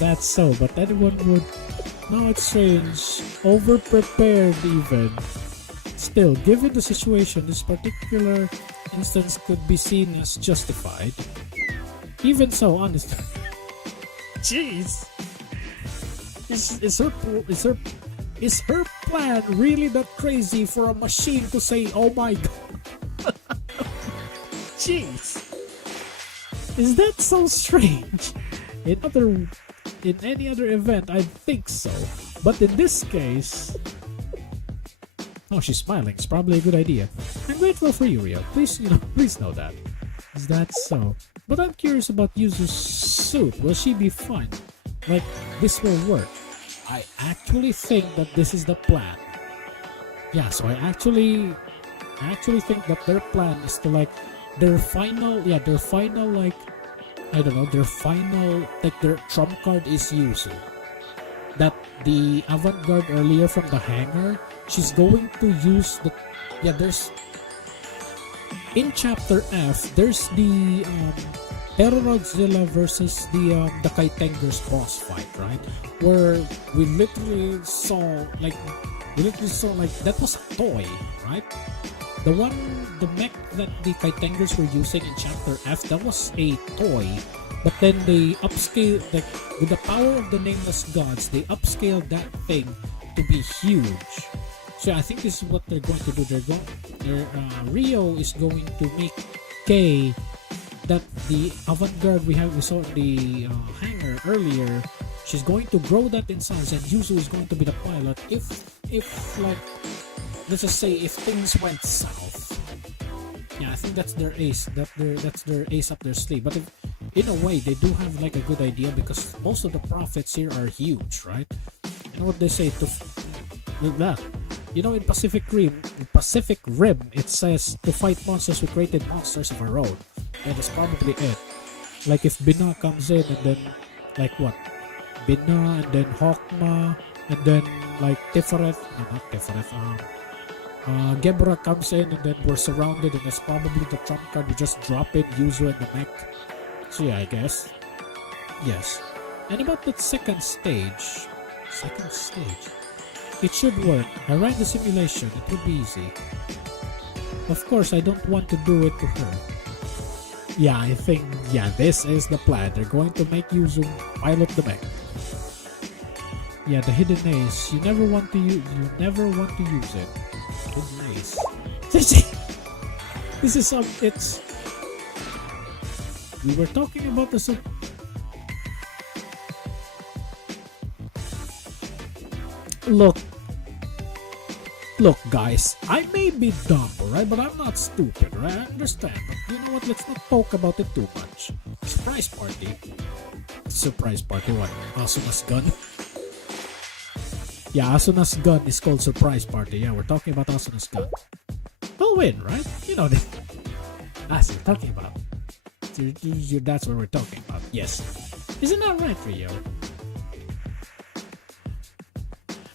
That's so, but anyone would. No, it's strange. Over-prepared even. Still, given the situation, this particular instance could be seen as justified. Even so, honestly. Jeez. Is her plan really that crazy for a machine to say, "Oh my god"? Jeez. Is that so strange? In any other event, I'd think so. But in this case... Oh, she's smiling. It's probably a good idea. I'm grateful for you, Rio. Please know that. Is that so? But I'm curious about Yuzu's suit. Will she be fine? Like, this will work. I actually think that this is the plan. Yeah, so I actually think that their plan is to, like, their final, like, I don't know, their trump card is Yuzu. That the avant-garde earlier from the hangar, she's going to use there's... In chapter F, there's the Terrorzilla versus the Kaitengers boss fight, right? Where we literally saw like that was a toy, right? The mech that the Kaitengers were using in chapter F, that was a toy, but then they upscaled, like, with the power of the nameless gods, they upscaled that thing to be huge. So I think this is what they're going to do. Rio is going to make Kei, that the avant-garde we saw in the hangar earlier, she's going to grow that in size, and Yuzu is going to be the pilot if like, let's just say, if things went south. Yeah, I think that's their ace. That's their ace up their sleeve. But in a way, they do have like a good idea, because most of the profits here are huge, right? You know what they say in Pacific Rim, it says to fight monsters, we created monsters of our own. That is probably it. Like if Bina comes in, and then like what? Bina, and then Hawkma, and then like Tiferet, Gebra comes in, and then we're surrounded, and it's probably the trump card. We just drop it, Yuzu and the mech. So yeah, I guess. Yes. And about that second stage, it should work. I ran the simulation, it would be easy. Of course, I don't want to do it to her. Yeah, I think, this is the plan. They're going to make Yuzu pilot the mech. Yeah, the hidden ace. You never want to use it. Hidden ace. This is it's... We were talking about the... Look, guys, I may be dumb, right? But I'm not stupid, right? I understand. But you know what? Let's not talk about it too much. Surprise party. Surprise party, what? Asuna's gun? Yeah, Asuna's gun is called surprise party. Yeah, we're talking about Asuna's gun. We'll win, right? You know this. That's what we're talking about. That's what we're talking about. Yes. Isn't that right, Rio?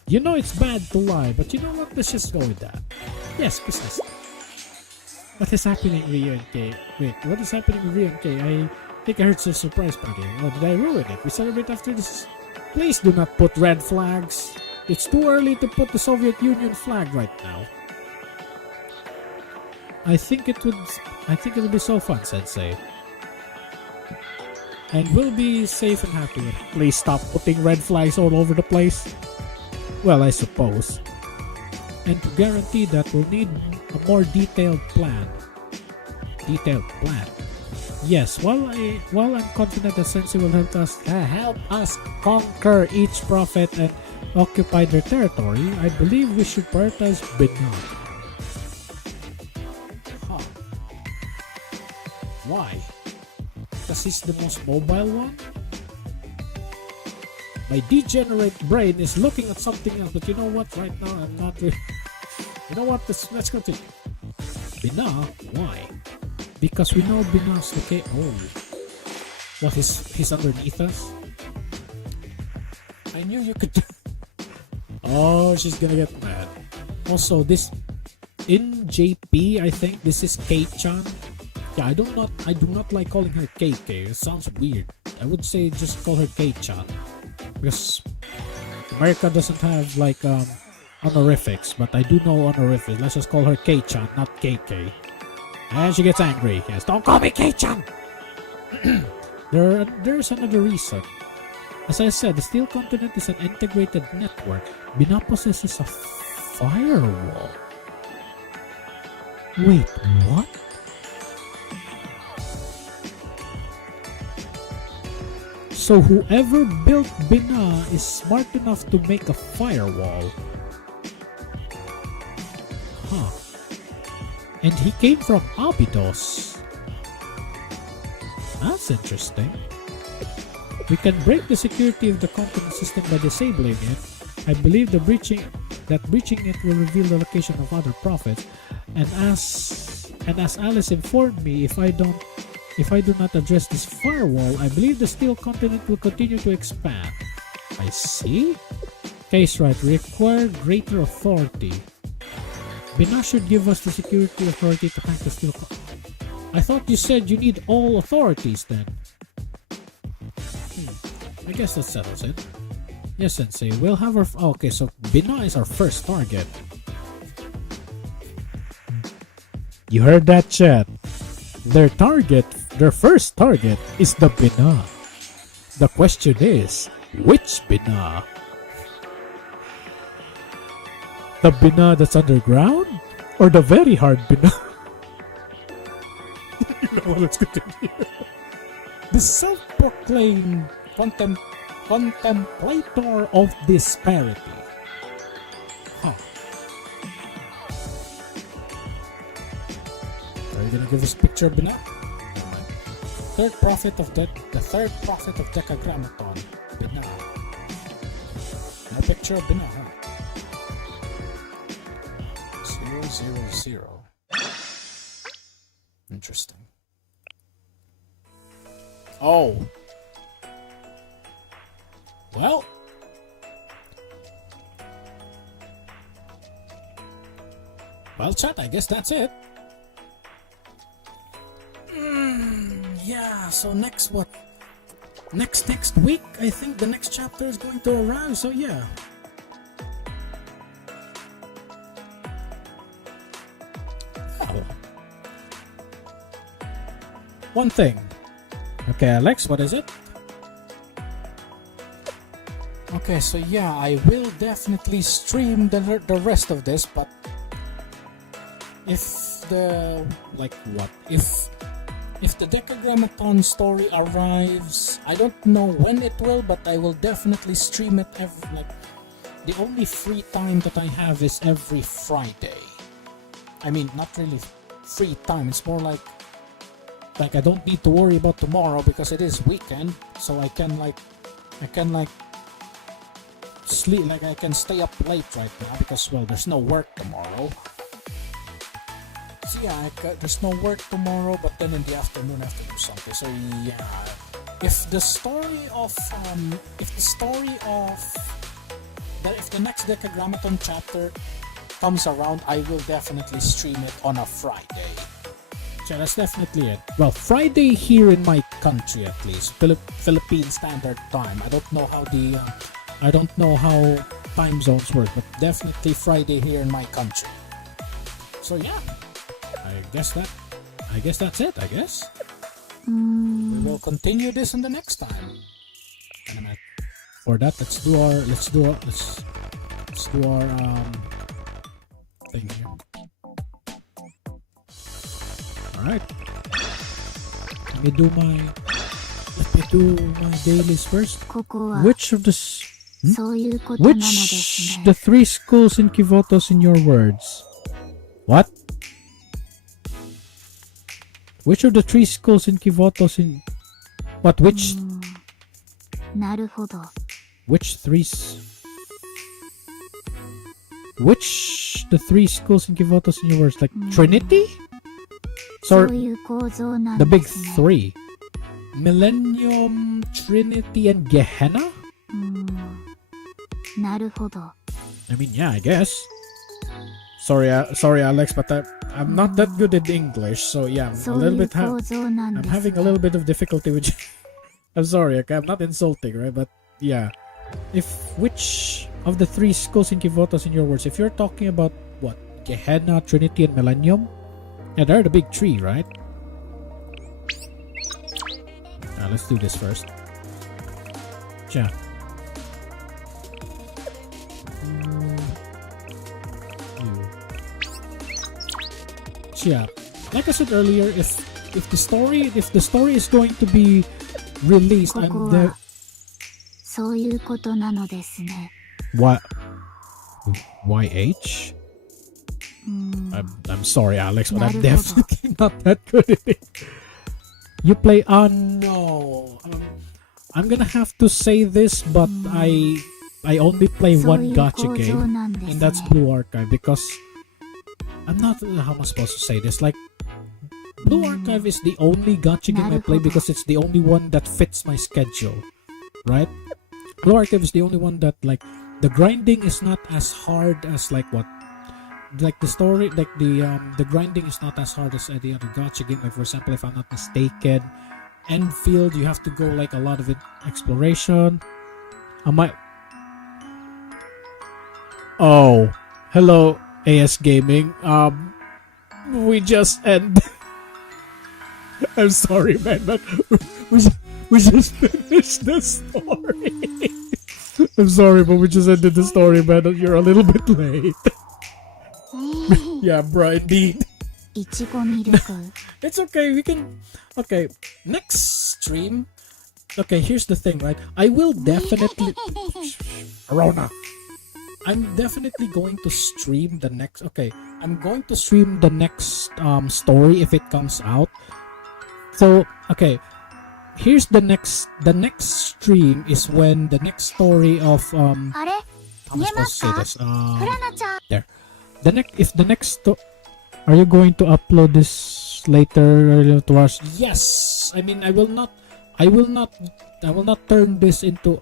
You know it's bad to lie, but you know what? Let's just go with that. Yes, precisely. What is happening, Rio and Kei? Wait, what is happening with Rio and Kei? I think I heard some surprise party. Oh, did I ruin it? We celebrate after this. Please do not put red flags. It's too early to put the Soviet Union flag right now. I think it would be so fun, Sensei. And we'll be safe and happy. Please stop putting red flags all over the place. Well, I suppose. And to guarantee that, we'll need a more detailed plan. Yes, while I'm confident that Sensei will help us conquer each prophet and occupy their territory, I believe we should prioritize Binah. Huh. Why? Because he's the most mobile one? My degenerate brain is looking at something else, but you know what? Right now, I'm not really... You know what? Let's continue. Binah? Why? Because we know Binah's okay. Oh. What, he's underneath us? I knew you could... Oh, she's gonna get mad. Also, this... In JP, I think this is Kei-chan. Yeah, I do not like calling her KK. It sounds weird. I would say just call her Kei-chan. Because America doesn't have like honorifics, but I do know honorifics. Let's just call her Kei-chan, not KK. And she gets angry. Yes, don't call me Kei-chan! There's another reason. As I said, the Steel Continent is an integrated network. Binah possesses a firewall. Wait, what? So whoever built Binah is smart enough to make a firewall. Huh. And he came from Abydos. That's interesting. We can break the security of the continent system by disabling it. I believe breaching it will reveal the location of other prophets. And as Alice informed me, if I do not address this firewall, I believe the Steel Continent will continue to expand. I see. Case right, require greater authority. Binah should give us the security authority to hack the Steel Continent. I thought you said you need all authorities then. I guess that settles it. Yes, Sensei, we'll have our... okay, so Binah is our first target. You heard that, chat? Their first target is the Binah. The question is, which Binah? The Binah that's underground? Or the very hard Binah? You know what, let's continue. The self-proclaimed contemplator of disparity. Huh. Are you gonna give us a picture of Binah? The third prophet of Decagrammaton, Binah. No picture of Binah, huh? 000. Interesting. Oh. Well. Well, chat, I guess that's it. Yeah, so next week, I think the next chapter is going to arrive, so yeah. Oh. One thing. Okay, Alex, what is it? Okay, so yeah, I will definitely stream the rest of this, but if the Decagrammaton story arrives, I don't know when it will, but I will definitely stream it the only free time that I have is every Friday. I mean, not really free time, it's more like I don't need to worry about tomorrow because it is weekend, so I can sleep, I can stay up late right now because, well, there's no work tomorrow. So yeah, there's no work tomorrow, but then in the afternoon I have to do something. So yeah, if the next Decagrammaton chapter comes around, I will definitely stream it on a Friday. Yeah, that's definitely it. Well, Friday here in my country, at least, Philippine Standard Time. I don't know how time zones work, but definitely Friday here in my country. So yeah, I guess that's it. I guess we will continue this in the next time. And for that, let's do our thing here. All right. Let me do my dailies first. ここは Which of the そういうことなのです which ね the 3 schools in Kivotos in your words? What? Which of the 3 schools in Kivotos in what? Which なるほど which 3 which the 3 schools in Kivotos in your words? Like Trinity? そう So いう構造なん the で big すね 3: Millennium, Trinity, and Gehenna. なるほど I mean, yeah, I guess. Sorry, Alex, but I'm not that good at English, so yeah, I'm a そう little いう bit. 構造なん I'm です having a ね little bit of difficulty with. I'm sorry, okay, I'm not insulting, right? But yeah, if which of the 3 schools in Kivotos in your words? If you're talking about what Gehenna, Trinity, and Millennium, yeah, they're the big 3, right? Let's do this first. Yeah. Yeah, like I said earlier, if the story is going to be released, こ I'm こ the はそういうことなのですね what YH? I'm sorry, Alex, but I'm なるほど。 definitely not that good at it. You play? No. I'm gonna have to say this, but I only play そう one いう gacha 構造 game, なんです and ね that's Blue Archive because I'm not. How am I supposed to say this? Like, Blue Archive is the only gacha game I play because it's the only one that fits my schedule, right? Blue Archive is the only one that like the grinding is not as hard as like what. Like the story, like the grinding is not as hard as any other gacha game. Like for example, if I'm not mistaken, Enfield, you have to go like a lot of it exploration. Oh, hello AS Gaming. We just end. I'm sorry, man, but we just finished the story. I'm sorry, but we just ended the story, man. You're a little bit late. Yeah, bro, indeed. いちごミルク It's okay, we can. Okay, next stream. Okay, here's the thing, right? I will definitely. Arona. I'm definitely going to stream the next. Okay, I'm going to stream the next story if it comes out. So, okay, here's the next. The next stream is when the next story of あれ How am I supposed to say this? プラナちゃん There. The next are you going to upload this later to us? Yes. I mean, I will not turn this into.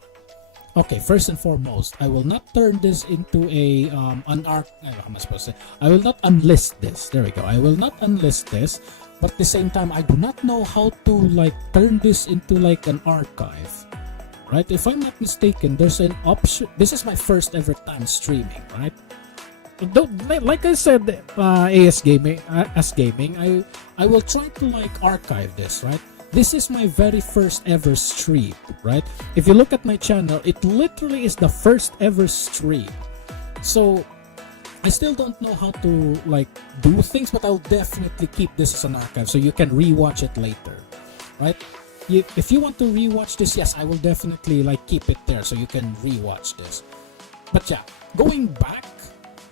Okay, first and foremost, I will not turn this into a an arc. How am I supposed to say? I will not unlist this. There we go. I will not unlist this, but at the same time, I do not know how to like turn this into like an archive. Right? If I'm not mistaken, there's an option. This is my first ever time streaming, right? Like I said, AS Gaming, I will try to like archive this, right? This is my very first ever stream, right? If you look at my channel, it literally is the first ever stream. So I still don't know how to like do things, but I'll definitely keep this as an archive so you can rewatch it later, right? If you want to rewatch this, yes, I will definitely like keep it there so you can rewatch this. But yeah, going back,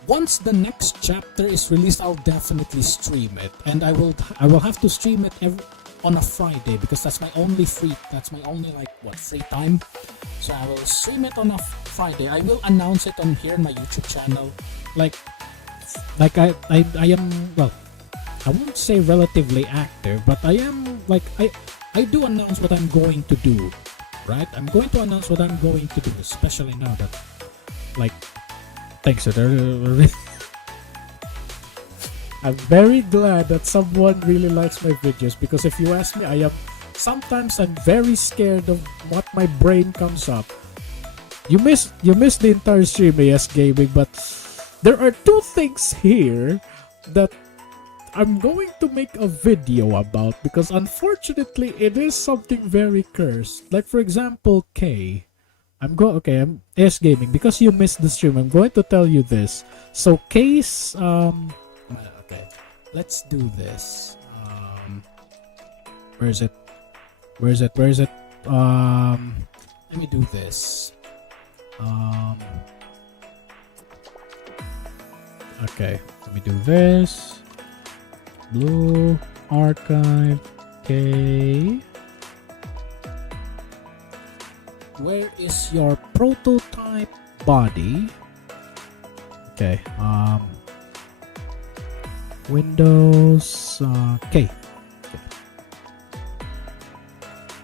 once the next chapter is released, I'll definitely stream it, and I will have to stream it on a Friday because that's my only free time. So I will stream it on a Friday. I will announce it on here on my YouTube channel. Like I am, well, I won't say relatively active, but I am like I do announce what I'm going to do, right? I'm going to announce what I'm going to do, especially now that like thanks, sir. I'm very glad that someone really likes my videos, because if you ask me, sometimes I'm very scared of what my brain comes up. You missed the entire stream, AS Gaming, but there are two things here that I'm going to make a video about, because unfortunately it is something very cursed. Like for example, K. I'm AS Gaming, because you missed the stream, I'm going to tell you this. So K's okay, let's do this. Where is it? Let me do this. Okay, let me do this. Blue Archive K. Where is your prototype body? Okay, Windows K.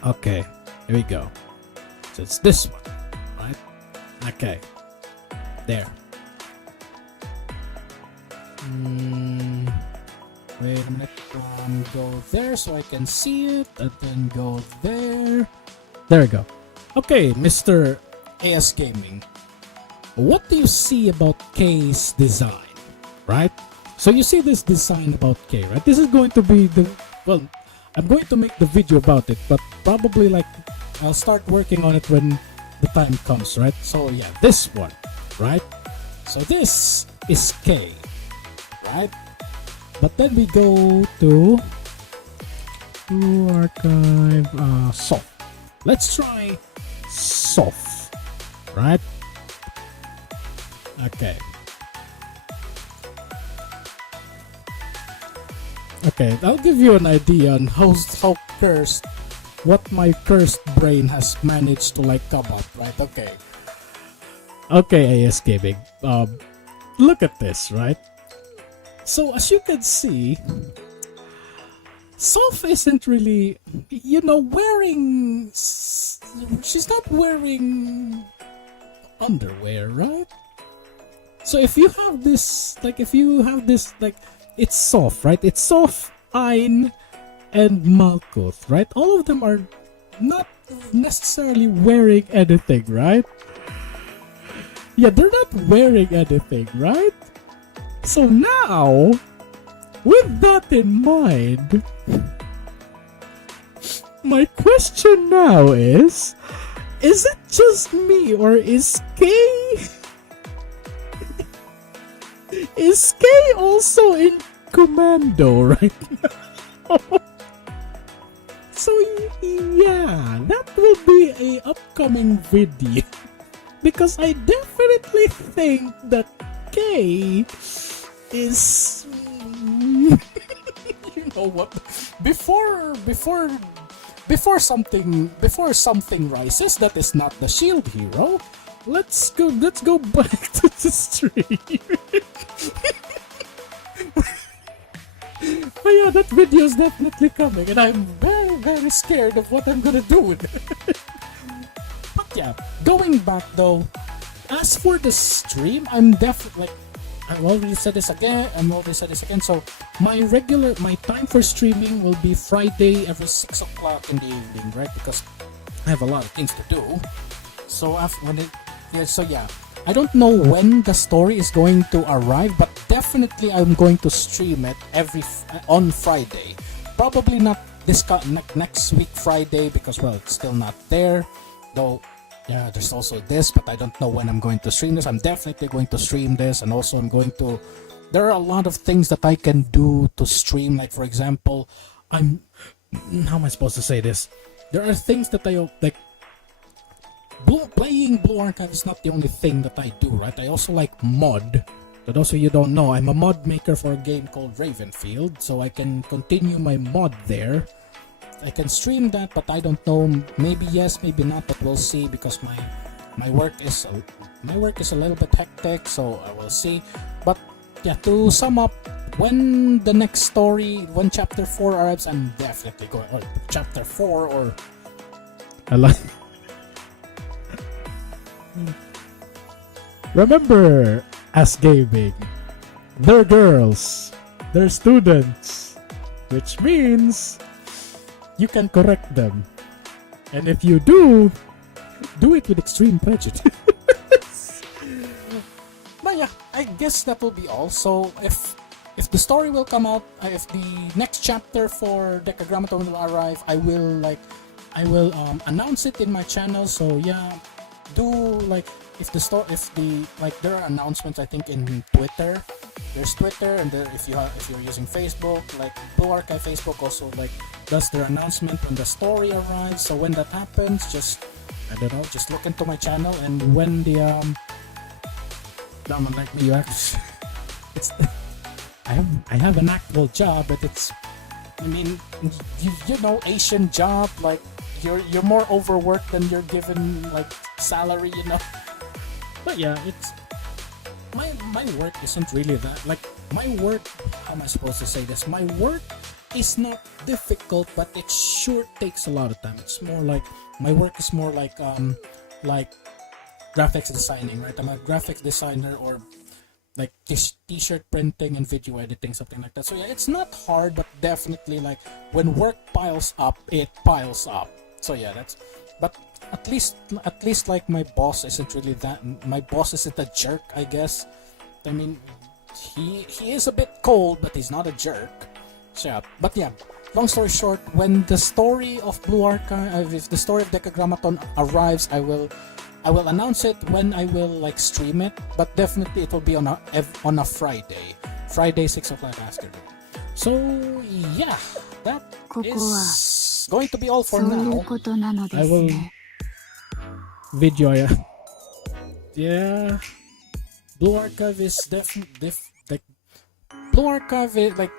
Okay, here we go. So it's this one, right? Okay, there. Wait a minute, go there so I can see it, and then go there. There we go. Okay, Mr. AS Gaming, what do you see about K's design, right? So you see this design about K, right? This is going to be I'm going to make the video about it, but probably like I'll start working on it when the time comes, right? So yeah, this one, right? So this is K, right? But then we go to archive soft. Let's try soft, right? Okay. Okay, I'll give you an idea on how cursed, what my cursed brain has managed to like come up, right? Okay. Okay, AS Gaming. Look at this, right? So as you can see, Soph isn't really, wearing. She's not wearing underwear, right? So if you have this, it's Soph, right? It's Soph, Ayn, and Malkuth, right? All of them are not necessarily wearing anything, right? Yeah, they're not wearing anything, right? So now, with that in mind, my question now is it just me, or is Kay also in commando right now? So yeah, that will be a upcoming video, because I definitely think that Kay is you know what, before something rises that is not the shield hero, let's go back to the stream. But yeah, that video is definitely coming, and I'm very, very scared of what I'm gonna do with it. But yeah, going back though, as for the stream, I'm definitely I've already said this again. So my time for streaming will be Friday every 6 o'clock in the evening, right? Because I have a lot of things to do. So I don't know when the story is going to arrive, but definitely I'm going to stream it on Friday. Probably not next week Friday, because it's still not there. Though, yeah, there's also this, but I don't know when I'm going to stream this. I'm definitely going to stream this, and also there are a lot of things that I can do to stream. Like for example, how am I supposed to say this? There are things that I like. Playing Blue Archive is not the only thing that I do, right? I also like mod. For those of you who don't know, I'm a mod maker for a game called Ravenfield, so I can continue my mod there. I can stream that, but I don't know. Maybe yes, maybe not, but we'll see, because my work is a little bit hectic, so I will see. But yeah, to sum up, when chapter 4 arrives, I'm definitely going. Or chapter 4 or. I like. Remember, as gaming, they're girls, they're students, which means you can correct them. And if you do it with extreme prejudice. But yeah, I guess that will be all. So if the story will come out, if the next chapter for Decagrammaton will arrive, I will announce it in my channel. So yeah, do like if there are announcements, I think in Twitter. There's Twitter, and there if you're using Facebook, like Blue Archive Facebook also like does their announcement when the story arrives. So when that happens, just look into my channel, and when the like me, it's I have an actual job, but it's you know Asian job, like you're more overworked than you're given like salary, you know. But yeah, it's my work isn't really that like my work. How am I supposed to say this? My work is not difficult, but it sure takes a lot of time. It's more like my work is more like graphics designing, right? I'm a graphics designer, or like t-shirt printing and video editing, something like that. So yeah, it's not hard, but definitely like when work piles up, it piles up. So yeah, but at least like my boss isn't really that. My boss isn't a jerk, I guess. I mean, he is a bit cold, but he's not a jerk. So yeah, but yeah, long story short, when the story of Blue Archive, if the story of Decagrammaton arrives, I will announce it when I will like stream it, but definitely it will be on a Friday 6 o'clock afternoon. So yeah, that is going to be all for now. I will video, yeah. Blue Archive is definitely like Blue Archive is, like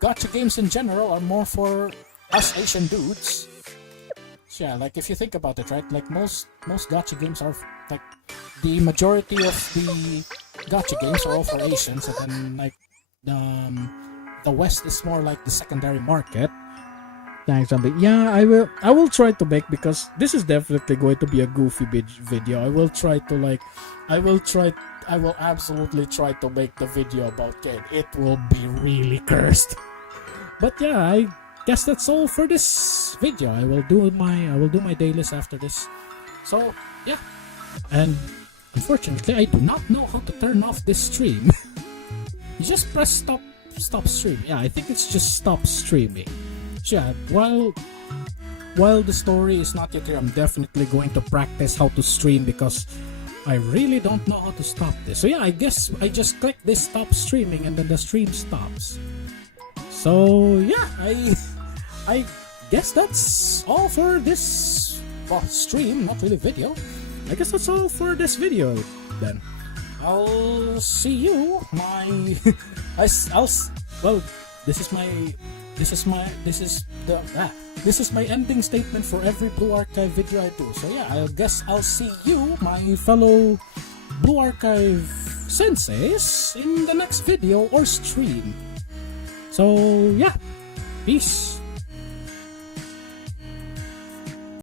gacha games in general are more for us Asian dudes. So yeah, like if you think about it, right? Like most gacha games are like the majority of the gacha games are all for Asians, and then like the West is more like the secondary market. Thanks, Zombie. Yeah, I will try to make, because this is definitely going to be a goofy video. I will absolutely try to make the video about it. It will be really cursed. But yeah, I guess that's all for this video. I will do my dailies after this. So yeah, and unfortunately I do not know how to turn off this stream. You just press stop stream. Yeah, I think it's just stop streaming. So yeah, while the story is not yet here, I'm definitely going to practice how to stream, because I really don't know how to stop this. So yeah, I guess I just click this stop streaming and then the stream stops. So yeah, I guess that's all for this stream, not really video. I guess that's all for this video then. I'll see you. This is my ending statement for every Blue Archive video I do. So yeah, I guess I'll see you, my fellow Blue Archive senseis, in the next video or stream. So yeah, peace.